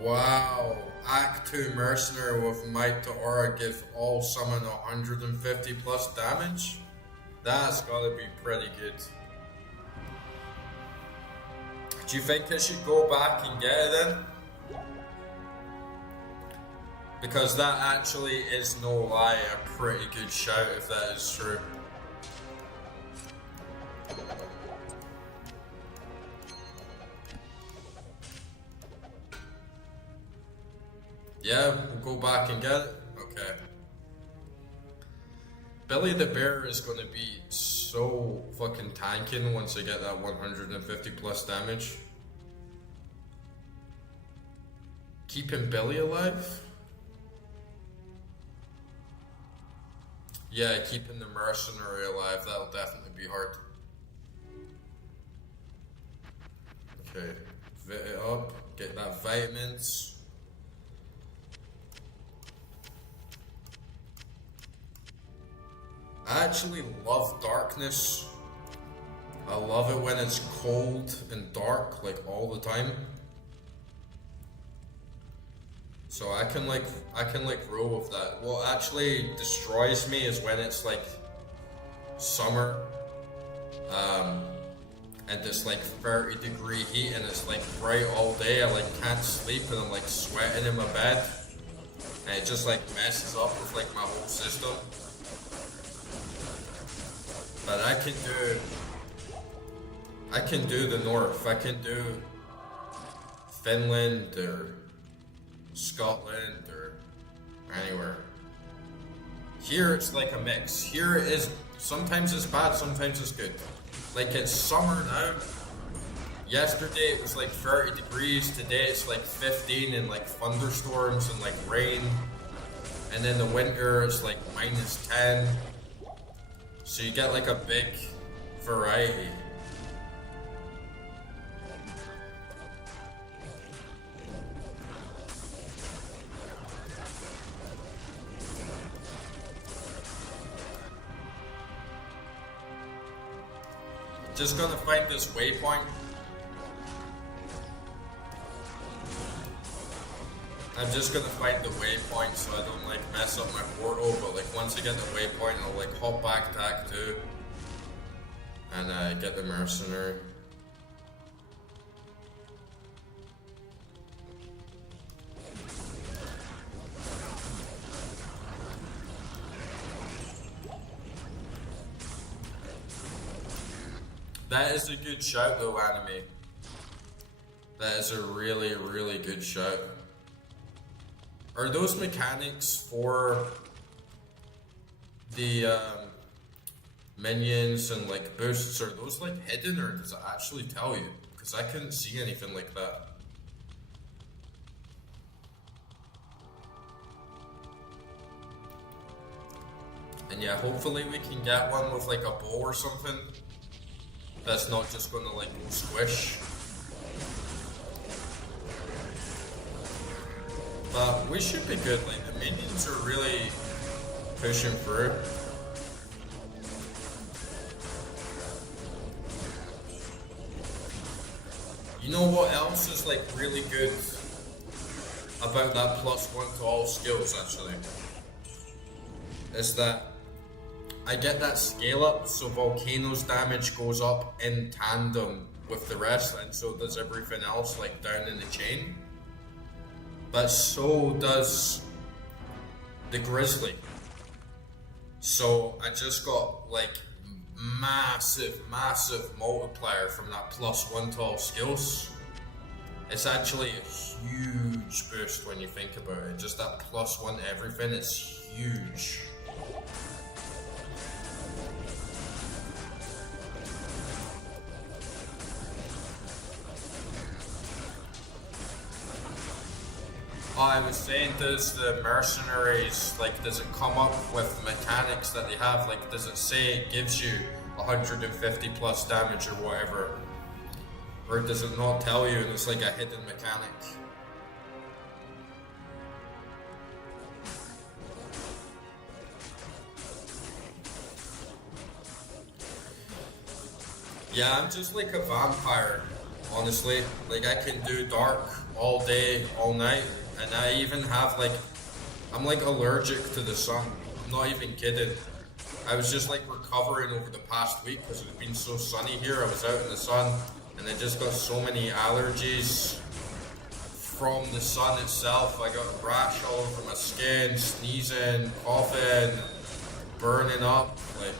Wow. Act 2 Mercenary with Might to Aura give all summon 150 plus damage? That's gotta be pretty good. Do you think I should go back and get it then? Because that actually is no lie a pretty good shout if that is true. Yeah, we'll go back and get it? Okay. Billy the Bear is gonna be so fucking tanking once I get that 150 plus damage. Keeping Billy alive? Yeah, keeping the mercenary alive, that'll definitely be hard. Okay, vit it up, get that vitamins. I actually love darkness. I love it when it's cold and dark, like all the time. So I can like roll with that. What actually destroys me is when it's like summer, and it's like 30-degree heat and it's like bright all day. I like can't sleep and I'm like sweating in my bed, and it just like messes up with like my whole system. But I can do the north. I can do Finland or Scotland or anywhere. Here it's like a mix. Here it is, sometimes it's bad, sometimes it's good. Like it's summer now. Yesterday it was like 30 degrees, today it's like 15 and like thunderstorms and like rain. And then the winter it's like -10. So you get like a big variety. Just gonna find this waypoint. I'm just gonna find the waypoint so I don't like mess up my portal, but like once I get the waypoint I'll like hop back to Act 2. and get the mercenary. That is a good shout though, anime. That is a really, really good shout. Are those mechanics for the minions and like boosts, are those like hidden, or does it actually tell you? Because I couldn't see anything like that. And yeah, hopefully we can get one with like a bow or something. That's not just gonna like go squish. But we should be good, like the minions are really pushing through. You know what else is like really good about that +1 to all skills actually? Is that I get that scale up, so Volcano's damage goes up in tandem with the rest, and so does everything else like down in the chain. But so does the Grizzly. So I just got like massive multiplier from that +1 to all skills. It's actually a huge boost when you think about it. Just that +1 to everything is huge. I was saying, does the mercenaries, like, does it come up with mechanics that they have? Like, does it say it gives you 150 plus damage or whatever? Or does it not tell you and it's like a hidden mechanic? Yeah, I'm just like a vampire, honestly. Like, I can do dark all day, all night. And I even have like, I'm like allergic to the sun. I'm not even kidding. I was just like recovering over the past week because it's been so sunny here. I was out in the sun and I just got so many allergies from the sun itself. I got a rash all over my skin, sneezing, coughing, burning up, like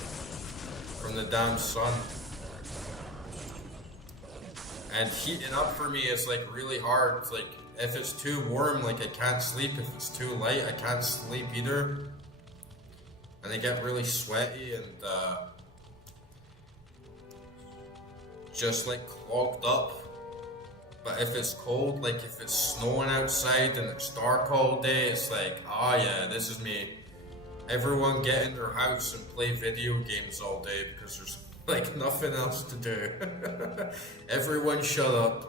from the damn sun. And heating up for me is like really hard. Like, if it's too warm, like I can't sleep. If it's too light, I can't sleep either. And I get really sweaty and just like clogged up. But if it's cold, like if it's snowing outside and it's dark all day, it's like, oh yeah, this is me. Everyone get in their house and play video games all day because there's like nothing else to do. Everyone shut up.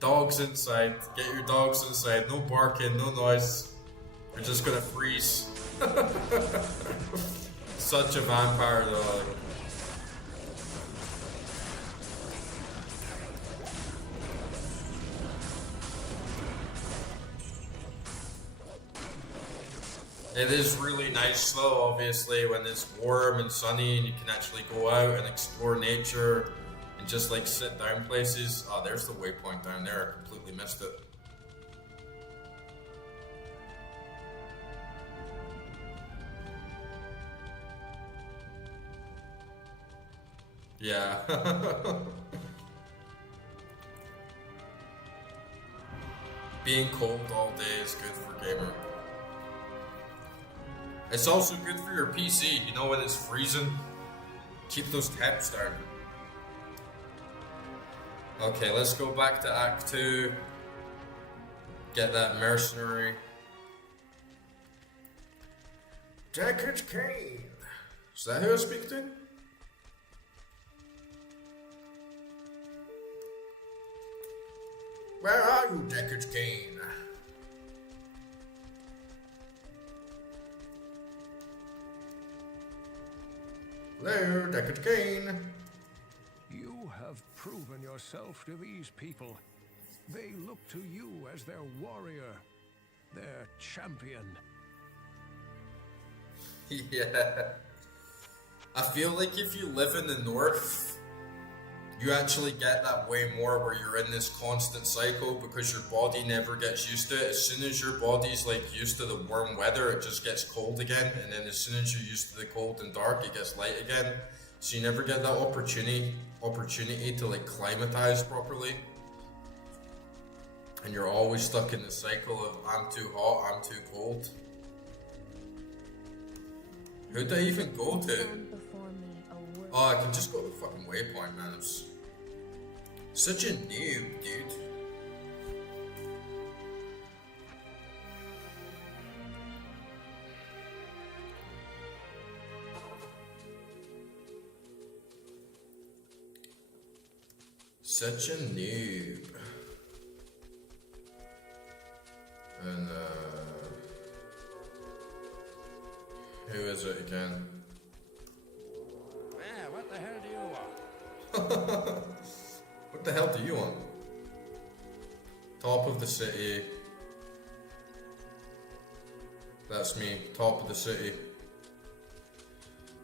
Dogs inside. Get your dogs inside. No barking, no noise. You're just gonna freeze. Such a vampire though. It is really nice though, obviously, when it's warm and sunny and you can actually go out and explore nature and just like sit down places. Oh, there's the waypoint down there. I completely missed it. Yeah. Being cold all day is good for gamer. It's also good for your PC, you know, when it's freezing. Keep those temps down. Okay, let's go back to Act 2. Get that mercenary. Deckard Cain. Is that who I speak to? Where are you, Deckard Cain? Hello, Deckard Cain. You have proven yourself to these people. They look to you as their warrior, their champion. Yeah. I feel like if you live in the north, you actually get that way more where you're in this constant cycle because your body never gets used to it. As soon as your body's like used to the warm weather, it just gets cold again, and then as soon as you're used to the cold and dark, it gets light again. So you never get that opportunity to like climatize properly. And you're always stuck in the cycle of I'm too hot, I'm too cold. Who do I even go to? Stand before me, a work Oh, I can just go to the fucking waypoint, man. It's such a noob, dude. Such a noob. And who is it again? Yeah, what the hell do you want? What the hell do you want? Top of the city. That's me, top of the city.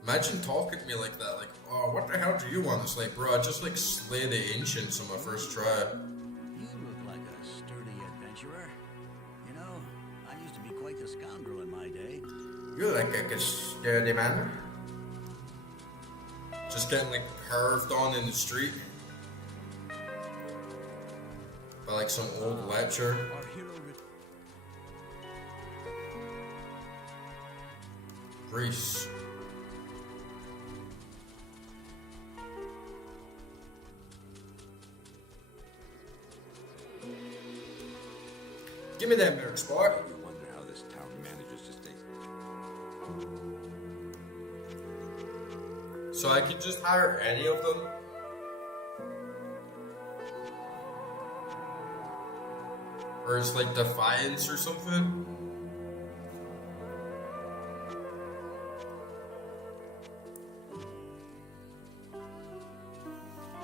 Imagine talking to me like that, like, oh, what the hell do you want? It's like, bro, I just like slay the ancients on my first try. You look like a sturdy adventurer. You know, I used to be quite the scoundrel in my day. You're like a sturdy man. Just getting like perved on in the street. By like some old lecturer. Our hero Greece. Give me that merch, boy. You wonder how this town manages to stay. So I can just hire any of them? Or it's like Defiance or something?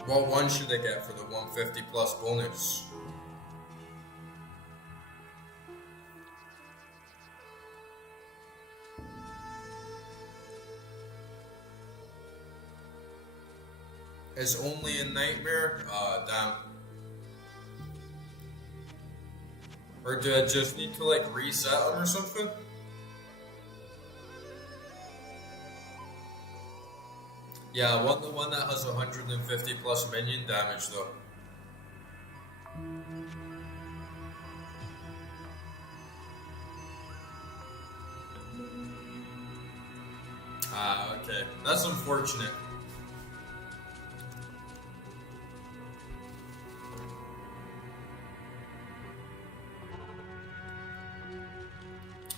What one should I get for the 150 plus bonus? Is only a nightmare? Damn. Or do I just need to like reset them or something? Yeah, I want the one that has 150 plus minion damage though. Ah, okay. That's unfortunate.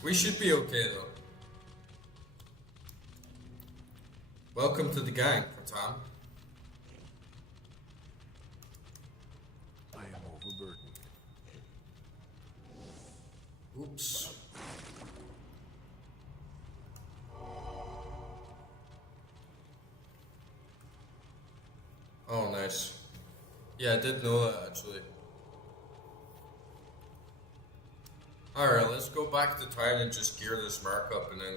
We should be okay though. Welcome to the gang, Tom. I am overburdened. Oops. Oh, nice. Yeah, I did know that actually. Alright, let's go back to town and just gear this mark up and then...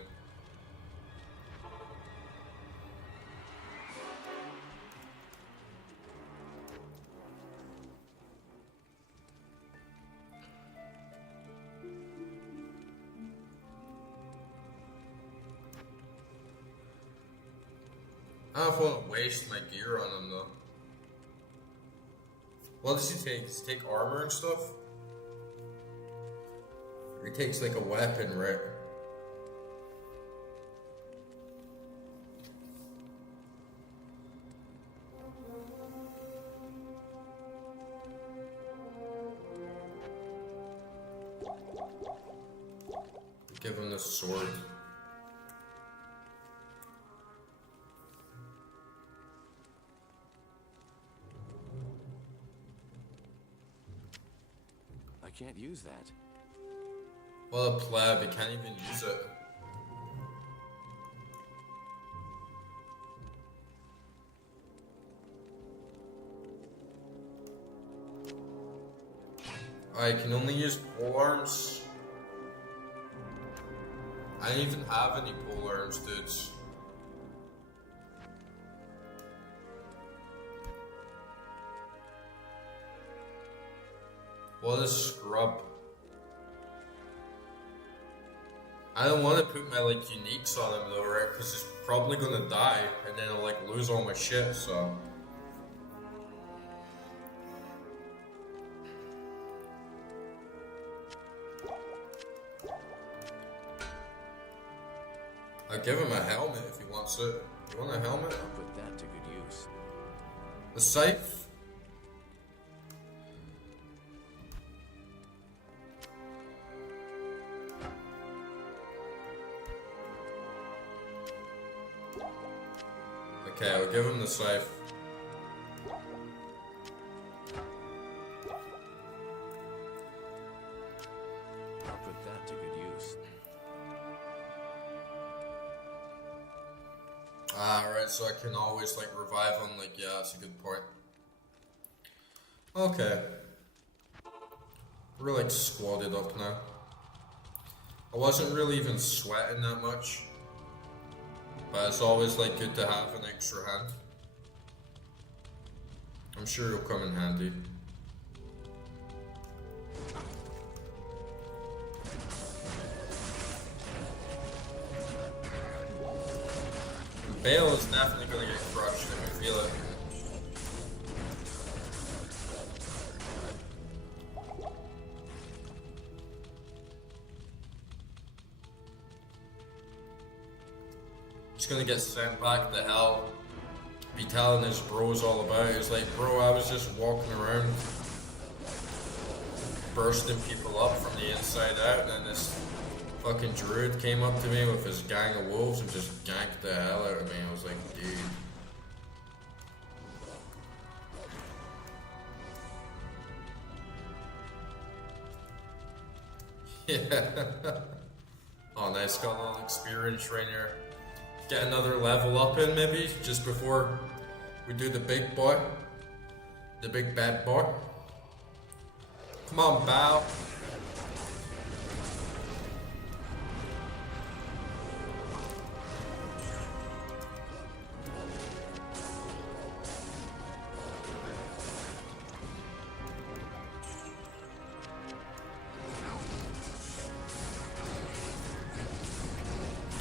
I don't want to waste my gear on him though. What does he take? Does he take armor and stuff? Or he takes like a weapon, right? Give him the sword. I can't use that. Well, a pleb, he can't even use it. I can only use pole arms. I don't even have any pole arms, dudes. What a scrub. I don't want to put my like uniques on him though, right? Because he's probably gonna die and then I'll like lose all my shit, so. I'll give him a helmet if he wants it. You want a helmet? I'll put that to good use. The scythe? Okay, I'll give him the scythe. I'll put that to good use. Ah, right, so I can always like revive him, like, yeah, that's a good point. Okay. We're like squatted up now. I wasn't really even sweating that much. But it's always like good to have an extra hand. I'm sure it'll come in handy. Baal is definitely gonna get crushed, I can feel it. He's gonna get sent back to hell. Be telling his bros all about it. He's like, bro, I was just walking around bursting people up from the inside out, and then this fucking druid came up to me with his gang of wolves and just ganked the hell out of me. I was like, dude. Yeah. Oh, nice. Got a little experience right here. Get another level up in maybe just before we do the big boy. The big bad boy. Come on, Baal.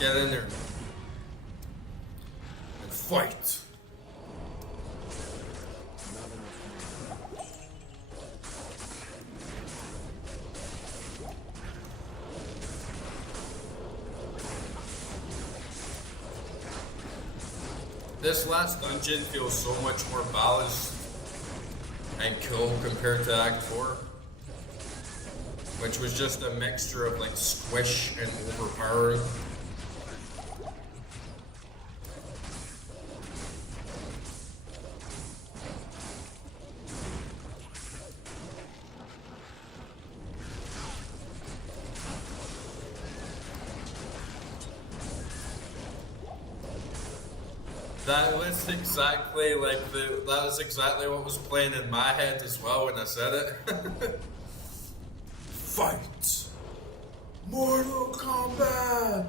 Get in there. And fight. This last dungeon feels so much more balanced and cool compared to Act 4, which was just a mixture of like squish and overpowering. That was exactly like that was exactly what was playing in my head as well when I said it. Fight! Mortal Kombat!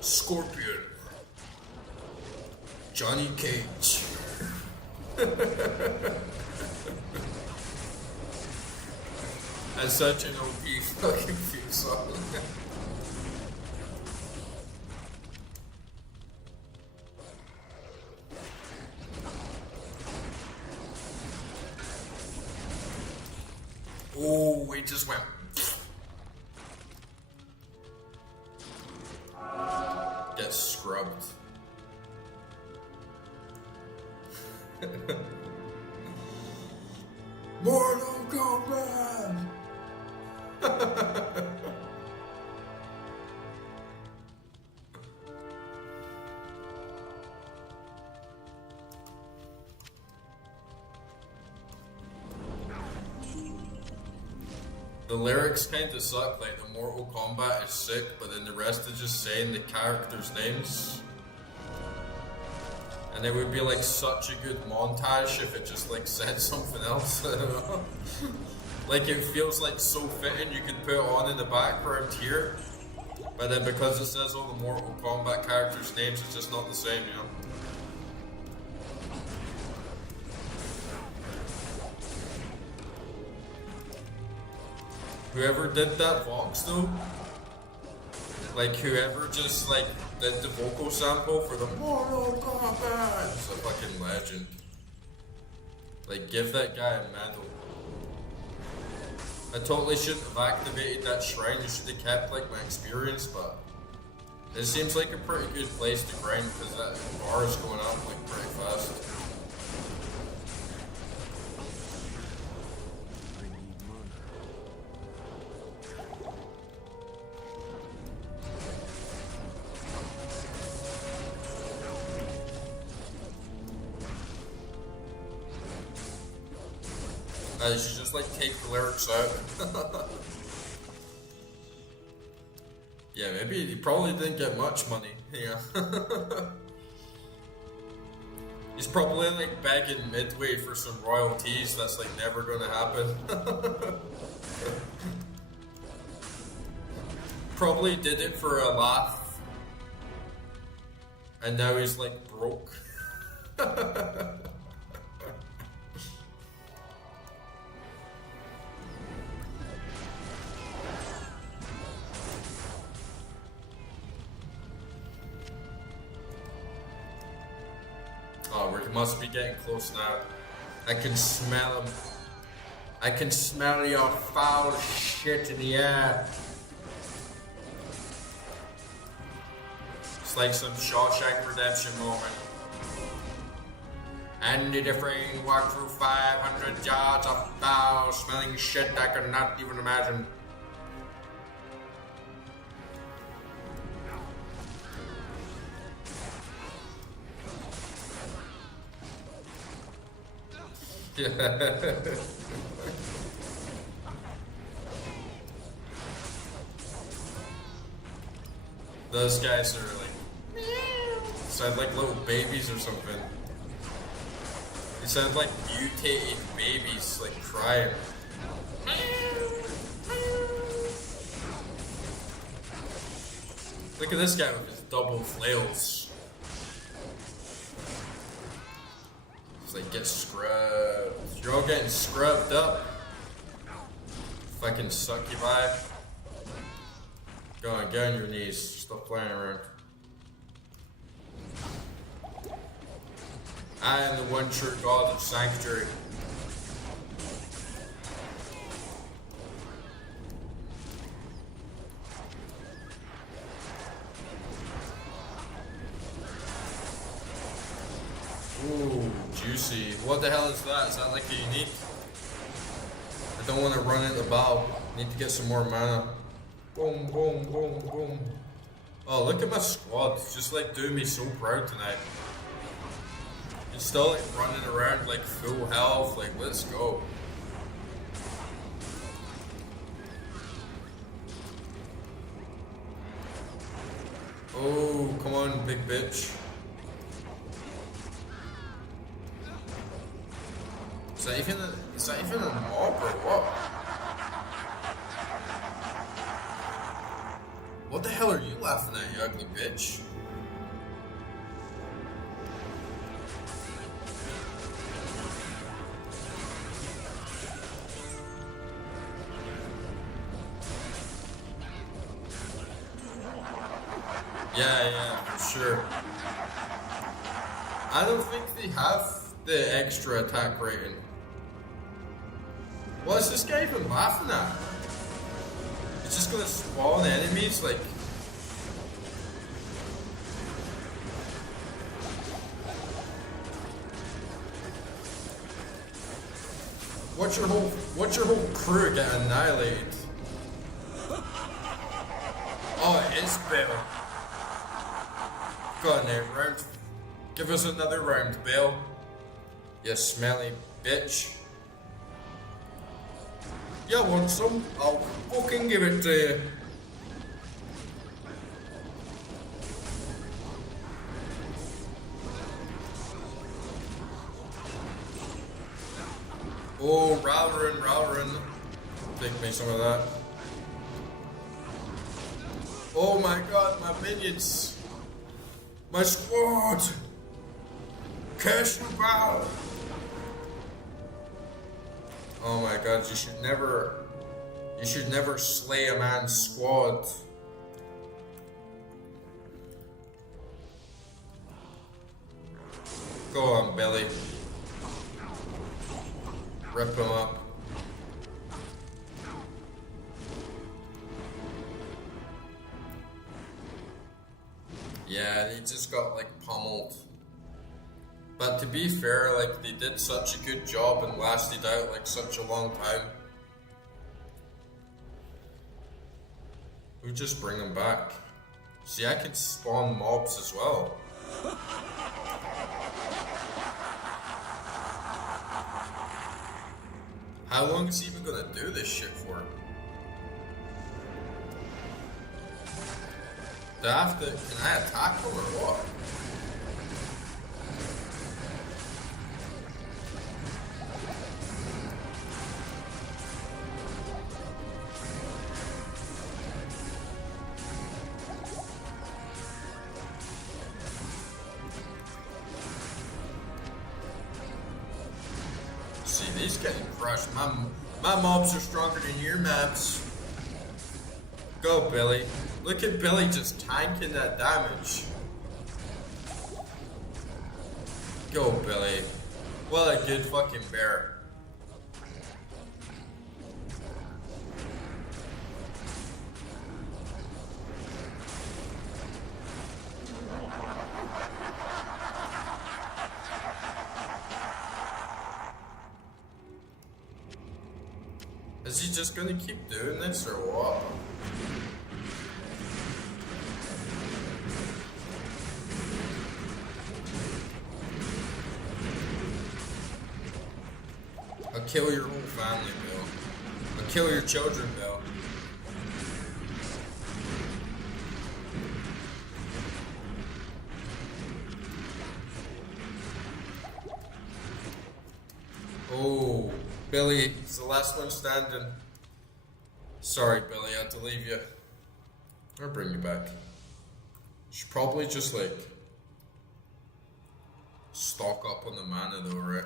Scorpion. Johnny Cage. That's such an OP fucking theme song. Oh, we just went. Get scrubbed. Mortal Kombat! The lyrics kinda suck, like the Mortal Kombat is sick, but then the rest is just saying the characters' names. And it would be like such a good montage if it just like said something else. I don't know. Like it feels like so fitting you could put it on in the background here. But then because it says all the Mortal Kombat characters' names, it's just not the same, you know? Whoever did that vox though, like whoever just like did the vocal sample for the Mortal Kombat is a fucking legend. Like give that guy a medal. I totally shouldn't have activated that shrine, I should have kept like my experience, but it seems like a pretty good place to grind because that bar is going up like pretty fast. You should just like take the lyrics out. Yeah, maybe he probably didn't get much money. Yeah. He's probably like begging Midway for some royalties. That's like never gonna happen. Probably did it for a laugh. And now he's like broke. Oh, we must be getting close now. I can smell him. I can smell your foul shit in the air. It's like some Shawshank Redemption moment. Andy Dufresne walked through 500 yards of foul smelling shit I could not even imagine. Those guys are like sound like little babies or something. They sound like mutated babies, like crying. Look at this guy with his double flails. Like get scrubbed. You're all getting scrubbed up. Fucking succubi. Go on, get on your knees. Stop playing around. I am the one true God of Sanctuary. Ooh, juicy. What the hell is that? Is that like a unique? I don't want to run into Baal. Need to get some more mana. Boom, boom, boom, boom. Oh, look at my squad. It's just like doing me so proud tonight. It's still like running around like full health. Like, let's go. Oh, come on, big bitch. Is that even a mob or what? What the hell are you laughing at, you ugly bitch? Yeah, for sure. I don't think they have the extra attack rating. What is this guy even laughing at? It's just gonna spawn enemies like. Watch your whole crew get annihilated. Oh, it is Baal. Go on there, round. Give us another round, Baal. You smelly bitch. You want some? I'll fucking give it to you. Oh, Ralrin. Take me some of that. Oh my god, my minions. My squad. Cash you Baal. Oh my god, you should never You should never slay a man's squad. Go on, Billy. Rip him up. Yeah, he just got like pummeled. But to be fair, like they did such a good job and lasted out like such a long time. We just bring them back. See, I can spawn mobs as well. How long is he even gonna do this shit for? Do I have to, can I attack him or what? See, these getting crushed. My mobs are stronger than your mobs. Go, Billy. Look at Billy just tanking that damage. Go, Billy. What a good fucking bear. Is he just gonna keep doing this or what? I'll kill your whole family, Bill. I'll kill your children, Bill. Oh, Billy, he's the last one standing. Sorry, Billy, I had to leave you. I'll bring you back. Should probably just like stock up on the mana though, right?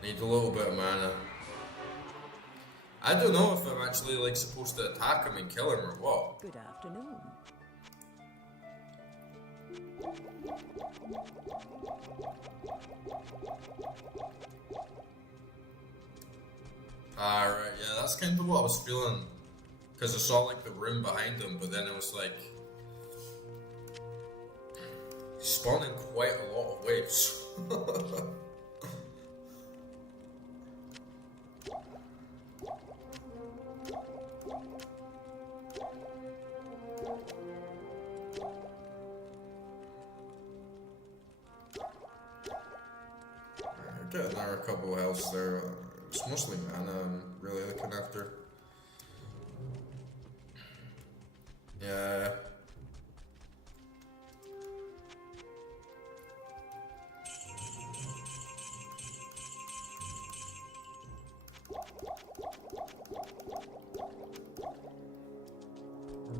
Need a little bit of mana. I don't know if I'm actually like supposed to attack him and kill him or what. Good afternoon. Alright, yeah, that's kind of what I was feeling. Because I saw like the room behind him, but then it was like he's spawning quite a lot of waves. Get another couple of health there. It's mostly mana I'm really looking after. Yeah.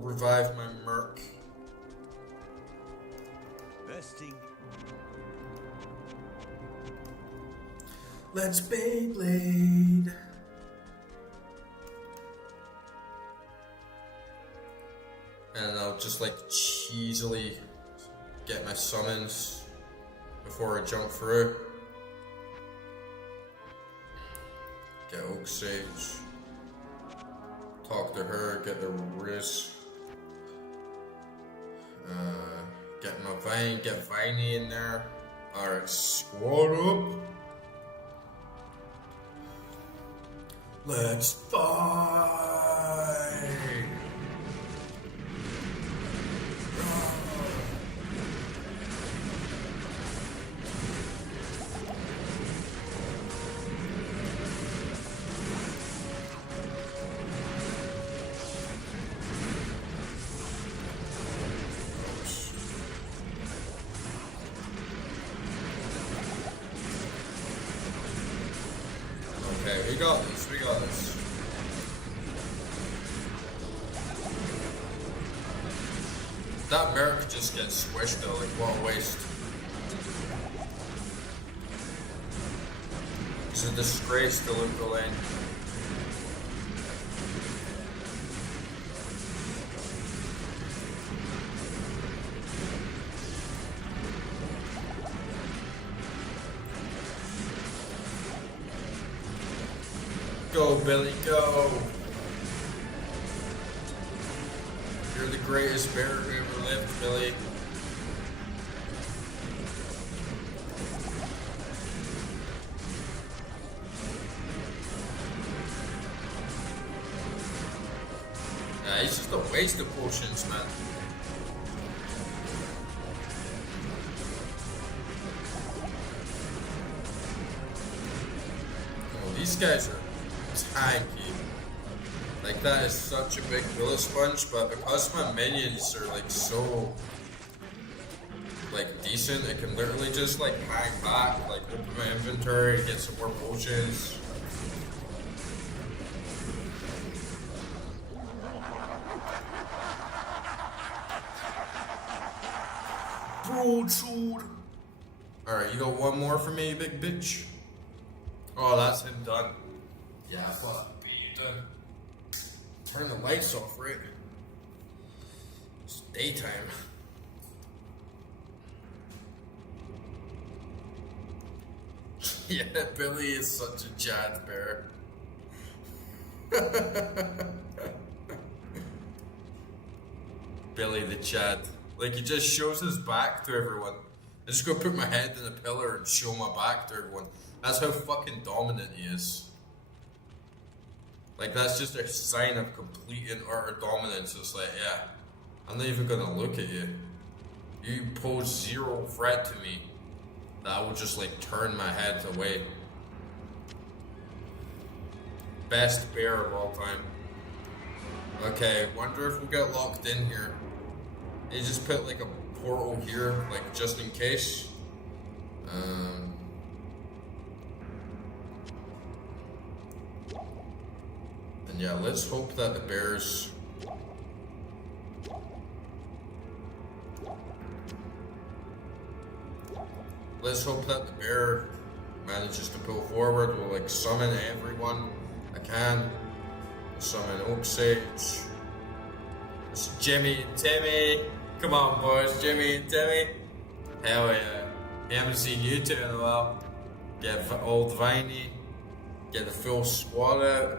Revive my merc. Besting. Let's Beyblade. And I'll just like cheesily get my summons before I jump through. Get Oak Sage. Talk to her, get the Riz. Get my Vine, get Viney in there. Alright, squad up. Let's fight! Okay, we got this, we got this. That Merc just gets squished though, like what a waste. It's a disgrace to look the lane. Go, Billy, go! You're the greatest bear who ever lived, Billy. Yeah, he's just a waste of potions, man. Oh, these guys are tanky. Like, that is such a big bullet sponge, but because my minions are like so like decent, it can literally just like hang back, like open my inventory, get some more potions. Broadsword. Alright, you got one more for me, big bitch? Oh, that's him done. Yeah, I thought that'd be done. Turn the lights off, right? It's daytime. Yeah, Billy is such a Chad bear. Billy the Chad. Like, he just shows his back to everyone. I just go put my head in a pillar and show my back to everyone. That's how fucking dominant he is. Like, that's just a sign of complete and utter dominance. It's like, yeah, I'm not even gonna look at you. You pose zero threat to me. That I will just, like, turn my head away. Best bear of all time. Okay, wonder if we got locked in here. They just put, like, a portal here, like, just in case. And yeah, let's hope that the bears... Let's hope that the bear manages to pull forward. We'll, like, summon everyone I can. Summon Oak Sage. It's Jimmy and Timmy. Come on, boys, Jimmy and Timmy. Hell yeah. We haven't seen you two in a while. Get old Viney. Get the full squad out.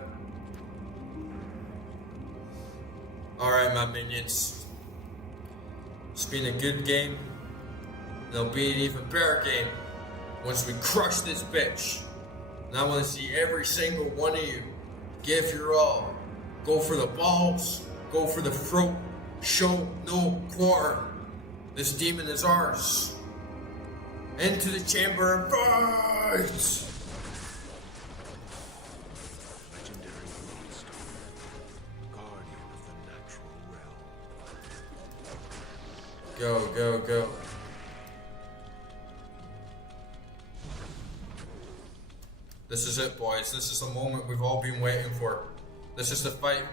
Alright, my minions. It's been a good game. There'll be an even better game once we crush this bitch. And I want to see every single one of you give your all. Go for the balls. Go for the throat. Show no quarter. This demon is ours. Into the chamber and fight! Legendary monster, guardian of the natural realm. Go, go, go. This is it, boys. This is the moment we've all been waiting for. This is the fight.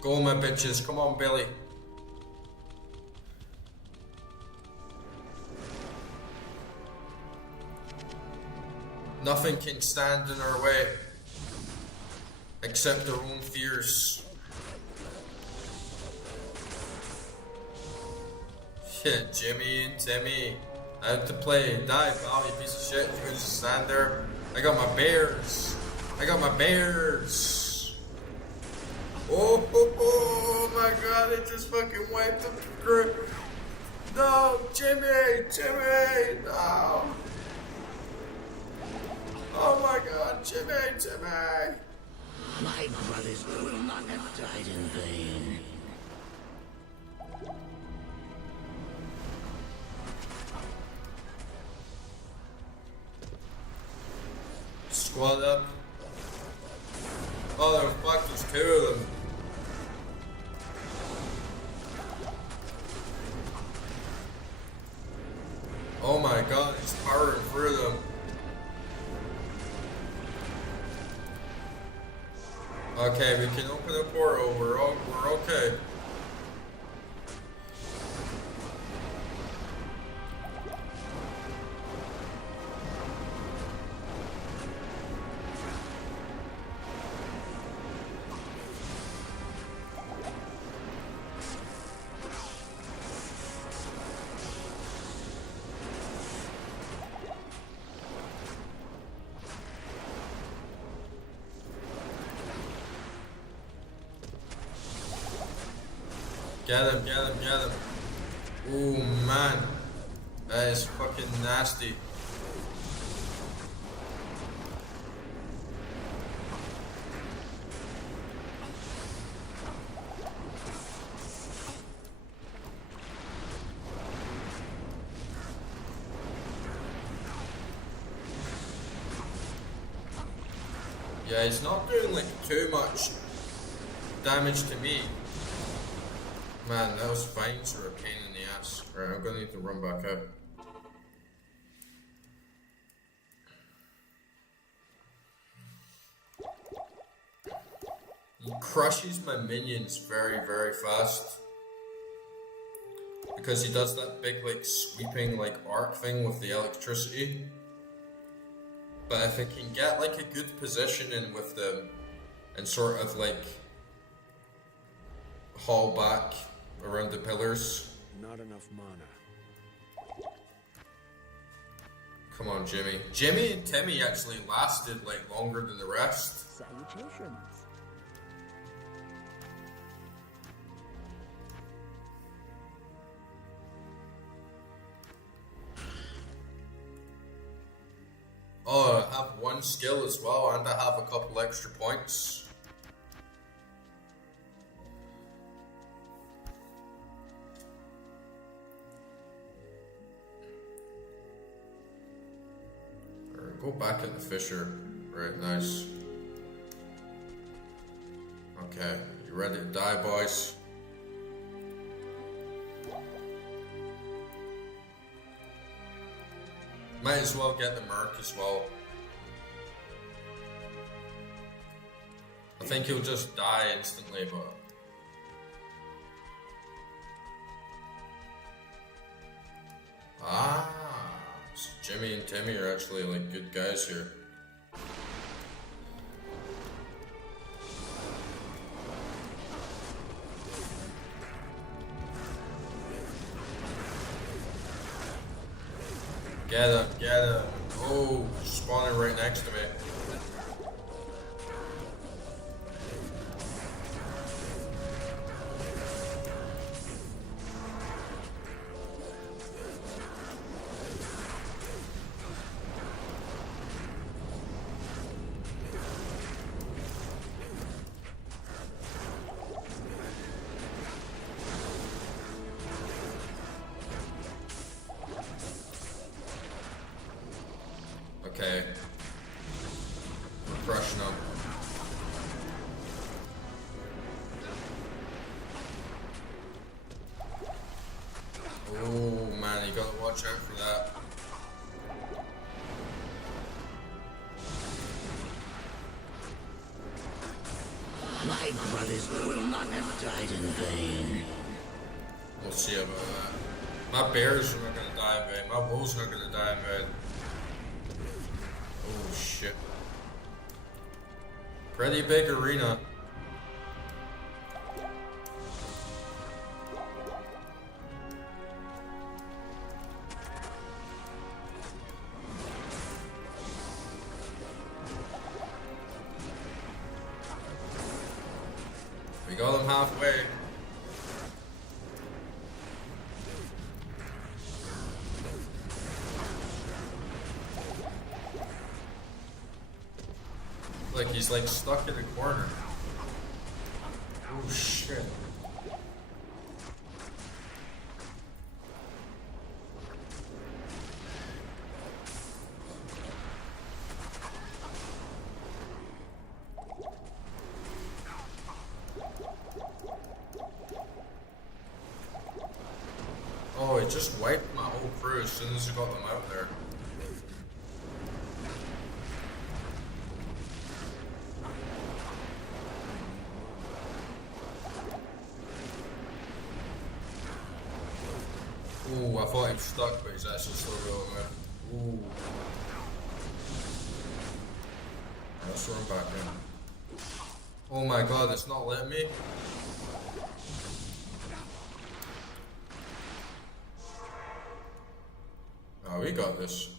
Go, my bitches. Come on, Billy. Nothing can stand in our way except our own fears. Shit, Jimmy and Timmy. Out to play. Die, Baal, you piece of shit. You can just stand there. I got my bears. I got my bears. Oh my god, it just fucking wiped up the grip. No, Jimmy, Jimmy, no. Oh my god, Jimmy, Jimmy. My brothers will not have died in vain. Squad up. Oh, the fuck, there's two of them. Oh my god, he's powering through them. Okay, we can open the portal. We're okay. Get him, get him, get him. Oh man. That is fucking nasty. Yeah, he's not doing like too much damage to me. Man, those vines are a pain in the ass. Right, I'm gonna need to run back out. He crushes my minions very, very fast. Because he does that big like sweeping like arc thing with the electricity. But if I can get like a good position in with them and sort of like haul back around the pillars. Not enough mana. Come on, Jimmy. Jimmy and Timmy actually lasted like longer than the rest. Salutations. Oh, I have one skill as well, and I have a couple extra points. Alright, go back in the Fisher. Right, nice. Okay, you ready to die, boys? Might as well get the Merc as well. I think he'll just die instantly, but... Ah, so Jimmy and Timmy are actually like good guys here. Get him, get him. Oh, spawning right next to me. Okay. We're crushing them. Oh man, you gotta watch out for that. My brothers will not have died in vain. We'll see about that. My bears are not gonna die in vain. My wolves are not gonna die in vain. Oh shit. Pretty big arena. We got him halfway. Like he's like stuck in a corner. Oh shit. Oh, it just wiped my whole crew as soon as I got them out there. Ooh, I thought he was stuck, but he's actually still going out. Ooh. Let's run back in. Oh my god, it's not letting me. Oh, we got this.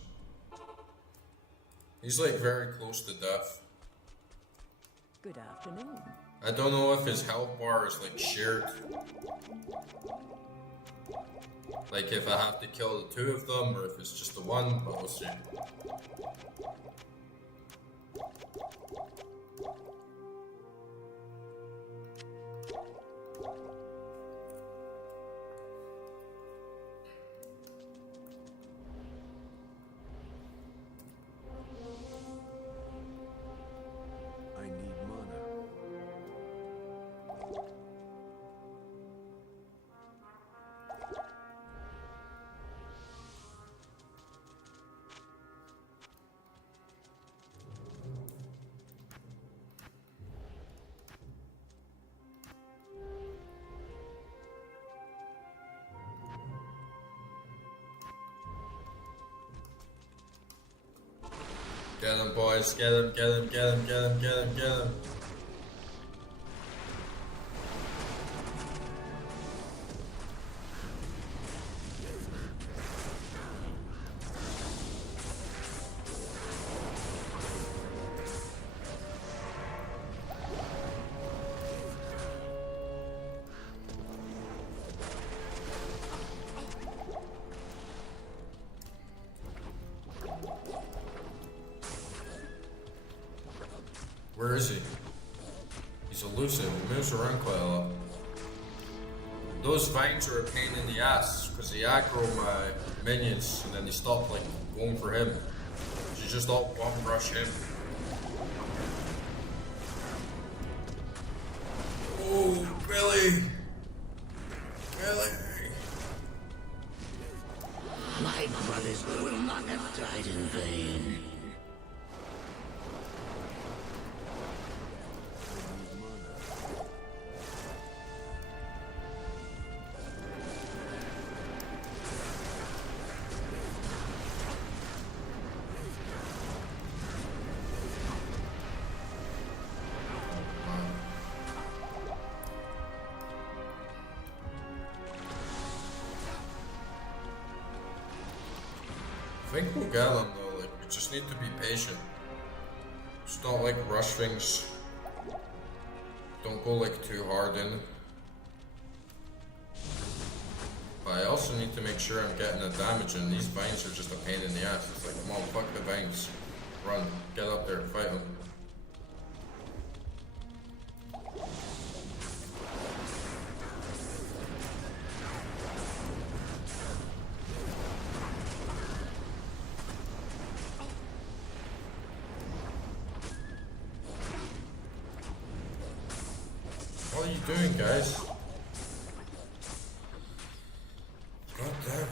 He's like very close to death. Good afternoon. I don't know if his health bar is like shared. Like if I have to kill the two of them or if it's just the one, but we'll see. I need mana. Get him, boys. Get him, get him, get him, get him, get him, get him. Where is he? He's elusive. He moves around quite a lot. Those vines are a pain in the ass because they aggro my minions and then they stop like going for him. So you just all bomb rush him. Oh, Billy! Billy! My brothers will not have died in vain. I think we'll get them though, like, we just need to be patient. Just don't like rush things. Don't go like too hard in. But I also need to make sure I'm getting the damage in. These vines are just a pain in the ass. It's like, come on, fuck the vines. Run, get up there, fight them. What are you doing, guys? God damn.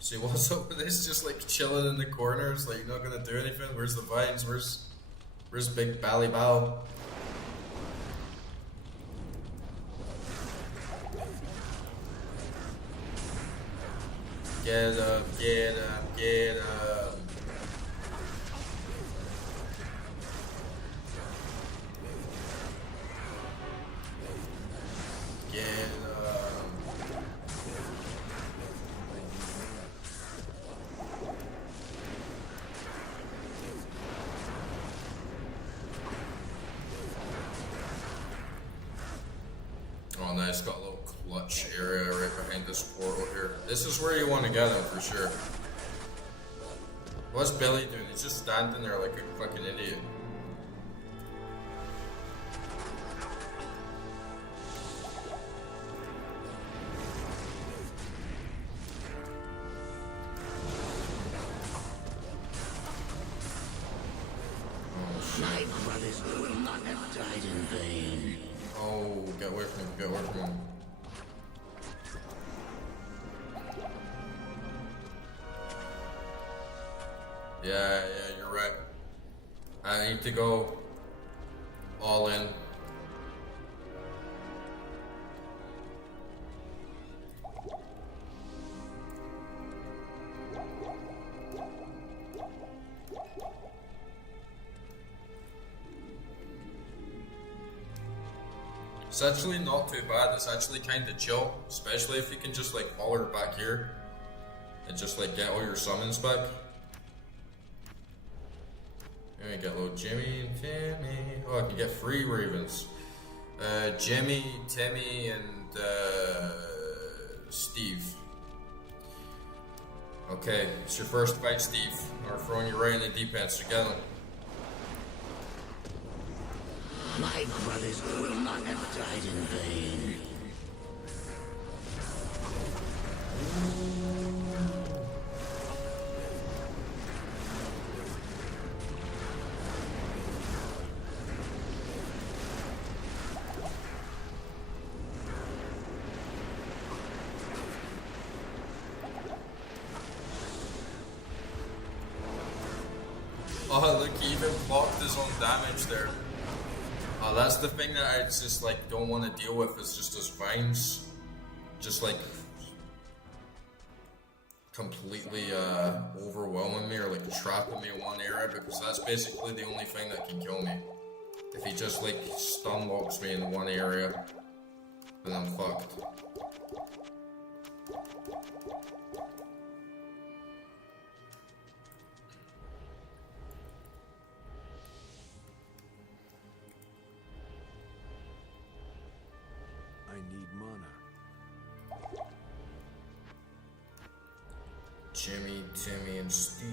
See, what's up with this? Just like chilling in the corners, like you're not gonna do anything. Where's the vines? Where's big Baal? Get him, get him, get him. Get him. Oh, nice. Got a little clutch area right behind this portal here. This is where you want to get him for sure. What's Billy doing? He's just standing there like a fucking idiot. My brothers will not have died in vain. Oh, get away from him, get away from him. Yeah, you're right. I need to go all in. It's actually not too bad. It's actually kind of chill, especially if you can just like holler back here and just like get all your summons back. There we get little Jimmy and Timmy. Oh, I can get 3 ravens. Jimmy, Timmy, and Steve. Okay, it's your first fight, Steve. We're throwing you right in the deep end, so get him. My brothers will not have died in vain. Oh, look, he even blocked his own damage there. Oh, that's the thing that I just like don't want to deal with, is just his vines. Just like completely overwhelming me, or like trapping me in one area, because that's basically the only thing that can kill me. If he just like stun locks me in one area, then I'm fucked. I need mana. Jimmy, Timmy, and Steve.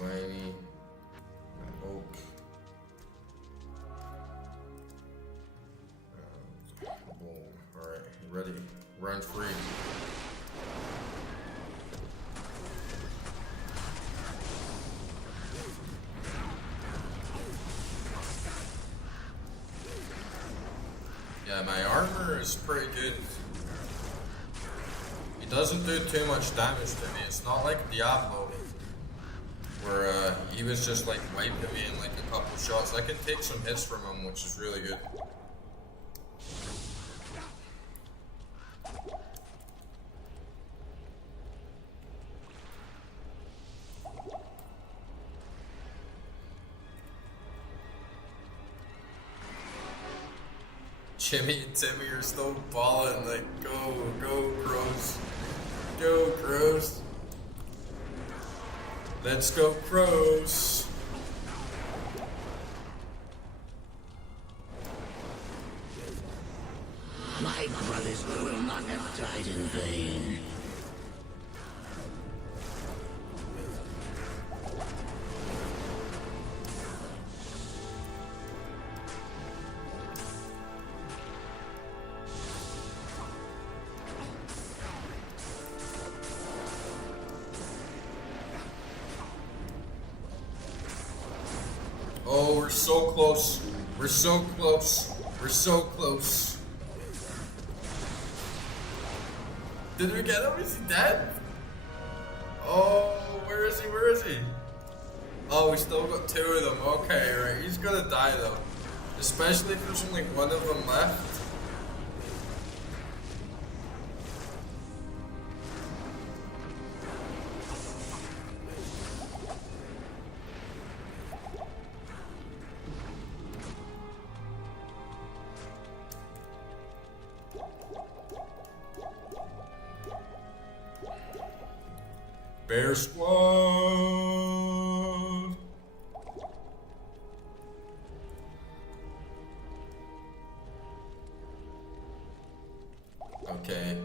Viney, my oak. Boom. Alright, ready. Round 3. Yeah, my armor is pretty good. He doesn't do too much damage to me. It's not like Diablo, where he was just like wiping me in like a couple shots. I can take some hits from him, which is really good. Jimmy and Timmy are still balling, like, go, Crows. Go, Crows. Let's go, Crows. My brothers will not have died in vain. Oh, we're so close. We're so close. We're so close. Did we get him? Is he dead? Oh, where is he? Where is he? Oh, we still got 2 of them. Okay, right. He's gonna die though. Especially if there's only 1 of them left. Bear Squad! Okay.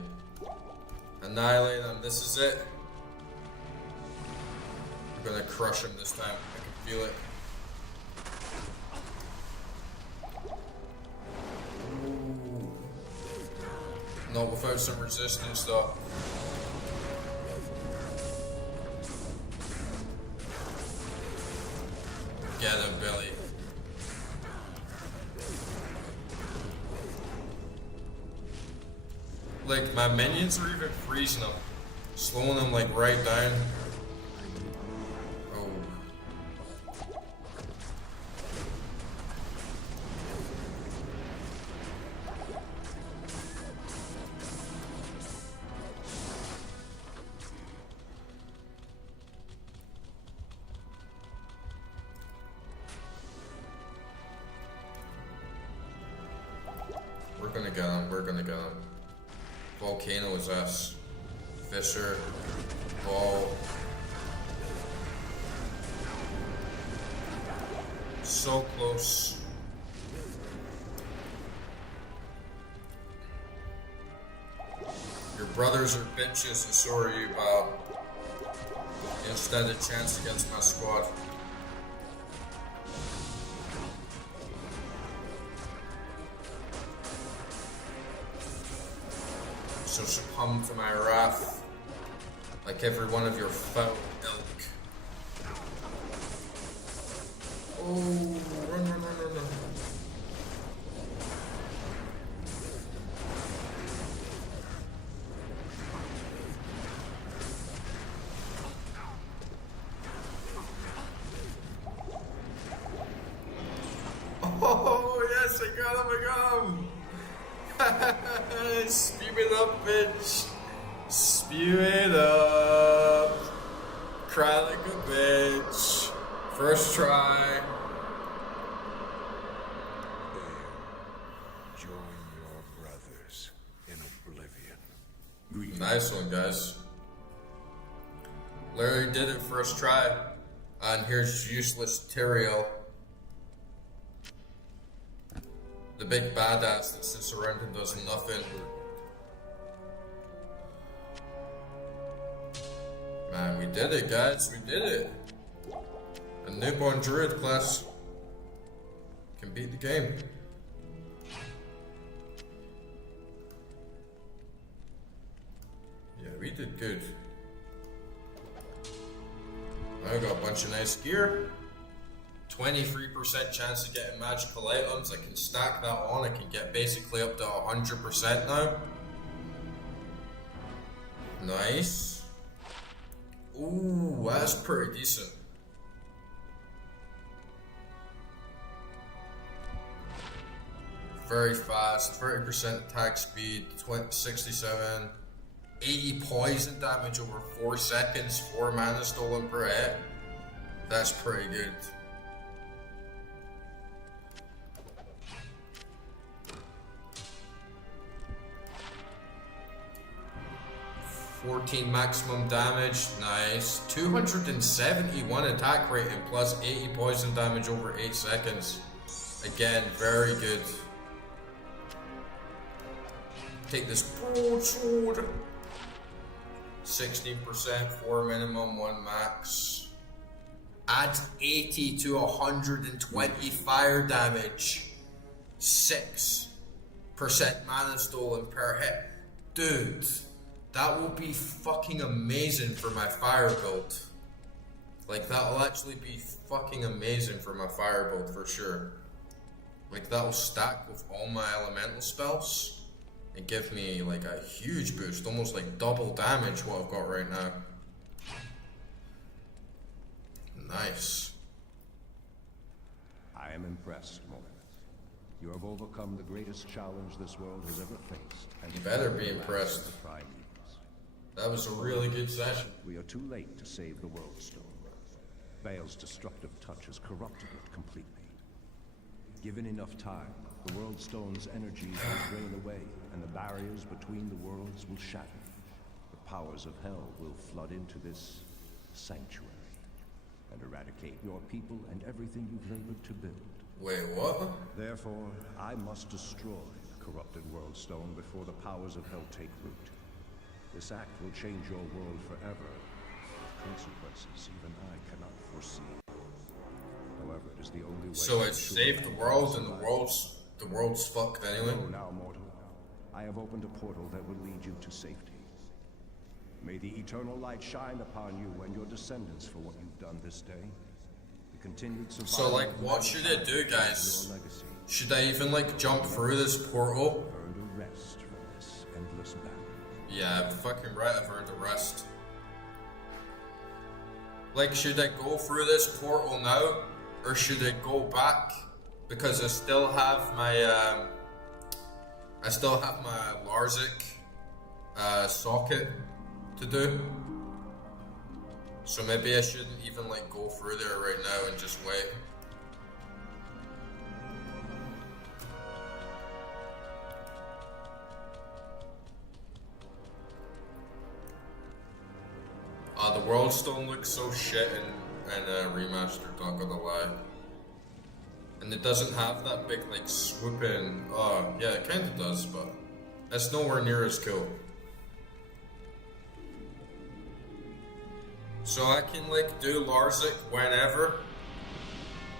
Annihilate him. This is it. We're gonna crush him this time. I can feel it. Ooh. Not without some resistance though. Get him, Billy. Like, my minions are even freezing him. Slowing him, like, right down. Oh. gonna get him. We're gonna get him. Volcano is us. Fisher. Baal. So close. Your brothers are bitches and so are you, Baal. You stand a chance against my squad. So succumb to my wrath, like every one of your foul ilk. Oh, run, run, run, run, run. Oh, yes, I got him, Spew it up, bitch. Spew it up. Cry like a bitch. First try. Join your brothers in oblivion. Nice one, guys. Larry did it first try. And here's useless Tyrael. The big badass that sits around and does nothing. Man, we did it, guys. We did it. A newborn Druid class can beat the game. Yeah, we did good. Now we got a bunch of nice gear. 23% chance of getting magical items. I can stack that on. I can get basically up to 100% now. Nice. Ooh, that's pretty decent. Very fast. 30% attack speed. 67. 80 poison damage over 4 seconds. 4 mana stolen per hit. That's pretty good. $14 maximum damage, nice. 271 attack rating plus 80 poison damage over 8 seconds. Again, very good. Take this broadsword. 16%, 4 minimum, 1 max. Add 80 to 120 fire damage. 6% mana stolen per hit. Dude. That will be fucking amazing for my fire build. Like, that will actually be fucking amazing for my fire build for sure. Like, that will stack with all my elemental spells and give me like a huge boost, almost like double damage what I've got right now. Nice. I am impressed, Morgan. You have overcome the greatest challenge this world has ever faced. And You better be impressed. That was a really good session. We are too late to save the World Stone. Baal's destructive touch has corrupted it completely. Given enough time, the World Stone's energies will drain away, and the barriers between the worlds will shatter. The powers of hell will flood into this sanctuary and eradicate your people and everything you've labored to build. Wait, what? Therefore, I must destroy the corrupted World Stone before the powers of hell take root. This act will change your world forever. Consequences even I cannot foresee. However, it is the only way. So it saved the world, and the world's fucked anyway. Go now, mortal. I have opened a portal that will lead you to safety. May the eternal light shine upon you and your descendants for what you've done this day. The continued survival. So like, what should I do, guys? Should I even like jump through this portal? Earned a rest from this endless battle. Yeah, fucking right, I've earned a rest. Like, should I go through this portal now? Or should I go back? Because I still have my, Larzik, socket to do. So maybe I shouldn't even, like, go through there right now and just wait. The World Stone looks so shit in remastered, not gonna lie. And it doesn't have that big like swooping. Yeah, it kind of does, but it's nowhere near as cool. So I can like do Larzik whenever.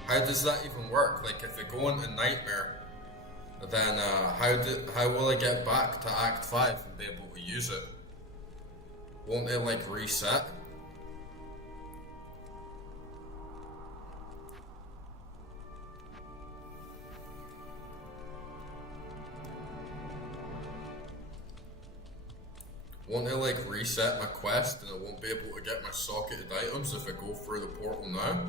How does that even work? Like if I go into Nightmare, then how will I get back to Act 5 and be able to use it? Won't it like reset? Won't it like reset my quest and I won't be able to get my socketed items if I go through the portal now?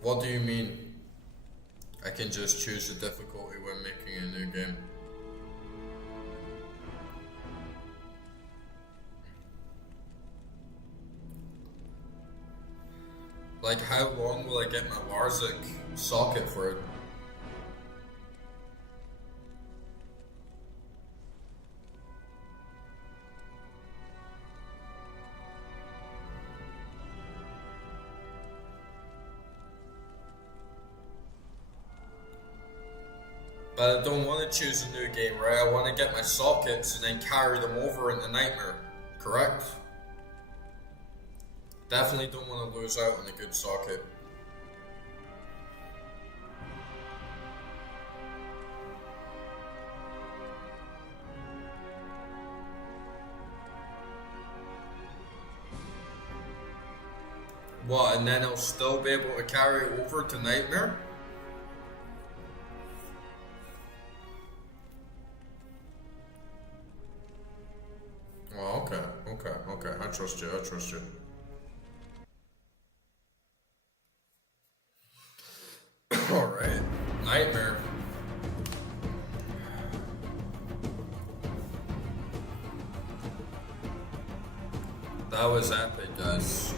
What do you mean? I can just choose the difficulty when making a new game. Like, how long will I get my Larzik socket for? But I don't want to choose a new game, right? I want to get my sockets and then carry them over into Nightmare, correct? Definitely don't want to lose out on a good socket. What, and then I'll still be able to carry it over to Nightmare? Oh, okay. I trust you. Alright. Nightmare. That was epic, guys.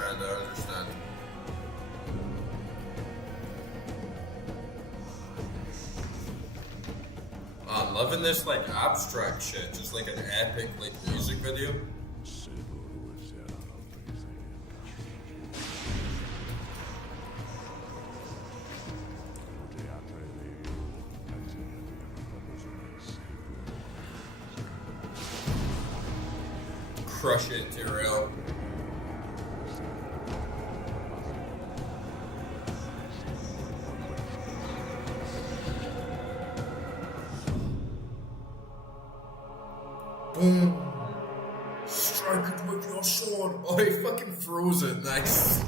I understand. I'm loving this like abstract shit, just like an epic like music video. Crush it, Tyrell. Boom! Strike it with your sword! Oh, he fucking froze it. Nice.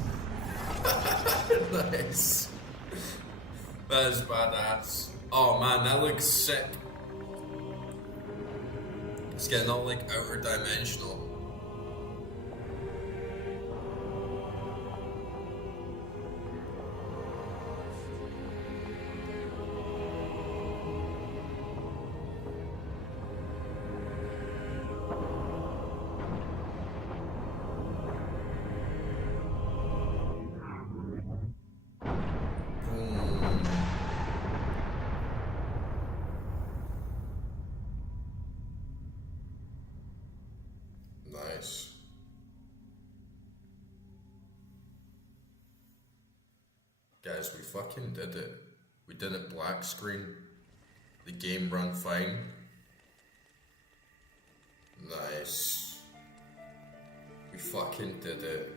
Nice. That is badass. Oh man, that looks sick. It's getting all like outer dimensional. Nice. Guys, we fucking did it. We did it black screen. The game run fine. Nice. We fucking did it.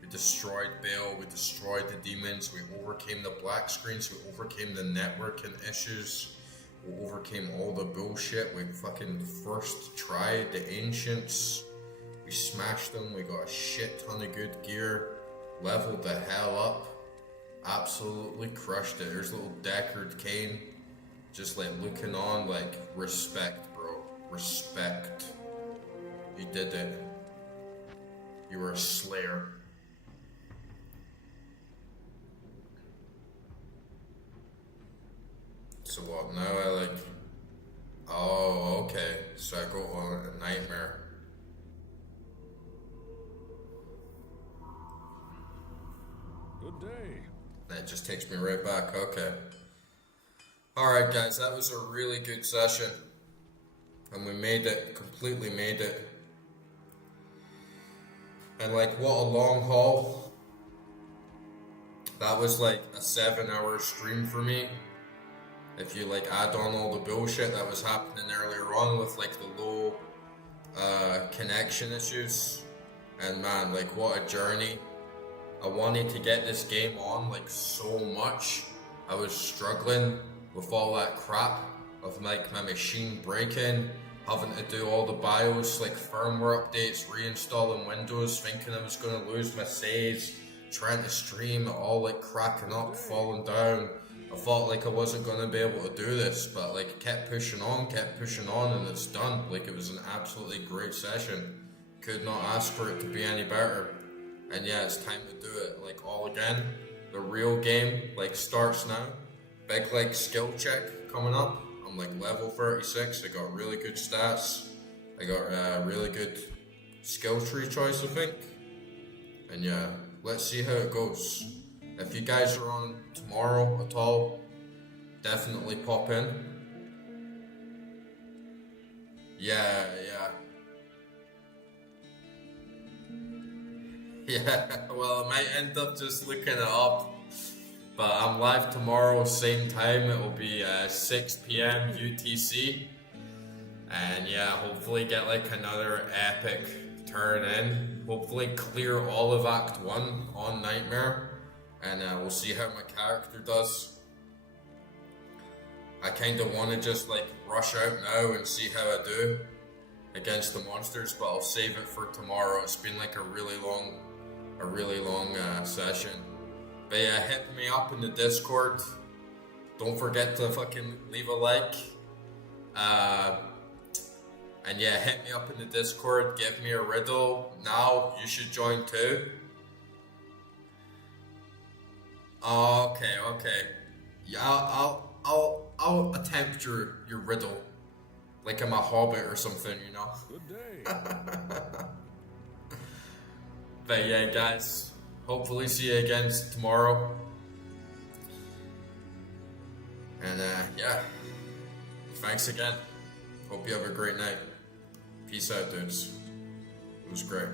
We destroyed Baal, we destroyed the demons, we overcame the black screens, we overcame the networking issues, we overcame all the bullshit. We fucking first tried the ancients. We smashed them, we got a shit ton of good gear, leveled the hell up, absolutely crushed it. There's little Deckard Cain, just like looking on, like, respect, bro, Respect. You did it. You were a slayer. So what, now I like... Oh, okay. So I go on a nightmare. Good day. That just takes me right back, okay. Alright guys, that was a really good session. And we made it, completely made it. And like, what a long haul. That was like a 7-hour stream for me. If you like add on all the bullshit that was happening earlier on with like the low connection issues. And man, like what a journey. I wanted to get this game on like so much. I was struggling with all that crap of like my machine breaking, having to do all the BIOS like firmware updates, reinstalling Windows, thinking I was going to lose my saves, trying to stream, it all like cracking up, falling down. I felt like I wasn't going to be able to do this, but like kept pushing on, and it's done. Like it was an absolutely great session. Could not ask for it to be any better. And yeah, it's time to do it like all again. The real game like starts now. Big like skill check coming up. I'm like level 36. I got really good stats. I got really good skill tree choice, I think. And yeah, let's see how it goes. If you guys are on tomorrow at all, definitely pop in. Yeah. Yeah, well, I might end up just looking it up. But I'm live tomorrow, same time. It will be 6 p.m. UTC. And yeah, hopefully get like another epic turn in. Hopefully clear all of Act 1 on Nightmare. And we'll see how my character does. I kind of want to just like rush out now and see how I do against the monsters, but I'll save it for tomorrow. It's been like a really long session. But yeah, hit me up in the Discord. Don't forget to fucking leave a like. And yeah, hit me up in the Discord. Give me a riddle. Now you should join too. Okay. Yeah, I'll attempt your riddle, like I'm a hobbit or something, you know. Good day. But yeah, guys, hopefully see you again tomorrow. And yeah, thanks again. Hope you have a great night. Peace out, dudes. It was great.